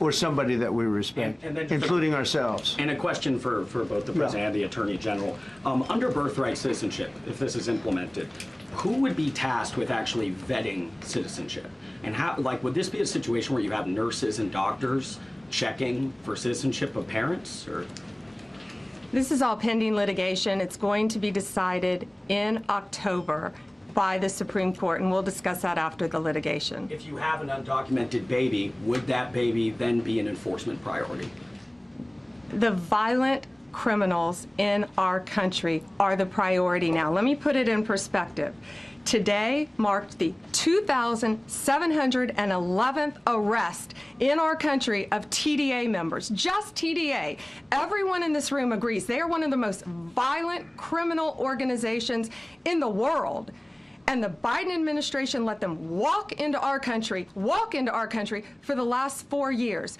Or somebody that we respect, including ourselves. And a question for both the President and the Attorney General. Under birthright citizenship, if this is implemented, who would be tasked with actually vetting citizenship? And how, like, would this be a situation where you have nurses and doctors checking for citizenship of parents, or? This is all pending litigation. It's going to be decided in October by the Supreme Court, and we'll discuss that after the litigation. If you have an undocumented baby, would that baby then be an enforcement priority? The violent criminals in our country are the priority now. Let me put it in perspective. Today marked the 2,711th arrest in our country of TDA members, just TDA. Everyone in this room agrees they are one of the most violent criminal organizations in the world. And the Biden administration let them walk into our country for the last 4 years.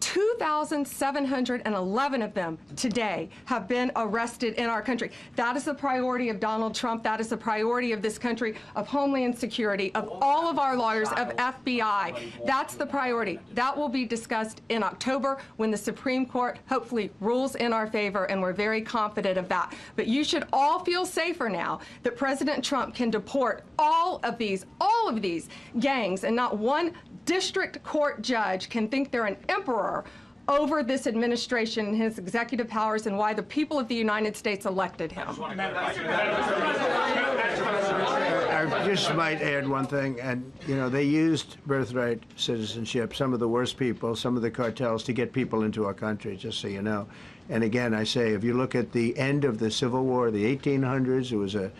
2,711 of them today have been arrested in our country. That is the priority of Donald Trump. That is the priority of this country, of Homeland Security, of all of our lawyers, of FBI. That's the priority. That will be discussed in October when the Supreme Court hopefully rules in our favor, and we're very confident of that. But you should all feel safer now that President Trump can deport all of these gangs, and not one district court judge can think they're an emperor over this administration and his executive powers and why the people of the United States elected him. I just might add one thing, and they used birthright citizenship, some of the worst people, some of the cartels, to get people into our country, just so you know. And again, I say, if you look at the end of the Civil War, the 1800s, it was a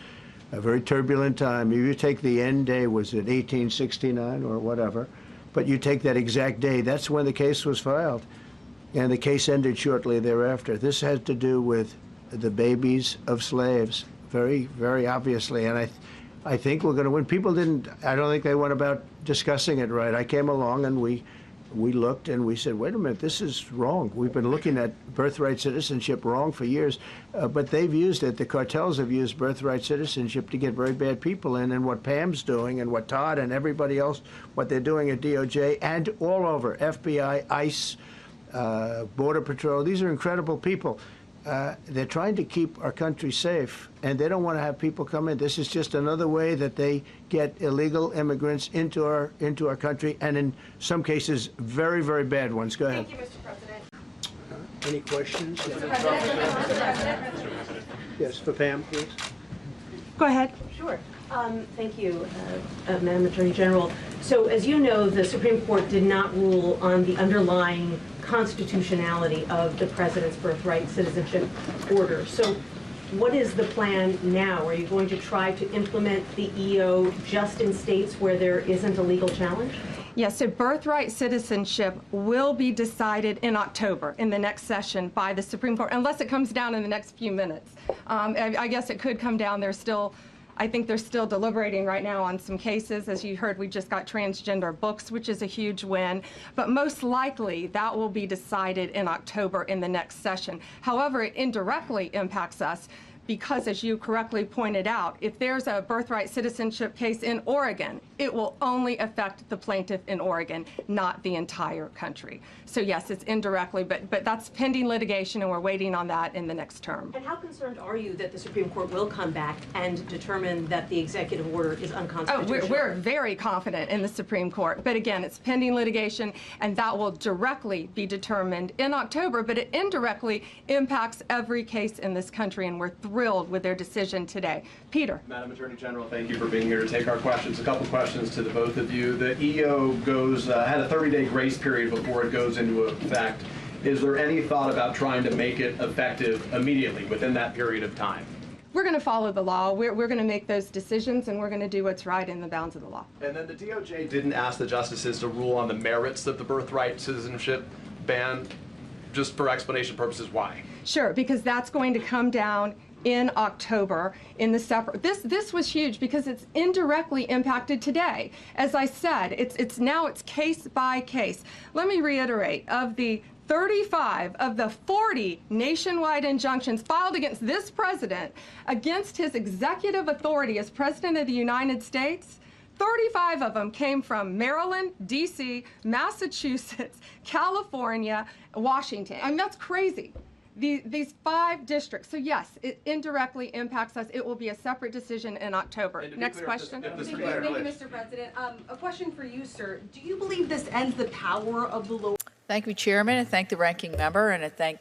very turbulent time. If you take the end day, was it 1869 or whatever, but you take that exact day, that's when the case was filed. And the case ended shortly thereafter. This has to do with the babies of slaves, very, very obviously. And I think we're going to win. People I don't think they went about discussing it right. I came along and we looked and we said, wait a minute, this is wrong. We've been looking at birthright citizenship wrong for years, but they've used it. The cartels have used birthright citizenship to get very bad people in, and what Pam's doing and what Todd and everybody else, what they're doing at DOJ and all over, FBI, ICE, Border Patrol, these are incredible people. They're trying to keep our country safe, and they don't want to have people come in. This is just another way that they get illegal immigrants into our country, and in some cases, very, very bad ones. Go ahead. Thank you, Mr. President. Any questions? Mr. President. Yes, for Pam, please. Go ahead. Sure. Thank you, Madam Attorney General. So, as you know, the Supreme Court did not rule on the underlying constitutionality of the President's birthright citizenship order. So, what is the plan now? Are you going to try to implement the EO just in states where there isn't a legal challenge? Yes, so birthright citizenship will be decided in October in the next session by the Supreme Court, unless it comes down in the next few minutes. I guess it could come down. I think they're still deliberating right now on some cases. As you heard, we just got transgender books, which is a huge win. But most likely, that will be decided in October in the next session. However, it indirectly impacts us because, as you correctly pointed out, if there's a birthright citizenship case in Oregon, it will only affect the plaintiff in Oregon, not the entire country. So yes, it's indirectly, but that's pending litigation, and we're waiting on that in the next term. And how concerned are you that the Supreme Court will come back and determine that the executive order is unconstitutional? Oh, we're very confident in the Supreme Court. But again, it's pending litigation, and that will directly be determined in October, but it indirectly impacts every case in this country, and we're thrilled with their decision today. Peter. Madam Attorney General, thank you for being here to take our questions. A couple questions to the both of you. The EO had a 30-day grace period before it goes into effect. Is there any thought about trying to make it effective immediately within that period of time? We're going to follow the law. We're going to make those decisions, and we're going to do what's right in the bounds of the law. And then the DOJ didn't ask the justices to rule on the merits of the birthright citizenship ban. Just for explanation purposes, why? Sure, because that's going to come down in October in the separate. This was huge because it's indirectly impacted today. As I said, it's case by case. Let me reiterate, of the 35 of the 40 nationwide injunctions filed against this president, against his executive authority as President of the United States, 35 of them came from Maryland, D.C., Massachusetts, California, Washington. I mean, that's crazy. These 5 districts. So yes, it indirectly impacts us. It will be a separate decision in October. Next question. Thank you, Mr. President. A question for you, sir. Do you believe this ends the power of the lower? Thank you, Chairman, and thank the ranking member, and I thank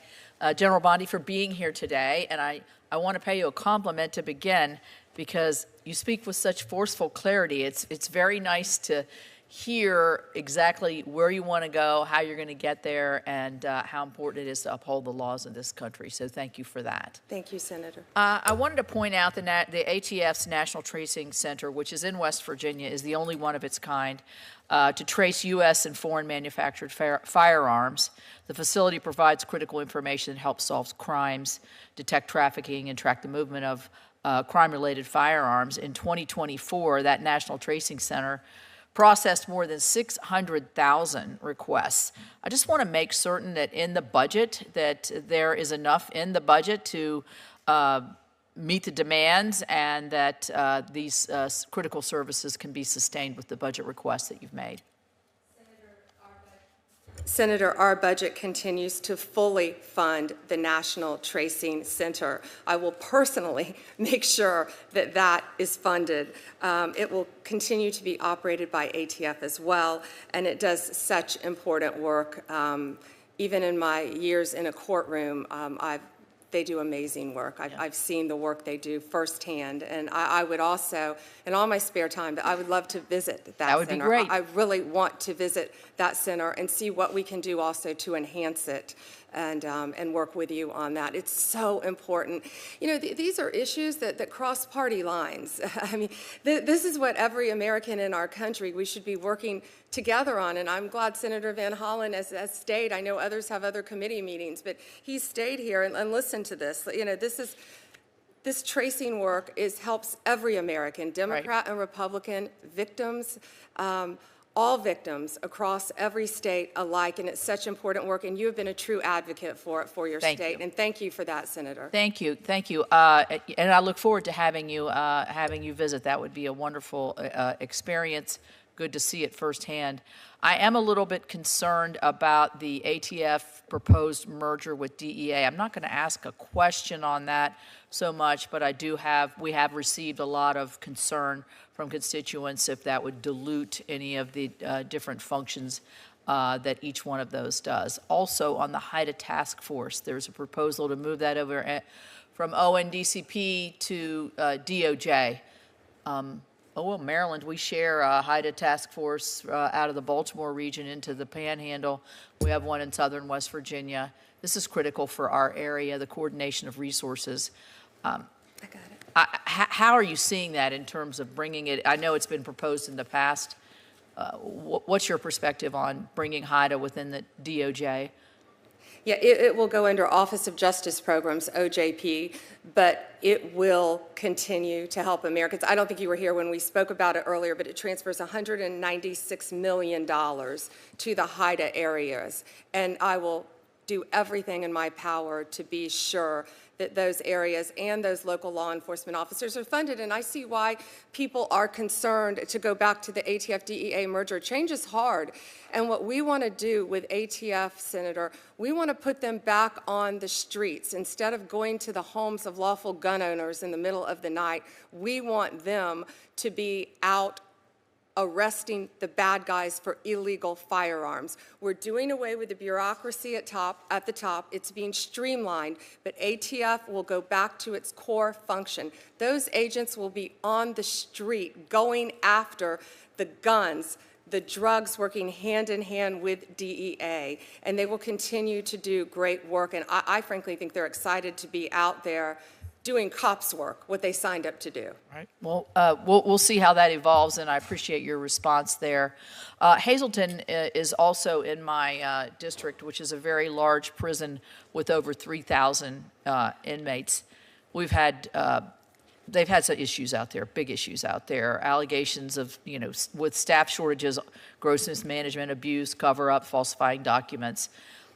General Bondi, for being here today. And I want to pay you a compliment to begin, because you speak with such forceful clarity. It's very nice to hear exactly where you want to go, how you're going to get there, and how important it is to uphold the laws of this country. So thank you for that. Thank you, Senator. I wanted to point out the ATF's National Tracing Center, which is in West Virginia, is the only one of its kind to trace U.S. and foreign manufactured firearms. The facility provides critical information that helps solve crimes, detect trafficking, and track the movement of crime-related firearms. In 2024, that National Tracing Center processed more than 600,000 requests. I just want to make certain that in the budget, that there is enough in the budget to meet the demands, and that these critical services can be sustained with the budget requests that you've made. Senator, our budget continues to fully fund the National Tracing Center. I will personally make sure that that is funded. It will continue to be operated by ATF as well, and it does such important work. Even in my years in a courtroom, they do amazing work. I've seen the work they do firsthand, and I would also, in all my spare time, I would love to visit that center. That would be great. I really want to visit that center and see what we can do also to enhance it, and work with you on that. It's so important. You know, these are issues that cross party lines. I mean, this is what every American in our country, we should be working together on, and I'm glad Senator Van Hollen has stayed. I know others have other committee meetings, but he stayed here and listened to this. You know, this tracing work helps every American, Democrat and Republican, victims, all victims across every state alike, and it's such important work, and you have been a true advocate for it for your state, and thank you for that, Senator. Thank you, and I look forward to having you visit. That would be a wonderful experience. Good to see it firsthand. I am a little bit concerned about the ATF proposed merger with DEA. I'm not going to ask a question on that so much, but we have received a lot of concern from constituents if that would dilute any of the different functions that each one of those does. Also, on the HIDTA task force, there's a proposal to move that over from ONDCP to DOJ. Well, Maryland, we share a HIDTA task force out of the Baltimore region into the Panhandle. We have one in southern West Virginia. This is critical for our area, the coordination of resources. I got it. How are you seeing that in terms of bringing it? I know it's been proposed in the past. What's your perspective on bringing HIDTA within the DOJ? Yeah, it will go under Office of Justice Programs, OJP, but it will continue to help Americans. I don't think you were here when we spoke about it earlier, but it transfers $196 million to the HIDTA areas, and I will do everything in my power to be sure that those areas and those local law enforcement officers are funded. And I see why people are concerned to go back to the ATF-DEA merger. Change is hard. And what we want to do with ATF, Senator, we want to put them back on the streets. Instead of going to the homes of lawful gun owners in the middle of the night, we want them to be out arresting the bad guys for illegal firearms. We're doing away with the bureaucracy at the top. It's being streamlined, but ATF will go back to its core function. Those agents will be on the street going after the guns, the drugs, working hand in hand with DEA, and they will continue to do great work. And I frankly think they're excited to be out there doing cops work, what they signed up to do. Right. Well, we'll see how that evolves, and I appreciate your response there. Hazleton is also in my district, which is a very large prison with over 3,000 inmates. They've had some issues out there, big issues out there, allegations of, with staff shortages, gross mismanagement, abuse, cover-up, falsifying documents.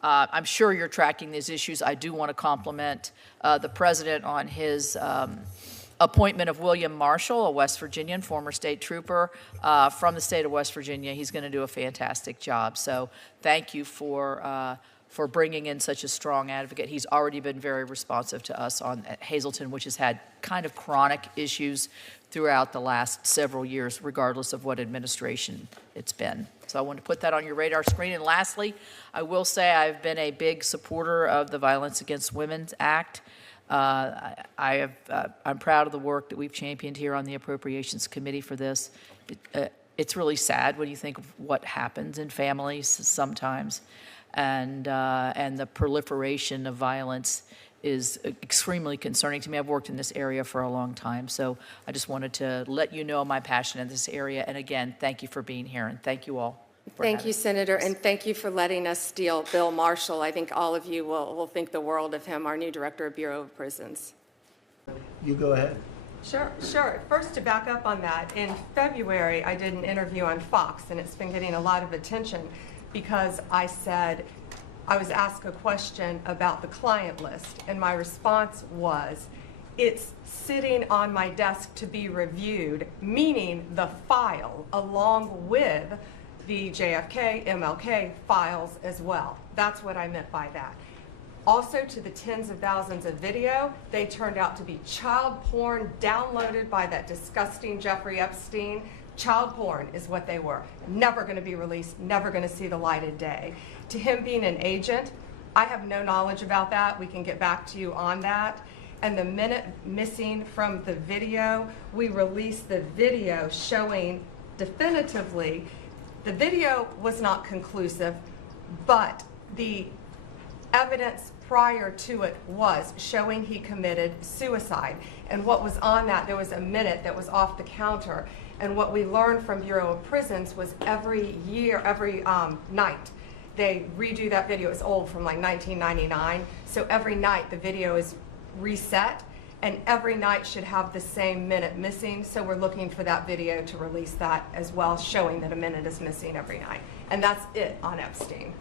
I'm sure you're tracking these issues. I do want to compliment the president on his appointment of William Marshall, a West Virginian, former state trooper from the state of West Virginia. He's going to do a fantastic job. So thank you for for bringing in such a strong advocate. He's already been very responsive to us on Hazleton, which has had kind of chronic issues throughout the last several years, regardless of what administration it's been. So I want to put that on your radar screen. And lastly, I will say I've been a big supporter of the Violence Against Women Act. I'm proud of the work that we've championed here on the Appropriations Committee for this. It's really sad when you think of what happens in families sometimes, and the proliferation of violence is extremely concerning to me. I've worked in this area for a long time, so I just wanted to let you know my passion in this area. And again, thank you for being here, and thank you all. Thank you, Senator, and thank you for letting us steal Bill Marshall. I think all of you will think the world of him, our new Director of Bureau of Prisons. You go ahead. Sure. First, to back up on that, in February, I did an interview on Fox, and it's been getting a lot of attention because I was asked a question about the client list, and my response was, it's sitting on my desk to be reviewed, meaning the file along with the JFK, MLK files as well. That's what I meant by that. Also, to the tens of thousands of video, they turned out to be child porn downloaded by that disgusting Jeffrey Epstein. Child porn is what they were. Never going to be released, never going to see the light of day. To him being an agent, I have no knowledge about that. We can get back to you on that. And the minute missing from the video, we released the video showing definitively the video was not conclusive, but the evidence prior to it was showing he committed suicide. And what was on that, there was a minute that was off the counter. And what we learned from Bureau of Prisons was every night, they redo that video. It's old, from like 1999. So every night the video is reset, and every night should have the same minute missing. So we're looking for that video to release that as well, showing that a minute is missing every night. And that's it on Epstein.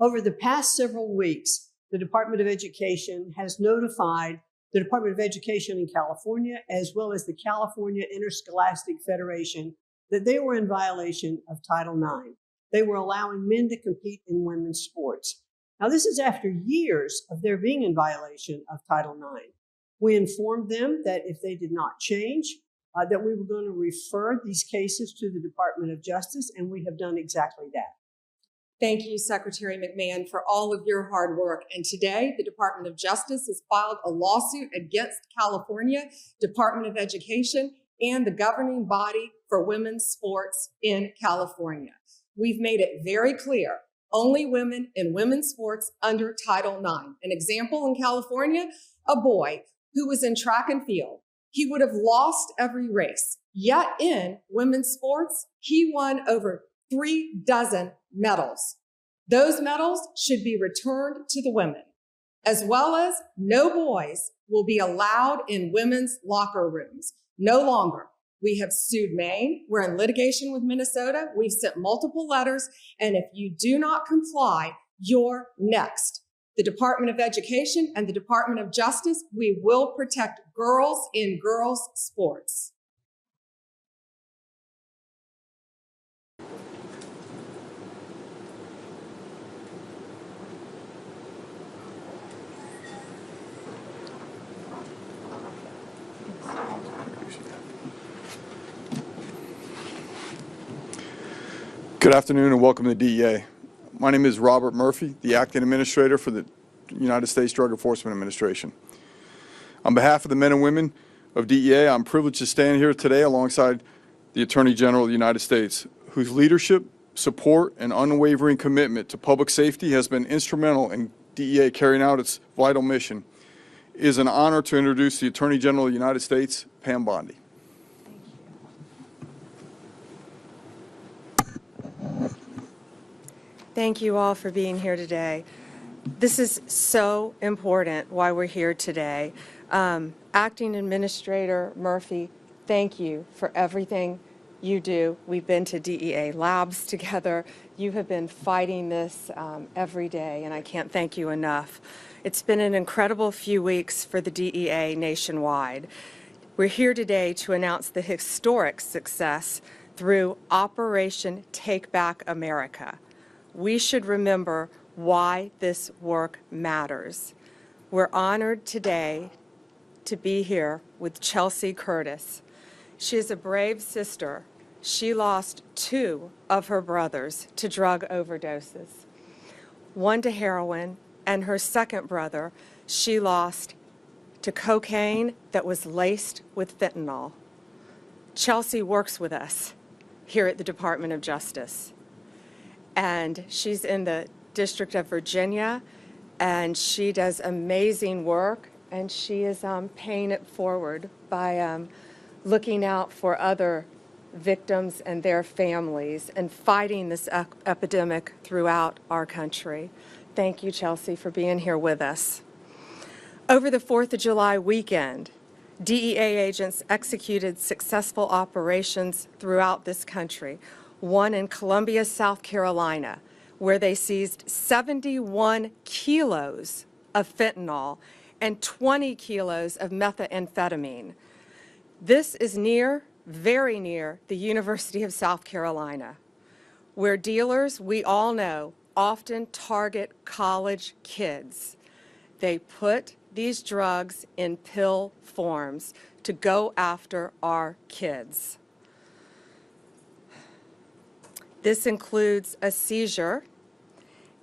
Over the past several weeks, the Department of Education has notified the Department of Education in California, as well as the California Interscholastic Federation, that they were in violation of Title IX. They were allowing men to compete in women's sports. Now, this is after years of their being in violation of Title IX. We informed them that if they did not change, that we were going to refer these cases to the Department of Justice, and we have done exactly that. Thank you, Secretary McMahon, for all of your hard work. And today, the Department of Justice has filed a lawsuit against California Department of Education and the governing body for women's sports in California. We've made it very clear, only women in women's sports under Title IX. An example in California, a boy who was in track and field. He would have lost every race. Yet in women's sports, he won over 36 medals. Those medals should be returned to the women, as well as no boys will be allowed in women's locker rooms. No longer. We have sued Maine. We're in litigation with Minnesota. We've sent multiple letters. And if you do not comply, you're next. The Department of Education and the Department of Justice, we will protect girls in girls' sports. Good afternoon and welcome to the DEA. My name is Robert Murphy, the Acting Administrator for the United States Drug Enforcement Administration. On behalf of the men and women of DEA, I'm privileged to stand here today alongside the Attorney General of the United States, whose leadership, support, and unwavering commitment to public safety has been instrumental in DEA carrying out its vital mission. It is an honor to introduce the Attorney General of the United States, Pam Bondi. Thank you all for being here today. This is so important why we're here today. Acting Administrator Murphy, thank you for everything you do. We've been to DEA labs together. You have been fighting this every day, and I can't thank you enough. It's been an incredible few weeks for the DEA nationwide. We're here today to announce the historic success through Operation Take Back America. We should remember why this work matters. We're honored today to be here with Chelsea Curtis. She is a brave sister. She lost 2 of her brothers to drug overdoses, 1 to heroin, and her second brother she lost to cocaine that was laced with fentanyl. Chelsea works with us here at the Department of Justice, and she's in the District of Virginia, and she does amazing work, and she is paying it forward by looking out for other victims and their families and fighting this epidemic throughout our country. Thank you, Chelsea, for being here with us. Over the 4th of July weekend, DEA agents executed successful operations throughout this country, one in Columbia, South Carolina, where they seized 71 kilos of fentanyl and 20 kilos of methamphetamine. This is very near the University of South Carolina, where dealers, we all know, often target college kids. They put these drugs in pill forms to go after our kids. This includes a seizure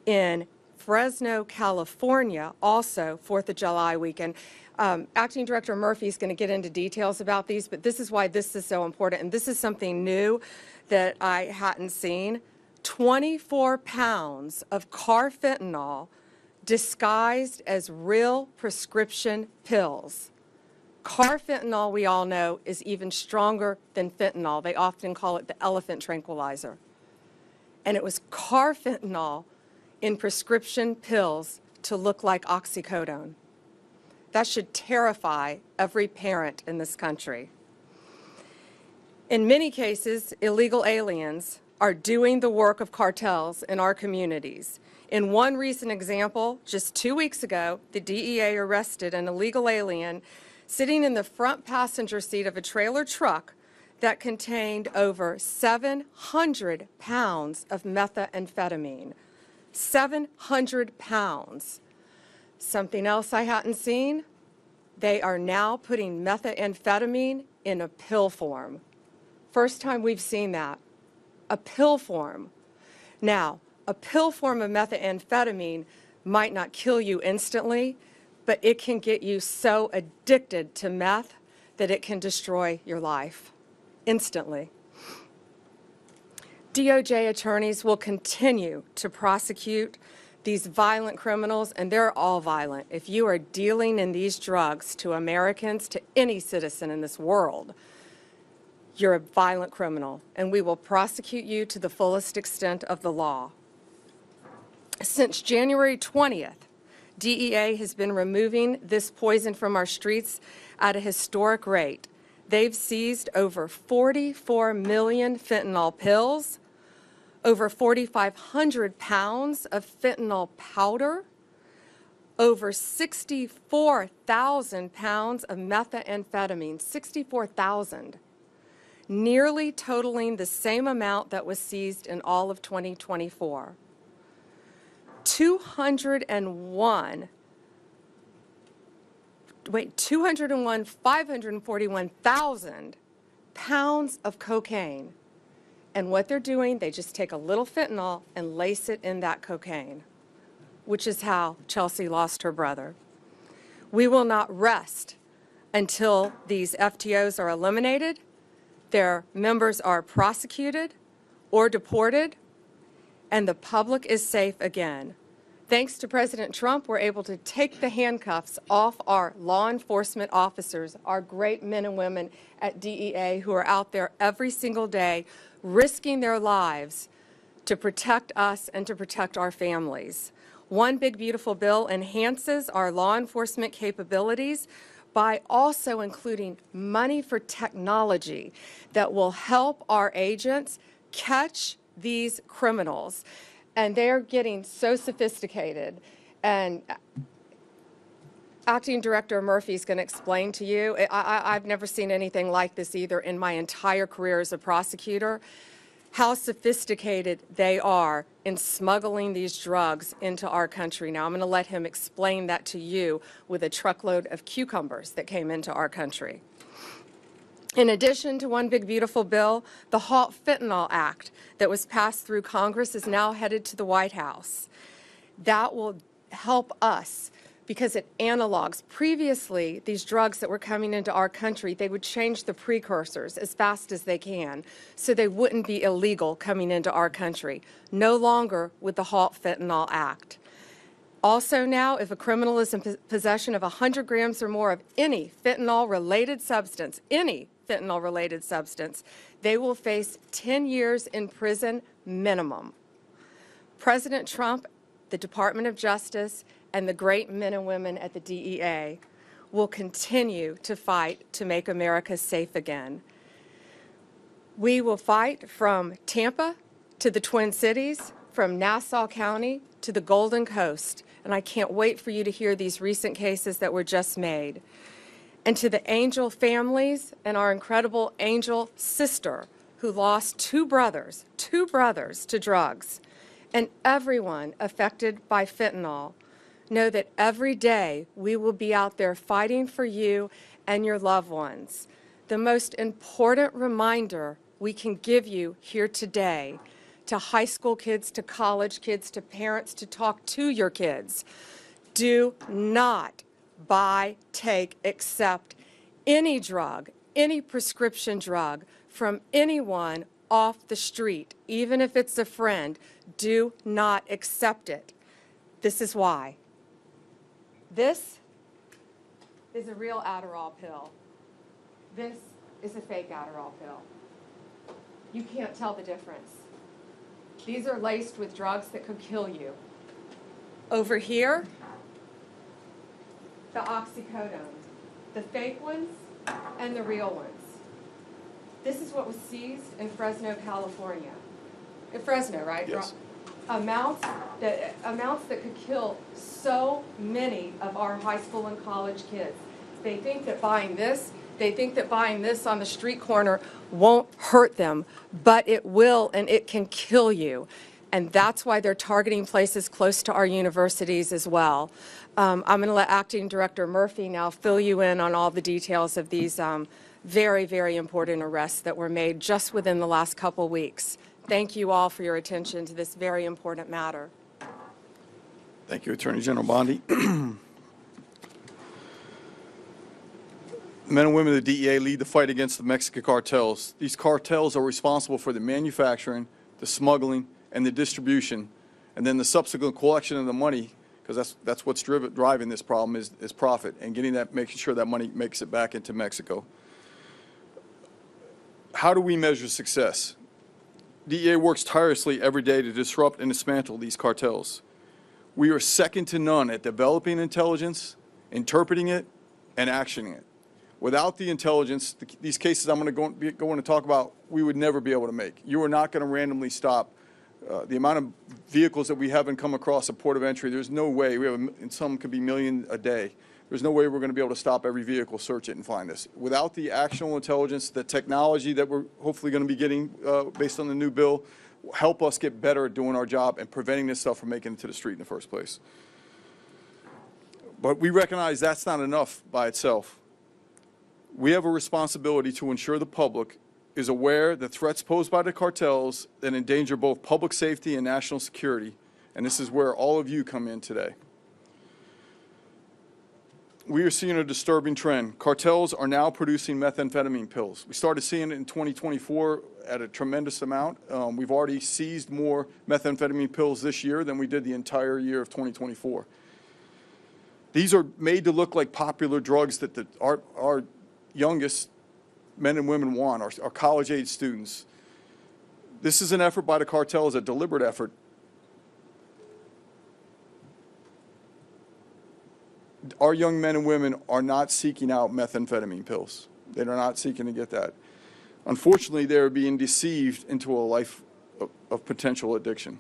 in Fresno, California, also 4th of July weekend. Acting Director Murphy is going to get into details about these, but this is why this is so important, and this is something new that I hadn't seen. 24 pounds of carfentanil disguised as real prescription pills. Carfentanil, we all know, is even stronger than fentanyl. They often call it the elephant tranquilizer. And it was carfentanil in prescription pills to look like oxycodone. That should terrify every parent in this country. In many cases, illegal aliens are doing the work of cartels in our communities. In one recent example, just 2 weeks ago, the DEA arrested an illegal alien sitting in the front passenger seat of a trailer truck that contained over 700 pounds of methamphetamine. 700 pounds. Something else I hadn't seen, they are now putting methamphetamine in a pill form. First time we've seen that, a pill form. Now, a pill form of methamphetamine might not kill you instantly, but it can get you so addicted to meth that it can destroy your life instantly. DOJ attorneys will continue to prosecute these violent criminals, and they're all violent. If you are dealing in these drugs to Americans, to any citizen in this world, you're a violent criminal, and we will prosecute you to the fullest extent of the law. Since January 20th, DEA has been removing this poison from our streets at a historic rate. They've seized over 44 million fentanyl pills, over 4,500 pounds of fentanyl powder, over 64,000 pounds of methamphetamine, 64,000, nearly totaling the same amount that was seized in all of 2024. 541,000 pounds of cocaine. And what they're doing, they just take a little fentanyl and lace it in that cocaine, which is how Chelsea lost her brother. We will not rest until these FTOs are eliminated, their members are prosecuted or deported, and the public is safe again. Thanks to President Trump, we're able to take the handcuffs off our law enforcement officers, our great men and women at DEA who are out there every single day risking their lives to protect us and to protect our families. One big beautiful bill enhances our law enforcement capabilities by also including money for technology that will help our agents catch these criminals. And they're getting so sophisticated. And Acting Director Murphy is going to explain to you. I've never seen anything like this either in my entire career as a prosecutor. how sophisticated they are in smuggling these drugs into our country. Now, I'm going to let him explain that to you with a truckload of cucumbers that came into our country. In addition to One Big Beautiful Bill, the Halt Fentanyl Act that was passed through Congress is now headed to the White House. That will help us because it analogs. Previously, these drugs that were coming into our country, they would change the precursors as fast as they can so they wouldn't be illegal coming into our country. No longer with the Halt Fentanyl Act. Also now, if a criminal is in possession of 100 grams or more of any fentanyl-related substance, they will face 10 years in prison minimum. President Trump, the Department of Justice, and the great men and women at the DEA will continue to fight to make America safe again. We will fight from Tampa to the Twin Cities, from Nassau County to the Golden Coast, and I can't wait for you to hear these recent cases that were just made. And to the Angel families and our incredible Angel sister who lost two brothers to drugs, and everyone affected by fentanyl, know that every day we will be out there fighting for you and your loved ones. The most important reminder we can give you here today, to high school kids, to college kids, to parents, to talk to your kids, do not buy, take, accept any drug, any prescription drug from anyone off the street, even if it's a friend. Do not accept it. This is why. This is a real Adderall pill. This is a fake Adderall pill. You can't tell the difference. These are laced with drugs that could kill you. Over here, the oxycodone, the fake ones and the real ones. This is what was seized in Fresno, California. In Fresno, right? Yes. Amounts that could kill so many of our high school and college kids. They think that buying this on the street corner won't hurt them, but it will, and it can kill you. And that's why they're targeting places close to our universities as well. I'm going to let Acting Director Murphy now fill you in on all the details of these very, very important arrests that were made just within the last couple weeks. Thank you all for your attention to this very important matter. Thank you, Attorney General Bondi. Men and women of the DEA lead the fight against the Mexican cartels. These cartels are responsible for the manufacturing, the smuggling, and the distribution, and then the subsequent collection of the money, because that's what's driving this problem is profit, and making sure that money makes it back into Mexico. How do we measure success? DEA works tirelessly every day to disrupt and dismantle these cartels. We are second to none at developing intelligence, interpreting it, and actioning it. Without the intelligence, these cases I'm going to go on to talk about, we would never be able to make. You are not going to randomly stop. The amount of vehicles that we haven't come across a port of entry, there's no way. And some could be million a day. There's no way we're going to be able to stop every vehicle, search it, and find this. Without the actionable intelligence, the technology that we're hopefully going to be getting based on the new bill, will help us get better at doing our job and preventing this stuff from making it to the street in the first place. But we recognize that's not enough by itself. We have a responsibility to ensure the public is aware that threats posed by the cartels that endanger both public safety and national security, and this is where all of you come in today. We are seeing a disturbing trend. Cartels are now producing methamphetamine pills. We started seeing it in 2024 at a tremendous amount. We've already seized more methamphetamine pills this year than we did the entire year of 2024. These are made to look like popular drugs that our youngest men and women want, our college-age students. This is an effort by the cartels, a deliberate effort. Our young men and women are not seeking out methamphetamine pills. They are not seeking to get that. Unfortunately, they are being deceived into a life of potential addiction.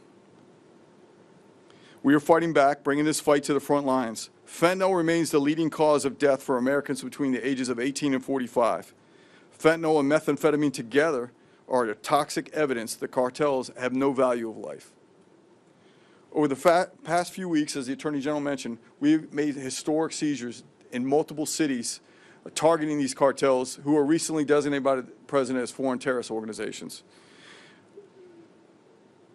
We are fighting back, bringing this fight to the front lines. Fentanyl remains the leading cause of death for Americans between the ages of 18 and 45. Fentanyl and methamphetamine together are the toxic evidence that cartels have no value of life. Over the past few weeks, as the Attorney General mentioned, we've made historic seizures in multiple cities targeting these cartels who were recently designated by the President as foreign terrorist organizations.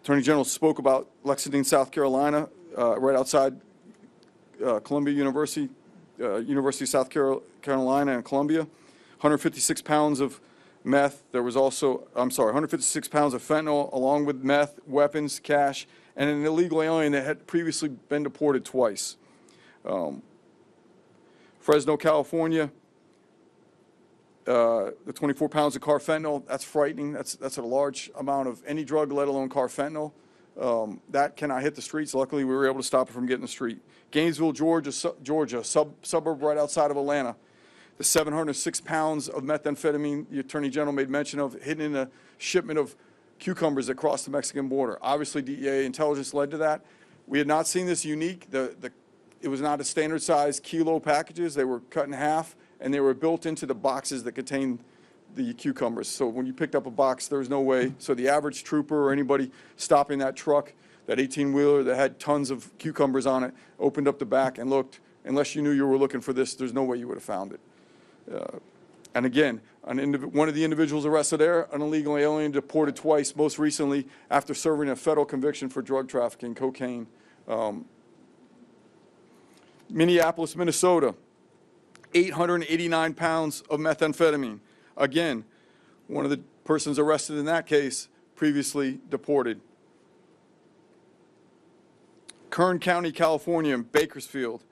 Attorney General spoke about Lexington, South Carolina, right outside Columbia University, University of South Carolina and Columbia, 156 pounds of meth. There was also, 156 pounds of fentanyl, along with meth, weapons, cash, and an illegal alien that had previously been deported twice. Fresno, California, the 24 pounds of carfentanyl, that's frightening. That's a large amount of any drug, let alone carfentanyl. That cannot hit the streets. Luckily, we were able to stop it from getting the street. Gainesville, Georgia, suburb right outside of Atlanta. The 706 pounds of methamphetamine the Attorney General made mention of hidden in a shipment of cucumbers that crossed the Mexican border. Obviously, DEA intelligence led to that. We had not seen this unique. It was not a standard size kilo packages. They were cut in half, and they were built into the boxes that contained the cucumbers. So when you picked up a box, there was no way. So the average trooper or anybody stopping that truck, that 18-wheeler that had tons of cucumbers on it, opened up the back and looked. Unless you knew you were looking for this, there's no way you would have found it. And again, one of the individuals arrested there, an illegal alien deported twice, most recently after serving a federal conviction for drug trafficking, cocaine. Minneapolis, Minnesota, 889 pounds of methamphetamine. Again, one of the persons arrested in that case previously deported. Kern County, California, in Bakersfield.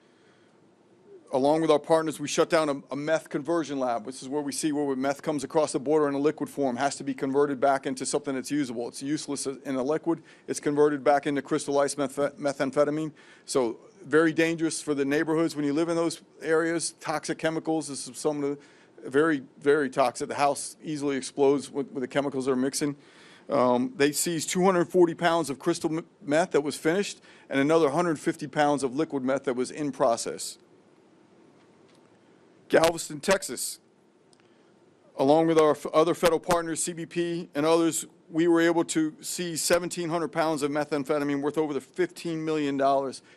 Along with our partners, we shut down a meth conversion lab. This is where we see where meth comes across the border in a liquid form, has to be converted back into something that's usable. It's useless in a liquid. It's converted back into crystallized methamphetamine. So very dangerous for the neighborhoods when you live in those areas. Toxic chemicals. This is some of the very, very toxic. The house easily explodes with the chemicals they're mixing. They seized 240 pounds of crystal meth that was finished and another 150 pounds of liquid meth that was in process. Galveston, Texas, along with our other federal partners, CBP and others, we were able to seize 1,700 pounds of methamphetamine worth over the $15 million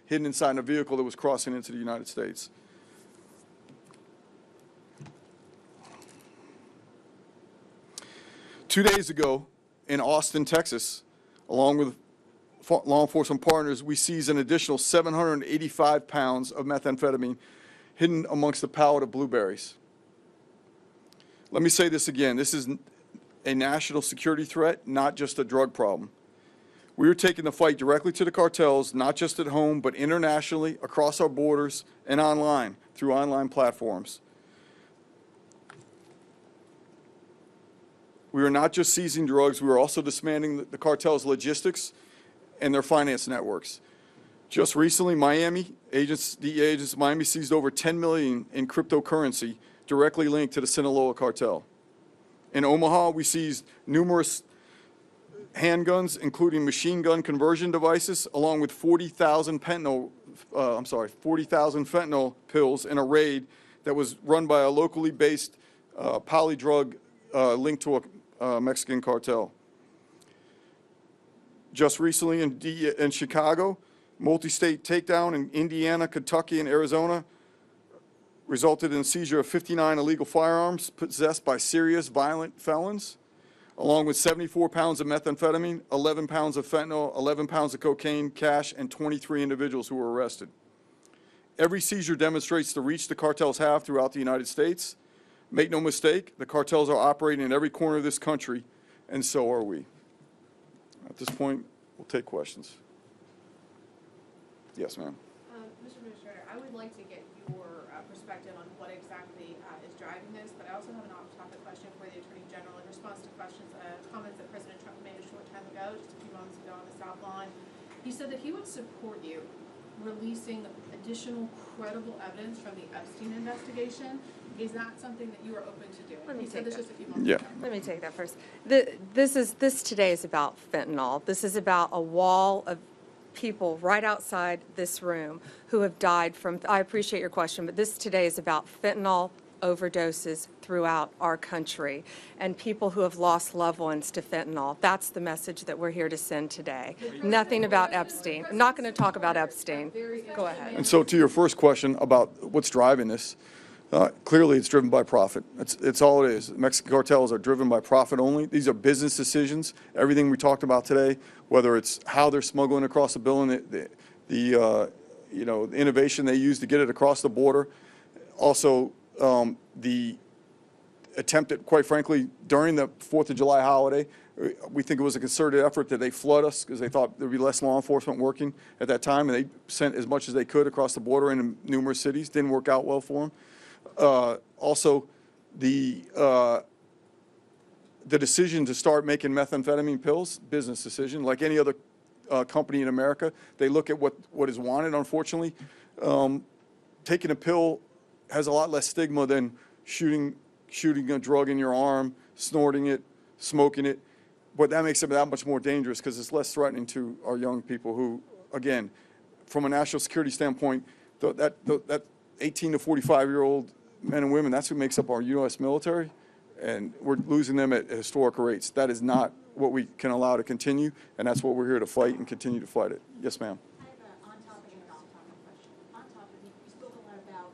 hidden inside a vehicle that was crossing into the United States. Two days ago in Austin, Texas, along with law enforcement partners, we seized an additional 785 pounds of methamphetamine hidden amongst the pallet of blueberries. Let me say this again. This is a national security threat, not just a drug problem. We are taking the fight directly to the cartels, not just at home, but internationally, across our borders, and online, through online platforms. We are not just seizing drugs, we are also dismantling the cartels' logistics and their finance networks. Just recently, DEA agents in Miami seized over $10 million in cryptocurrency directly linked to the Sinaloa cartel. In Omaha, we seized numerous handguns, including machine gun conversion devices, along with 40,000 fentanyl pills in a raid that was run by a locally based polydrug linked to a Mexican cartel. Just recently in Chicago, multi-state takedown in Indiana, Kentucky, and Arizona resulted in the seizure of 59 illegal firearms possessed by serious violent felons, along with 74 pounds of methamphetamine, 11 pounds of fentanyl, 11 pounds of cocaine, cash, and 23 individuals who were arrested. Every seizure demonstrates the reach the cartels have throughout the United States. Make no mistake, the cartels are operating in every corner of this country, and so are we. At this point, we'll take questions. Yes, ma'am. Mr. Administrator, I would like to get your perspective on what exactly is driving this, but I also have an off-topic question for the Attorney General in response to comments that President Trump made a short time ago, just a few moments ago on the South Lawn. He said that he would support you releasing additional credible evidence from the Epstein investigation. Is that something that you are open to doing? He said this just a few moments ago. Let me take that first. This today is about fentanyl. This is about a wall of people right outside this room who have died from, I appreciate your question, but this today is about fentanyl overdoses throughout our country and people who have lost loved ones to fentanyl. That's the message that we're here to send today. Nothing about Epstein. I'm not going to talk about Epstein. Go ahead. And so to your first question about what's driving this, clearly it's driven by profit. It's all it is. Mexican cartels are driven by profit only. These are business decisions. Everything we talked about today, whether it's how they're smuggling across the bill and the innovation they use to get it across the border, also the attempt at, quite frankly, during the 4th of July holiday, we think it was a concerted effort that they flood us because they thought there'd be less law enforcement working at that time, and they sent as much as they could across the border into numerous cities. Didn't work out well for them. Also, the decision to start making methamphetamine pills, business decision, like any other company in America. They look at what is wanted, unfortunately. Taking a pill has a lot less stigma than shooting a drug in your arm, snorting it, smoking it. But that makes it that much more dangerous because it's less threatening to our young people who, again, from a national security standpoint, that 18 to 45-year-old men and women, that's who makes up our U.S. military, and we're losing them at historic rates. That is not what we can allow to continue, and that's what we're here to fight and continue to fight it. Yes, ma'am. I have an on-topic and an off-topic question. On topic, you spoke a lot about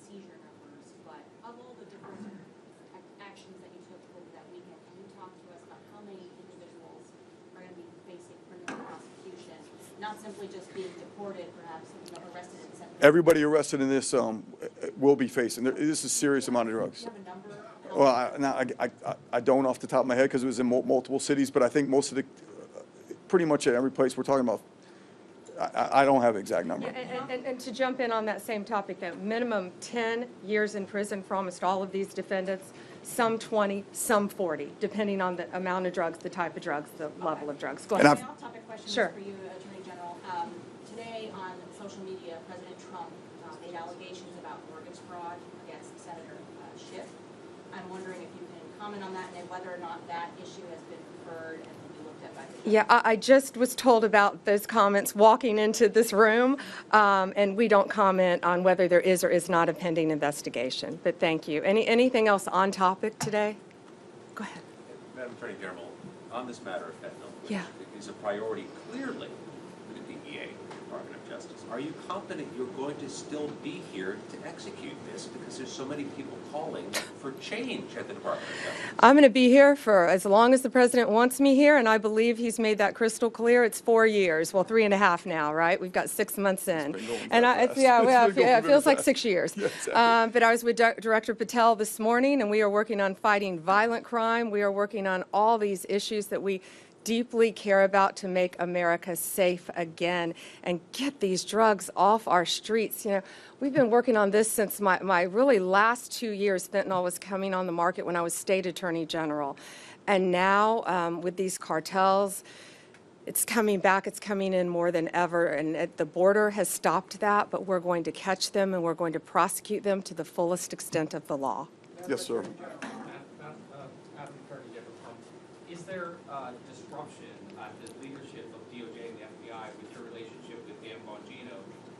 seizure numbers, but of all the different actions that you took over that weekend, can you talk to us about how many individuals are going to be facing criminal prosecution, not simply just being deported, perhaps, arrested and sent? Everybody arrested in this will be facing. This is a serious amount of drugs. Do you have a number? Well, I don't off the top of my head because it was in multiple cities, but I think most of the, pretty much at every place we're talking about, I don't have an exact number. And to jump in on that same topic, that minimum 10 years in prison for almost all of these defendants, some 20, some 40, depending on the amount of drugs, the type of drugs, the level of drugs. Go ahead. My off-topic question Sure. is for you, Attorney General. Today on social media, President Trump made allegations about mortgage fraud against Senator Schiff. I'm wondering if you can comment on that and whether or not that issue has been referred and will be looked at by the judge. Yeah, I just was told about those comments walking into this room, and we don't comment on whether there is or is not a pending investigation. But thank you. Anything else on topic today? Go ahead. Madam Attorney General, on this matter of fentanyl, which Yeah. is a priority clearly for the DEA, Department of Justice, are you confident you're going to still be here to execute this because there's so many people calling for change at the Department of Justice? I'm going to be here for as long as the president wants me here, and I believe he's made that crystal clear. It's 4 years, well, 3.5 now, right? We've got 6 months in, and it feels like 6 years. Yeah, exactly. But I was with Director Patel this morning, and we are working on fighting violent crime. We are working on all these issues that we deeply care about to make America safe again and get these drugs off our streets. You know, we've been working on this since my really last 2 years. Fentanyl was coming on the market when I was State Attorney General. And now with these cartels, it's coming back. It's coming in more than ever. And the border has stopped that, but we're going to catch them and we're going to prosecute them to the fullest extent of the law. Yes, sir. Is there disruption at the leadership of DOJ and the FBI with your relationship with Pam Bondi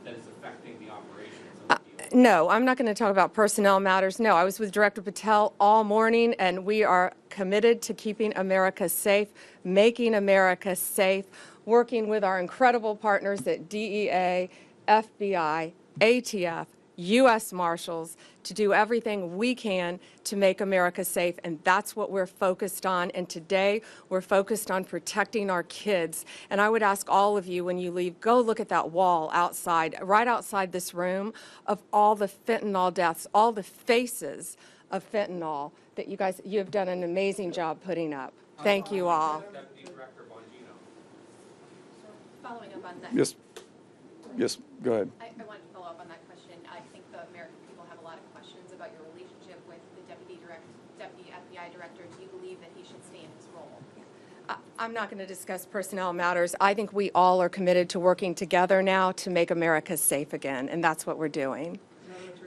that is affecting the operations of the DOJ? No, I'm not going to talk about personnel matters. No, I was with Director Patel all morning, and we are committed to keeping America safe, making America safe, working with our incredible partners at DEA, FBI, ATF, U.S. Marshals, to do everything we can to make America safe, and that's what we're focused on. And today, we're focused on protecting our kids. And I would ask all of you, when you leave, go look at that wall outside, right outside this room, of all the fentanyl deaths, all the faces of fentanyl that you have done an amazing job putting up. Thank you all. Following up on that. Yes. Yes, go ahead. I wanted to follow up on that question. I think the American people have a lot of questions about your relationship with the Deputy FBI Director. Do you believe that he should stay in his role? I'm not going to discuss personnel matters. I think we all are committed to working together now to make America safe again, and that's what we're doing.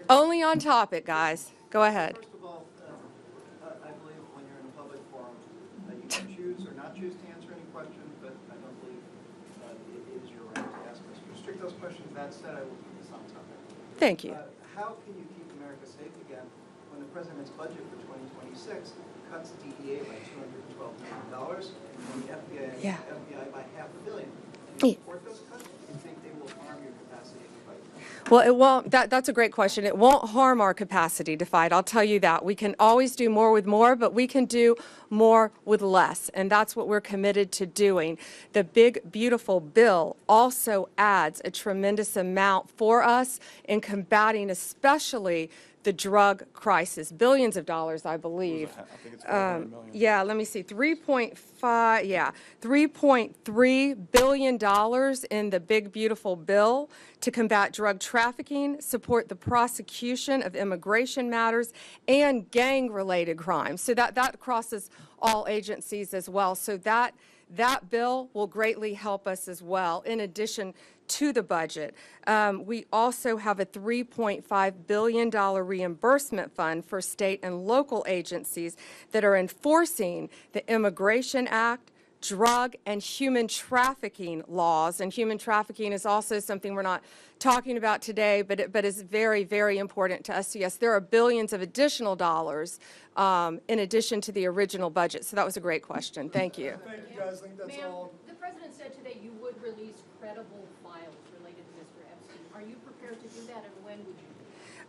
Only on topic, guys. Go ahead. First of all, I believe when you're in a public forum, you can choose or not choose to answer any questions, but I don't believe it is your right to ask us. Restrict those questions. That said, I will keep this on topic. Thank you. How can you keep America safe again when the president's budget for 2026 cuts DEA by $212 million and the FBI by $500 million. Do you support those cuts? Do you think they will harm your capacity to fight? Well, it won't. That's a great question. It won't harm our capacity to fight. I'll tell you that. We can always do more with more, but we can do more with less, and that's what we're committed to doing. The big, beautiful bill also adds a tremendous amount for us in combating especially the drug crisis, billions of dollars, I believe. I think it's 400 million. Yeah, let me see, 3.3 billion dollars in the big, beautiful bill to combat drug trafficking, support the prosecution of immigration matters, and gang-related crimes. So that crosses all agencies as well. So that bill will greatly help us as well, in addition to the budget. We also have a $3.5 billion reimbursement fund for state and local agencies that are enforcing the Immigration Act, drug and human trafficking laws. And human trafficking is also something we're not talking about today, but is very, very important to us. Yes, there are billions of additional dollars in addition to the original budget. So that was a great question. Thank you. Thank you, guys. I think that's all. The president said today you would release credible files related to Mr. Epstein. Are you prepared to do that, and when would you do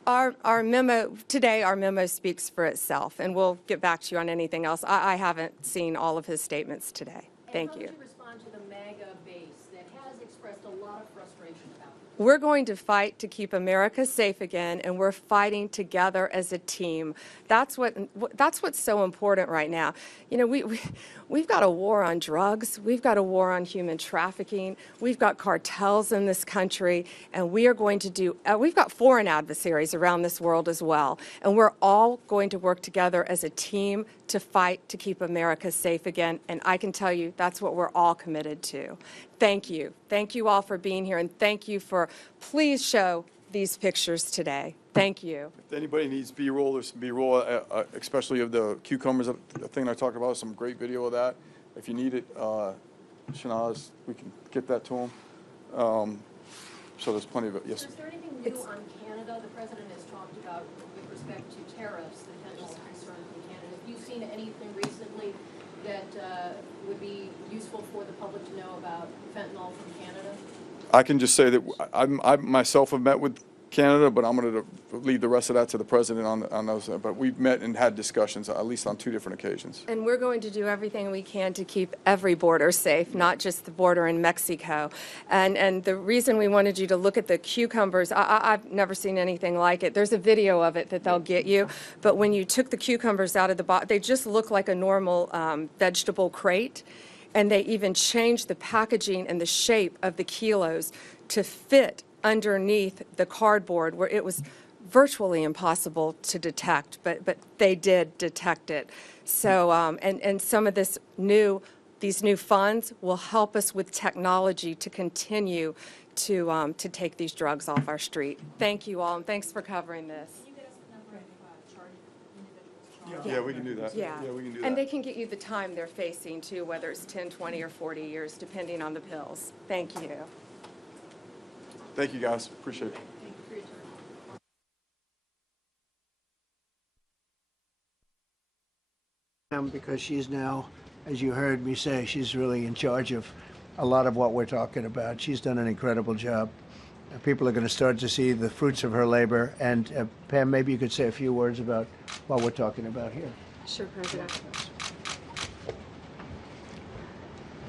that? Our memo, today our memo speaks for itself, and we'll get back to you on anything else. I haven't seen all of his statements today. Thank you. And how would you respond to the MAGA base that has expressed a lot of frustration about it? We're going to fight to keep America safe again, and we're fighting together as a team. That's what's so important right now. You know, we've got a war on drugs. We've got a war on human trafficking. We've got cartels in this country, and we are going to do. We've got foreign adversaries around this world as well, and we're all going to work together as a team to fight to keep America safe again. And I can tell you that's what we're all committed to. Thank you. Thank you all for being here, and thank you for, please show these pictures today. Thank you. If anybody needs B-roll, there's some B-roll, especially of the cucumbers, the thing I talked about, some great video of that. If you need it, Shanaz, we can get that to them. So there's plenty of it. Yes. So is there anything new on Canada? The president has talked about with respect to tariffs, the potential concern from Canada. Have you seen anything recently that would be useful for the public to know about fentanyl from Canada? I can just say that I myself have met with Canada, but I'm going to leave the rest of that to the president on those. But we've met and had discussions, at least on 2 different occasions. And we're going to do everything we can to keep every border safe, not just the border in Mexico. And the reason we wanted you to look at the cucumbers, I've never seen anything like it. There's a video of it that they'll get you. But when you took the cucumbers out of the box, they just look like a normal vegetable crate. And they even changed the packaging and the shape of the kilos to fit underneath the cardboard, where it was virtually impossible to detect, but they did detect it. So, and some of these new funds will help us with technology to continue to take these drugs off our street. Thank you all, and thanks for covering this. Can you get us the number of charged individuals charged? Yeah, we can do that. Yeah, we can do that. and they can get you the time they're facing too, whether it's 10, 20, or 40 years, depending on the pills. Thank you. Thank you, guys. Appreciate it. Thank you for your time. Because she's now, as you heard me say, she's really in charge of a lot of what we're talking about. She's done an incredible job. People are going to start to see the fruits of her labor. And Pam, maybe you could say a few words about what we're talking about here. Sure, President.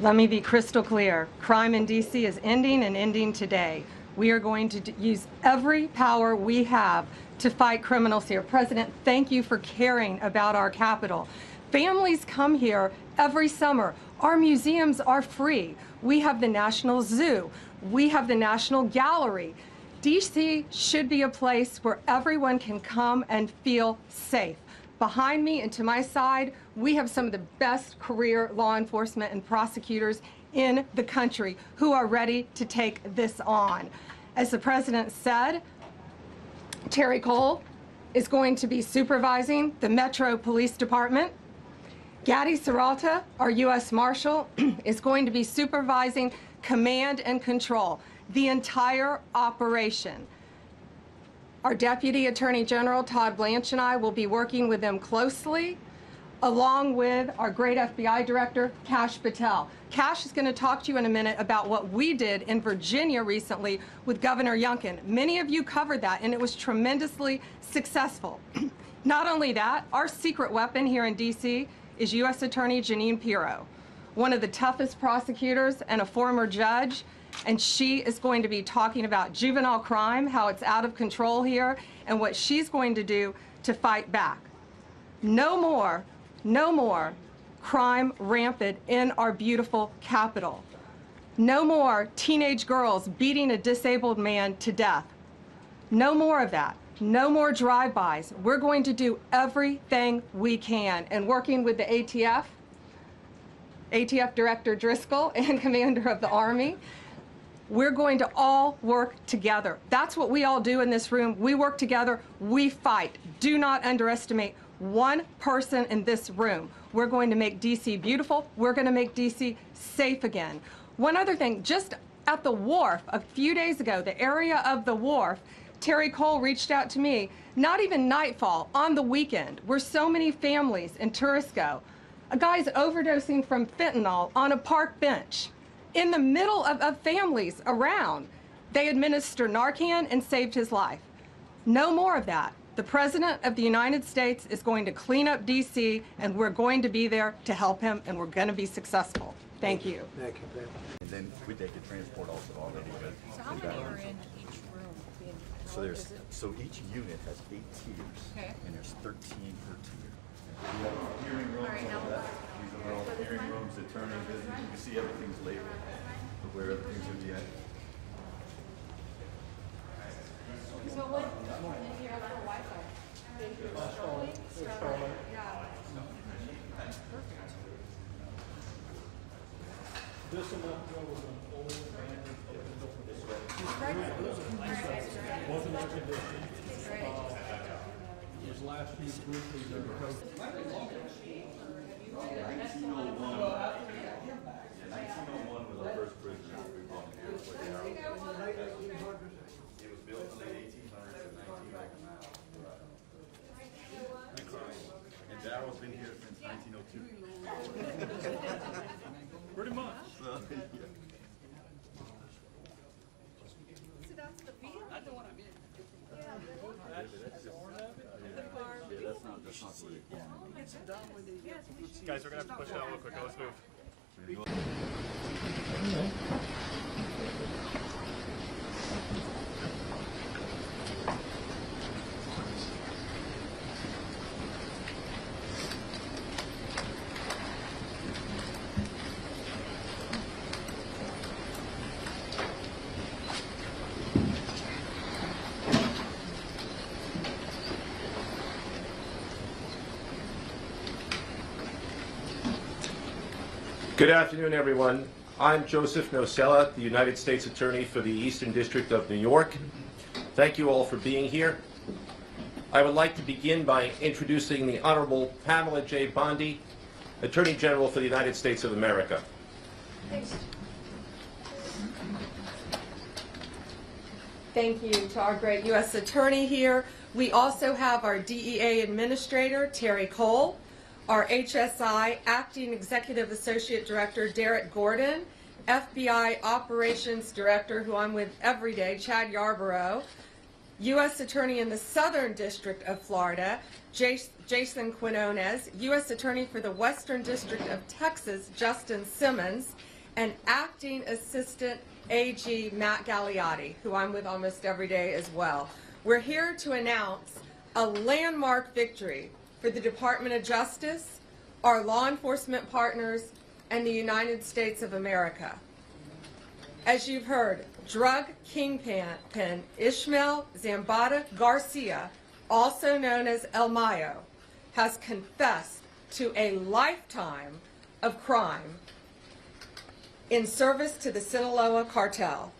Let me be crystal clear. Crime in D.C. is ending and ending today. We are going to use every power we have to fight criminals here. President, thank you for caring about our capital. Families come here every summer. Our museums are free. We have the National Zoo. We have the National Gallery. D.C. should be a place where everyone can come and feel safe. Behind me and to my side, we have some of the best career law enforcement and prosecutors in the country who are ready to take this on. As the president said, Terry Cole is going to be supervising the Metro Police Department. Gadi Saralta, our U.S. Marshal, is going to be supervising command and control, the entire operation. Our Deputy Attorney General, Todd Blanche, and I will be working with them closely, along with our great FBI Director, Kash Patel. Kash is going to talk to you in a minute about what we did in Virginia recently with Governor Youngkin. Many of you covered that, and it was tremendously successful. Not only that, our secret weapon here in D.C. is U.S. Attorney Jeanine Pirro, one of the toughest prosecutors and a former judge, and she is going to be talking about juvenile crime, how it's out of control here, and what she's going to do to fight back. No more crime rampant in our beautiful capital. No more teenage girls beating a disabled man to death. No more of that. No more drive-bys. We're going to do everything we can. And working with the ATF Director Driscoll and Commander of the Army, we're going to all work together. That's what we all do in this room. We work together. We fight. Do not underestimate one person in this room. We're going to make D.C. beautiful. We're going to make D.C. safe again. One other thing, just at the wharf a few days ago, the area of the wharf, Terry Cole reached out to me, not even nightfall, on the weekend, where so many families and tourists go. A guy's overdosing from fentanyl on a park bench in the middle of families around. They administered Narcan and saved his life. No more of that. The President of the United States is going to clean up D.C., and we're going to be there to help him, and we're going to be successful. Thank you. Thank you, Pam. And then we take the transport also already. So how many are in each room? So each unit has 8 tiers, Okay. and there's 13 per tier. We have hearing rooms on the left. These are all hearing rooms, attorney business. You can see everything's labeled, where everything's going to be at. So what, if you have Wi-Fi? This amount was an old man wasn't air conditioned. His last few briefly during COVID. 1901 was our first prisoner we brought here. It was built in the late 1800s and 1999. And Daryl's been here since 1902. Pretty much. Guys, we're going to have to push it out real quick. Let's move. Good afternoon, everyone. I'm Joseph Nocella, the United States Attorney for the Eastern District of New York. Thank you all for being here. I would like to begin by introducing the Honorable Pamela J. Bondi, Attorney General for the United States of America. Thank you to our great U.S. Attorney here. We also have our DEA Administrator, Terry Cole, our HSI Acting Executive Associate Director, Derek Gordon, FBI Operations Director, who I'm with every day, Chad Yarborough, U.S. Attorney in the Southern District of Florida, Jason Quinones, U.S. Attorney for the Western District of Texas, Justin Simmons, and Acting Assistant AG Matt Gagliotti, who I'm with almost every day as well. We're here to announce a landmark victory for the Department of Justice, our law enforcement partners, and the United States of America. As you've heard, drug kingpin Ishmael Zambada Garcia, also known as El Mayo, has confessed to a lifetime of crime in service to the Sinaloa Cartel,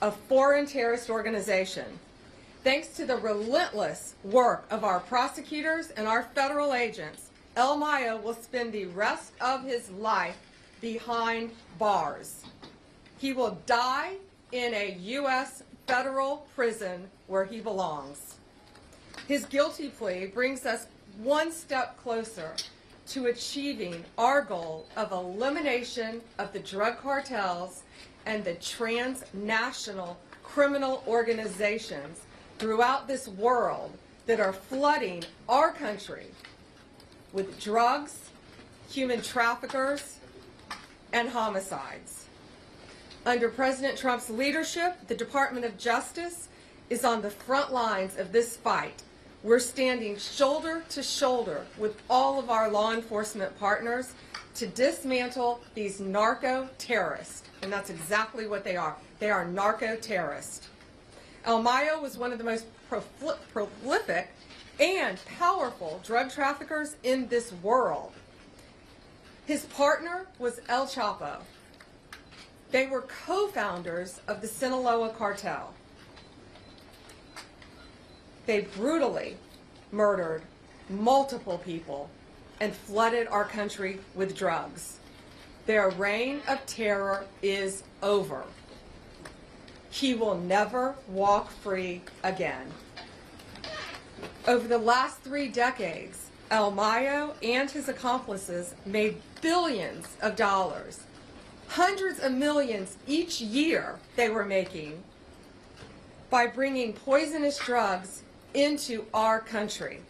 a foreign terrorist organization. Thanks to the relentless work of our prosecutors and our federal agents, El Mayo will spend the rest of his life behind bars. He will die in a U.S. federal prison where he belongs. His guilty plea brings us one step closer to achieving our goal of elimination of the drug cartels and the transnational criminal organizations throughout this world that are flooding our country with drugs, human traffickers, and homicides. Under President Trump's leadership, the Department of Justice is on the front lines of this fight. We're standing shoulder to shoulder with all of our law enforcement partners to dismantle these narco-terrorists. And that's exactly what they are. They are narco-terrorists. El Mayo was one of the most prolific and powerful drug traffickers in this world. His partner was El Chapo. They were co-founders of the Sinaloa cartel. They brutally murdered multiple people and flooded our country with drugs. Their reign of terror is over. He will never walk free again. Over the last 3 decades, El Mayo and his accomplices made billions of dollars, hundreds of millions each year they were making by bringing poisonous drugs into our country.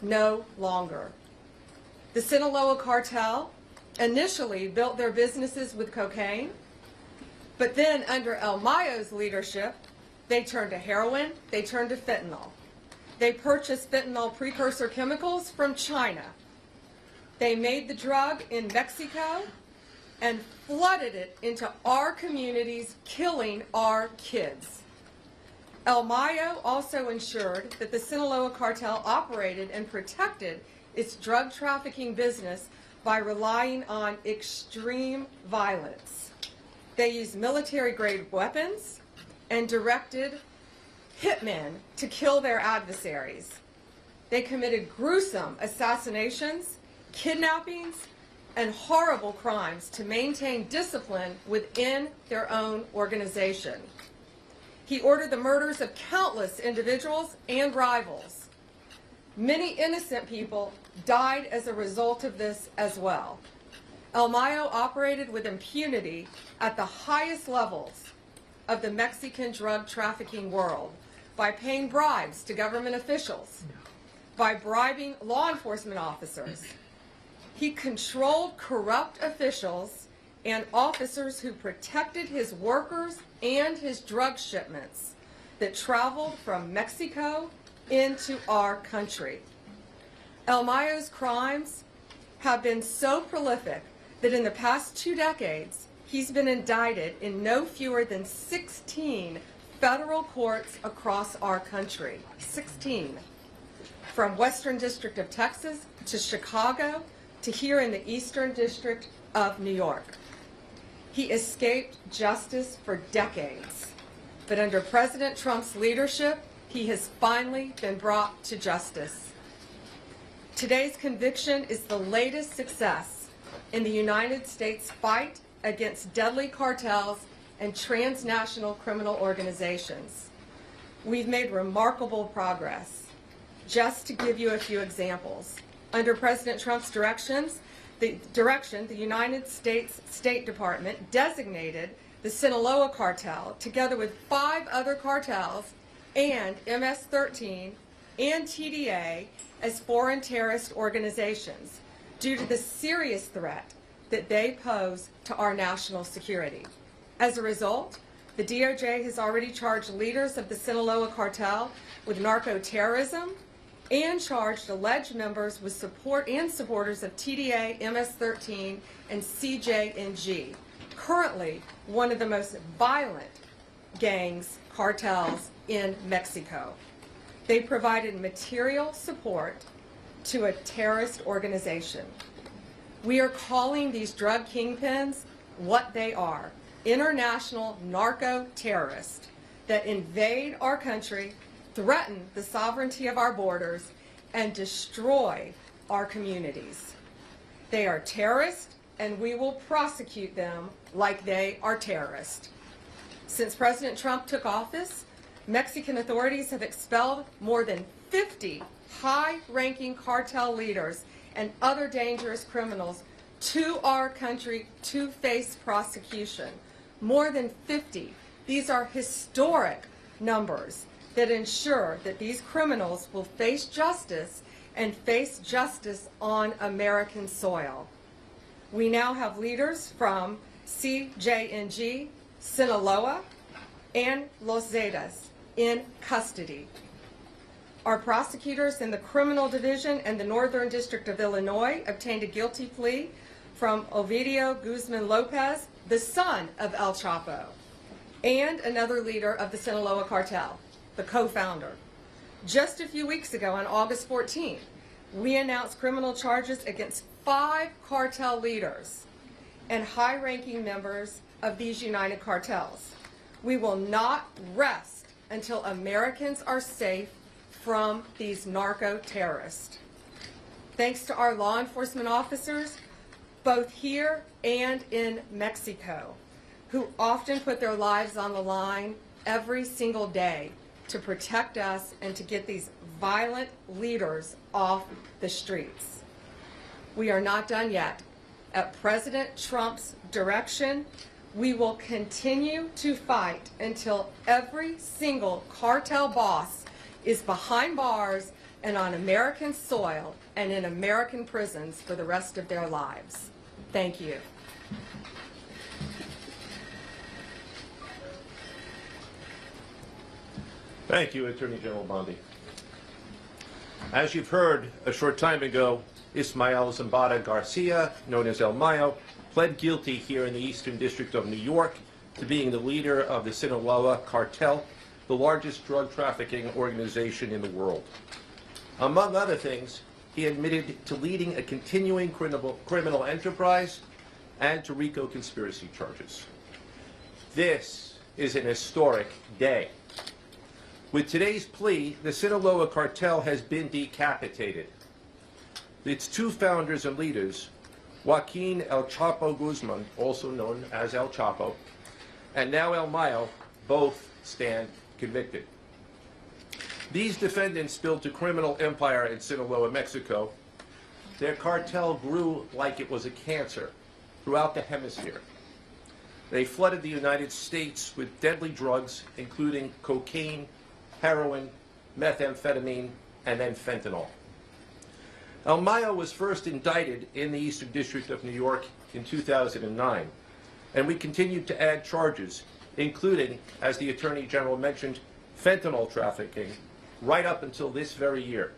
No longer. The Sinaloa cartel initially built their businesses with cocaine, but then under El Mayo's leadership, they turned to heroin, they turned to fentanyl. They purchased fentanyl precursor chemicals from China. They made the drug in Mexico and flooded it into our communities, killing our kids. El Mayo also ensured that the Sinaloa cartel operated and protected its drug trafficking business by relying on extreme violence. They used military-grade weapons and directed hitmen to kill their adversaries. They committed gruesome assassinations, kidnappings, and horrible crimes to maintain discipline within their own organization. He ordered the murders of countless individuals and rivals. Many innocent people died as a result of this as well. El Mayo operated with impunity at the highest levels of the Mexican drug trafficking world by paying bribes to government officials, by bribing law enforcement officers. He controlled corrupt officials and officers who protected his workers and his drug shipments that traveled from Mexico into our country. El Mayo's crimes have been so prolific that in the past 2 decades, he's been indicted in no fewer than 16 federal courts across our country. 16. From Western District of Texas to Chicago to here in the Eastern District of New York. He escaped justice for decades, but under President Trump's leadership, he has finally been brought to justice. Today's conviction is the latest success in the United States fight against deadly cartels and transnational criminal organizations. We've made remarkable progress. Just to give you a few examples, under President Trump's direction, the United States State Department designated the Sinaloa cartel, together with 5 other cartels and MS-13 and TDA, as foreign terrorist organizations due to the serious threat that they pose to our national security. As a result, the DOJ has already charged leaders of the Sinaloa cartel with narco-terrorism and charged alleged members with support and supporters of TDA, MS-13, and CJNG, currently one of the most violent cartels in Mexico. They provided material support to a terrorist organization. We are calling these drug kingpins what they are: international narco-terrorists that invade our country, threaten the sovereignty of our borders, and destroy our communities. They are terrorists, and we will prosecute them like they are terrorists. Since President Trump took office, Mexican authorities have expelled more than 50 high-ranking cartel leaders and other dangerous criminals to our country to face prosecution. More than 50. These are historic numbers that ensure that these criminals will face justice and face justice on American soil. We now have leaders from CJNG, Sinaloa, and Los Zetas in custody. Our prosecutors in the Criminal Division and the Northern District of Illinois obtained a guilty plea from Ovidio Guzman Lopez, the son of El Chapo, and another leader of the Sinaloa cartel, the co-founder. Just a few weeks ago, on August 14th, we announced criminal charges against 5 cartel leaders and high-ranking members of these united cartels. We will not rest until Americans are safe from these narco-terrorists. Thanks to our law enforcement officers, both here and in Mexico, who often put their lives on the line every single day to protect us and to get these violent leaders off the streets. We are not done yet. At President Trump's direction, we will continue to fight until every single cartel boss is behind bars and on American soil and in American prisons for the rest of their lives. Thank you. Thank you, Attorney General Bondi. As you've heard, a short time ago, Ismael Zambada Garcia, known as El Mayo, pled guilty here in the Eastern District of New York to being the leader of the Sinaloa Cartel, the largest drug trafficking organization in the world. Among other things, he admitted to leading a continuing criminal enterprise and to RICO conspiracy charges. This is an historic day. With today's plea, the Sinaloa Cartel has been decapitated. Its 2 founders and leaders, Joaquin El Chapo Guzman, also known as El Chapo, and now El Mayo, both stand convicted. These defendants built a criminal empire in Sinaloa, Mexico. Their cartel grew like it was a cancer throughout the hemisphere. They flooded the United States with deadly drugs, including cocaine, heroin, methamphetamine, and then fentanyl. El Mayo was first indicted in the Eastern District of New York in 2009, and we continued to add charges, including, as the Attorney General mentioned, fentanyl trafficking, right up until this very year.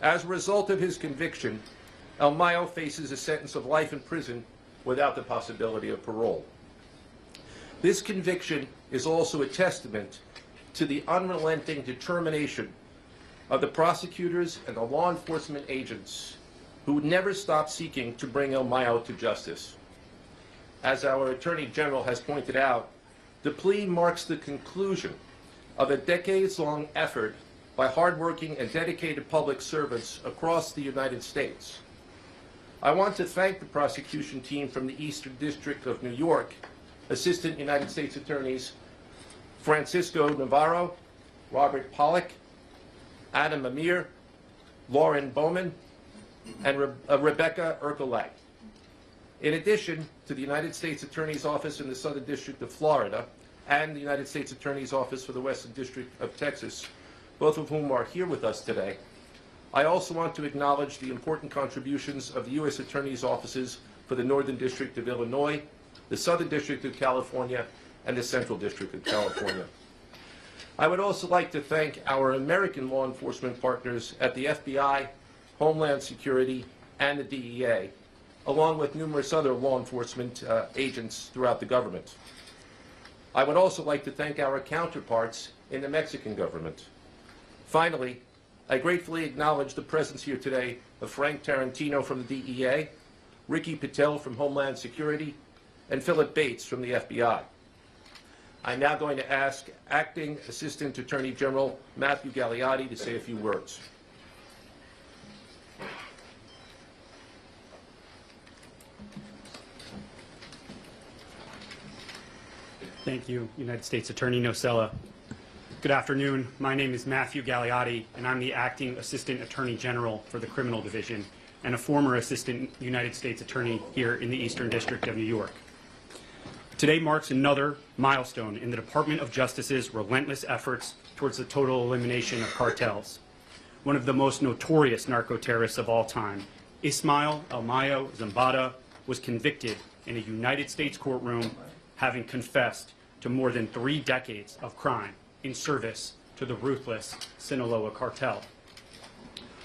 As a result of his conviction, El Mayo faces a sentence of life in prison without the possibility of parole. This conviction is also a testament to the unrelenting determination of the prosecutors and the law enforcement agents who never stopped seeking to bring El Mayo to justice. As our Attorney General has pointed out, the plea marks the conclusion of a decades-long effort by hardworking and dedicated public servants across the United States. I want to thank the prosecution team from the Eastern District of New York, Assistant United States Attorneys Francisco Navarro, Robert Pollack, Adam Amir, Lauren Bowman, and Rebecca Ercolay. In addition to the United States Attorney's Office in the Southern District of Florida and the United States Attorney's Office for the Western District of Texas, both of whom are here with us today, I also want to acknowledge the important contributions of the U.S. Attorney's Offices for the Northern District of Illinois, the Southern District of California, and the Central District of California. I would also like to thank our American law enforcement partners at the FBI, Homeland Security, and the DEA, along with numerous other law enforcement agents throughout the government. I would also like to thank our counterparts in the Mexican government. Finally, I gratefully acknowledge the presence here today of Frank Tarantino from the DEA, Ricky Patel from Homeland Security, and Philip Bates from the FBI. I'm now going to ask Acting Assistant Attorney General Matthew Gagliotti to say a few words. Thank you, United States Attorney Nocella. Good afternoon. My name is Matthew Gagliotti, and I'm the Acting Assistant Attorney General for the Criminal Division and a former Assistant United States Attorney here in the Eastern District of New York. Today marks another milestone in the Department of Justice's relentless efforts towards the total elimination of cartels. One of the most notorious narco-terrorists of all time, Ismael El Mayo Zambada, was convicted in a United States courtroom, having confessed to more than 3 decades of crime in service to the ruthless Sinaloa cartel.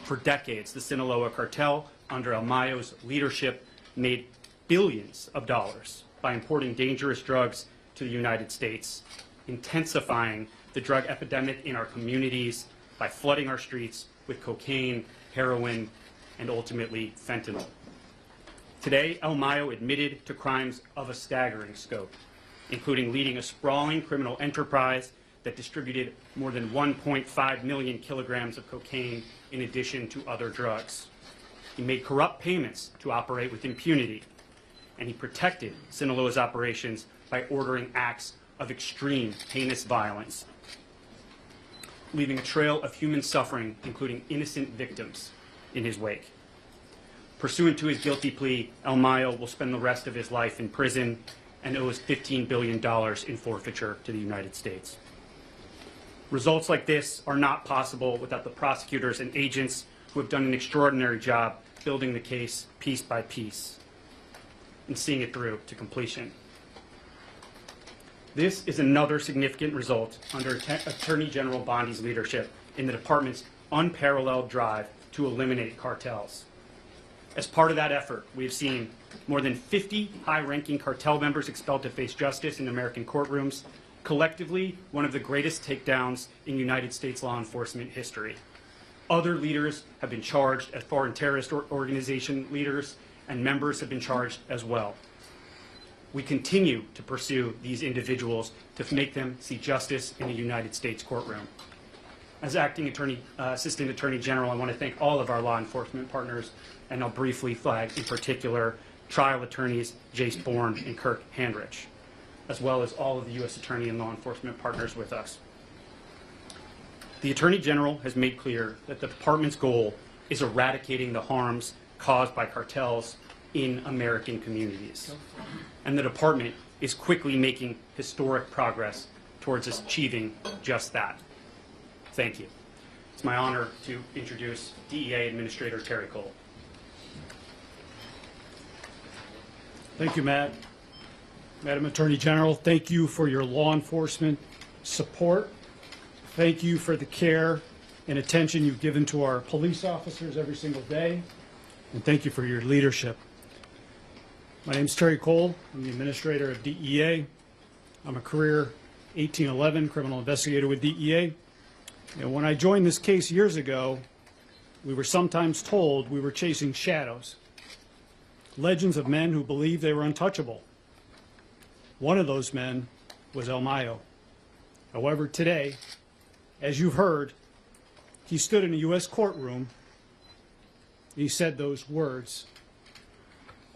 For decades, the Sinaloa cartel, under El Mayo's leadership, made billions of dollars by importing dangerous drugs to the United States, intensifying the drug epidemic in our communities by flooding our streets with cocaine, heroin, and ultimately fentanyl. Today, El Mayo admitted to crimes of a staggering scope, including leading a sprawling criminal enterprise that distributed more than 1.5 million kilograms of cocaine in addition to other drugs. He made corrupt payments to operate with impunity, and he protected Sinaloa's operations by ordering acts of extreme, heinous violence, leaving a trail of human suffering, including innocent victims, in his wake. Pursuant to his guilty plea, El Mayo will spend the rest of his life in prison and owes $15 billion in forfeiture to the United States. Results like this are not possible without the prosecutors and agents who have done an extraordinary job building the case piece by piece and seeing it through to completion. This is another significant result under Attorney General Bondi's leadership in the department's unparalleled drive to eliminate cartels. As part of that effort, we have seen more than 50 high-ranking cartel members expelled to face justice in American courtrooms, collectively one of the greatest takedowns in United States law enforcement history. Other leaders have been charged as foreign terrorist organization leaders, and members have been charged as well. We continue to pursue these individuals to make them see justice in a United States courtroom. As Acting Assistant Attorney General, I want to thank all of our law enforcement partners, and I'll briefly flag in particular trial attorneys Jace Bourne and Kirk Handrich, as well as all of the U.S. Attorney and law enforcement partners with us. The Attorney General has made clear that the department's goal is eradicating the harms caused by cartels in American communities. And the department is quickly making historic progress towards achieving just that. Thank you. It's my honor to introduce DEA Administrator Terry Cole. Thank you, Matt. Madam Attorney General, thank you for your law enforcement support. Thank you for the care and attention you've given to our police officers every single day. And thank you for your leadership. My name is Terry Cole. I'm the Administrator of DEA. I'm a career 1811 criminal investigator with DEA. And when I joined this case years ago, we were sometimes told we were chasing shadows, legends of men who believed they were untouchable. One of those men was El Mayo. However, today, as you've heard, he stood in a U.S. courtroom. He said those words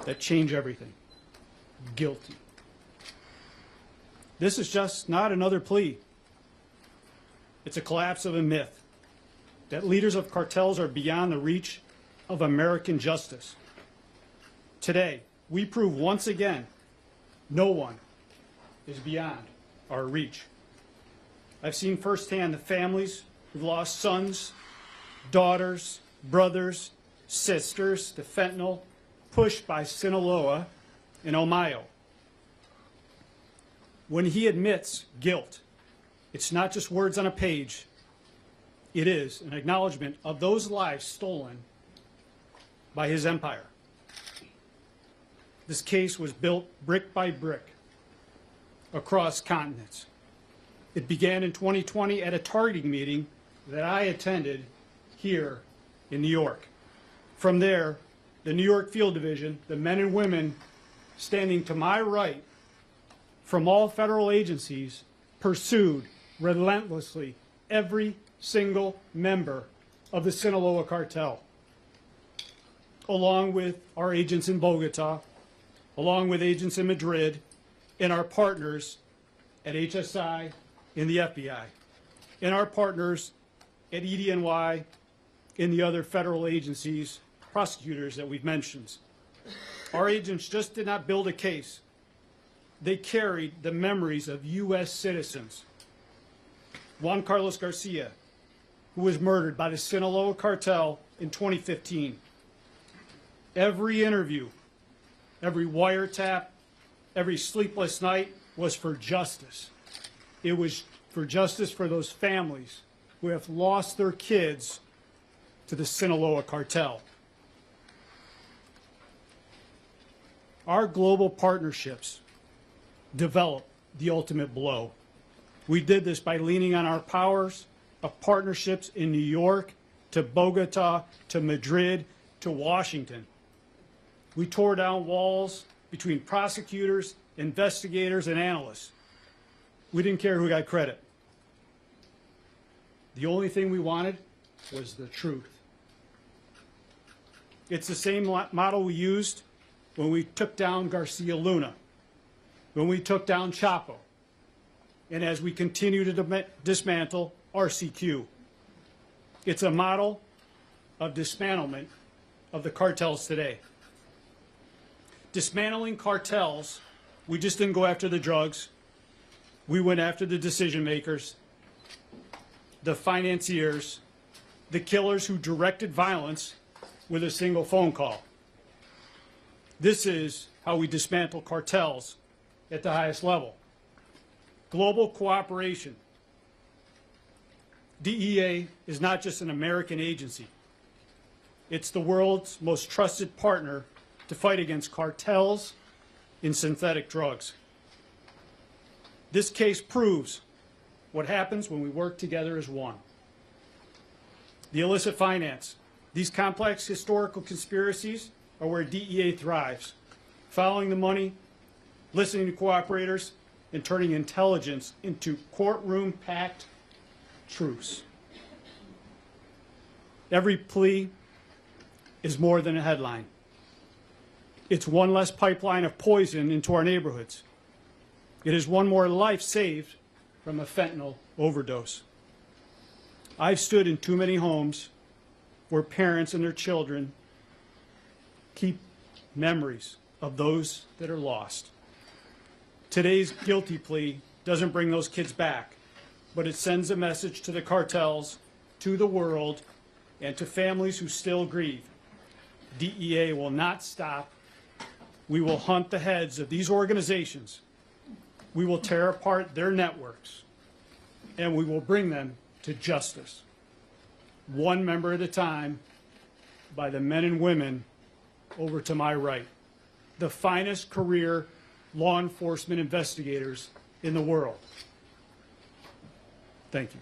that change everything. Guilty. This is just not another plea. It's a collapse of a myth that leaders of cartels are beyond the reach of American justice. Today, we prove once again no one is beyond our reach. I've seen firsthand the families who've lost sons, daughters, brothers, sisters to fentanyl pushed by Sinaloa and El Mayo. When he admits guilt, it's not just words on a page. It is an acknowledgement of those lives stolen by his empire. This case was built brick by brick across continents. It began in 2020 at a targeting meeting that I attended here in New York. From there, the New York Field Division, the men and women standing to my right from all federal agencies, pursued relentlessly every single member of the Sinaloa cartel, along with our agents in Bogota, along with agents in Madrid, and our partners at HSI, in the FBI, and our partners at EDNY, and the other federal agencies, prosecutors that we've mentioned. Our agents just did not build a case. They carried the memories of U.S. citizens. Juan Carlos Garcia, who was murdered by the Sinaloa cartel in 2015. Every interview, every wiretap, every sleepless night was for justice. It was for justice for those families who have lost their kids to the Sinaloa cartel. Our global partnerships develop the ultimate blow. We did this by leaning on our powers of partnerships in New York, to Bogota, to Madrid, to Washington. We tore down walls between prosecutors, investigators, and analysts. We didn't care who got credit. The only thing we wanted was the truth. It's the same model we used when we took down Garcia Luna, when we took down Chapo, and as we continue to dismantle RCQ. It's a model of dismantlement of the cartels today. Dismantling cartels, we just didn't go after the drugs. We went after the decision makers, the financiers, the killers who directed violence with a single phone call. This is how we dismantle cartels at the highest level. Global cooperation. DEA is not just an American agency. It's the world's most trusted partner to fight against cartels in synthetic drugs. This case proves what happens when we work together as one. The illicit finance. These complex historical conspiracies are where DEA thrives, following the money, listening to cooperators, and turning intelligence into courtroom-packed truths. Every plea is more than a headline. It's one less pipeline of poison into our neighborhoods. It is one more life saved from a fentanyl overdose. I've stood in too many homes where parents and their children keep memories of those that are lost. Today's guilty plea doesn't bring those kids back, but it sends a message to the cartels, to the world, and to families who still grieve. DEA will not stop. We will hunt the heads of these organizations. We will tear apart their networks, and we will bring them to justice, one member at a time, by the men and women over to my right, the finest career law enforcement investigators in the world. Thank you.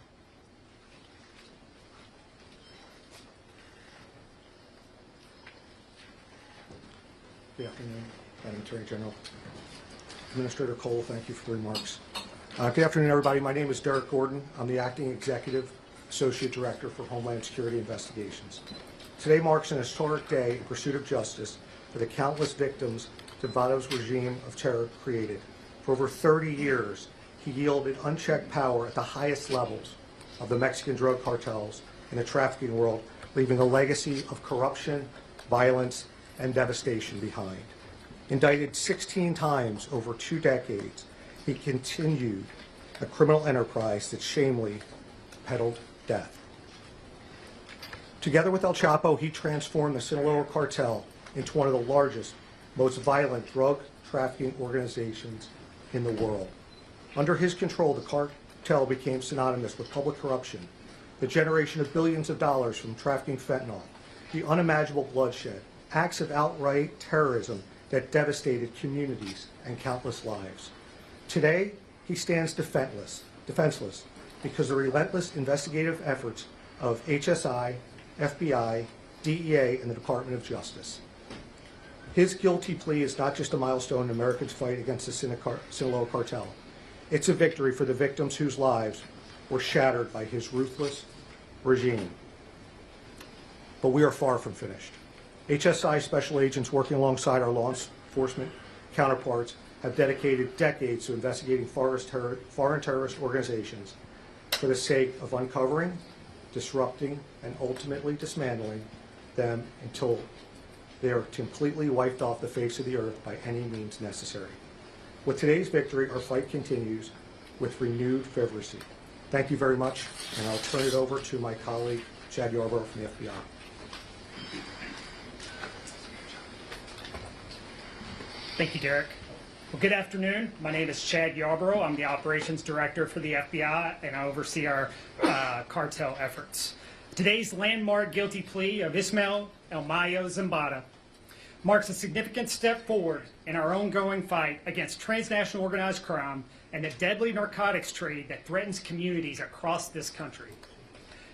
Good afternoon, Madam Attorney General. Administrator Cole, thank you for the remarks. Good afternoon, everybody. My name is Derek Gordon. I'm the Acting Executive Associate Director for Homeland Security Investigations. Today marks an historic day in pursuit of justice for the countless victims Zambada's regime of terror created. For over 30 years, he yielded unchecked power at the highest levels of the Mexican drug cartels and the trafficking world, leaving a legacy of corruption, violence, and devastation behind. Indicted 16 times over 2 decades, he continued a criminal enterprise that shamefully peddled death. Together with El Chapo, he transformed the Sinaloa cartel into one of the largest, most violent drug trafficking organizations in the world. Under his control, the cartel became synonymous with public corruption, the generation of billions of dollars from trafficking fentanyl, the unimaginable bloodshed, acts of outright terrorism that devastated communities and countless lives. Today, he stands defenseless because of the relentless investigative efforts of HSI, FBI, DEA, and the Department of Justice. His guilty plea is not just a milestone in Americans' fight against the Sinaloa cartel. It's a victory for the victims whose lives were shattered by his ruthless regime. But we are far from finished. HSI special agents working alongside our law enforcement counterparts have dedicated decades to investigating foreign terrorist organizations for the sake of uncovering, disrupting, and ultimately dismantling them until they are completely wiped off the face of the earth by any means necessary. With today's victory, our fight continues with renewed fervency. Thank you very much, and I'll turn it over to my colleague, Chad Yarborough from the FBI. Thank you, Derek. Well, good afternoon. My name is Chad Yarborough. I'm the Operations Director for the FBI, and I oversee our cartel efforts. Today's landmark guilty plea of Ismael El Mayo Zambada marks a significant step forward in our ongoing fight against transnational organized crime and the deadly narcotics trade that threatens communities across this country.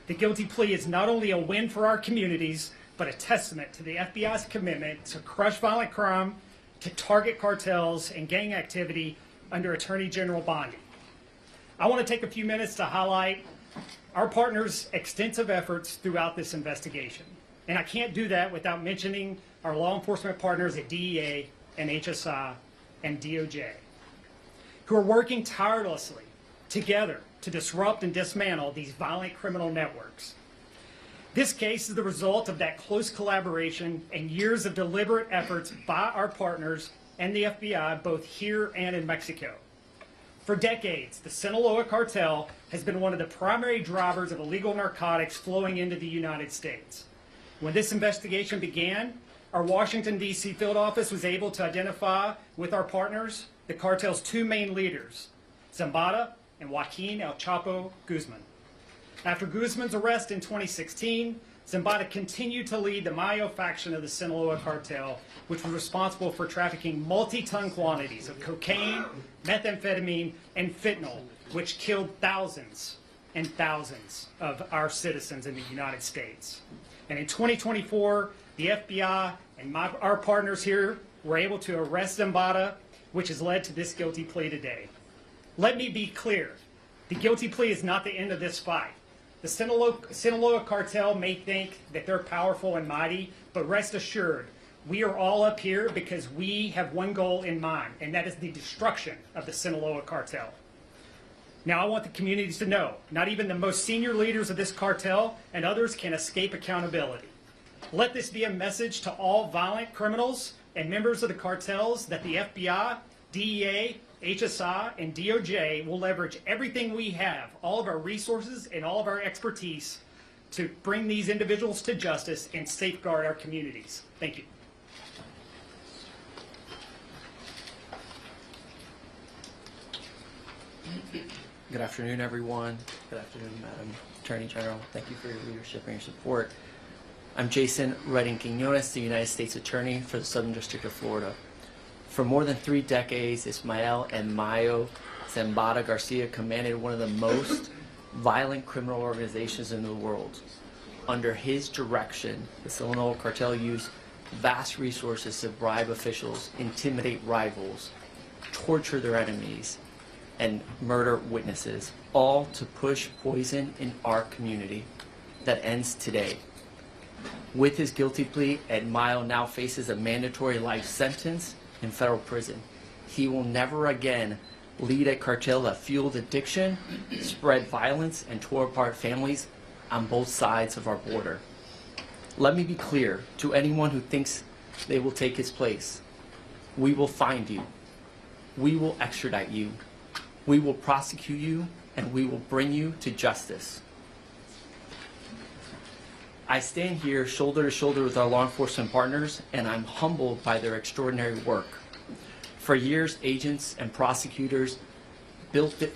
The guilty plea is not only a win for our communities, but a testament to the FBI's commitment to crush violent crime, to target cartels and gang activity under Attorney General Bondi. I want to take a few minutes to highlight our partners' extensive efforts throughout this investigation. And I can't do that without mentioning our law enforcement partners at DEA and HSI and DOJ, who are working tirelessly together to disrupt and dismantle these violent criminal networks. This case is the result of that close collaboration and years of deliberate efforts by our partners and the FBI, both here and in Mexico. For decades, the Sinaloa cartel has been one of the primary drivers of illegal narcotics flowing into the United States. When this investigation began, our Washington, D.C. field office was able to identify with our partners the cartel's two main leaders, Zambada and Joaquin El Chapo Guzman. After Guzman's arrest in 2016, Zambada continued to lead the Mayo faction of the Sinaloa cartel, which was responsible for trafficking multi-ton quantities of cocaine, methamphetamine, and fentanyl, which killed thousands and thousands of our citizens in the United States. And in 2024, the FBI and our partners here were able to arrest Zambada, which has led to this guilty plea today. Let me be clear. The guilty plea is not the end of this fight. The Sinaloa cartel may think that they're powerful and mighty, but rest assured, we are all up here because we have one goal in mind, and that is the destruction of the Sinaloa cartel. Now, I want the communities to know, not even the most senior leaders of this cartel and others can escape accountability. Let this be a message to all violent criminals and members of the cartels that the FBI, DEA, HSI, and DOJ will leverage everything we have, all of our resources and all of our expertise to bring these individuals to justice and safeguard our communities. Thank you. Good afternoon, everyone. Good afternoon, Madam Attorney General. Thank you for your leadership and your support. I'm Jason Redding-Quinones, the United States Attorney for the Southern District of Florida. For more than 3 decades, Ismael and Mayo Zambada Garcia commanded one of the most violent criminal organizations in the world. Under his direction, the Sinaloa cartel used vast resources to bribe officials, intimidate rivals, torture their enemies, and murder witnesses, all to push poison in our community that ends today. With his guilty plea, Mayo now faces a mandatory life sentence in federal prison. He will never again lead a cartel that fueled addiction, spread violence, and tore apart families on both sides of our border. Let me be clear to anyone who thinks they will take his place. We will find you. We will extradite you. We will prosecute you, and we will bring you to justice. I stand here shoulder to shoulder with our law enforcement partners, and I'm humbled by their extraordinary work. For years, agents and prosecutors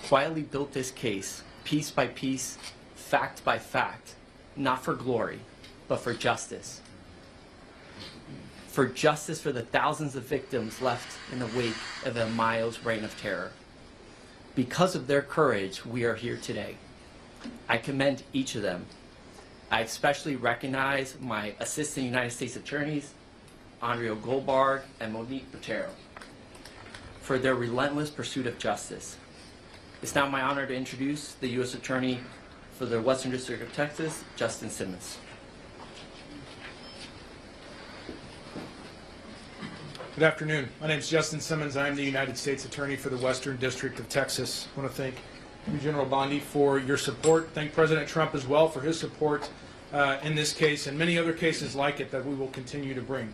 quietly built this case, piece by piece, fact by fact, not for glory, but for justice. For justice for the thousands of victims left in the wake of the Mayo's reign of terror. Because of their courage, we are here today. I commend each of them. I especially recognize my Assistant United States Attorneys, Andrea Goldberg and Monique Botero, for their relentless pursuit of justice. It's now my honor to introduce the U.S. Attorney for the Western District of Texas, Justin Simmons. Good afternoon. My name is Justin Simmons. I'm the United States Attorney for the Western District of Texas. I want to thank Attorney General Bondi for your support. Thank President Trump as well for his support in this case and many other cases like it that we will continue to bring.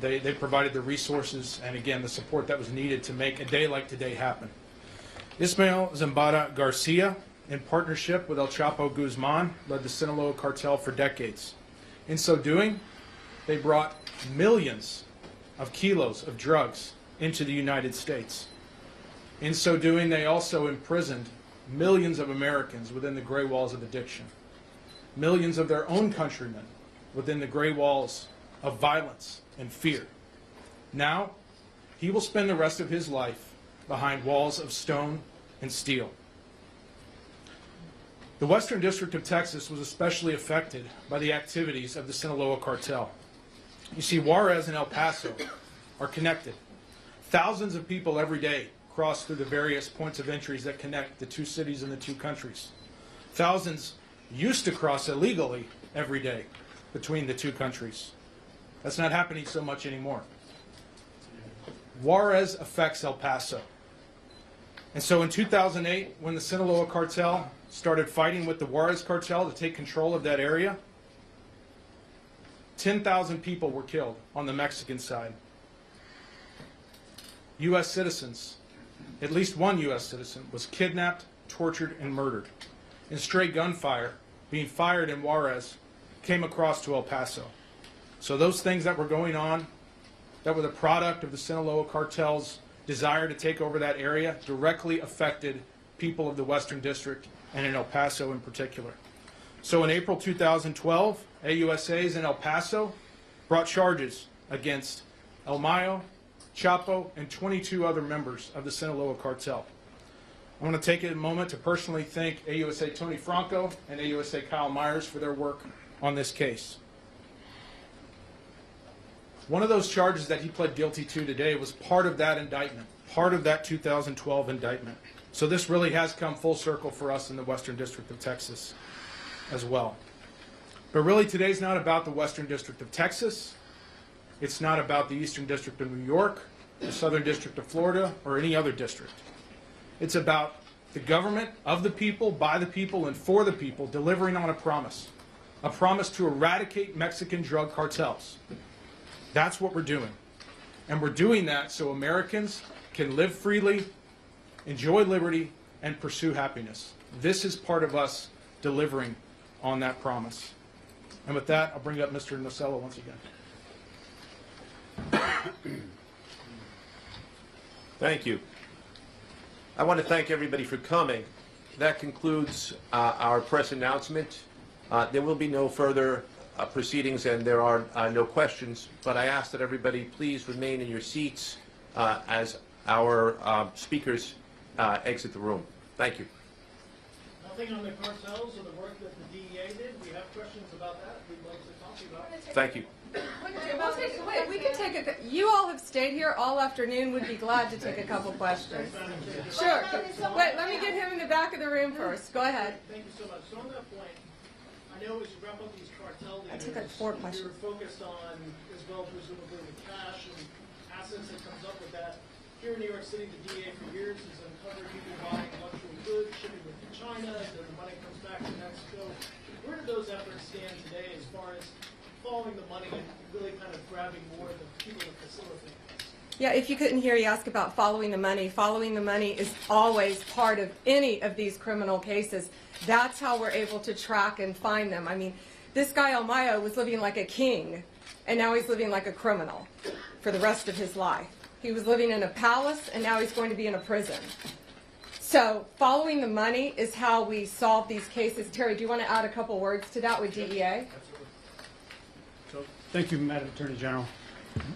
They provided the resources and, again, the support that was needed to make a day like today happen. Ismael Zambada Garcia, in partnership with El Chapo Guzman, led the Sinaloa cartel for decades. In so doing, they brought millions of kilos of drugs into the United States. In so doing, they also imprisoned millions of Americans within the gray walls of addiction, millions of their own countrymen within the gray walls of violence and fear. Now, he will spend the rest of his life behind walls of stone and steel. The Western District of Texas was especially affected by the activities of the Sinaloa cartel. You see, Juarez and El Paso are connected. Thousands of people every day cross through the various points of entries that connect the two cities and the two countries. Thousands used to cross illegally every day between the two countries. That's not happening so much anymore. Juarez affects El Paso. And so in 2008, when the Sinaloa cartel started fighting with the Juarez cartel to take control of that area, 10,000 people were killed on the Mexican side. U.S. citizens, at least one U.S. citizen, was kidnapped, tortured, and murdered. And stray gunfire being fired in Juarez came across to El Paso. So those things that were going on, that were the product of the Sinaloa cartel's desire to take over that area, directly affected people of the Western District and in El Paso in particular. So in April 2012, AUSAs in El Paso brought charges against El Mayo, Chapo, and 22 other members of the Sinaloa cartel. I want to take a moment to personally thank AUSA Tony Franco and AUSA Kyle Myers for their work on this case. One of those charges that he pled guilty to today was part of that indictment, part of that 2012 indictment. So this really has come full circle for us in the Western District of Texas as well. But really today's not about the Western District of Texas. It's not about the Eastern District of New York, the Southern District of Florida, or any other district. It's about the government of the people, by the people, and for the people delivering on a promise to eradicate Mexican drug cartels. That's what we're doing. And we're doing that so Americans can live freely, enjoy liberty, and pursue happiness. This is part of us delivering on that promise. And with that, I'll bring up Mr. Nocella once again. Thank you. I want to thank everybody for coming. That concludes our press announcement. There will be no further proceedings and there are no questions, but I ask that everybody please remain in your seats as our speakers exit the room. Thank you. Nothing on the cartels or the work that the DEA did. We have questions about that we'd like to talk about. Thank you. We can take you all have stayed here all afternoon. Would be glad to take a couple questions. Sure. Wait, let me get him in the back of the room first. Go ahead. Thank you so much. So on that point, I know as you wrap up these cartel leaders, I took like 4 questions. you're focused on, as well, presumably the cash and assets that comes up with that. Here in New York City, the DA for years has uncovered people buying luxury goods, shipping them to China, then the money comes back to Mexico. Where do those efforts stand today as far as following the money and really kind of grabbing more of the people that facilitate this? Yeah, if you couldn't hear, you ask about following the money. Following the money is always part of any of these criminal cases. That's how we're able to track and find them. I mean, this guy El Mayo was living like a king, and now he's living like a criminal for the rest of his life. He was living in a palace, and now he's going to be in a prison. So following the money is how we solve these cases. Terry, do you want to add a couple words to that with DEA? So, thank you, Madam Attorney General.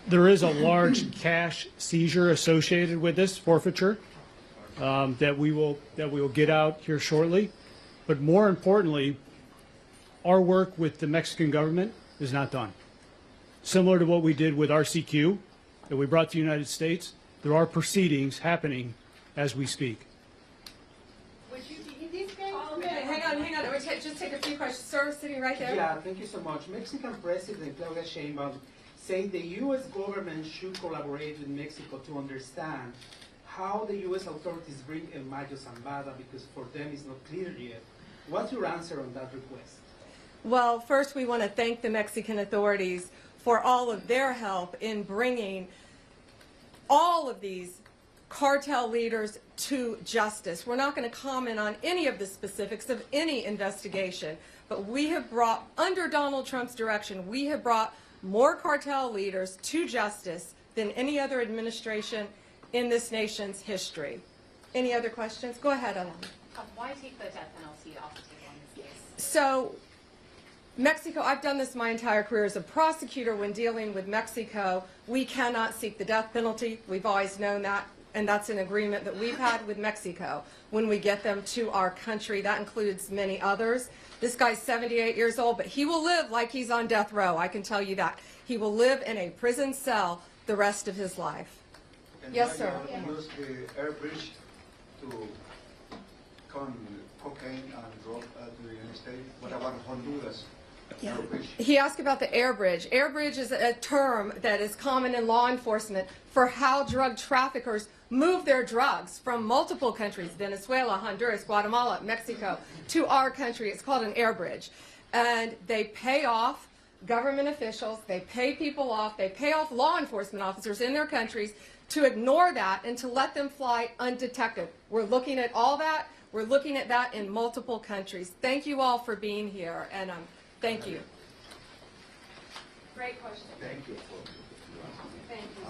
There is a large cash seizure associated with this forfeiture that we will get out here shortly. But more importantly, our work with the Mexican government is not done. Similar to what we did with RCQ that we brought to the United States, there are proceedings happening as we speak. Hang on. Just take a few questions. Sir, sitting right there. Yeah, thank you so much. Mexican President Claudia Sheinbaum say the U.S. government should collaborate with Mexico to understand how the U.S. authorities bring El Mayo Zambada, because for them it's not clear yet. What's your answer on that request? Well, first we want to thank the Mexican authorities for all of their help in bringing all of these cartel leaders to justice. We're not going to comment on any of the specifics of any investigation, but we have brought, under Donald Trump's direction, we have brought more cartel leaders to justice than any other administration in this nation's history. Any other questions? Go ahead, Ellen. Why take the death penalty off the table in this case? So, Mexico, I've done this my entire career as a prosecutor. When dealing with Mexico, we cannot seek the death penalty. We've always known that, and that's an agreement that we've had with Mexico when we get them to our country. That includes many others. This guy's 78 years old, but he will live like he's on death row, I can tell you that. He will live in a prison cell the rest of his life. Yes, sir. Use the air bridge to come cocaine and drug to the United States. What about Honduras? Yeah. He asked about the air bridge. Air bridge is a term that is common in law enforcement for how drug traffickers move their drugs from multiple countries, Venezuela, Honduras, Guatemala, Mexico, to our country. It's called an air bridge. And they pay off government officials, they pay people off, they pay off law enforcement officers in their countries to ignore that and to let them fly undetected. We're looking at all that. We're looking at that in multiple countries. Thank you all for being here, and thank you. Great question. Thank you. Thank you.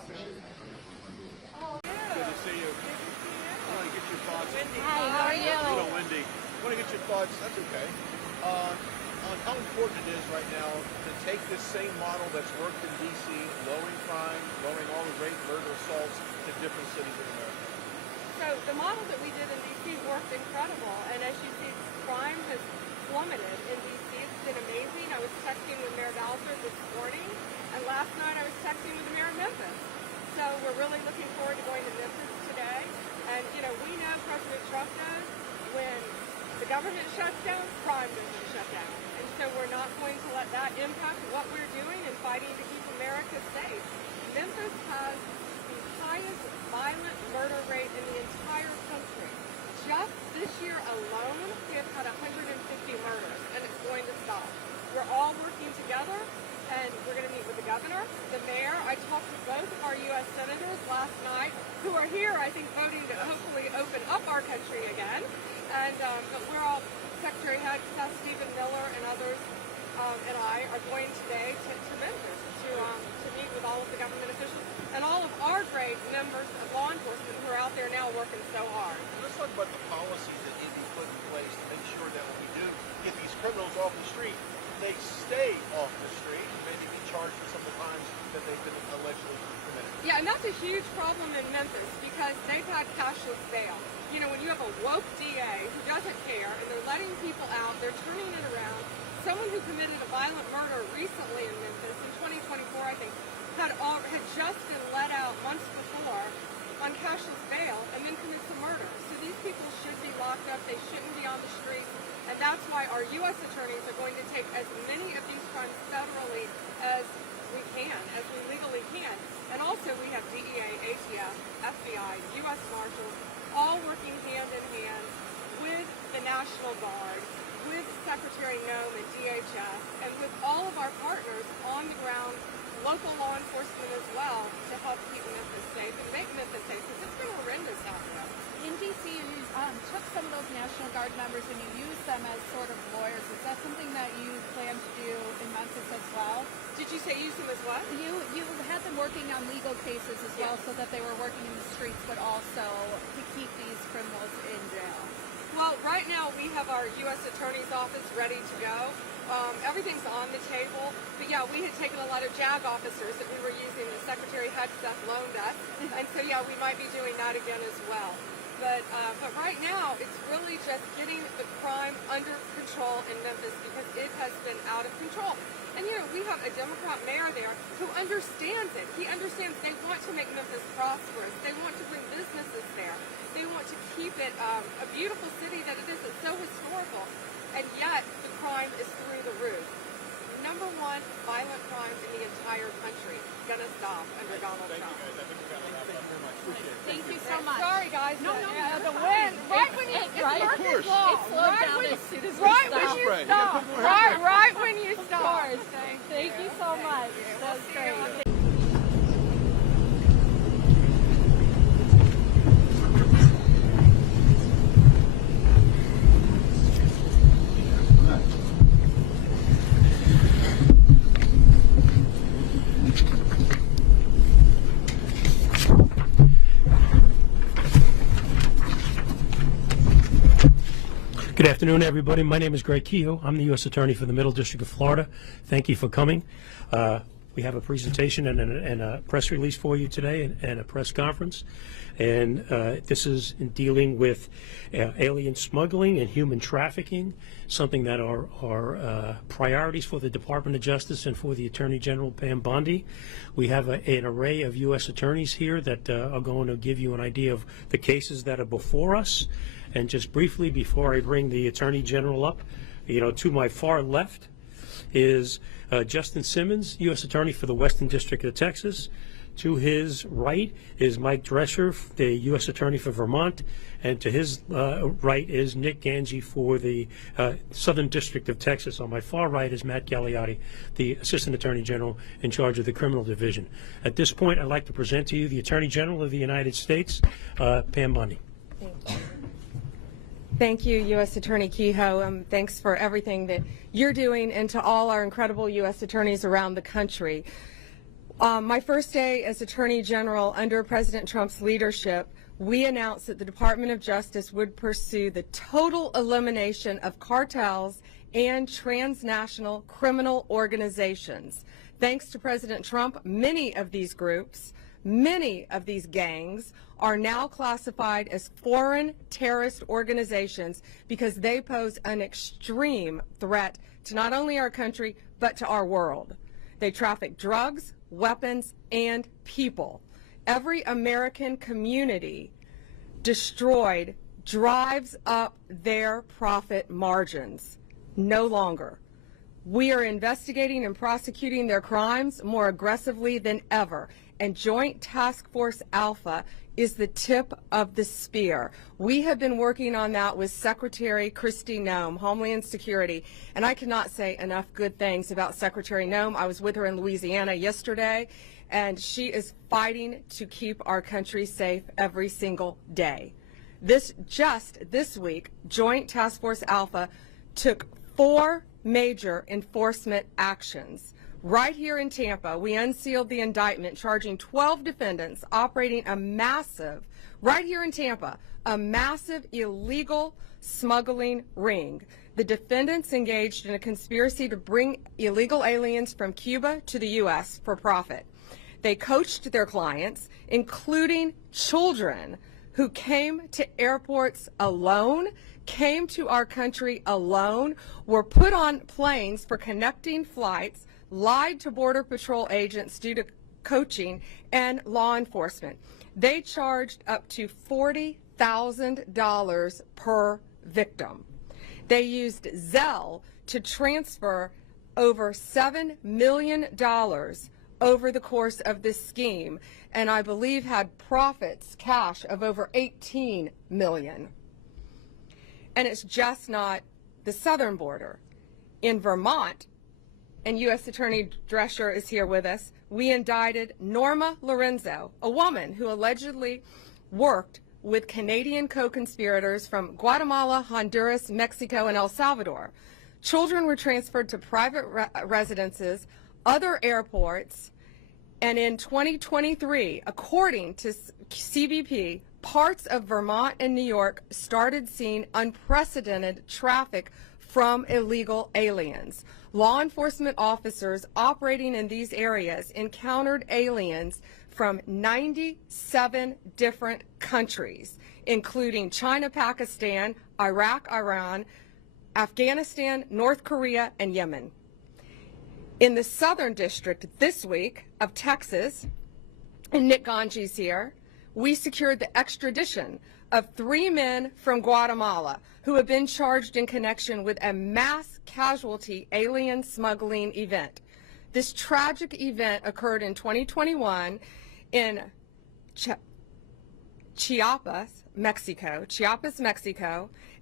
Good to see you. I want to get your thoughts. Hi, how are you? Hello, Wendy. I want to get your thoughts, that's okay, on how important it is right now to take this same model that's worked in D.C., lowering crime, lowering all the rape, murder, assaults to different cities in America. So the model that we did in D.C. worked incredible, and as you see, crime has plummeted in D.C. It's been amazing. I was texting with Mayor Bowser this morning, and last night I was texting with the mayor of Memphis. So we're really looking forward to going to Memphis today. And, you know, we know President Trump knows when the government shuts down, crime doesn't shut down. And so we're not going to let that impact what we're doing in fighting to keep America safe. Memphis has the highest violent murder rate in the entire country. Just this year alone, we have had 150 murders, and it's going to stop. We're all working together, and we're going to meet with the governor, the mayor. I talked to both of our U.S. senators last night, who are here, I think, voting to hopefully open up our country again. And but we're all, Secretary Head, Stephen Miller, and others, and I are going today to Memphis to meet with all of the government officials and all of our great members of law enforcement who are out there now working so hard. Let's talk about the policies that need to be put in place to make sure that when we do get these criminals off the street, they stay off the street and maybe be charged for some of the crimes that they've been allegedly committed. Yeah, and that's a huge problem in Memphis because they've had cashless bail. You know, when you have a woke DA who doesn't care and they're letting people out, they're turning it around. Someone who committed a violent murder recently in Memphis in 2024, I think, had just been let out months before on cashless bail and then commit some murder. So these people should be locked up. They shouldn't be on the streets. And that's why our U.S. attorneys are going to take as many of these crimes federally as we can, as we legally can. And also we have DEA, ATF, FBI, U.S. Marshals, all working hand in hand with the National Guard, with Secretary Noem and DHS, and with all of our partners on the ground, local law enforcement as well, to help keep Memphis safe and make Memphis safe, because it's been horrendous out there. In D.C., you took some of those National Guard members and you used them as sort of lawyers. Is that something that you plan to do in Memphis as well? Did you say use them as what? You had them working on legal cases as well, so that they were working in the streets, but also to keep these criminals in jail. Well, right now we have our U.S. Attorney's Office ready to go. Everything's on the table. But yeah, we had taken a lot of JAG officers that we were using. The Secretary had stuff loaned us. And so yeah, we might be doing that again as well. But right now, it's really just getting the crime under control in Memphis because it has been out of control. And you know, we have a Democrat mayor there who understands it. He understands they want to make Memphis prosperous. They want to bring businesses there. They want to keep it a beautiful city that it is. It's so historical. And yet, the crime is through the roof. number one violent crimes in the entire country. Gonna stop under Donald Trump. Thank you so much. Sorry, guys. No, the wind. Right when you right, of course. It slowed down as soon as we right stopped. when you stop. Right when you stop. Thank you so much. That's great. Good afternoon, everybody. My name is Greg Kehoe. I'm the U.S. Attorney for the Middle District of Florida. Thank you for coming. We have a presentation and a press release for you today and a press conference. And this is in dealing with alien smuggling and human trafficking, something that are priorities for the Department of Justice and for the Attorney General Pam Bondi. We have an array of U.S. attorneys here that are going to give you an idea of the cases that are before us. And just briefly, before I bring the Attorney General up, to my far left is Justin Simmons, U.S. Attorney for the Western District of Texas. To his right is Mike Drescher, the U.S. Attorney for Vermont. And to his right is Nick Ganji for the Southern District of Texas. On my far right is Matt Gagliotti, the Assistant Attorney General in charge of the Criminal Division. At this point, I'd like to present to you the Attorney General of the United States, Pam Bondi. Thank you. Thank you, U.S. Attorney Kehoe. Thanks for everything that you're doing, and to all our incredible U.S. attorneys around the country. My first day as Attorney General under President Trump's leadership, we announced that the Department of Justice would pursue the total elimination of cartels and transnational criminal organizations. Thanks to President Trump, many of these groups, many of these gangs are now classified as foreign terrorist organizations because they pose an extreme threat to not only our country, but to our world. They traffic drugs, weapons, and people. Every American community destroyed drives up their profit margins. No longer. We are investigating and prosecuting their crimes more aggressively than ever. And Joint Task Force Alpha is the tip of the spear. We have been working on that with Secretary Kristi Noem, Homeland Security, and I cannot say enough good things about Secretary Noem. I was with her in Louisiana yesterday, and she is fighting to keep our country safe every single day. Just this week, Joint Task Force Alpha took 4 major enforcement actions. Right here in Tampa, we unsealed the indictment charging 12 defendants operating a massive, right here in Tampa, a massive illegal smuggling ring. The defendants engaged in a conspiracy to bring illegal aliens from Cuba to the U.S. for profit. They coached their clients, including children who came to airports alone, came to our country alone, were put on planes for connecting flights, lied to Border Patrol agents due to coaching and law enforcement. They charged up to $40,000 per victim. They used Zelle to transfer over $7 million over the course of this scheme, and I believe had profits, cash, of over $18 million. And it's just not the southern border. In Vermont, and U.S. Attorney Drescher is here with us, we indicted Norma Lorenzo, a woman who allegedly worked with Canadian co-conspirators from Guatemala, Honduras, Mexico, and El Salvador. Children were transferred to private residences, other airports, and in 2023, according to CBP, parts of Vermont and New York started seeing unprecedented traffic from illegal aliens. Law enforcement officers operating in these areas encountered aliens from 97 different countries, including China, Pakistan, Iraq, Iran, Afghanistan, North Korea, and Yemen. In the Southern District this week of Texas, and Nick Ganji's here, we secured the extradition of 3 men from Guatemala who have been charged in connection with a mass casualty alien smuggling event. This tragic event occurred in 2021 in Chiapas, Mexico.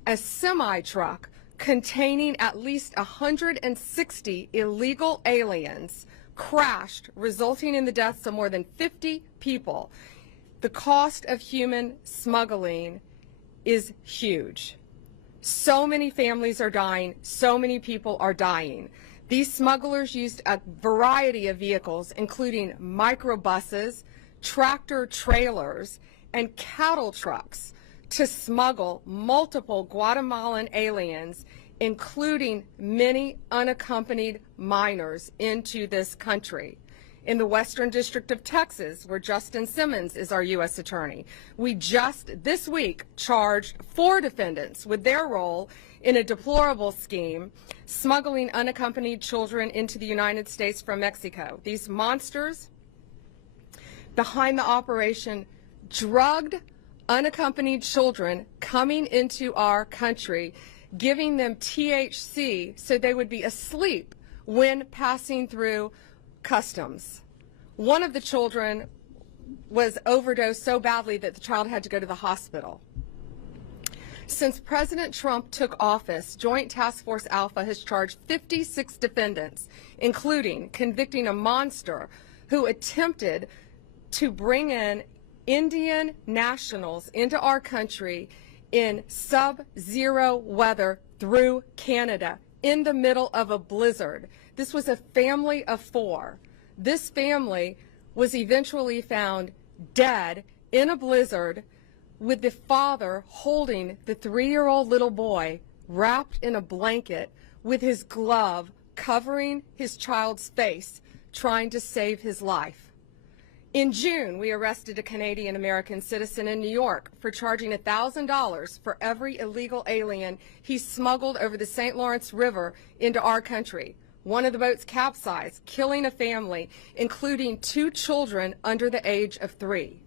A semi-truck containing at least 160 illegal aliens crashed, resulting in the deaths of more than 50 people. The cost of human smuggling is huge. So many families are dying, so many people are dying. These smugglers used a variety of vehicles, including microbuses, tractor trailers, and cattle trucks to smuggle multiple Guatemalan aliens, including many unaccompanied minors, into this country. In the Western District of Texas, where Justin Simmons is our U.S. Attorney, we just this week charged 4 defendants with their role in a deplorable scheme smuggling unaccompanied children into the United States from Mexico. These monsters behind the operation drugged unaccompanied children coming into our country, giving them THC so they would be asleep when passing through customs. One of the children was overdosed so badly that the child had to go to the hospital. Since President Trump took office, Joint Task Force Alpha has charged 56 defendants, including convicting a monster who attempted to bring in Indian nationals into our country in sub-zero weather through Canada in the middle of a blizzard. This was a family of 4. This family was eventually found dead in a blizzard with the father holding the 3-year-old little boy wrapped in a blanket with his glove covering his child's face, trying to save his life. In June, we arrested a Canadian-American citizen in New York for charging $1,000 for every illegal alien he smuggled over the St. Lawrence River into our country. One of the boats capsized, killing a family, including 2 children under the age of 3.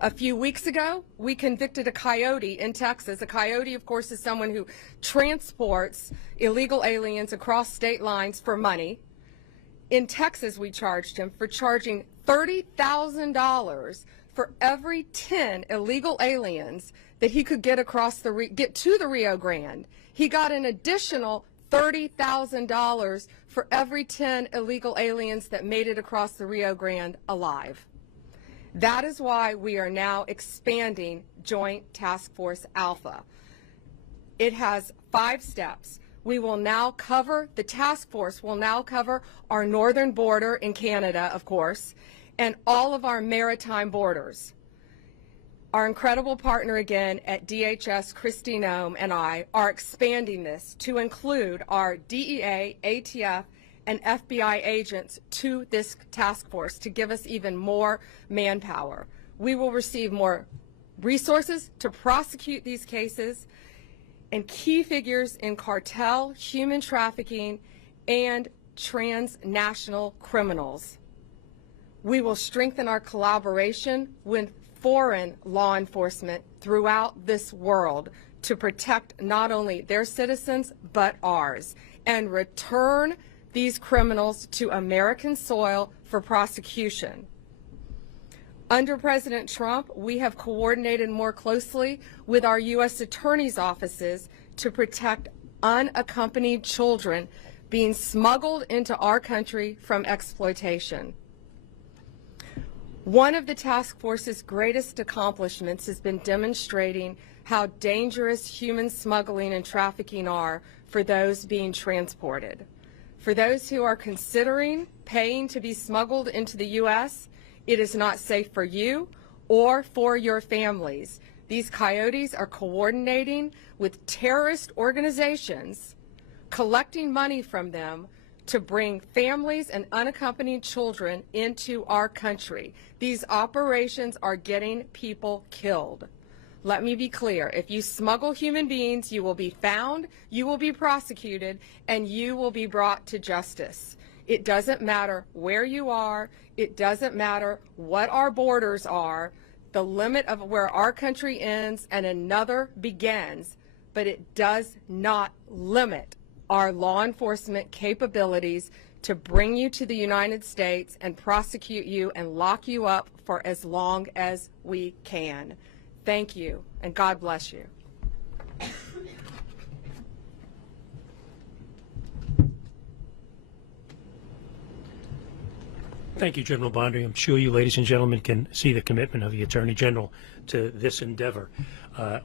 A few weeks ago, we convicted a coyote in Texas. A coyote, of course, is someone who transports illegal aliens across state lines for money. In Texas, we charged him for charging $30,000 for every 10 illegal aliens that he could get get to the Rio Grande. He got an additional $30,000 for every 10 illegal aliens that made it across the Rio Grande alive. That is why we are now expanding Joint Task Force Alpha. It has 5 steps. We will now cover, the task force will now cover our northern border in Canada, of course, and all of our maritime borders. Our incredible partner again at DHS, Christy Nome, and I are expanding this to include our DEA, ATF, and FBI agents to this task force to give us even more manpower. We will receive more resources to prosecute these cases, and key figures in cartel, human trafficking, and transnational criminals. We will strengthen our collaboration with foreign law enforcement throughout this world to protect not only their citizens but ours, and return these criminals to American soil for prosecution. Under President Trump, we have coordinated more closely with our U.S. attorneys' offices to protect unaccompanied children being smuggled into our country from exploitation. One of the task force's greatest accomplishments has been demonstrating how dangerous human smuggling and trafficking are for those being transported. For those who are considering paying to be smuggled into the U.S., it is not safe for you or for your families. These coyotes are coordinating with terrorist organizations, collecting money from them to bring families and unaccompanied children into our country. These operations are getting people killed. Let me be clear, if you smuggle human beings, you will be found, you will be prosecuted, and you will be brought to justice. It doesn't matter where you are, it doesn't matter what our borders are, the limit of where our country ends and another begins, but it does not limit our law enforcement capabilities to bring you to the United States and prosecute you and lock you up for as long as we can. Thank you, and God bless you. Thank you, General Bondi. I'm sure you, ladies and gentlemen, can see the commitment of the Attorney General to this endeavor.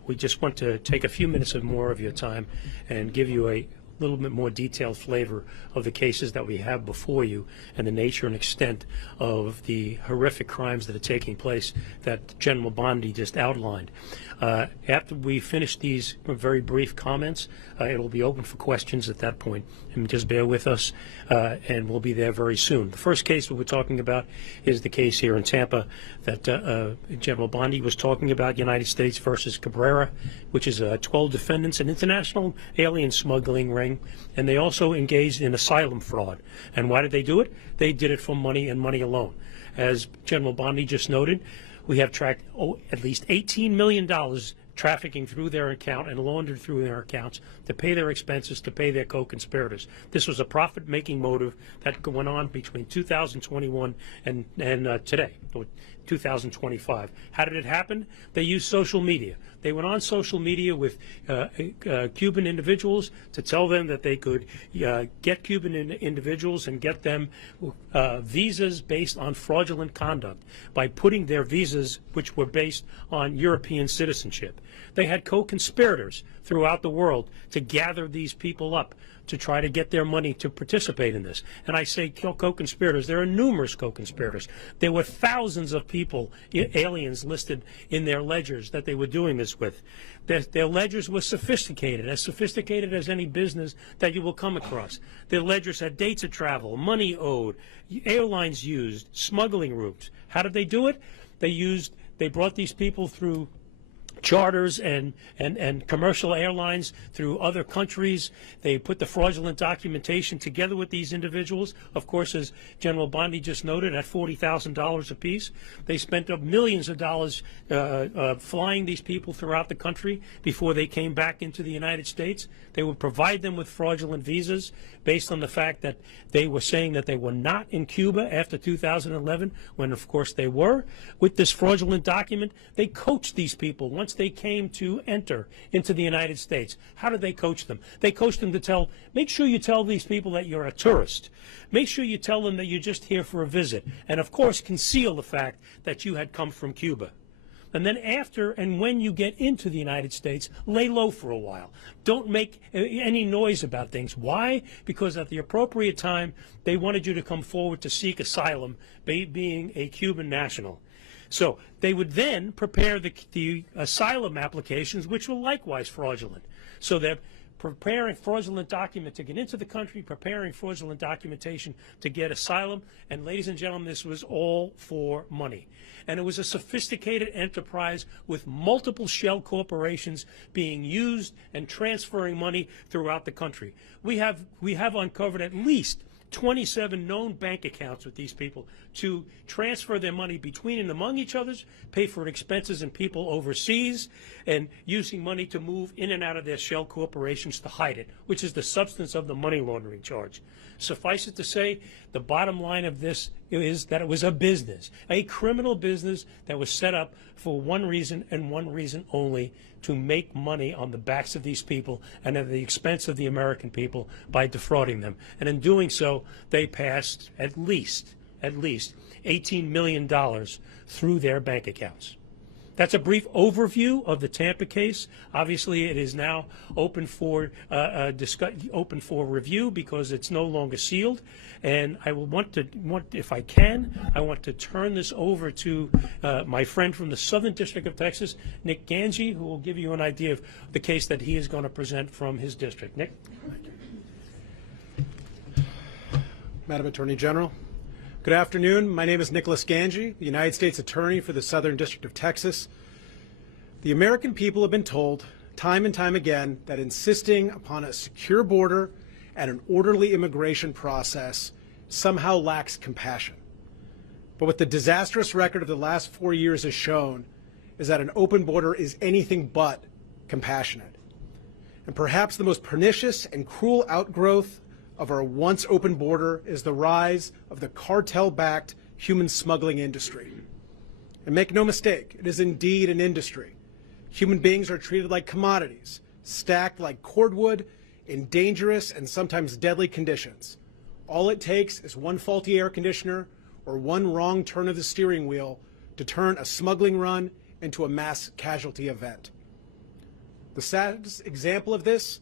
We just want to take a few minutes of more of your time and give you a little bit more detailed flavor of the cases that we have before you and the nature and extent of the horrific crimes that are taking place that General Bondi just outlined. After we finish these very brief comments, it will be open for questions at that point. And just bear with us, and we'll be there very soon. The first case that we're talking about is the case here in Tampa that General Bondi was talking about, United States versus Cabrera, which is 12 defendants, an international alien smuggling ring, and they also engaged in asylum fraud. And why did they do it? They did it for money and money alone. As General Bondi just noted, we have tracked at least $18 million trafficking through their account and laundered through their accounts to pay their expenses, to pay their co-conspirators. This was a profit-making motive that went on between 2021 and today, 2025. How did it happen? They used social media. They went on social media with Cuban individuals to tell them that they could get Cuban individuals and get them visas based on fraudulent conduct by putting their visas, which were based on European citizenship. They had co-conspirators throughout the world to gather these people up to try to get their money to participate in this. And I say co-conspirators. There are numerous co-conspirators. There were thousands of people, aliens, listed in their ledgers that they were doing this with. Their ledgers were sophisticated as any business that you will come across. Their ledgers had dates of travel, money owed, airlines used, smuggling routes. How did they do it? They brought these people through charters and commercial airlines through other countries. They put the fraudulent documentation together with these individuals. Of course, as General Bondi just noted, at $40,000 apiece. They spent up millions of dollars flying these people throughout the country before they came back into the United States. They would provide them with fraudulent visas based on the fact that they were saying that they were not in Cuba after 2011, when of course they were. With this fraudulent document, they coached these people once they came to enter into the United States. How did they coach them? They coached them to make sure you tell these people that you're a tourist. Make sure you tell them that you're just here for a visit. And of course, conceal the fact that you had come from Cuba. And then after and when you get into the United States, lay low for a while. Don't make any noise about things. Why? Because at the appropriate time, they wanted you to come forward to seek asylum, being a Cuban national. So they would then prepare the asylum applications, which were likewise fraudulent. So they're preparing fraudulent document to get into the country, preparing fraudulent documentation to get asylum. And ladies and gentlemen, this was all for money. And it was a sophisticated enterprise with multiple shell corporations being used and transferring money throughout the country. We have uncovered at least 27 known bank accounts with these people to transfer their money between and among each others, pay for expenses and people overseas, and using money to move in and out of their shell corporations to hide it, which is the substance of the money laundering charge. Suffice it to say, the bottom line of this is that it was a business, a criminal business that was set up for one reason and one reason only: to make money on the backs of these people and at the expense of the American people by defrauding them. And in doing so, they passed at least $18 million through their bank accounts. That's a brief overview of the Tampa case. Obviously, it is now open for review because it's no longer sealed. And I will if I can, I want to turn this over to my friend from the Southern District of Texas, Nick Ganji, who will give you an idea of the case that he is going to present from his district. Nick. Madam Attorney General. Good afternoon. My name is Nicholas Ganji, the United States Attorney for the Southern District of Texas. The American people have been told time and time again that insisting upon a secure border and an orderly immigration process somehow lacks compassion. But what the disastrous record of the last 4 years has shown is that an open border is anything but compassionate. And perhaps the most pernicious and cruel outgrowth of our once open border is the rise of the cartel-backed human smuggling industry. And make no mistake, it is indeed an industry. Human beings are treated like commodities, stacked like cordwood in dangerous and sometimes deadly conditions. All it takes is one faulty air conditioner or one wrong turn of the steering wheel to turn a smuggling run into a mass casualty event. The saddest example of this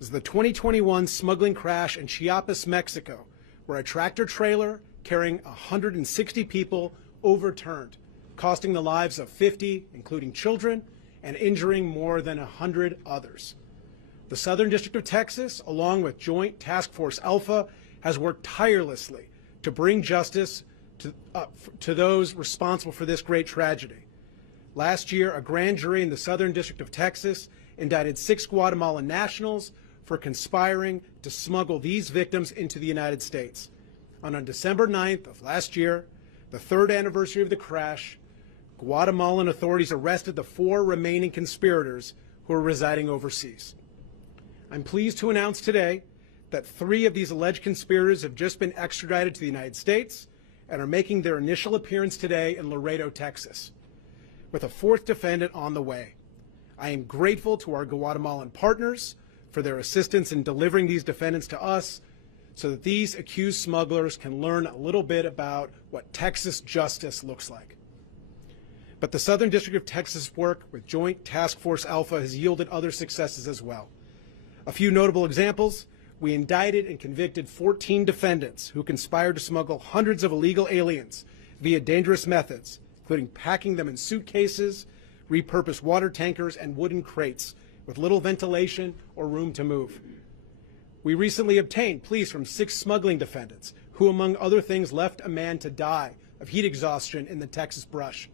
is the 2021 smuggling crash in Chiapas, Mexico, where a tractor trailer carrying 160 people overturned, costing the lives of 50, including children, and injuring more than 100 others. The Southern District of Texas, along with Joint Task Force Alpha, has worked tirelessly to bring justice to those responsible for this great tragedy. Last year, a grand jury in the Southern District of Texas indicted 6 Guatemalan nationals for conspiring to smuggle these victims into the United States. And on December 9th of last year, the 3rd anniversary of the crash, Guatemalan authorities arrested the 4 remaining conspirators who are residing overseas. I'm pleased to announce today that 3 of these alleged conspirators have just been extradited to the United States and are making their initial appearance today in Laredo, Texas, with a 4th defendant on the way. I am grateful to our Guatemalan partners for their assistance in delivering these defendants to us so that these accused smugglers can learn a little bit about what Texas justice looks like. But the Southern District of Texas work with Joint Task Force Alpha has yielded other successes as well. A few notable examples: we indicted and convicted 14 defendants who conspired to smuggle hundreds of illegal aliens via dangerous methods, including packing them in suitcases, repurposed water tankers, and wooden crates with little ventilation or room to move. We recently obtained pleas from 6 smuggling defendants who, among other things, left a man to die of heat exhaustion in the Texas brush.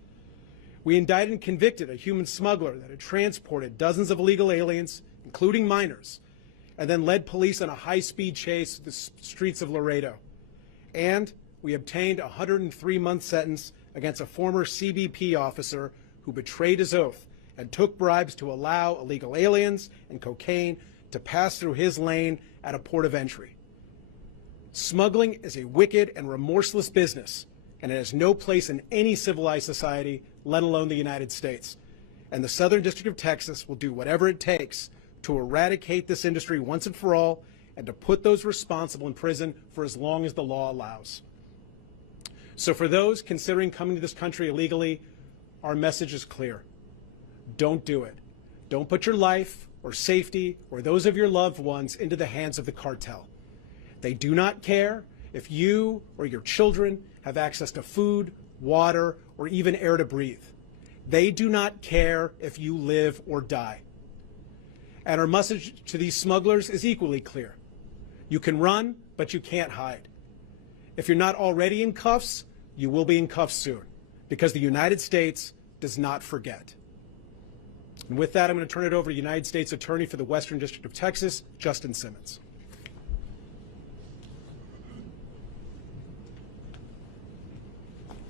We indicted and convicted a human smuggler that had transported dozens of illegal aliens, including minors, and then led police on a high-speed chase through the streets of Laredo. And we obtained a 103-month sentence against a former CBP officer who betrayed his oath and took bribes to allow illegal aliens and cocaine to pass through his lane at a port of entry. Smuggling is a wicked and remorseless business, and it has no place in any civilized society, let alone the United States. And the Southern District of Texas will do whatever it takes to eradicate this industry once and for all, and to put those responsible in prison for as long as the law allows. So for those considering coming to this country illegally, our message is clear. Don't do it. Don't put your life or safety or those of your loved ones into the hands of the cartel. They do not care if you or your children have access to food, water, or even air to breathe. They do not care if you live or die. And our message to these smugglers is equally clear. You can run, but you can't hide. If you're not already in cuffs, you will be in cuffs soon, because the United States does not forget. And with that, I'm going to turn it over to United States Attorney for the Western District of Texas, Justin Simmons.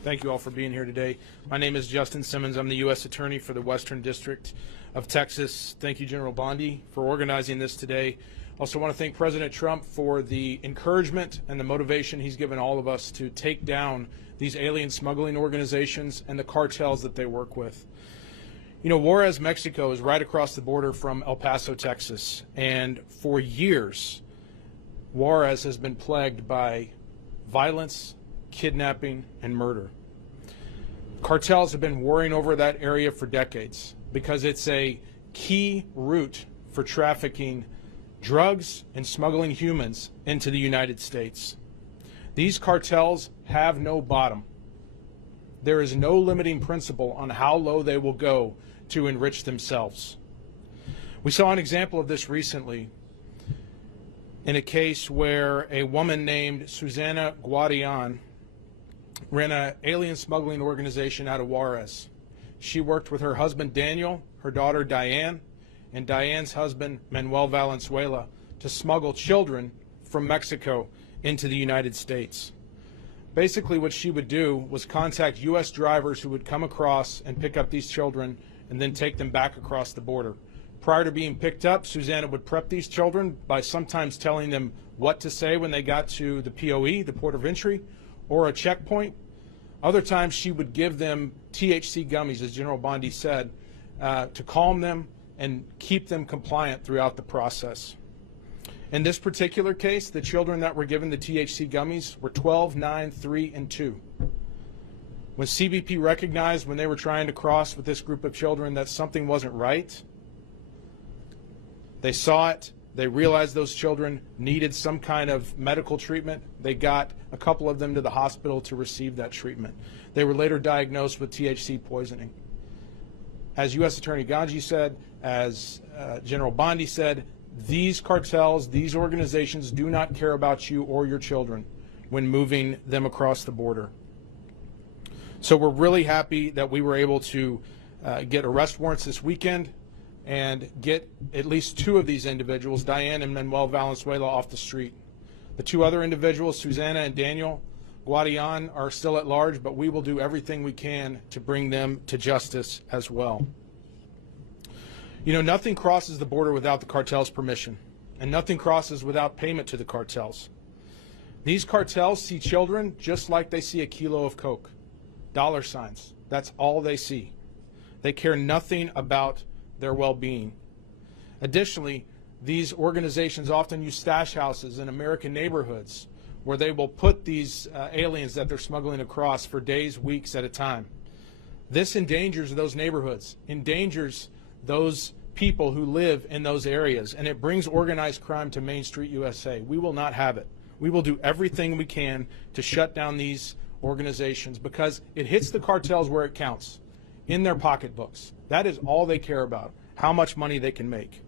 Thank you all for being here today. My name is Justin Simmons. I'm the U.S. Attorney for the Western District of Texas. Thank you, General Bondi, for organizing this today. Also want to thank President Trump for the encouragement and the motivation he's given all of us to take down these alien smuggling organizations and the cartels that they work with. You know, Juarez, Mexico is right across the border from El Paso, Texas, and for years, Juarez has been plagued by violence, kidnapping, and murder. Cartels have been warring over that area for decades because it's a key route for trafficking drugs and smuggling humans into the United States. These cartels have no bottom. There is no limiting principle on how low they will go to enrich themselves. We saw an example of this recently in a case where a woman named Susana Guadian ran an alien smuggling organization out of Juarez. She worked with her husband Daniel, her daughter Diane, and Diane's husband Manuel Valenzuela to smuggle children from Mexico into the United States. Basically what she would do was contact U.S. drivers who would come across and pick up these children and then take them back across the border. Prior to being picked up, Susanna would prep these children by sometimes telling them what to say when they got to the POE, the port of entry, or a checkpoint. Other times she would give them THC gummies, as General Bondi said, to calm them and keep them compliant throughout the process. In this particular case, the children that were given the THC gummies were 12, 9, 3, and 2. When CBP recognized when they were trying to cross with this group of children that something wasn't right, they saw it, they realized those children needed some kind of medical treatment. They got a couple of them to the hospital to receive that treatment. They were later diagnosed with THC poisoning. As U.S. Attorney Ganji said, as General Bondi said, these cartels, these organizations do not care about you or your children when moving them across the border. So we're really happy that we were able to get arrest warrants this weekend and get at least 2 of these individuals, Diane and Manuel Valenzuela, off the street. The 2 other individuals, Susanna and Daniel Guadian, are still at large, but we will do everything we can to bring them to justice as well. You know, nothing crosses the border without the cartel's permission, and nothing crosses without payment to the cartels. These cartels see children just like they see a kilo of coke. Dollar signs. That's all they see. They care nothing about their well-being. Additionally, these organizations often use stash houses in American neighborhoods where they will put these aliens that they're smuggling across for days, weeks at a time. This endangers those neighborhoods, endangers those people who live in those areas, and it brings organized crime to Main Street, USA. We will not have it. We will do everything we can to shut down these organizations because it hits the cartels where it counts, in their pocketbooks. That is all they care about, how much money they can make.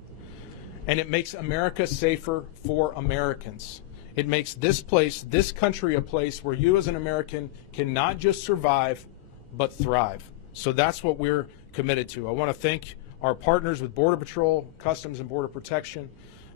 And it makes America safer for Americans. It makes this place, this country, a place where you as an American can not just survive, but thrive. So that's what we're committed to. I want to thank our partners with Border Patrol, Customs and Border Protection,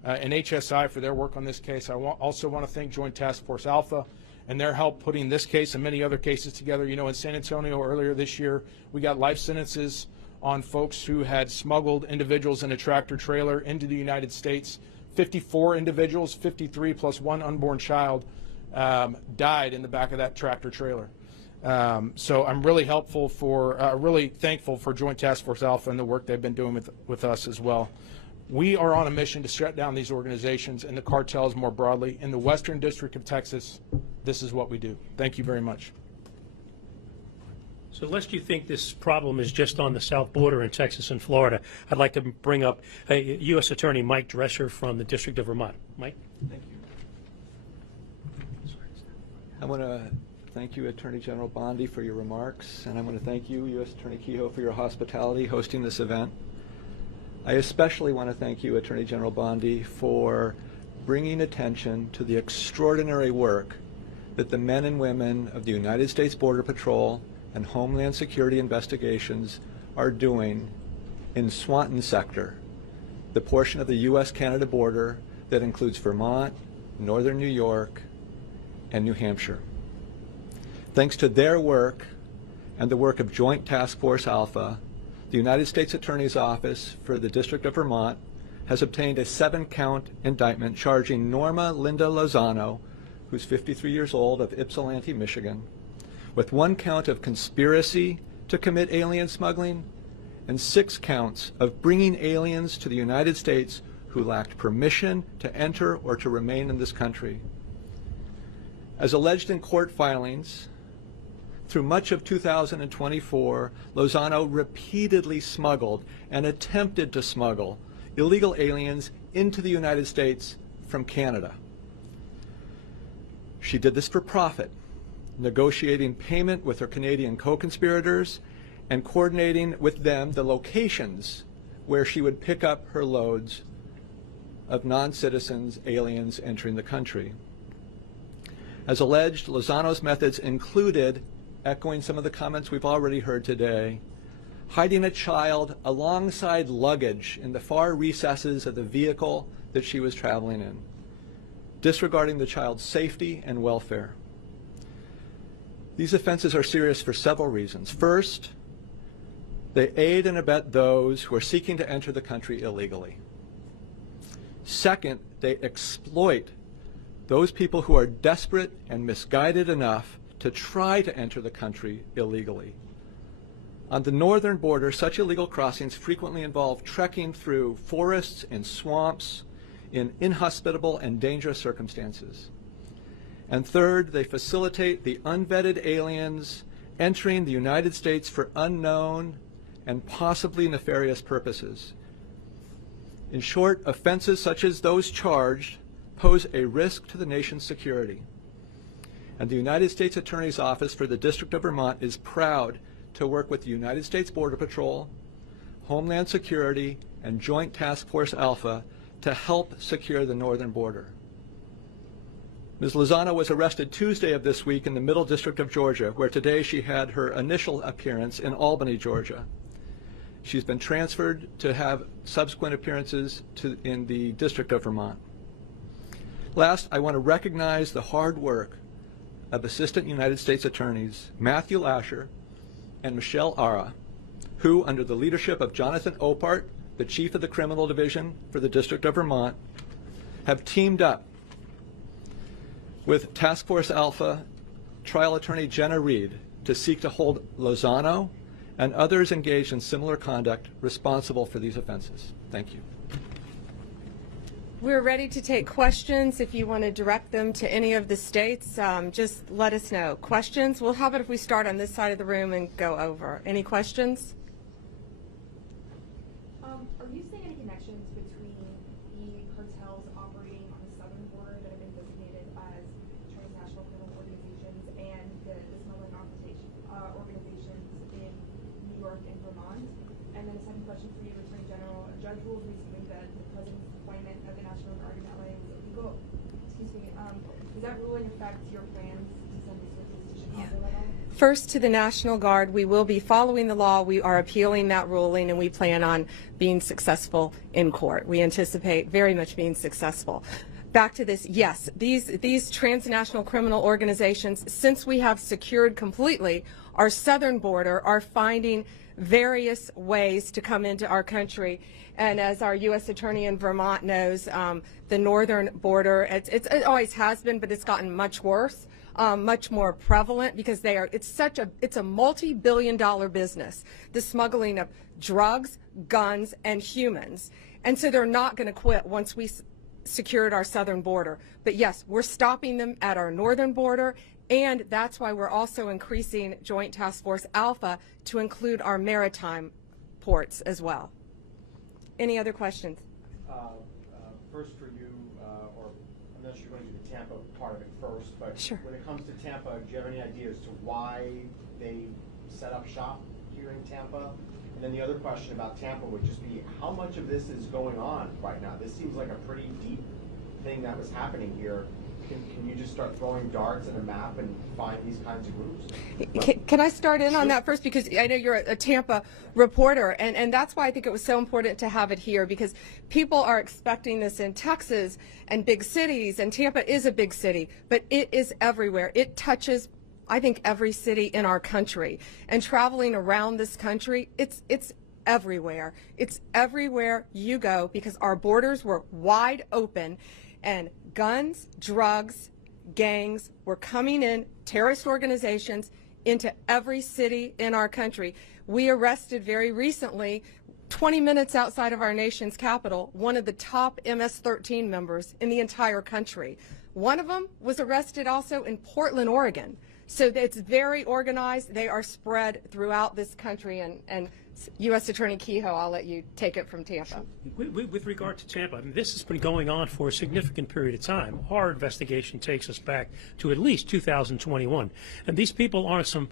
and HSI for their work on this case. I also want to thank Joint Task Force Alpha and their help putting this case and many other cases together. You know, in San Antonio earlier this year, we got life sentences on folks who had smuggled individuals in a tractor trailer into the United States. 54 individuals, 53 plus 1 unborn child, died in the back of that tractor trailer. So I'm really really thankful for Joint Task Force Alpha and the work they've been doing with us as well. We are on a mission to shut down these organizations and the cartels more broadly. In the Western District of Texas, this is what we do. Thank you very much. So lest you think this problem is just on the south border in Texas and Florida, I'd like to bring up U.S. Attorney Mike Drescher from the District of Vermont. Mike? Thank you. I want to thank you, Attorney General Bondi, for your remarks, and I want to thank you, U.S. Attorney Kehoe, for your hospitality hosting this event. I especially want to thank you, Attorney General Bondi, for bringing attention to the extraordinary work that the men and women of the United States Border Patrol and Homeland Security investigations are doing in Swanton sector, the portion of the U.S.-Canada border that includes Vermont, northern New York, and New Hampshire. Thanks to their work and the work of Joint Task Force Alpha, the United States Attorney's Office for the District of Vermont has obtained a 7-count indictment charging Norma Linda Lozano, who's 53 years old, of Ypsilanti, Michigan, with 1 count of conspiracy to commit alien smuggling and 6 counts of bringing aliens to the United States who lacked permission to enter or to remain in this country. As alleged in court filings, through much of 2024, Lozano repeatedly smuggled and attempted to smuggle illegal aliens into the United States from Canada. She did this for profit, negotiating payment with her Canadian co-conspirators and coordinating with them the locations where she would pick up her loads of non-citizens, aliens entering the country. As alleged, Lozano's methods included, echoing some of the comments we've already heard today, hiding a child alongside luggage in the far recesses of the vehicle that she was traveling in, disregarding the child's safety and welfare. These offenses are serious for several reasons. First, they aid and abet those who are seeking to enter the country illegally. Second, they exploit those people who are desperate and misguided enough to try to enter the country illegally. On the northern border, such illegal crossings frequently involve trekking through forests and swamps in inhospitable and dangerous circumstances. And third, they facilitate the unvetted aliens entering the United States for unknown and possibly nefarious purposes. In short, offenses such as those charged pose a risk to the nation's security. And the United States Attorney's Office for the District of Vermont is proud to work with the United States Border Patrol, Homeland Security, and Joint Task Force Alpha to help secure the northern border. Ms. Lozano was arrested Tuesday of this week in the Middle District of Georgia, where today she had her initial appearance in Albany, Georgia. She's been transferred to have subsequent appearances in the District of Vermont. Last, I want to recognize the hard work of Assistant United States Attorneys Matthew Lasher and Michelle Ara, who, under the leadership of Jonathan Opart, the Chief of the Criminal Division for the District of Vermont, have teamed up with Task Force Alpha Trial Attorney Jenna Reed to seek to hold Lozano and others engaged in similar conduct responsible for these offenses. Thank you. We're ready to take questions. If you want to direct them to any of the states, just let us know. Questions? Well, how about if we start on this side of the room and go over? Any questions? Are you seeing any connections between the cartels operating on the southern border that have been designated as transnational criminal organizations and the smuggling organizations in New York and Vermont? And then a second question for you, Attorney General. A judge ruled recently that the president's appointment of the National Guard in LA was illegal. Excuse me. Does that ruling affect your plans to send these forces to Chicago at all? First, to the National Guard, we will be following the law. We are appealing that ruling, and we plan on being successful in court. We anticipate very much being successful. Back to this, yes, these transnational criminal organizations, since we have secured completely our southern border, are finding various ways to come into our country. And as our U.S. Attorney in Vermont knows, the northern border, it always has been, but it's gotten much worse. Much more prevalent because it's a multi-billion-dollar business, the smuggling of drugs, guns, and humans. And so they're not going to quit once we secured our southern border. But yes, we're stopping them at our northern border, and that's why we're also increasing Joint Task Force Alpha to include our maritime ports as well. Any other questions? First for you, or I'm not sure you're going to do the Tampa part of it first, but sure. When it comes to Tampa, do you have any idea as to why they set up shop here in Tampa? And then the other question about Tampa would just be, how much of this is going on right now? This seems like a pretty deep thing that was happening here. Can you just start throwing darts at a map and find these kinds of groups? Can I start in on that first? Because I know you're a Tampa reporter, and that's why I think it was so important to have it here, because people are expecting this in Texas and big cities, and Tampa is a big city, but it is everywhere. It touches, I think, every city in our country. And traveling around this country, it's everywhere. It's everywhere you go, because our borders were wide open, and guns, drugs, gangs were coming in, terrorist organizations, into every city in our country. We arrested very recently, 20 minutes outside of our nation's capital, one of the top MS-13 members in the entire country. One of them was arrested also in Portland, Oregon. So it's very organized. They are spread throughout this country, and U.S. Attorney Kehoe, I'll let you take it from Tampa. With regard to Tampa, I mean, this has been going on for a significant period of time. Our investigation takes us back to at least 2021. And these people aren't some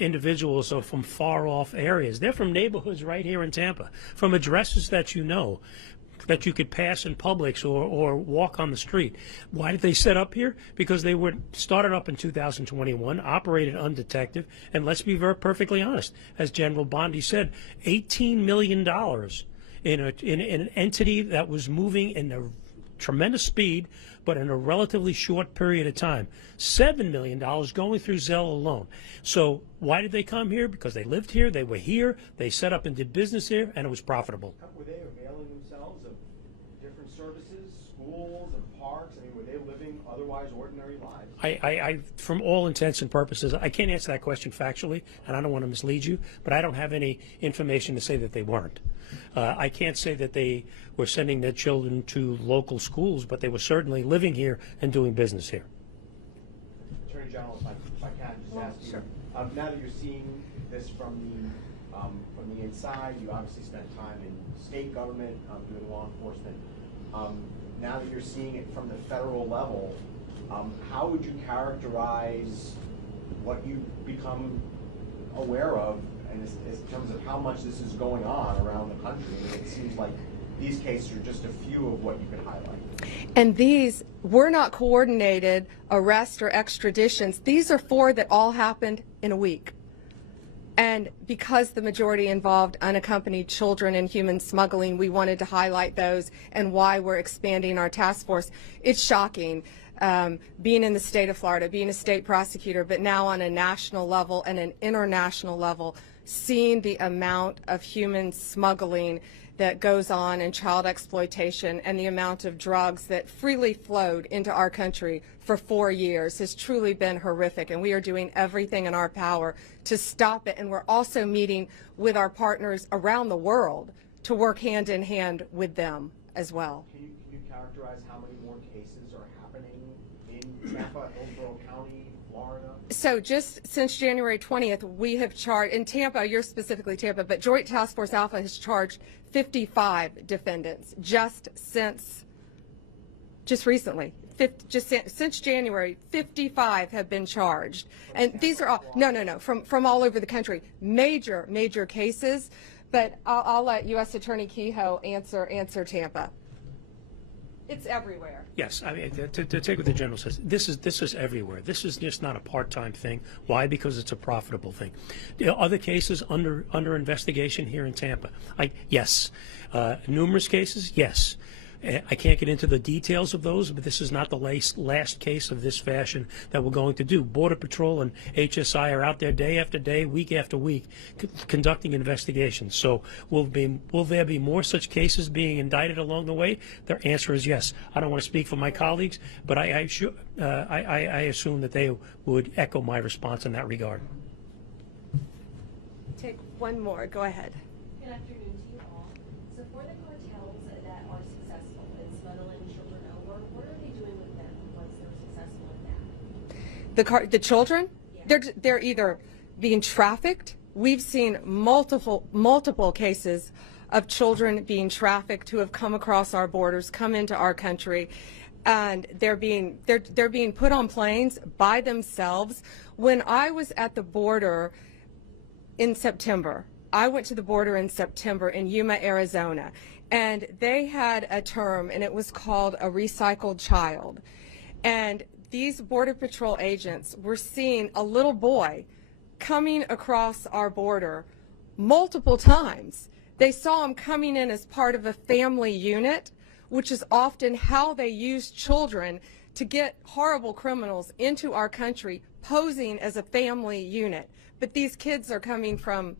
individuals or from far-off areas. They're from neighborhoods right here in Tampa, from addresses that you know, that you could pass in Publix or walk on the street. Why did they set up here? Because they were started up in 2021, operated undetected, and let's be perfectly honest, as General Bondi said, $18 million in an entity that was moving in the tremendous speed, but in a relatively short period of time. $7 million going through Zelle alone. So why did they come here? Because they lived here, they were here, they set up and did business here, and it was profitable. Were they availing themselves of different services, schools and parks? I mean, were they living otherwise ordinary lives? I, from all intents and purposes, I can't answer that question factually, and I don't want to mislead you, but I don't have any information to say that they weren't. I can't say that they were sending their children to local schools, but they were certainly living here and doing business here. Attorney General, if I can just ask you, now that you're seeing this from the inside, you obviously spent time in state government doing law enforcement. Now that you're seeing it from the federal level, how would you characterize what you've become aware of, and in terms of how much this is going on around the country? It seems like these cases are just a few of what you could highlight. And these were not coordinated arrests or extraditions. These are 4 that all happened in a week. And because the majority involved unaccompanied children in human smuggling, we wanted to highlight those and why we're expanding our task force. It's shocking, being in the state of Florida, being a state prosecutor, but now on a national level and an international level, seeing the amount of human smuggling that goes on in child exploitation and the amount of drugs that freely flowed into our country for 4 years has truly been horrific, and we are doing everything in our power to stop it. And we're also meeting with our partners around the world to work hand in hand with them as well. Can you characterize how many more cases are happening in Tampa, Hillsborough County, Florida? So just since January 20th, we have charged, in Tampa, you're specifically Tampa, but Joint Task Force Alpha has charged 55 defendants just recently. Since January, 55 have been charged. And these are all, no, from all over the country. Major cases, but I'll let U.S. Attorney Kehoe answer Tampa. It's everywhere. Yes, I mean, to take what the general says, this is everywhere. This is just not a part-time thing. Why? Because it's a profitable thing. There are other cases under investigation here in Tampa. Yes. Numerous cases, yes. I can't get into the details of those, but this is not the last case of this fashion that we're going to do. Border Patrol and HSI are out there day after day, week after week, conducting investigations. So will there be more such cases being indicted along the way? Their answer is yes. I don't want to speak for my colleagues, but I assume that they would echo my response in that regard. Take one more. Go ahead. Good afternoon to you all. So for the cartels that are successful in smuggling children over, what are they doing with them once they're successful in that? The children? Yeah. They're either being trafficked. We've seen multiple cases of children being trafficked who have come across our borders, come into our country, and they're being put on planes by themselves. When I was at the border in September, I went to the border in September in Yuma, Arizona, and they had a term, and it was called a recycled child. And these Border Patrol agents were seeing a little boy coming across our border multiple times. They saw him coming in as part of a family unit, which is often how they use children to get horrible criminals into our country, posing as a family unit. But these kids are coming from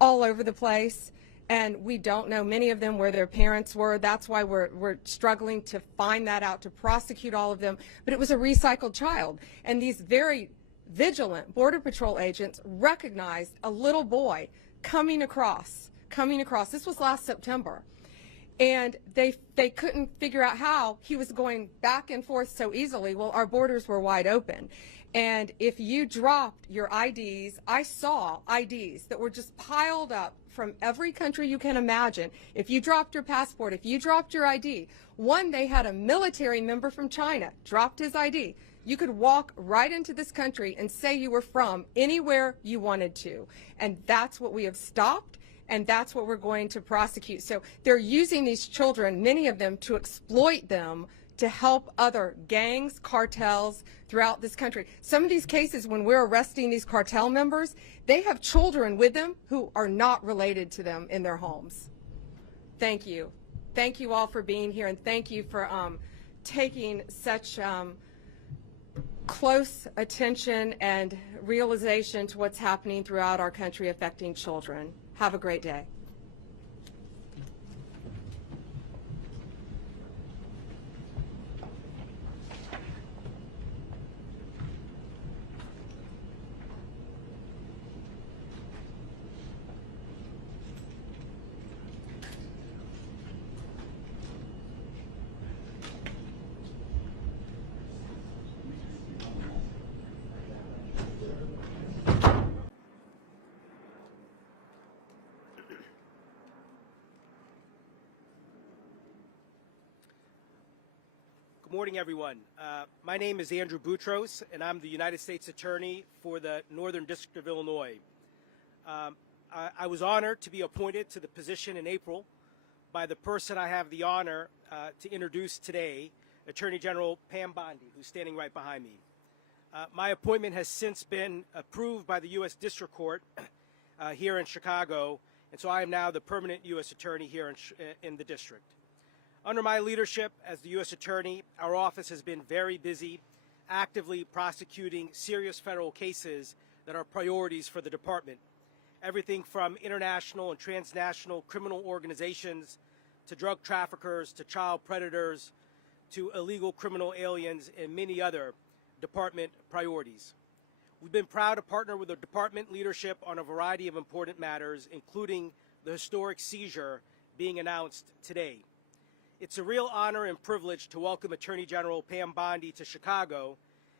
all over the place, and we don't know, many of them, where their parents were. That's why we're struggling to find that out, to prosecute all of them. But it was a recycled child, and these very vigilant Border Patrol agents recognized a little boy coming across. This was last September. And they couldn't figure out how he was going back and forth so easily. Well, our borders were wide open. And if you dropped your IDs, I saw IDs that were just piled up from every country you can imagine. If you dropped your passport, if you dropped your ID, they had a military member from China, dropped his ID. You could walk right into this country and say you were from anywhere you wanted to. And that's what we have stopped, and that's what we're going to prosecute. So they're using these children, many of them, to exploit them to help other gangs, cartels throughout this country. Some of these cases, when we're arresting these cartel members, they have children with them who are not related to them in their homes. Thank you. Thank you all for being here, and thank you for taking such close attention and realization to what's happening throughout our country affecting children. Have a great day. Good morning, everyone. My name is Andrew Boutros, and I'm the United States Attorney for the Northern District of Illinois. I was honored to be appointed to the position in April by the person I have the honor to introduce today, Attorney General Pam Bondi, who's standing right behind me. My appointment has since been approved by the U.S. District Court here in Chicago, and so I am now the permanent U.S. Attorney here in the district. Under my leadership as the U.S. Attorney, our office has been very busy, actively prosecuting serious federal cases that are priorities for the department. Everything from international and transnational criminal organizations to drug traffickers to child predators to illegal criminal aliens and many other department priorities. We've been proud to partner with the department leadership on a variety of important matters, including the historic seizure being announced today. It's a real honor and privilege to welcome Attorney General Pam Bondi to Chicago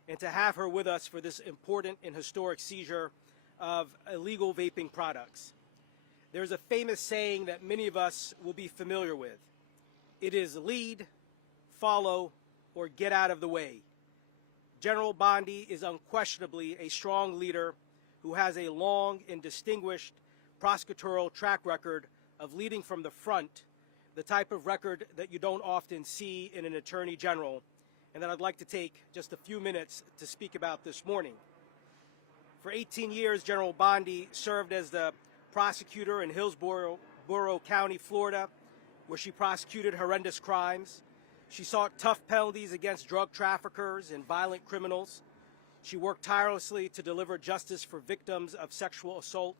and to have her with us for this important and historic seizure of illegal vaping products. There's a famous saying that many of us will be familiar with. It is lead, follow, or get out of the way. General Bondi is unquestionably a strong leader who has a long and distinguished prosecutorial track record of leading from the front, the type of record that you don't often see in an Attorney General, and that I'd like to take just a few minutes to speak about this morning. For 18 years, General Bondi served as the prosecutor in Hillsborough County, Florida, where she prosecuted horrendous crimes. She sought tough penalties against drug traffickers and violent criminals. She worked tirelessly to deliver justice for victims of sexual assault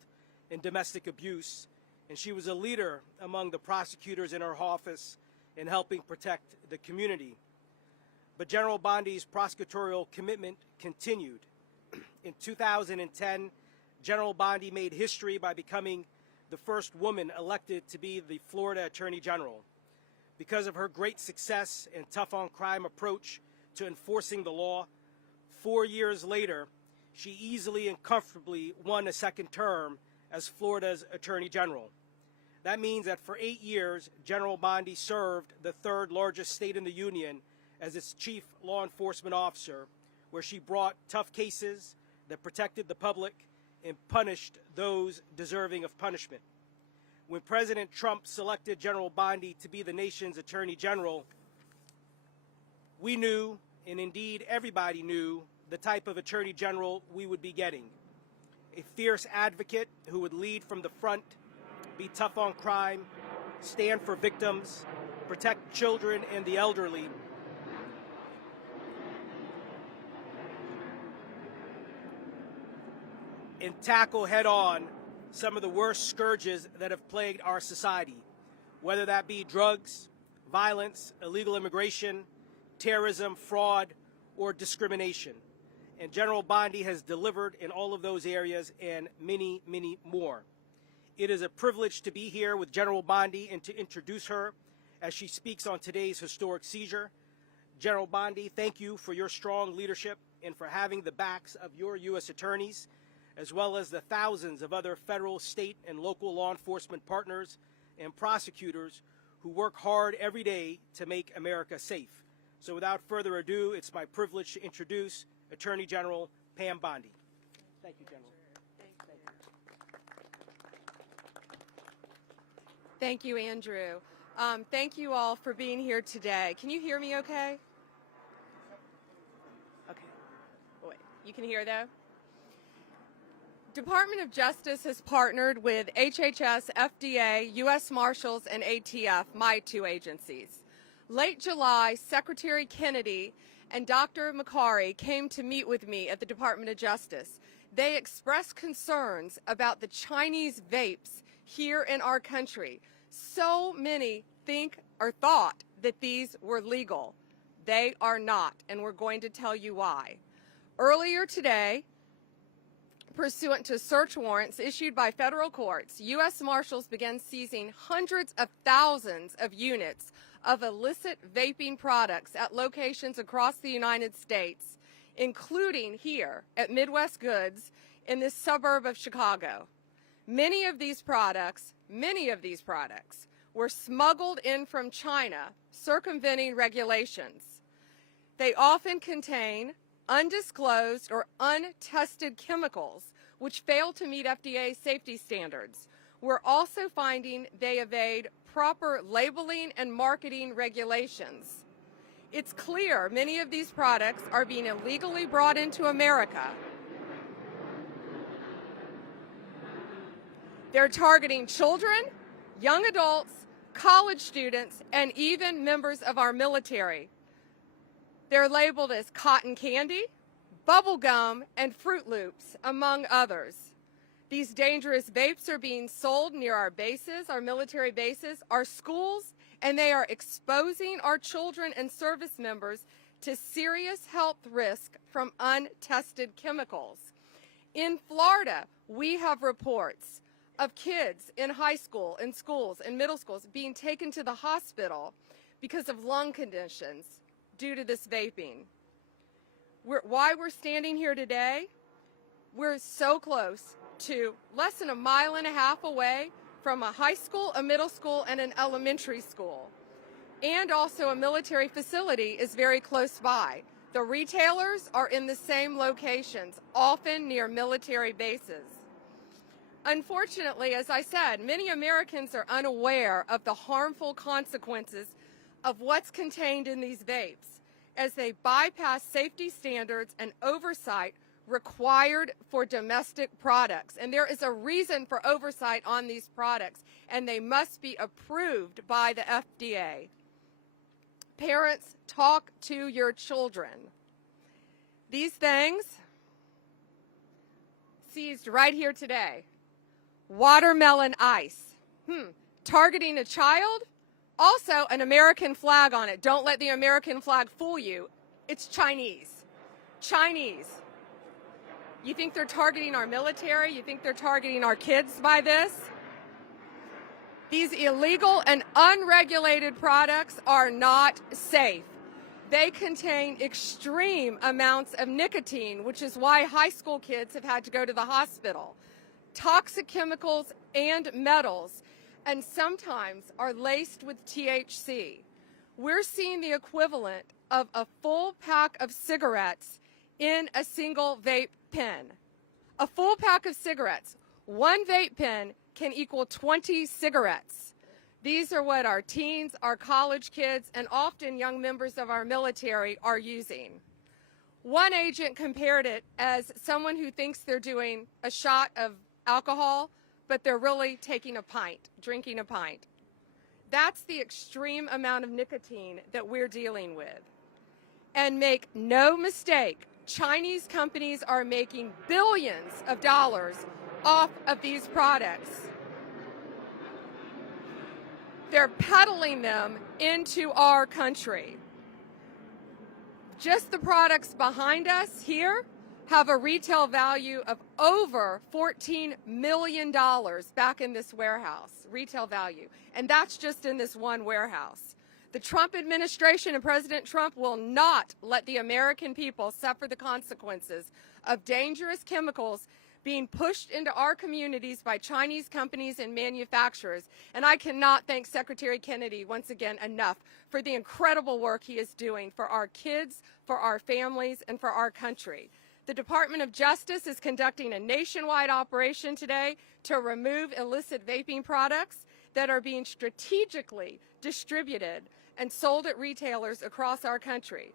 and domestic abuse. And she was a leader among the prosecutors in her office in helping protect the community. But General Bondi's prosecutorial commitment continued. In 2010, General Bondi made history by becoming the first woman elected to be the Florida Attorney General. Because of her great success and tough-on-crime approach to enforcing the law, 4 years later, she easily and comfortably won a second term as Florida's Attorney General. That means that for 8 years, General Bondi served the third largest state in the union as its chief law enforcement officer, where she brought tough cases that protected the public and punished those deserving of punishment. When President Trump selected General Bondi to be the nation's Attorney General, we knew, and indeed everybody knew, the type of Attorney General we would be getting. A fierce advocate who would lead from the front, be tough on crime, stand for victims, protect children and the elderly, and tackle head-on some of the worst scourges that have plagued our society, whether that be drugs, violence, illegal immigration, terrorism, fraud, or discrimination. And General Bondi has delivered in all of those areas and many, many more. It is a privilege to be here with General Bondi and to introduce her as she speaks on today's historic seizure. General Bondi, thank you for your strong leadership and for having the backs of your U.S. attorneys, as well as the thousands of other federal, state, and local law enforcement partners and prosecutors who work hard every day to make America safe. So without further ado, it's my privilege to introduce Attorney General Pam Bondi. Thank you, General. Thank you, Andrew. Thank you all for being here today. Can you hear me okay? Okay. Wait, you can hear though? Department of Justice has partnered with HHS, FDA, U.S. Marshals, and ATF, my two agencies. Late July, Secretary Kennedy and Dr. McCary came to meet with me at the Department of Justice. They expressed concerns about the Chinese vapes here in our country. So many think or thought that these were legal. They are not, and we're going to tell you why. Earlier today, pursuant to search warrants issued by federal courts, U.S. Marshals began seizing hundreds of thousands of units of illicit vaping products at locations across the United States, including here at Midwest Goods in this suburb of Chicago. Many of these products were smuggled in from China, circumventing regulations. They often contain undisclosed or untested chemicals which fail to meet FDA safety standards. We're also finding they evade proper labeling and marketing regulations. It's clear many of these products are being illegally brought into America. They're targeting children, young adults, college students, and even members of our military. They're labeled as cotton candy, bubble gum, and Fruit Loops, among others. These dangerous vapes are being sold near our bases, our military bases, our schools, and they are exposing our children and service members to serious health risk from untested chemicals. In Florida, we have reports of kids in high school, in schools, in middle schools being taken to the hospital because of lung conditions due to this vaping. Why we're standing here today, we're so close to less than a mile and a half away from a high school, a middle school, and an elementary school. And also a military facility is very close by. The retailers are in the same locations, often near military bases. Unfortunately, as I said, many Americans are unaware of the harmful consequences of what's contained in these vapes, as they bypass safety standards and oversight required for domestic products. And there is a reason for oversight on these products, and they must be approved by the FDA. Parents, talk to your children. These things seized right here today. Watermelon ice. Targeting a child? Also an American flag on it. Don't let the American flag fool you. It's Chinese. Chinese. You think they're targeting our military? You think they're targeting our kids by this? These illegal and unregulated products are not safe. They contain extreme amounts of nicotine, which is why high school kids have had to go to the hospital. Toxic chemicals and metals, and sometimes are laced with THC. We're seeing the equivalent of a full pack of cigarettes in a single vape pen. A full pack of cigarettes. One vape pen can equal 20 cigarettes. These are what our teens, our college kids, and often young members of our military are using. One agent compared it as someone who thinks they're doing a shot of alcohol, but they're really taking a pint, drinking a pint. That's the extreme amount of nicotine that we're dealing with. And make no mistake, Chinese companies are making billions of dollars off of these products. They're peddling them into our country. Just the products behind us here have a retail value of over $14 million back in this warehouse, retail value. And that's just in this one warehouse. The Trump administration and President Trump will not let the American people suffer the consequences of dangerous chemicals being pushed into our communities by Chinese companies and manufacturers. And I cannot thank Secretary Kennedy once again enough for the incredible work he is doing for our kids, for our families, and for our country. The Department of Justice is conducting a nationwide operation today to remove illicit vaping products that are being strategically distributed and sold at retailers across our country.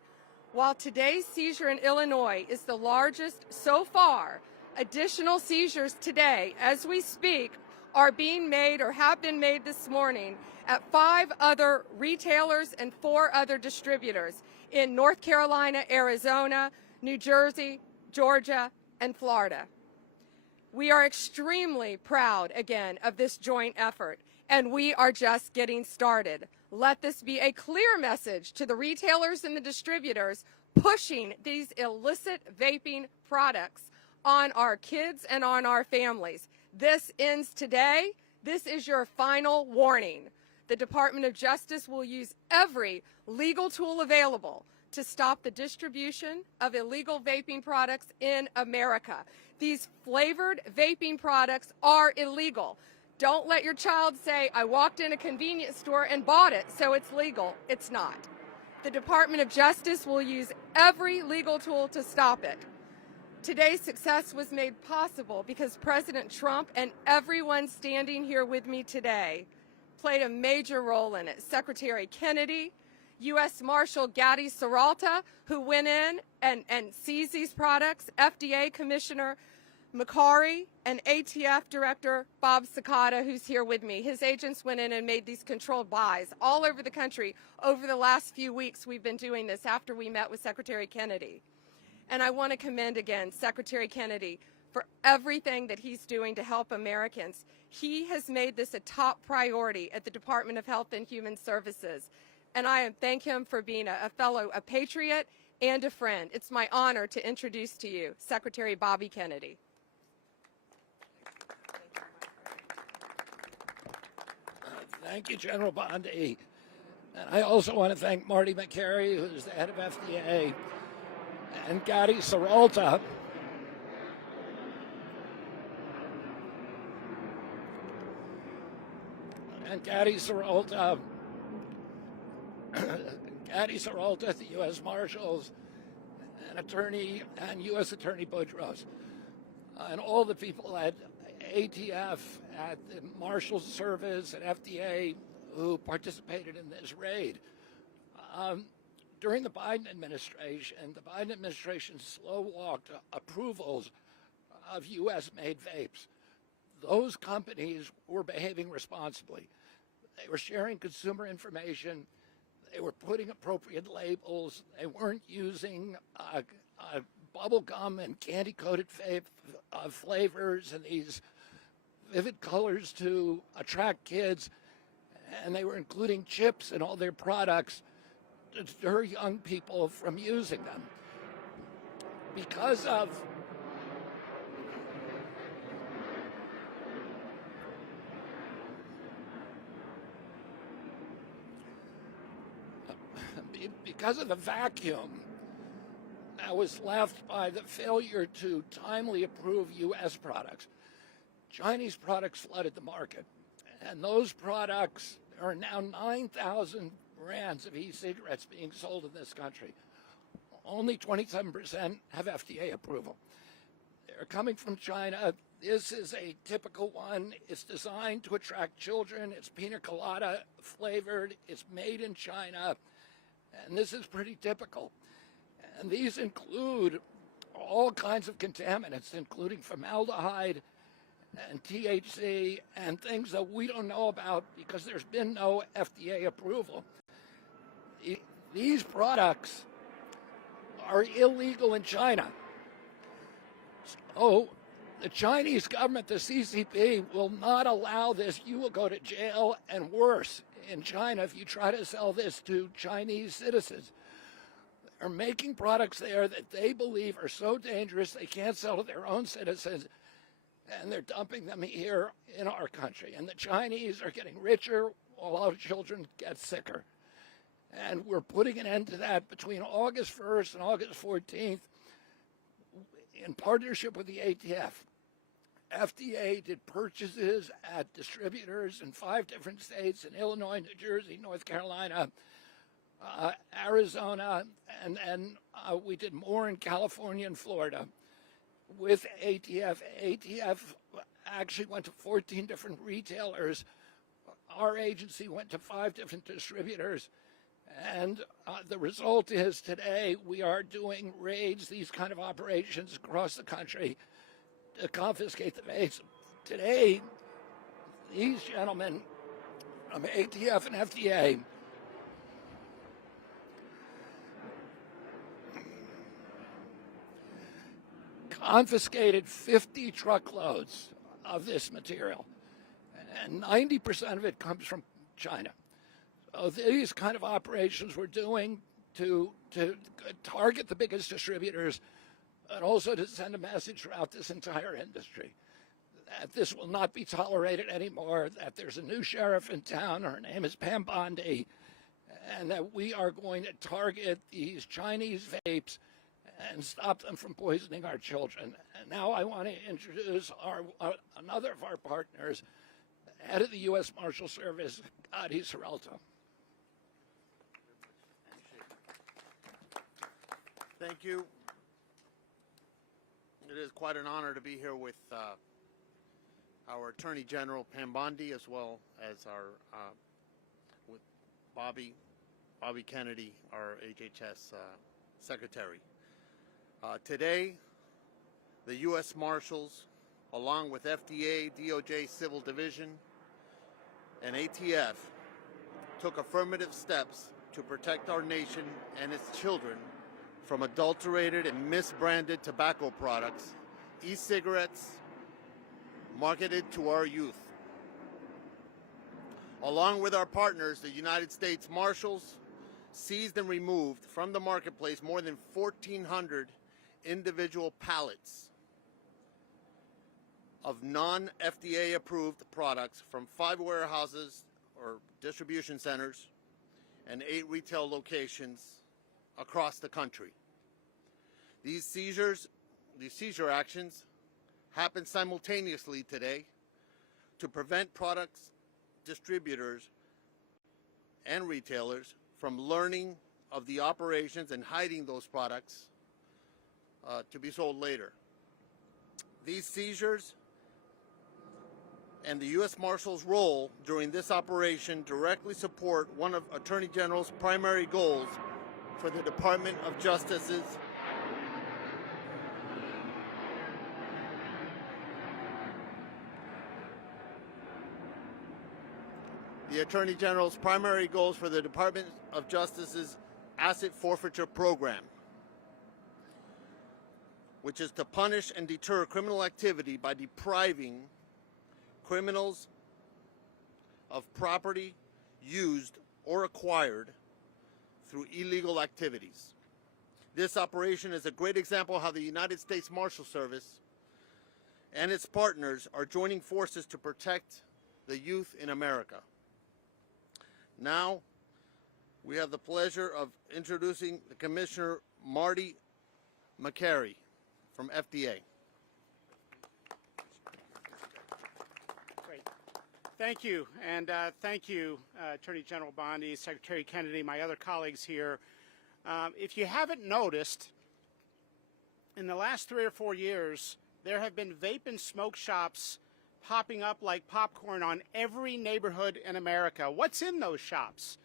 While today's seizure in Illinois is the largest so far, additional seizures today, as we speak, are being made or have been made this morning at 5 other retailers and 4 other distributors in North Carolina, Arizona, New Jersey, Georgia, and Florida. We are extremely proud, again, of this joint effort, and we are just getting started. Let this be a clear message to the retailers and the distributors pushing these illicit vaping products on our kids and on our families. This ends today. This is your final warning. The Department of Justice will use every legal tool available to stop the distribution of illegal vaping products in America. These flavored vaping products are illegal. Don't let your child say, I walked in a convenience store and bought it, so it's legal. It's not. The Department of Justice will use every legal tool to stop it. Today's success was made possible because President Trump and everyone standing here with me today played a major role in it. Secretary Kennedy, U.S. Marshal Gadi Serralta, who went in and seized these products, FDA Commissioner McCarry, and ATF Director Bob Sakata, who's here with me. His agents went in and made these controlled buys all over the country. Over the last few weeks, we've been doing this after we met with Secretary Kennedy. And I want to commend again Secretary Kennedy for everything that he's doing to help Americans. He has made this a top priority at the Department of Health and Human Services. And I thank him for being a fellow, a patriot, and a friend. It's my honor to introduce to you Secretary Bobby Kennedy. Thank you, General Bondi. And I also want to thank Marty McCary, who's the head of FDA, and Gadi Serralta, the U.S. Marshals, and U.S. Attorney Boudreaux, and all the people at ATF, at the Marshals Service, at FDA, who participated in this raid. During the Biden administration, the Biden administration slow-walked approvals of U.S.-made vapes. Those companies were behaving responsibly. They were sharing consumer information. They were putting appropriate labels. They weren't using bubble gum and candy-coated flavors and these vivid colors to attract kids. And they were including chips in all their products to deter young people from using them. Because of the vacuum that was left by the failure to timely approve U.S. products, Chinese products flooded the market. And those products, there are now 9,000 brands of e-cigarettes being sold in this country. Only 27% have FDA approval. They're coming from China. This is a typical one. It's designed to attract children. It's pina colada flavored. It's made in China. And this is pretty typical. And these include all kinds of contaminants, including formaldehyde and THC and things that we don't know about because there's been no FDA approval. These products are illegal in China. So the Chinese government, the CCP, will not allow this. You will go to jail and worse in China if you try to sell this to Chinese citizens. They're making products there that they believe are so dangerous they can't sell to their own citizens, and they're dumping them here in our country. And the Chinese are getting richer while our children get sicker. And we're putting an end to that between August 1st and August 14th in partnership with the ATF. FDA did purchases at distributors in 5 different states, in Illinois, New Jersey, North Carolina, Arizona, and we did more in California and Florida with ATF. ATF actually went to 14 different retailers. Our agency went to 5 different distributors. And the result is today we are doing raids, these kind of operations across the country to confiscate the vapes. Today, these gentlemen from ATF and FDA confiscated 50 truckloads of this material, and 90% of it comes from China. So these kind of operations we're doing to target the biggest distributors, and also to send a message throughout this entire industry that this will not be tolerated anymore, that there's a new sheriff in town, her name is Pam Bondi, and that we are going to target these Chinese vapes and stop them from poisoning our children. And now I want to introduce another of our partners, head of the U.S. Marshal Service, Adi Saralto. Thank you. It is quite an honor to be here with our Attorney General Pam Bondi, as well as our with Bobby Kennedy, our HHS Secretary. Today, the U.S. Marshals, along with FDA, DOJ Civil Division, and ATF, took affirmative steps to protect our nation and its children from adulterated and misbranded tobacco products, e-cigarettes, marketed to our youth. Along with our partners, the United States Marshals seized and removed from the marketplace more than 1,400 individual pallets of non-FDA approved products from 5 warehouses or distribution centers and 8 retail locations across the country. These seizure actions happen simultaneously today to prevent products distributors and retailers from learning of the operations and hiding those products to be sold later. These seizures and the U.S. Marshal's role during this operation directly support one of Attorney General's primary goals for the Department of Justice's Attorney General's primary goals for the Department of Justice's asset forfeiture program, which is to punish and deter criminal activity by depriving criminals of property used or acquired through illegal activities. This operation is a great example of how the United States Marshal Service and its partners are joining forces to protect the youth in America. Now, we have the pleasure of introducing the Commissioner Marty McCary from FDA. Great. Thank you, and thank you, Attorney General Bondi, Secretary Kennedy, my other colleagues here. If you haven't noticed, in the last 3 or 4 years, there have been vape and smoke shops popping up like popcorn on every neighborhood in America. What's in those shops?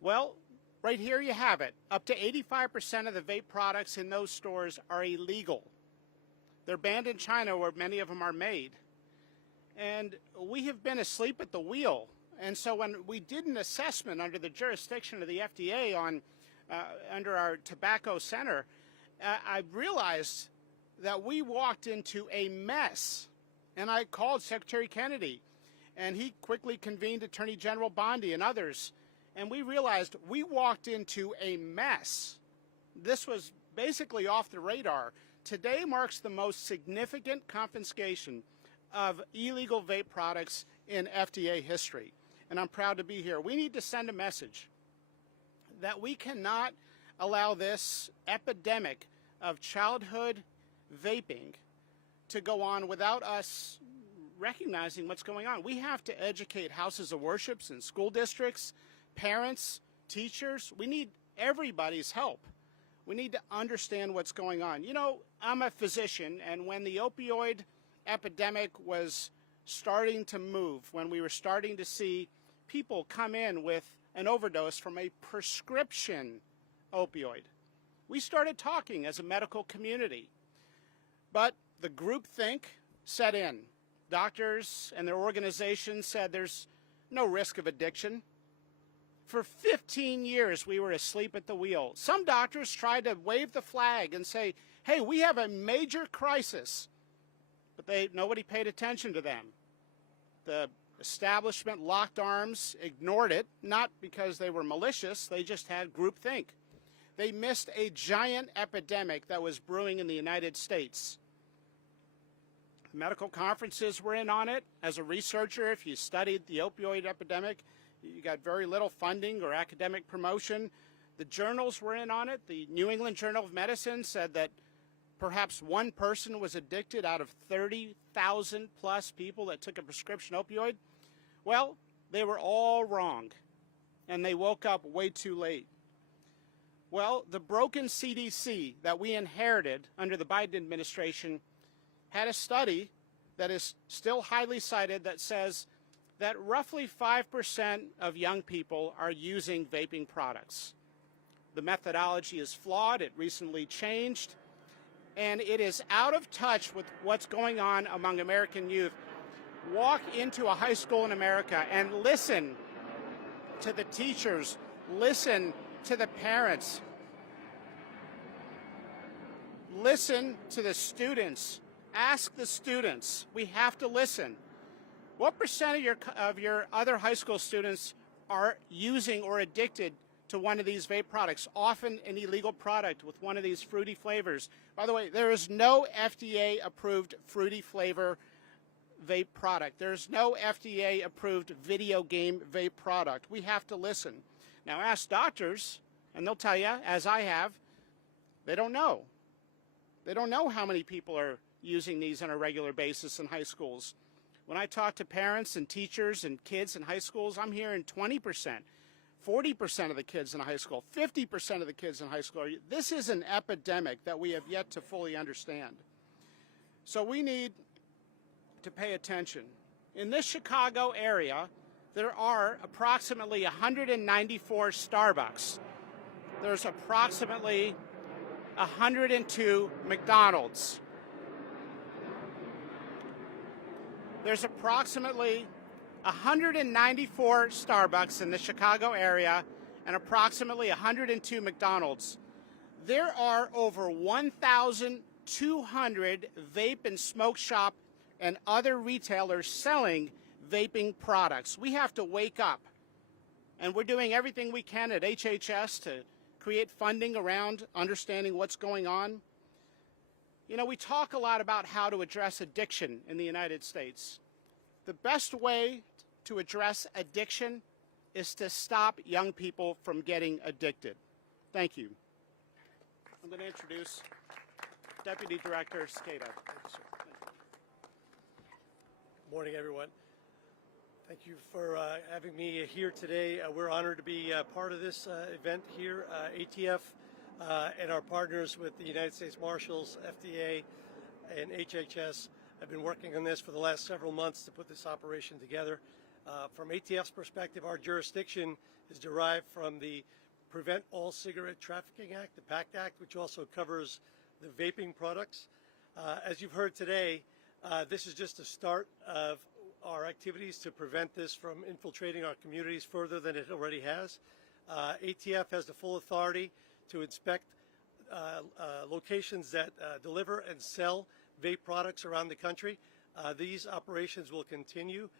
Well, right here you have it. Up to 85% of the vape products in those stores are illegal. They're banned in China, where many of them are made. And we have been asleep at the wheel. And so when we did an assessment under the jurisdiction of the FDA on under our tobacco center, I realized that we walked into a mess. And I called Secretary Kennedy, and he quickly convened Attorney General Bondi and others, and we realized we walked into a mess. This was basically off the radar. Today marks the most significant confiscation of illegal vape products in FDA history, and I'm proud to be here. We need to send a message that we cannot allow this epidemic of childhood vaping to go on without us recognizing what's going on. We have to educate houses of worships and school districts, parents, teachers. We need everybody's help. We need to understand what's going on. You know, I'm a physician, and when the opioid epidemic was starting to move, when we were starting to see people come in with an overdose from a prescription opioid, we started talking as a medical community. But the groupthink set in. Doctors and their organizations said there's no risk of addiction. For 15 years, we were asleep at the wheel. Some doctors tried to wave the flag and say, hey, we have a major crisis. But nobody paid attention to them. The establishment locked arms, ignored it, not because they were malicious, they just had groupthink. They missed a giant epidemic that was brewing in the United States. Medical conferences were in on it. As a researcher, if you studied the opioid epidemic, you got very little funding or academic promotion. The journals were in on it. The New England Journal of Medicine said that perhaps one person was addicted out of 30,000 plus people that took a prescription opioid. Well, they were all wrong, and they woke up way too late. Well, the broken CDC that we inherited under the Biden administration had a study that is still highly cited that says that roughly 5% of young people are using vaping products. The methodology is flawed. It recently changed, and it is out of touch with what's going on among American youth. Walk into a high school in America and listen to the teachers, listen to the parents, listen to the students. Ask the students. We have to listen. What percent of your other high school students are using or addicted to one of these vape products, often an illegal product with one of these fruity flavors? By the way, there is no FDA-approved fruity flavor vape product. There's no FDA-approved video game vape product. We have to listen. Now, ask doctors, and they'll tell you, as I have, they don't know. They don't know how many people are using these on a regular basis in high schools. When I talk to parents and teachers and kids in high schools, I'm hearing 20%, 40% of the kids in high school, 50% of the kids in high school. This is an epidemic that we have yet to fully understand. So we need to pay attention. In this Chicago area, there are approximately 194 Starbucks. There's approximately 102 McDonald's. There's approximately 194 Starbucks in the Chicago area and approximately 102 McDonald's. There are over 1,200 vape and smoke shop and other retailers selling vaping products. We have to wake up, and we're doing everything we can at HHS to create funding around understanding what's going on. You know, we talk a lot about how to address addiction in the United States. The best way to address addiction is to stop young people from getting addicted. Thank you. I'm going to introduce Deputy Director Skata. Good morning, everyone. Thank you for having me here today. We're honored to be part of this event here. ATF and our partners with the United States Marshals, FDA, and HHS have been working on this for the last several months to put this operation together. From ATF's perspective, our jurisdiction is derived from the Prevent All Cigarette Trafficking Act, the PACT Act, which also covers the vaping products. As you've heard today, this is just the start of our activities to prevent this from infiltrating our communities further than it already has. ATF has the full authority to inspect locations that deliver and sell vape products around the country. These operations will continue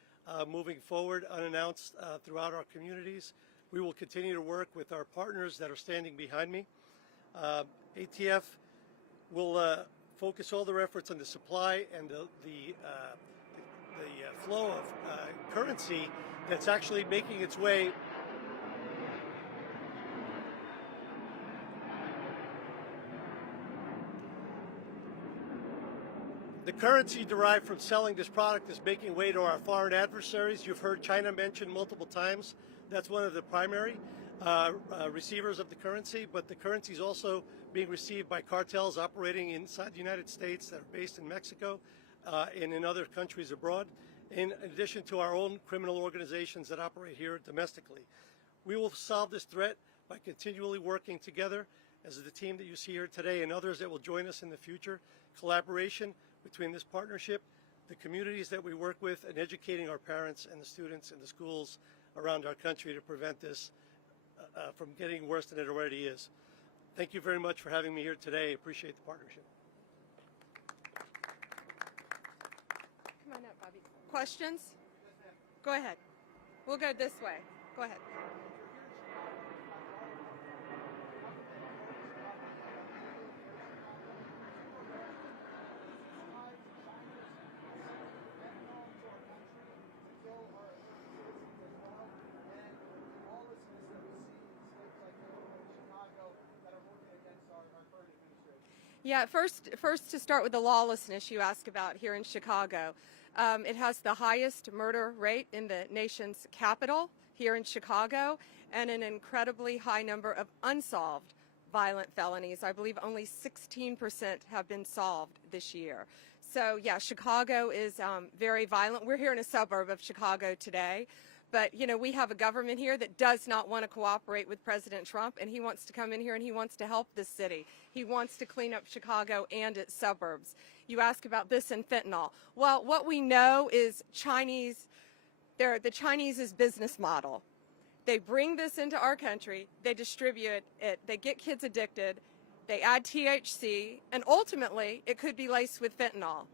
moving forward unannounced throughout our communities. We will continue to work with our partners that are standing behind me. ATF will focus all their efforts on the supply and the flow of currency that's actually making its way The currency derived from selling this product is making way to our foreign adversaries. You've heard China mentioned multiple times. That's one of the primary receivers of the currency, but the currency is also being received by cartels operating inside the United States that are based in Mexico and in other countries abroad, in addition to our own criminal organizations that operate here domestically. We will solve this threat by continually working together as the team that you see here today and others that will join us in the future. Collaboration between this partnership the communities that we work with, and educating our parents and the students in the schools around our country to prevent this from getting worse than it already is. Thank you very much for having me here today. Appreciate the partnership. Come on up, Bobby. Questions? Go ahead. We'll go this way. Go ahead. Yeah, first to start with the lawlessness you asked about here in Chicago. It has the highest murder rate in the nation's capital here in Chicago, and an incredibly high number of unsolved violent felonies. I believe only 16% have been solved this year. So yeah, Chicago is very violent. We're here in a suburb of Chicago today. But, you know, we have a government here that does not want to cooperate with President Trump, and he wants to come in here and he wants to help this city. He wants to clean up Chicago and its suburbs. You ask about this and fentanyl. Well, what we know is the Chinese's business model. They bring this into our country, they distribute it, they get kids addicted, they add THC, and ultimately it could be laced with fentanyl.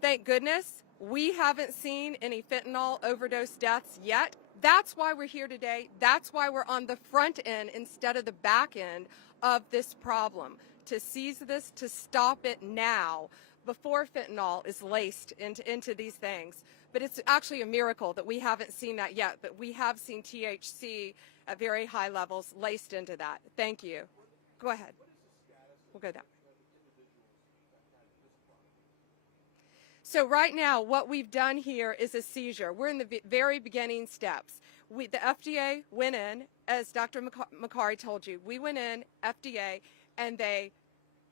Thank goodness we haven't seen any fentanyl overdose deaths yet. That's why we're here today. That's why we're on the front end instead of the back end of this problem. To seize this, to stop it now before fentanyl is laced into these things. But it's actually a miracle that we haven't seen that yet, but we have seen THC at very high levels laced into that. Thank you. Go ahead. We'll go that way. So right now, what we've done here is a seizure. We're in the very beginning steps. The FDA went in, as Dr. Makari told you, we went in, FDA, and they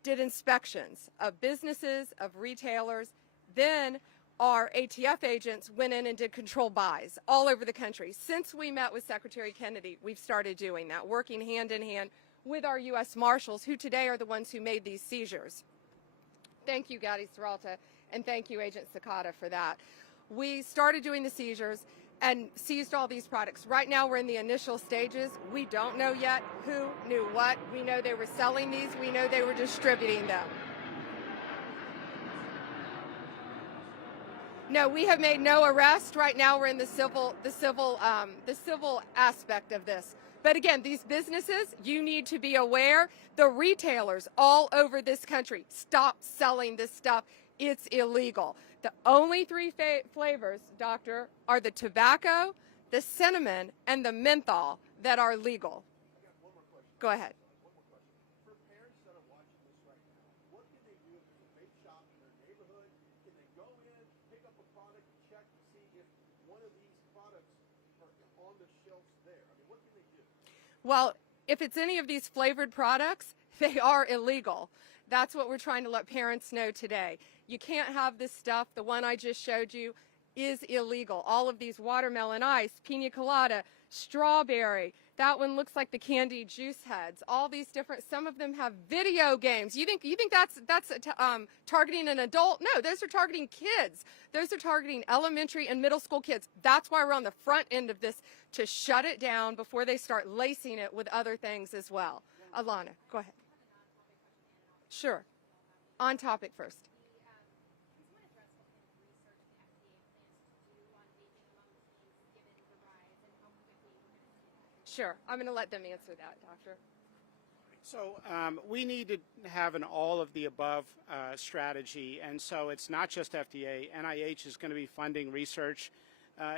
did inspections of businesses, of retailers. Then our ATF agents went in and did control buys all over the country. Since we met with Secretary Kennedy, we've started doing that, working hand in hand with our U.S. Marshals, who today are the ones who made these seizures. Thank you, Gadi Serralta. And thank you, Agent Sakata, for that. We started doing the seizures and seized all these products. Right now, we're in the initial stages. We don't know yet who knew what. We know they were selling these. We know they were distributing them. No, we have made no arrest. Right now, we're in the civil aspect of this. But again, these businesses, you need to be aware. The retailers all over this country, stop selling this stuff. It's illegal. The only three flavors, Doctor, are the tobacco, the cinnamon, and the menthol that are legal. Go ahead. For parents that are watching this right now, what can they do if there's a vape shop in their neighborhood? Can they go in, pick up a product, and check to see if one of these products are on the shelves there? I mean, what can they do? Well, if it's any of these flavored products, they are illegal. That's what we're trying to let parents know today. You can't have this stuff. The one I just showed you is illegal. All of these watermelon ice, pina colada, strawberry. That one looks like the candy juice heads. All these different, some of them have video games. You think that's targeting an adult? No, those are targeting kids. Those are targeting elementary and middle school kids. That's why we're on the front end of this, to shut it down before they start lacing it with other things as well. Alana, go ahead. Sure. On topic first. Sure. I'm going to let them answer that, Doctor. So we need to have an all-of-the-above strategy, and so it's not just FDA. NIH is going to be funding research.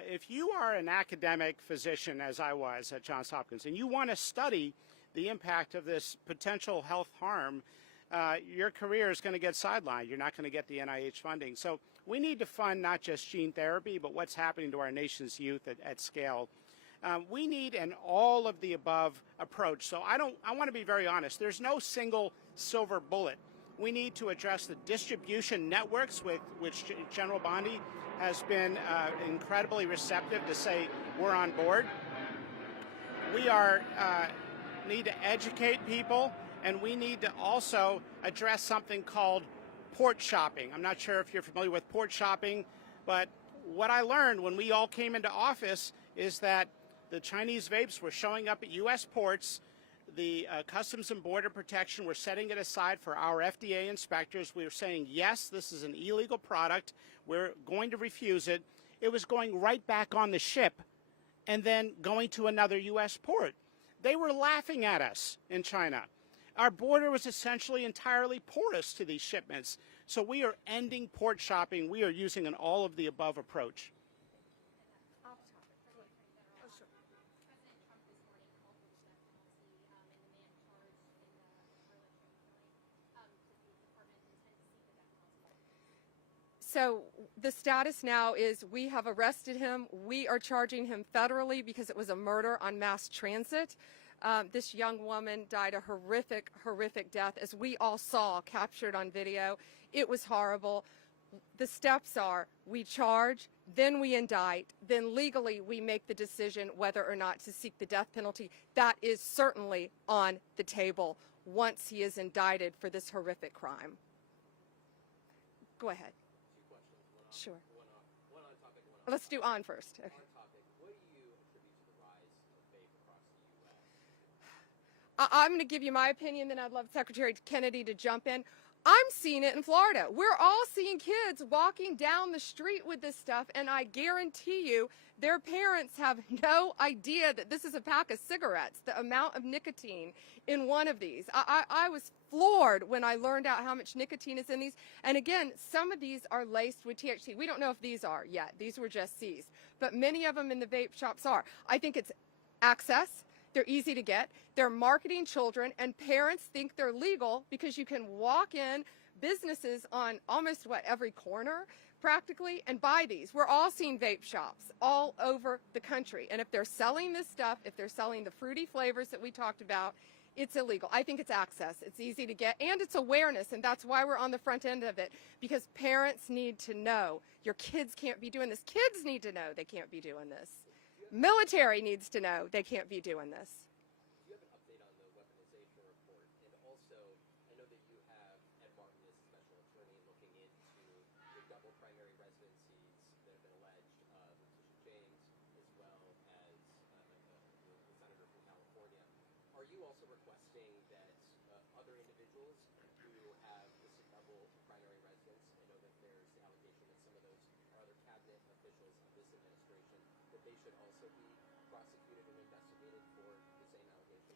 If you are an academic physician, as I was at Johns Hopkins, and you want to study the impact of this potential health harm, your career is going to get sidelined. You're not going to get the NIH funding. So we need to fund not just gene therapy, but what's happening to our nation's youth at scale. We need an all-of-the-above approach. So I want to be very honest. There's no single silver bullet. We need to address the distribution networks, with which General Bondi has been incredibly receptive to say we're on board. We need to educate people, and we need to also address something called port shopping. I'm not sure if you're familiar with port shopping, but what I learned when we all came into office is that the Chinese vapes were showing up at U.S. ports. The Customs and Border Protection were setting it aside for our FDA inspectors. We were saying, yes, this is an illegal product. We're going to refuse it. It was going right back on the ship and then going to another U.S. port. They were laughing at us in China. Our border was essentially entirely porous to these shipments. So we are ending port shopping. We are using an all-of-the-above approach. So the status now is we have arrested him. We are charging him federally because it was a murder on mass transit. This young woman died a horrific, horrific death, as we all saw captured on video. It was horrible. The steps are we charge, then we indict, then legally we make the decision whether or not to seek the death penalty. That is certainly on the table once he is indicted for this horrific crime. Go ahead. Sure. Let's do on first. Okay. I'm going to give you my opinion, then I'd love Secretary Kennedy to jump in. I'm seeing it in Florida. We're all seeing kids walking down the street with this stuff, and I guarantee you their parents have no idea that this is a pack of cigarettes, the amount of nicotine in one of these. I was floored when I learned out how much nicotine is in these. And again, some of these are laced with THC. We don't know if these are yet. These were just seized. But many of them in the vape shops are. I think it's access. They're easy to get. They're marketing children, and parents think they're legal because you can walk in businesses on almost, every corner practically and buy these. We're all seeing vape shops all over the country. And if they're selling this stuff, if they're selling the fruity flavors that we talked about, it's illegal. I think it's access. It's easy to get, and it's awareness, and that's why we're on the front end of it, because parents need to know your kids can't be doing this. Kids need to know they can't be doing this. Military needs to know they can't be doing this. Do you have an update on the weaponization report? And also, I know that you have Ed Martin as special attorney looking into the double primary residencies that have been alleged with Tisha James, as well as the senator from California. Are you also requesting that other individuals who have this double primary residence, I know that there's the allegation that some of those are other cabinet officials of this administration, that they should also be prosecuted and investigated for the same allegation?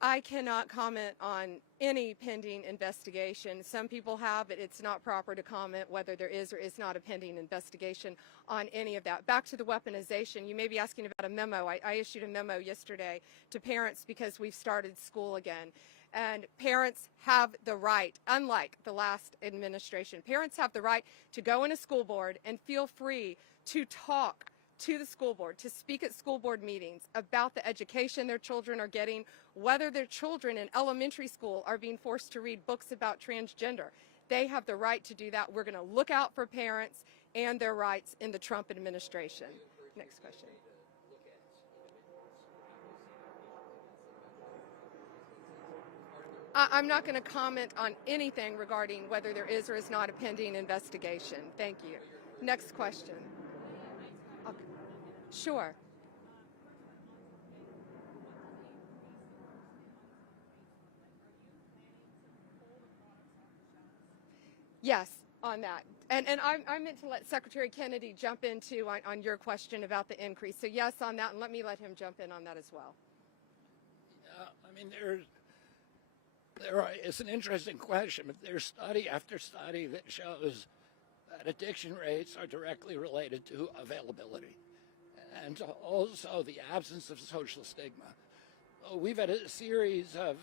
I cannot comment on any pending investigation. Some people have, but it's not proper to comment whether there is or is not a pending investigation on any of that. Back to the weaponization, you may be asking about a memo. I issued a memo yesterday to parents because we've started school again. And parents have the right, unlike the last administration, parents have the right to go in a school board and feel free to talk to the school board, to speak at school board meetings about the education their children are getting, whether their children in elementary school are being forced to read books about transgender. They have the right to do that. We're going to look out for parents and their rights in the Trump administration. Next question. I'm not going to comment on anything regarding whether there is or is not a pending investigation. Thank you. Next question. Okay. Sure. Yes, on that. And I meant to let Secretary Kennedy jump in too on your question about the increase. So yes on that, and let me let him jump in on that as well. I mean, it's an interesting question, but there's study after study that shows that addiction rates are directly related to availability and also the absence of social stigma. We've had a series of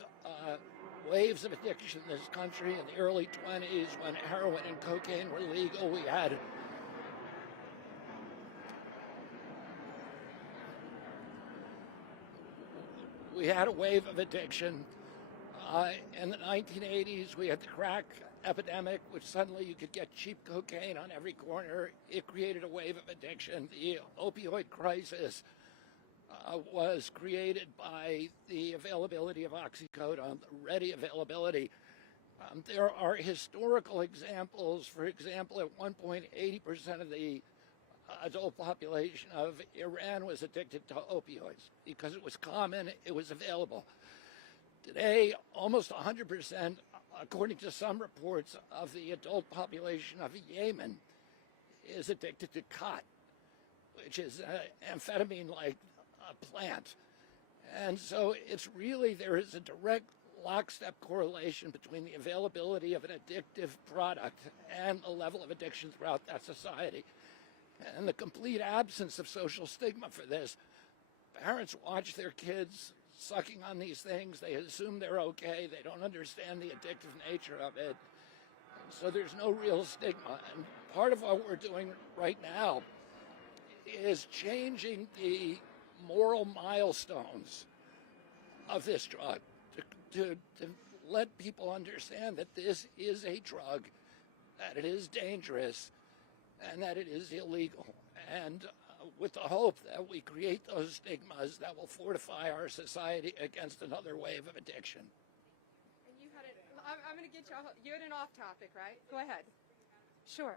waves of addiction in this country in the early 20s when heroin and cocaine were legal. We had a wave of addiction. In the 1980s, we had the crack epidemic, which suddenly you could get cheap cocaine on every corner. It created a wave of addiction. The opioid crisis was created by the availability of oxycodone, the ready availability. There are historical examples. For example, at one point, 80% of the adult population of Iran was addicted to opioids because it was common, it was available. Today, almost 100%, according to some reports, of the adult population of Yemen is addicted to khat, which is an amphetamine-like plant. And so it's really, there is a direct lockstep correlation between the availability of an addictive product and the level of addiction throughout that society. And the complete absence of social stigma for this. Parents watch their kids sucking on these things. They assume they're okay. They don't understand the addictive nature of it. So there's no real stigma. And part of what we're doing right now is changing the moral milestones of this drug to let people understand that this is a drug, that it is dangerous, and that it is illegal. And with the hope that we create those stigmas that will fortify our society against another wave of addiction. And you had I'm going to get you had an off topic, right? Go ahead. Sure.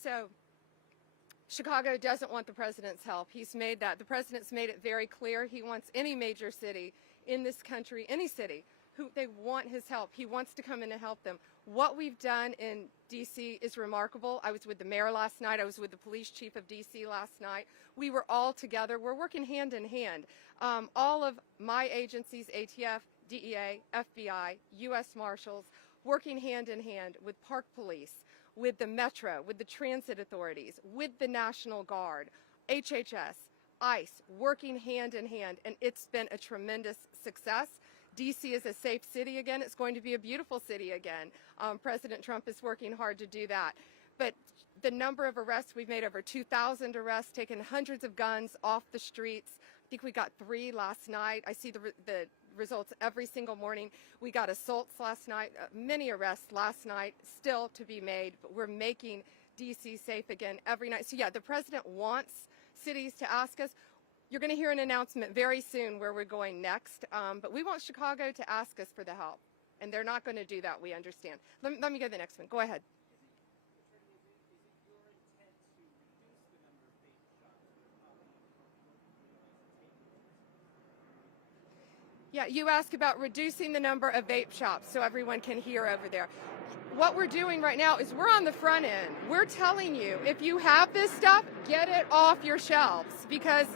So Chicago doesn't want the president's help. He's made that. The president's made it very clear. He wants any major city in this country, any city, who they want his help. He wants to come in and help them. What we've done in D.C. is remarkable. I was with the mayor last night. I was with the police chief of D.C. last night. We were all together. We're working hand in hand. All of my agencies, ATF, DEA, FBI, U.S. Marshals, working hand in hand with Park Police, with the Metro, with the transit authorities, with the National Guard, HHS, ICE, working hand in hand, and it's been a tremendous success. D.C. is a safe city again. It's going to be a beautiful city again. President Trump is working hard to do that. But the number of arrests, we've made over 2,000 arrests, taken hundreds of guns off the streets. I think we got 3 last night. I see the results every single morning. We got assaults last night, many arrests last night, still to be made, but we're making D.C. safe again every night. So yeah, the president wants cities to ask us. You're going to hear an announcement very soon where we're going next, but we want Chicago to ask us for the help, and they're not going to do that, we understand. Let me go to the next one. Go ahead. Yeah, you asked about reducing the number of vape shops so everyone can hear over there. What we're doing right now is we're on the front end. We're telling you, if you have this stuff, get it off your shelves, because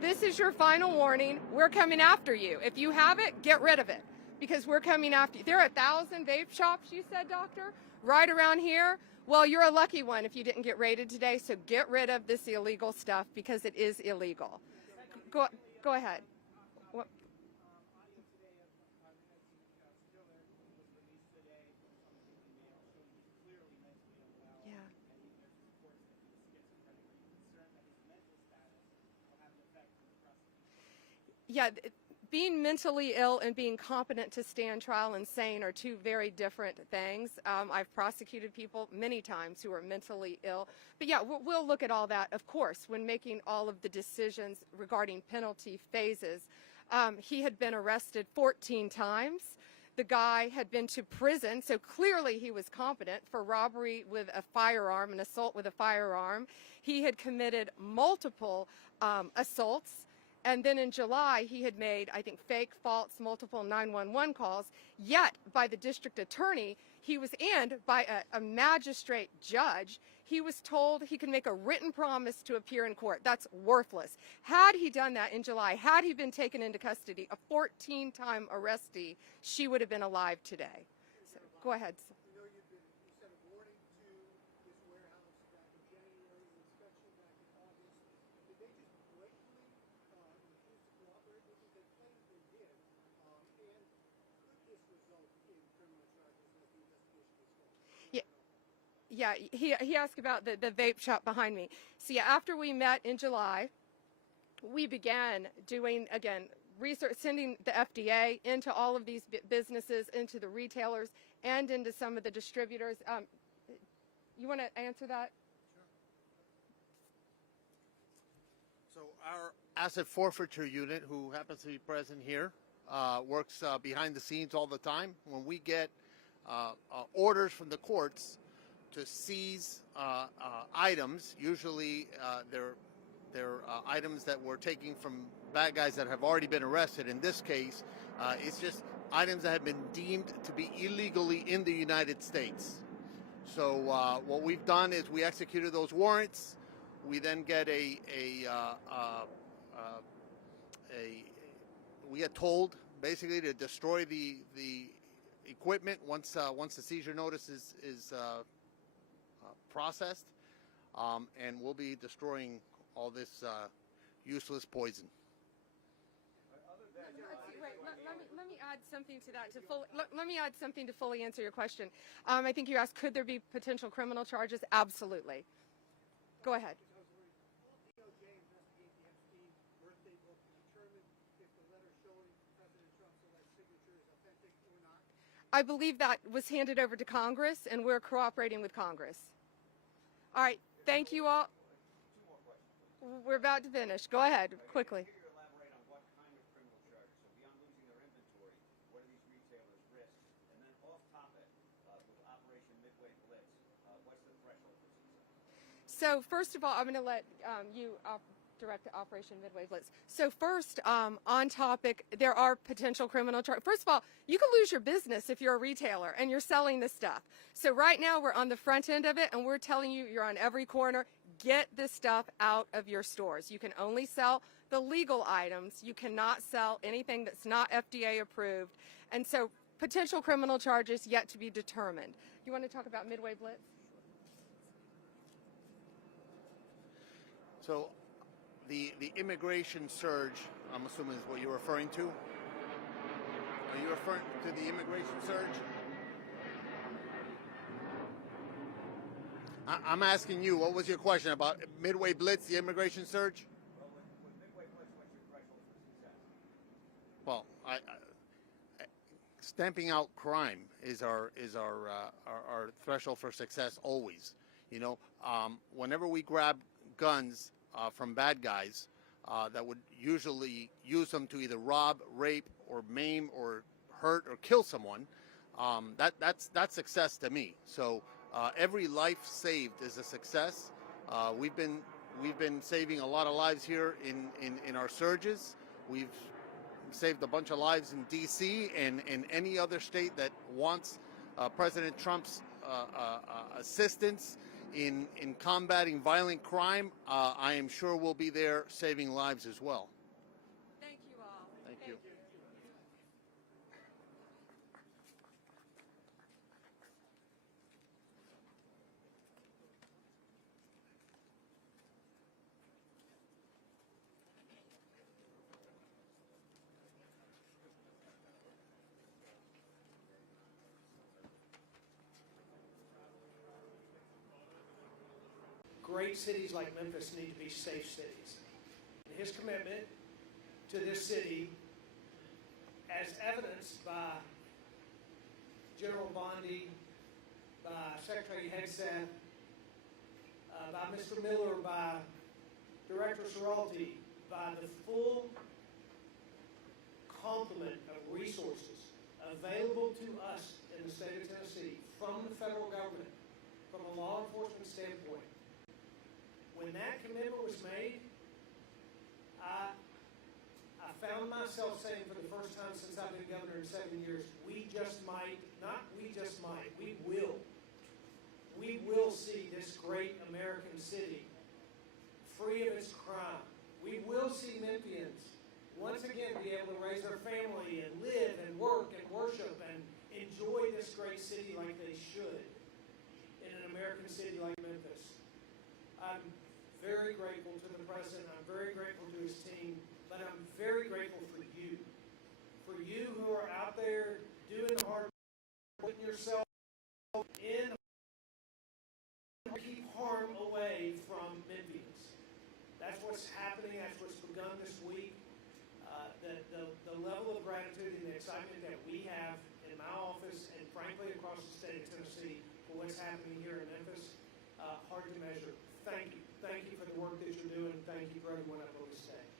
this is your final warning. We're coming after you. If you have it, get rid of it, because we're coming after you. There are 1,000 vape shops, you said, doctor, right around here. Well, you're a lucky one if you didn't get raided today, so get rid of this illegal stuff, because it is illegal. Go ahead. What? Yeah, being mentally ill and being competent to stand trial and sane are two very different things. I've prosecuted people many times who are mentally ill. But yeah, we'll look at all that, of course, when making all of the decisions regarding penalty phases. He had been arrested 14 times. The guy had been to prison, so clearly he was competent for robbery with a firearm, an assault with a firearm. He had committed multiple assaults. And then in July, he had made, I think, fake, false, multiple 911 calls. Yet, by the district attorney, and by a magistrate judge, he was told he could make a written promise to appear in court. That's worthless. Had he done that in July, had he been taken into custody, a 14-time arrestee, she would have been alive today. So, go ahead. Yeah, he asked about the vape shop behind me. So yeah, after we met in July, we began doing, again, research, sending the FDA into all of these businesses, into the retailers, and into some of the distributors. You want to answer that? So our asset forfeiture unit, who happens to be present here, works behind the scenes all the time. When we get orders from the courts to seize items, usually they're items that we're taking from bad guys that have already been arrested. In this case, it's just items that have been deemed to be illegally in the United States. So what we've done is we executed those warrants. We then get we get told basically to destroy the equipment once the seizure notice is processed, and we'll be destroying all this useless poison. Let me add something to that. Let me add something to fully answer your question. I think you asked, could there be potential criminal charges? Absolutely. Go ahead. I believe that was handed over to Congress, and we're cooperating with Congress. All right, thank you all. We're about to finish. Go ahead, quickly. So first of all, I'm going to let you direct the Operation Midway Blitz. So first, on topic, there are potential criminal charges. First of all, you can lose your business if you're a retailer and you're selling this stuff. So right now, we're on the front end of it, and we're telling you, you're on every corner, get this stuff out of your stores. You can only sell the legal items. You cannot sell anything that's not FDA approved. And so potential criminal charges yet to be determined. You want to talk about Midway Blitz? So the immigration surge, I'm assuming is what you're referring to? Are you referring to the immigration surge? I'm asking you, what was your question about Midway Blitz, the immigration surge? Well, stamping out crime is our threshold for success always. You know, whenever we grab guns from bad guys that would usually use them to either rob, rape, or maim, or hurt, or kill someone, that's success to me. So every life saved is a success. We've been saving a lot of lives here in our surges. We've saved a bunch of lives in D.C. and in any other state that wants President Trump's assistance in combating violent crime. I am sure we'll be there saving lives as well. Thank you all. Thank you. Great cities like Memphis need to be safe cities. And his commitment to this city, as evidenced by General Bondi, by Secretary Hegseth, by Mr. Miller, by Director Seralti, by the full complement of resources available to us in the state of Tennessee from the federal government, from a law enforcement standpoint. When that commitment was made, I found myself saying for the first time since I've been governor in 7 years, we just might, not we just might, we will see this great American city free of its crime. We will see Memphians once again be able to raise their family and live and work and worship and enjoy this great city like they should in an American city like Memphis. I'm very grateful to the president. I'm very grateful to his team, but I'm very grateful for you who are out there doing the hard work, putting yourself in, keep harm away from Memphians. That's what's happening. That's what's begun this week. The state of Tennessee for what's happening here in Memphis. Hard to measure. Thank you. Thank you for the work that you're doing. Thank you for everyone up on the stage.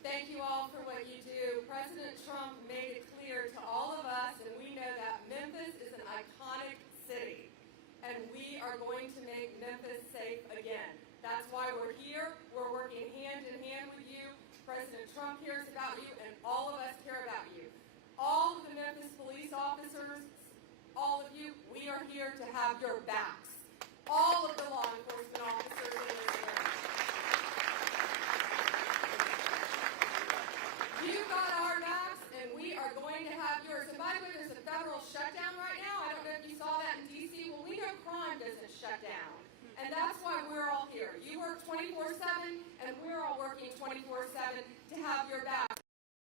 Thank you all for what you do. President Trump made it clear to all of us, and we know that Memphis is an iconic city, and we are going to make Memphis safe again. That's why we're here. We're working hand in hand with you. President Trump cares about you, and all of us care about you. All of the Memphis police officers, all of you, we are here to have your backs. All of the law enforcement officers in this room. You've got our backs, and we are going to have yours. And by the way, there's a federal shutdown right now. I don't know if you saw that in D.C. Well, we know crime doesn't shut down. And that's why we're all here. You work 24/7, and we're all working 24/7 to have your back.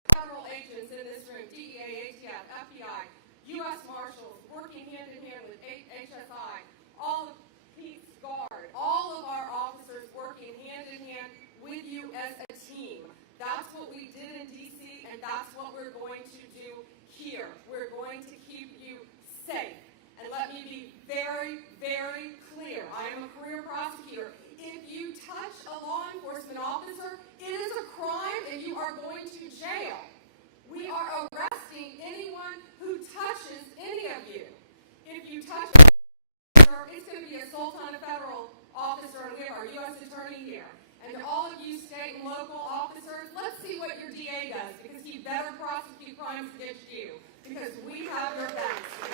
Federal agents in this room, DEA, ATF, FBI, U.S. Marshals, working hand in hand with HSI, all of Pete's Guard, all of our officers working hand in hand with you as a team. That's what we did in D.C., and that's what we're going to do here. We're going to keep you safe. And let me be very, very clear. I am a career prosecutor. If you touch a law enforcement officer, it is a crime and you are going to jail. We are arresting anyone who touches any of you. If you touch an officer, it's going to be assault on a federal officer, and we have our U.S. Attorney here. And to all of you state and local officers, let's see what your DA does, because he better prosecute crimes against you, because we have your backs here.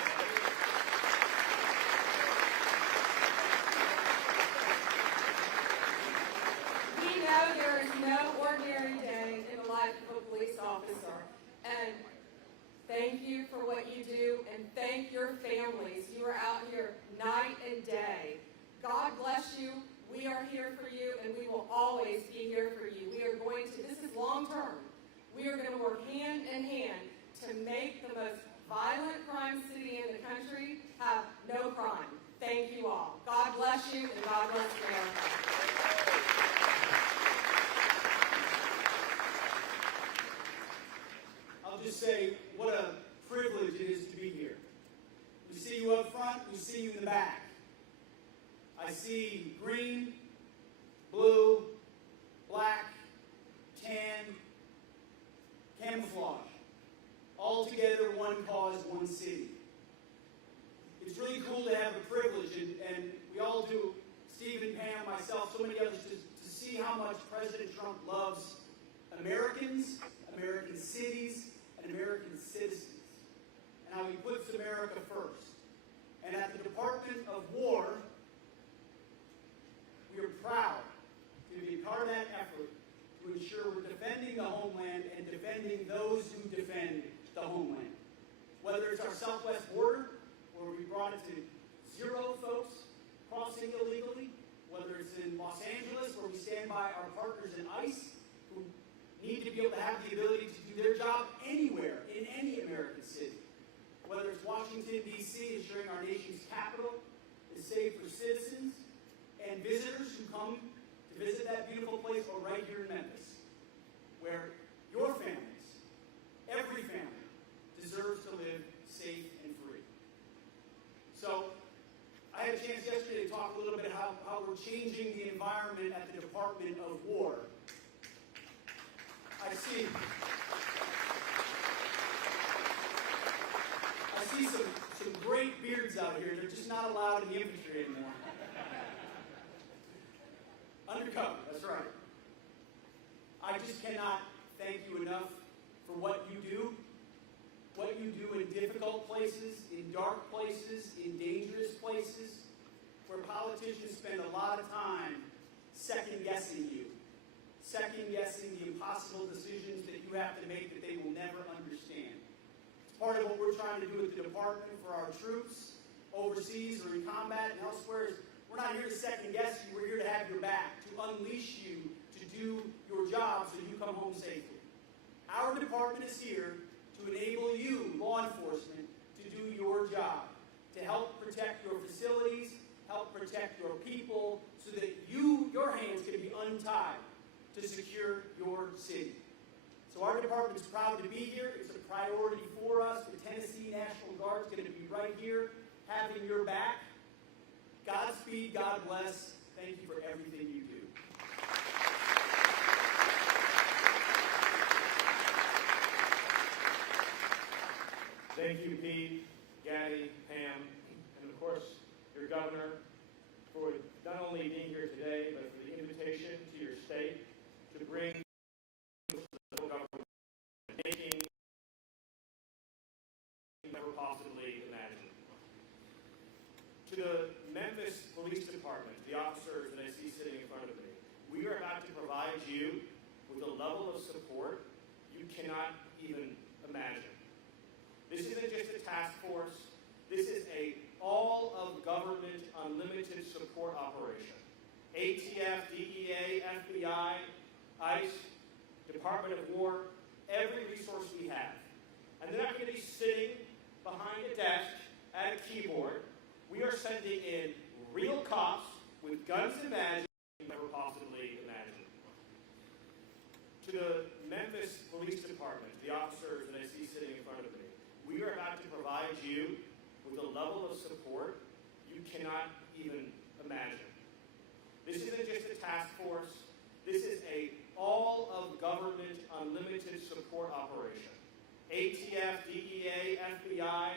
We know there is no ordinary day in the life of a police officer. And thank you for what you do, and thank your families. You are out here night and day. God bless you. We are here for you, and we will always be here for you. We are going to, this is long term. We are going to work hand in hand to make the most violent crime city in the country have no crime. Thank you all. God bless you, and God bless America. I'll just say what a privilege it is to be here. We see you up front, we see you in the back. I see green, blue, black, tan, camouflage, all together, one cause, one city. It's really cool to have a privilege, and we all do, Stephen, Pam, myself, so many others, to see how much President Trump loves Americans, American cities, and American citizens, and how he puts America first. And at the Department of War, we are proud to be part of that effort to ensure we're defending the homeland and defending those who defend the homeland. Whether it's our southwest border, where we brought it to 0 folks crossing illegally, whether it's in Los Angeles, where we stand by our partners in ICE, who need to be able to have the ability to do their job anywhere, in any American city. Whether it's Washington, D.C., ensuring our nation's capital is safe for citizens and visitors who come to visit that beautiful place, or right here in Memphis, where your families, every family, deserves to live safe and free. So, I had a chance yesterday to talk a little bit about how we're changing the environment at the Department of War. I see some great beards out here. They're just not allowed in the infantry anymore. Undercover, that's right. I just cannot thank you enough for what you do in difficult places, in dark places, in dangerous places, where politicians spend a lot of time second-guessing you, second-guessing the impossible decisions that you have to make that they will never understand. It's part of what we're trying to do at the department for our troops overseas or in combat and elsewhere. Is we're not here to second-guess you. We're here to have your back, to unleash you, to do your job so you come home safely. Our department is here to enable you, law enforcement, to do your job, to help protect your facilities, help protect your people, so that your hands can be untied to secure your city. So our department's proud to be here. It's a priority for us. The Tennessee National Guard is going to be right here having your back. Godspeed, God bless. Thank you for everything you do. Thank you, Pete, Gaddy, Pam, and of course, your governor, for not only being here today, but for the invitation to your state to bring the federal government making never possibly imagined. To the Memphis Police Department, the officers that I see sitting in front of me, we are about to provide you with a level of support you cannot even imagine. This isn't just a task force. This is a all-of-government unlimited support operation. ATF, DEA, FBI, ICE, Department of War, every resource we have. And they're not going to be sitting behind a desk at a keyboard. We are sending in real cops with guns and badges you never possibly imagined. To the Memphis Police Department, the officers that I see sitting in front of me, we are about to provide you with a level of support you cannot even imagine. This isn't just a task force. This is a all-of-government unlimited support operation. ATF, DEA, FBI,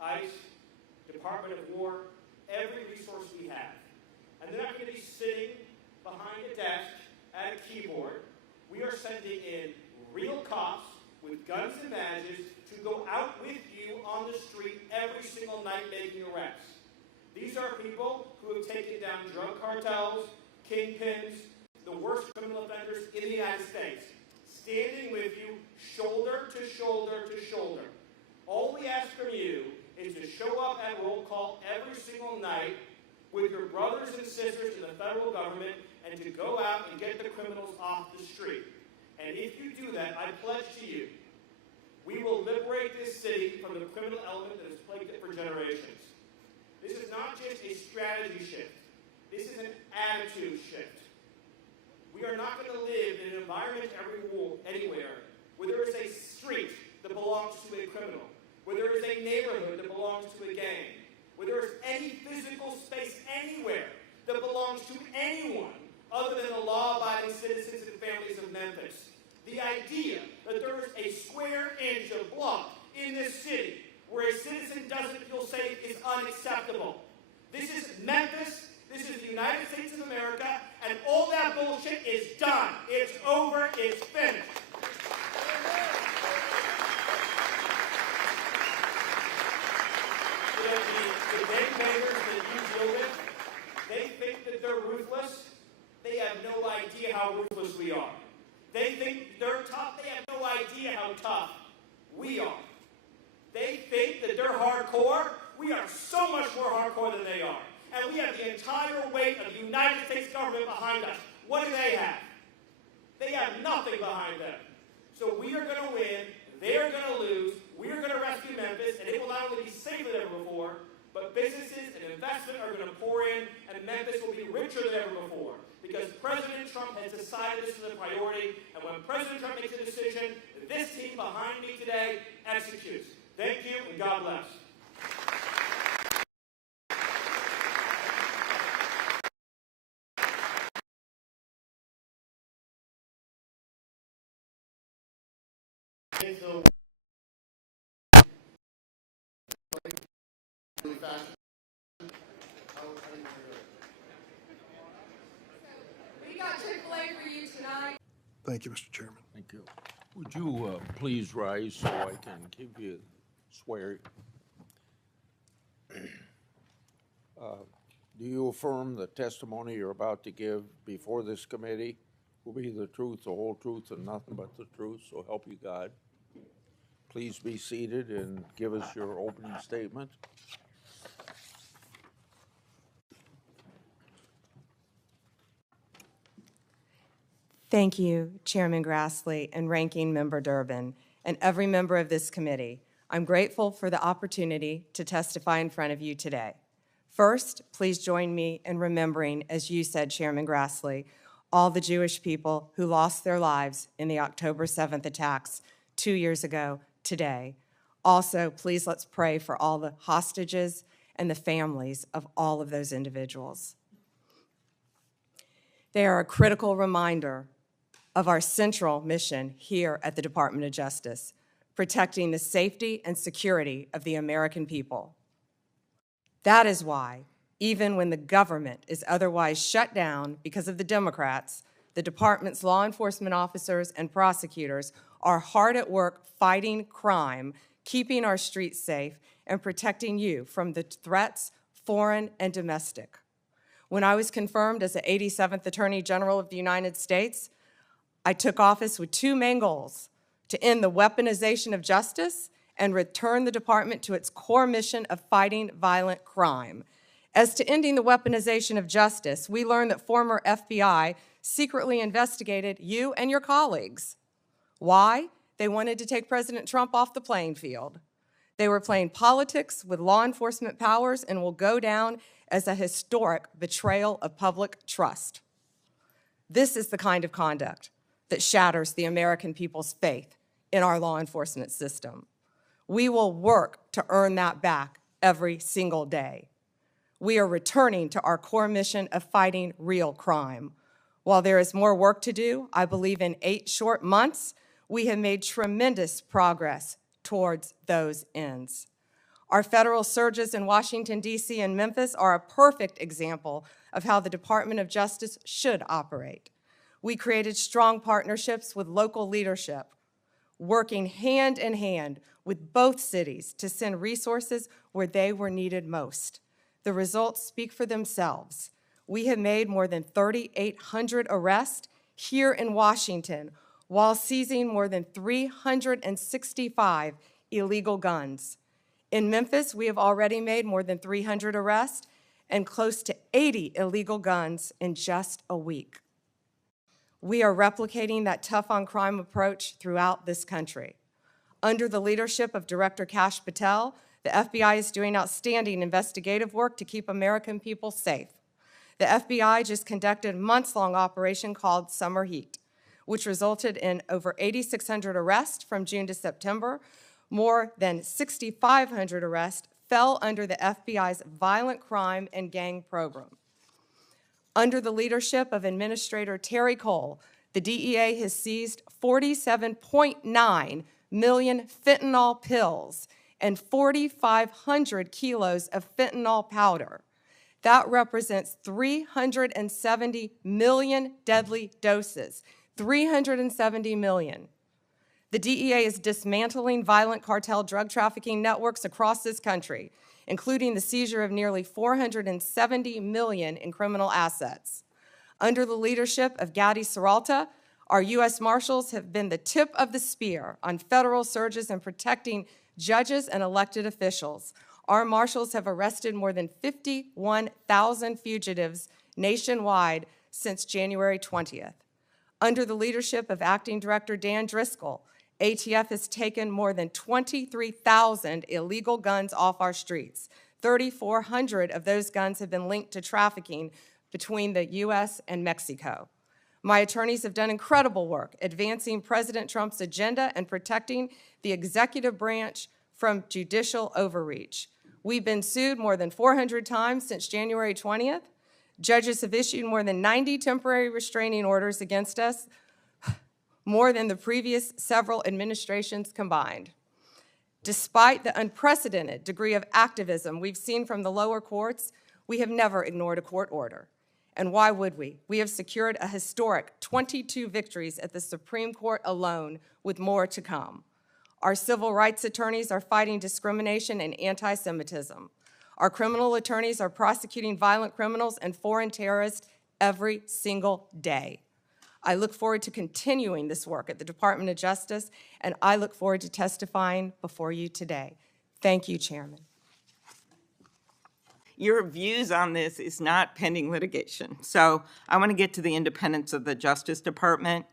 ICE, Department of War, every resource we have. And they're not going to be sitting behind a desk at a keyboard. We are sending in real cops with guns and badges to go out with you on the street every single night making arrests. These are people who have taken down drug cartels, kingpins, the worst criminal offenders in the United States, standing with you shoulder to shoulder to shoulder. All we ask from you is to show up at roll call every single night with your brothers and sisters in the federal government and to go out and get the criminals off the street. And if you do that, I pledge to you, we will liberate this city from the criminal element that has plagued it for generations. This is not just a strategy shift. This is an attitude shift. We are not going to live in an environment anywhere where there is a street that belongs to a criminal, where there is a neighborhood that belongs to a gang, where there is any physical space anywhere that belongs to anyone other than the law-abiding citizens and families of Memphis. The idea that there is a square inch of block in this city where a citizen doesn't feel safe is unacceptable. This is Memphis, this is the United States of America, and all that bullshit is done. It's over, it's finished. The gangbangers that you deal with, they think that they're ruthless. They have no idea how ruthless we are. They think they're tough. They have no idea how tough we are. They think that they're hardcore. We are so much more hardcore than they are. And we have the entire weight of the United States government behind us. What do they have? They have nothing behind them. So we are going to win. They're going to lose. We are going to rescue Memphis, and it will not only be safer than ever before, but businesses and investment are going to pour in, and Memphis will be richer than ever before. Because President Trump has decided this is a priority, and when President Trump makes a decision, this team behind me today executes. Thank you, and God bless. We got Chick-fil-A for you tonight. Thank you, Mr. Chairman. Thank you. Would you please rise so I can give you swear? Do you affirm the testimony you're about to give before this committee will be the truth, the whole truth, and nothing but the truth, so help you God? Please be seated and give us your opening statement. Thank you, Chairman Grassley and Ranking Member Durbin, and every member of this committee. I'm grateful for the opportunity to testify in front of you today. First, please join me in remembering, as you said, Chairman Grassley, all the Jewish people who lost their lives in the October 7th attacks 2 years ago today. Also, please let's pray for all the hostages and the families of all of those individuals. They are a critical reminder of our central mission here at the Department of Justice, protecting the safety and security of the American people. That is why, even when the government is otherwise shut down because of the Democrats, the department's law enforcement officers and prosecutors are hard at work fighting crime, keeping our streets safe, and protecting you from the threats, foreign and domestic. When I was confirmed as the 87th Attorney General of the United States, I took office with two main goals: to end the weaponization of justice and return the department to its core mission of fighting violent crime. As to ending the weaponization of justice, we learned that former FBI secretly investigated you and your colleagues. Why? They wanted to take President Trump off the playing field. They were playing politics with law enforcement powers and will go down as a historic betrayal of public trust. This is the kind of conduct that shatters the American people's faith in our law enforcement system. We will work to earn that back every single day. We are returning to our core mission of fighting real crime. While there is more work to do, I believe in 8 short months, we have made tremendous progress towards those ends. Our federal surges in Washington, D.C. and Memphis are a perfect example of how the Department of Justice should operate. We created strong partnerships with local leadership, working hand in hand with both cities to send resources where they were needed most. The results speak for themselves. We have made more than 3,800 arrests here in Washington while seizing more than 365 illegal guns. In Memphis, we have already made more than 300 arrests and close to 80 illegal guns in just a week. We are replicating that tough-on-crime approach throughout this country. Under the leadership of Director Kash Patel, the FBI is doing outstanding investigative work to keep American people safe. The FBI just conducted a months-long operation called Summer Heat, which resulted in over 8,600 arrests from June to September. More than 6,500 arrests fell under the FBI's violent crime and gang program. Under the leadership of Administrator Terry Cole, the DEA has seized 47.9 million fentanyl pills and 4,500 kilos of fentanyl powder. That represents 370 million deadly doses, 370 million. The DEA is dismantling violent cartel drug trafficking networks across this country, including the seizure of nearly 470 million in criminal assets. Under the leadership of Gadi Saralta, our U.S. Marshals have been the tip of the spear on federal surges in protecting judges and elected officials. Our Marshals have arrested more than 51,000 fugitives nationwide since January 20th. Under the leadership of Acting Director Dan Driscoll, ATF has taken more than 23,000 illegal guns off our streets. 3,400 of those guns have been linked to trafficking between the U.S. and Mexico. My attorneys have done incredible work advancing President Trump's agenda and protecting the executive branch from judicial overreach. We've been sued more than 400 times since January 20th. Judges have issued more than 90 temporary restraining orders against us, more than the previous several administrations combined. Despite the unprecedented degree of activism we've seen from the lower courts, we have never ignored a court order. And why would we? We have secured a historic 22 victories at the Supreme Court alone, with more to come. Our civil rights attorneys are fighting discrimination and anti-Semitism. Our criminal attorneys are prosecuting violent criminals and foreign terrorists every single day. I look forward to continuing this work at the Department of Justice, and I look forward to testifying before you today. Thank you, Chairman. Your views on this is not pending litigation. So I want to get to the independence of the Justice Department.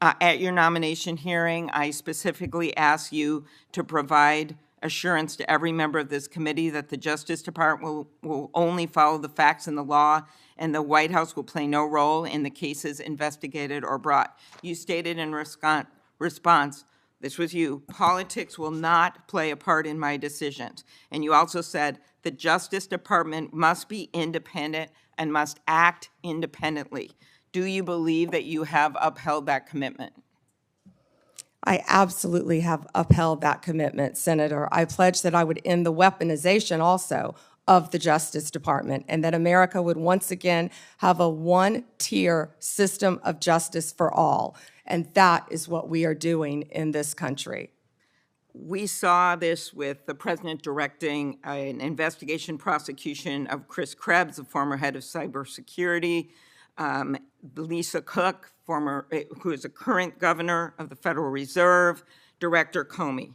At your nomination hearing, I specifically asked you to provide assurance to every member of this committee that the Justice Department will only follow the facts and the law, and the White House will play no role in the cases investigated or brought. You stated in response, this was you, politics will not play a part in my decisions. And you also said the Justice Department must be independent and must act independently. Do you believe that you have upheld that commitment? I absolutely have upheld that commitment, Senator. I pledged that I would end the weaponization also of the Justice Department, and that America would once again have a one-tier system of justice for all. And that is what we are doing in this country. We saw this with the president directing an investigation prosecution of Chris Krebs, the former head of cybersecurity, Lisa Cook, who is a current governor of the Federal Reserve, Director Comey.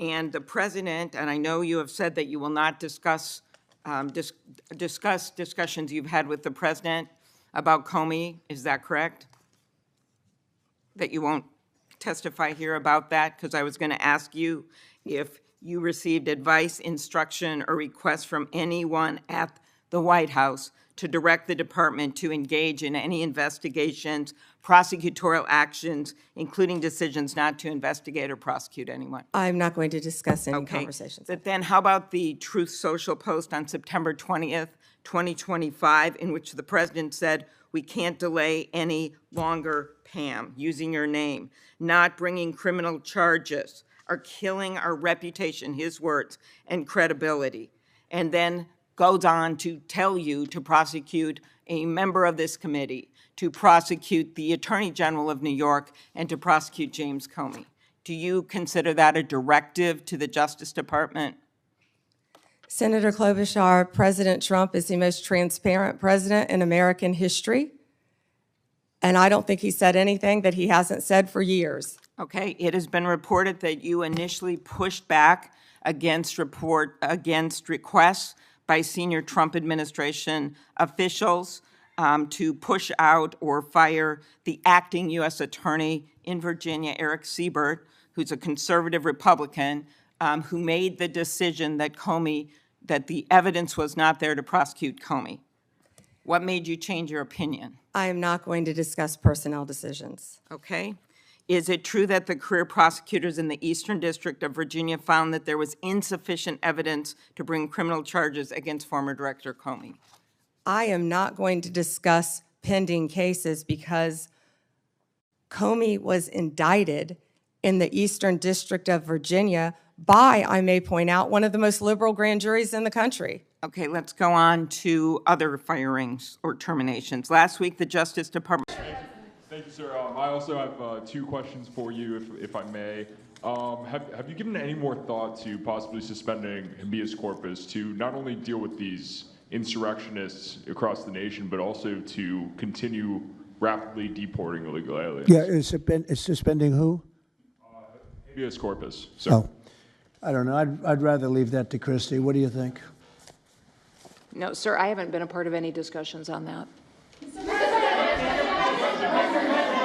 And the president, and I know you have said that you will not discuss discussions you've had with the president about Comey. Is that correct? That you won't testify here about that? Because I was going to ask you if you received advice, instruction, or request from anyone at the White House to direct the department to engage in any investigations, prosecutorial actions, including decisions not to investigate or prosecute anyone. I'm not going to discuss any conversations. But then how about the Truth Social post on September 20th, 2025, in which the president said, "We can't delay any longer, Pam," using your name, "not bringing criminal charges are killing our reputation," his words, "and credibility." And then goes on to tell you to prosecute a member of this committee, to prosecute the Attorney General of New York, and to prosecute James Comey. Do you consider that a directive to the Justice Department? Senator Klobuchar, President Trump is the most transparent president in American history, and I don't think he said anything that he hasn't said for years. Okay, it has been reported that you initially pushed back against requests by senior Trump administration officials to push out or fire the acting U.S. Attorney in Virginia, Eric Siebert, who's a conservative Republican, who made the decision that the evidence was not there to prosecute Comey. What made you change your opinion? I am not going to discuss personnel decisions. Okay. Is it true that the career prosecutors in the Eastern District of Virginia found that there was insufficient evidence to bring criminal charges against former Director Comey? I am not going to discuss pending cases because Comey was indicted in the Eastern District of Virginia by, I may point out, one of the most liberal grand juries in the country. Okay, let's go on to other firings or terminations. Last week, the Justice Department... Thank you, sir. I also have two questions for you, if I may. Have you given any more thought to possibly suspending habeas corpus to not only deal with these insurrectionists across the nation, but also to continue rapidly deporting illegal aliens? Yeah, it's suspending who? Habeas corpus, sir. Oh, I don't know. I'd rather leave that to Christie. What do you think? No, sir, I haven't been a part of any discussions on that.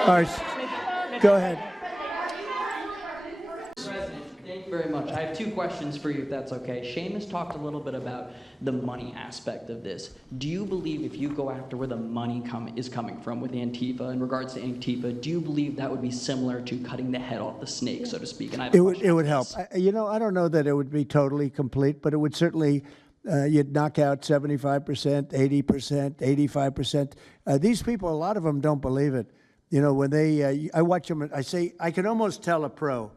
All right, go ahead. President, thank you very much. I have two questions for you, if that's okay. Seamus talked a little bit about the money aspect of this. Do you believe if you go after where the money is coming from with Antifa, in regards to Antifa, do you believe that would be similar to cutting the head off the snake, so to speak? And I have It would help. I don't know that it would be totally complete, but it would certainly. You'd knock out 75%, 80%, 85%. These people, a lot of them don't believe it. You know, when I watch them, I say, I can almost tell a pro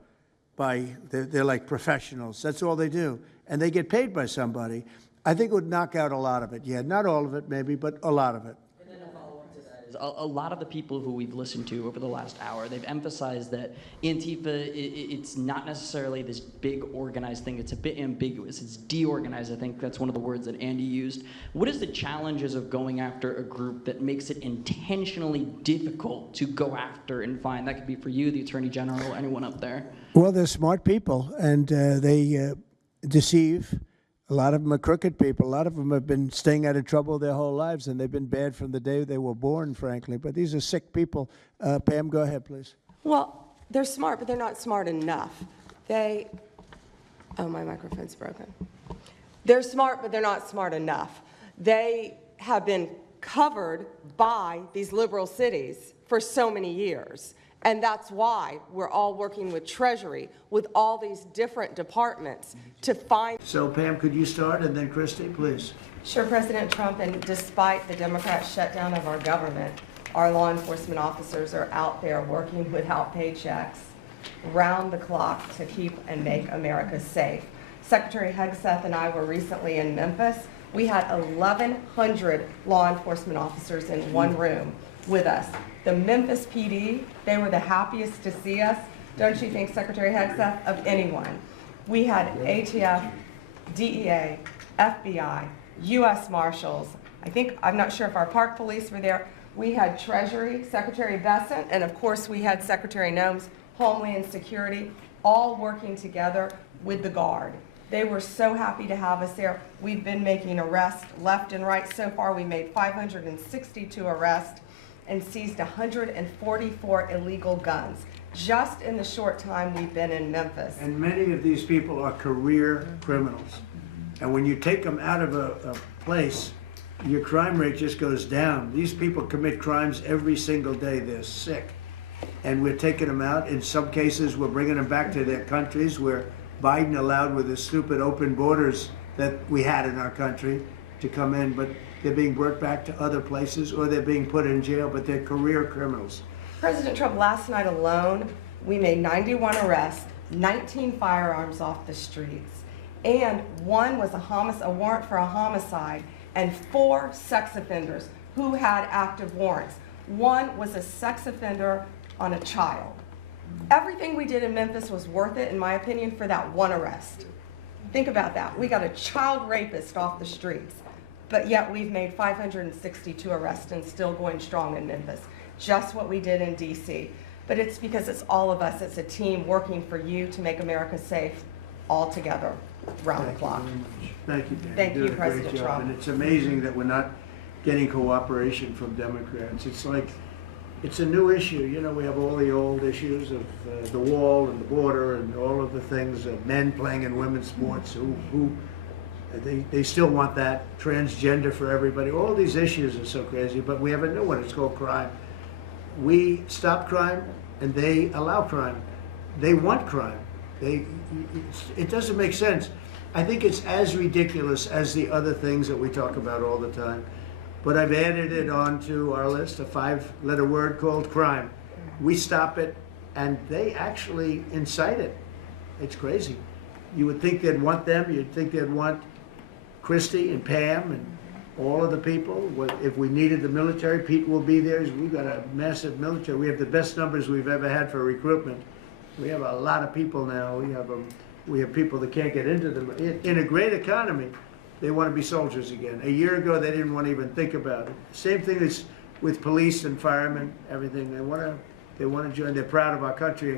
they're like professionals. That's all they do. And they get paid by somebody. I think it would knock out a lot of it. Yeah, not all of it maybe, but a lot of it. And then a follow-up to that is a lot of the people who we've listened to over the last hour, they've emphasized that Antifa, it's not necessarily this big organized thing. It's a bit ambiguous. It's deorganized. I think that's one of the words that Andy used. What is the challenges of going after a group that makes it intentionally difficult to go after and find? That could be for you, the Attorney General, anyone up there. Well, they're smart people, and they deceive. A lot of them are crooked people. A lot of them have been staying out of trouble their whole lives, and they've been bad from the day they were born, frankly. But these are sick people. Pam, go ahead, please. Well, they're smart, but they're not smart enough. They Oh, my microphone's broken. They're smart, but they're not smart enough. They have been covered by these liberal cities for so many years. And that's why we're all working with Treasury, with all these different departments to find. So Pam, could you start, and then Christie, please. Sure, President Trump, and despite the Democrat shutdown of our government, our law enforcement officers are out there working without paychecks, round the clock, to keep and make America safe. Secretary Hegseth and I were recently in Memphis. We had 1,100 law enforcement officers in one room with us. The Memphis PD, they were the happiest to see us, don't you think, Secretary Hegseth, of anyone. We had ATF, DEA, FBI, U.S. Marshals. I'm not sure if our park police were there. We had Treasury, Secretary Bessent, and of course we had Secretary Noem's Homeland Security, all working together with the Guard. They were so happy to have us there. We've been making arrests left and right. So far, we made 562 arrests and seized 144 illegal guns, just in the short time we've been in Memphis. And many of these people are career criminals. And when you take them out of a place, your crime rate just goes down. These people commit crimes every single day. They're sick. And we're taking them out. In some cases, we're bringing them back to their countries where Biden allowed, with the stupid open borders that we had in our country, to come in. But they're being brought back to other places, or they're being put in jail, but they're career criminals. President Trump, last night alone, we made 91 arrests, 19 firearms off the streets, and one was a warrant for a homicide, and 4 sex offenders who had active warrants. One was a sex offender on a child. Everything we did in Memphis was worth it, in my opinion, for that one arrest. Think about that. We got a child rapist off the streets, but yet we've made 562 arrests and still going strong in Memphis. Just what we did in D.C. But it's because it's all of us. It's a team working for you to make America safe, all together, round the clock. Thank you, Dan. Thank You're you, doing a President great job. Trump. And it's amazing that we're not getting cooperation from Democrats. It's like, it's a new issue. You know, we have all the old issues of the wall and the border and all of the things, men playing in women's sports, they still want that, transgender for everybody. All these issues are so crazy, but we have a new one. It's called crime. We stop crime, and they allow crime. They want crime. It doesn't make sense. I think it's as ridiculous as the other things that we talk about all the time. But I've added it onto our list, a 5-letter word called crime. We stop it, and they actually incite it. It's crazy. You would think they'd want them. You'd think they'd want Christie and Pam and all of the people. If we needed the military, Pete will be there. We've got a massive military. We have the best numbers we've ever had for recruitment. We have a lot of people now. We have people that can't get into them. In a great economy, they want to be soldiers again. A year ago, they didn't want to even think about it. Same thing as with police and firemen, everything. They want to join. They're proud of our country.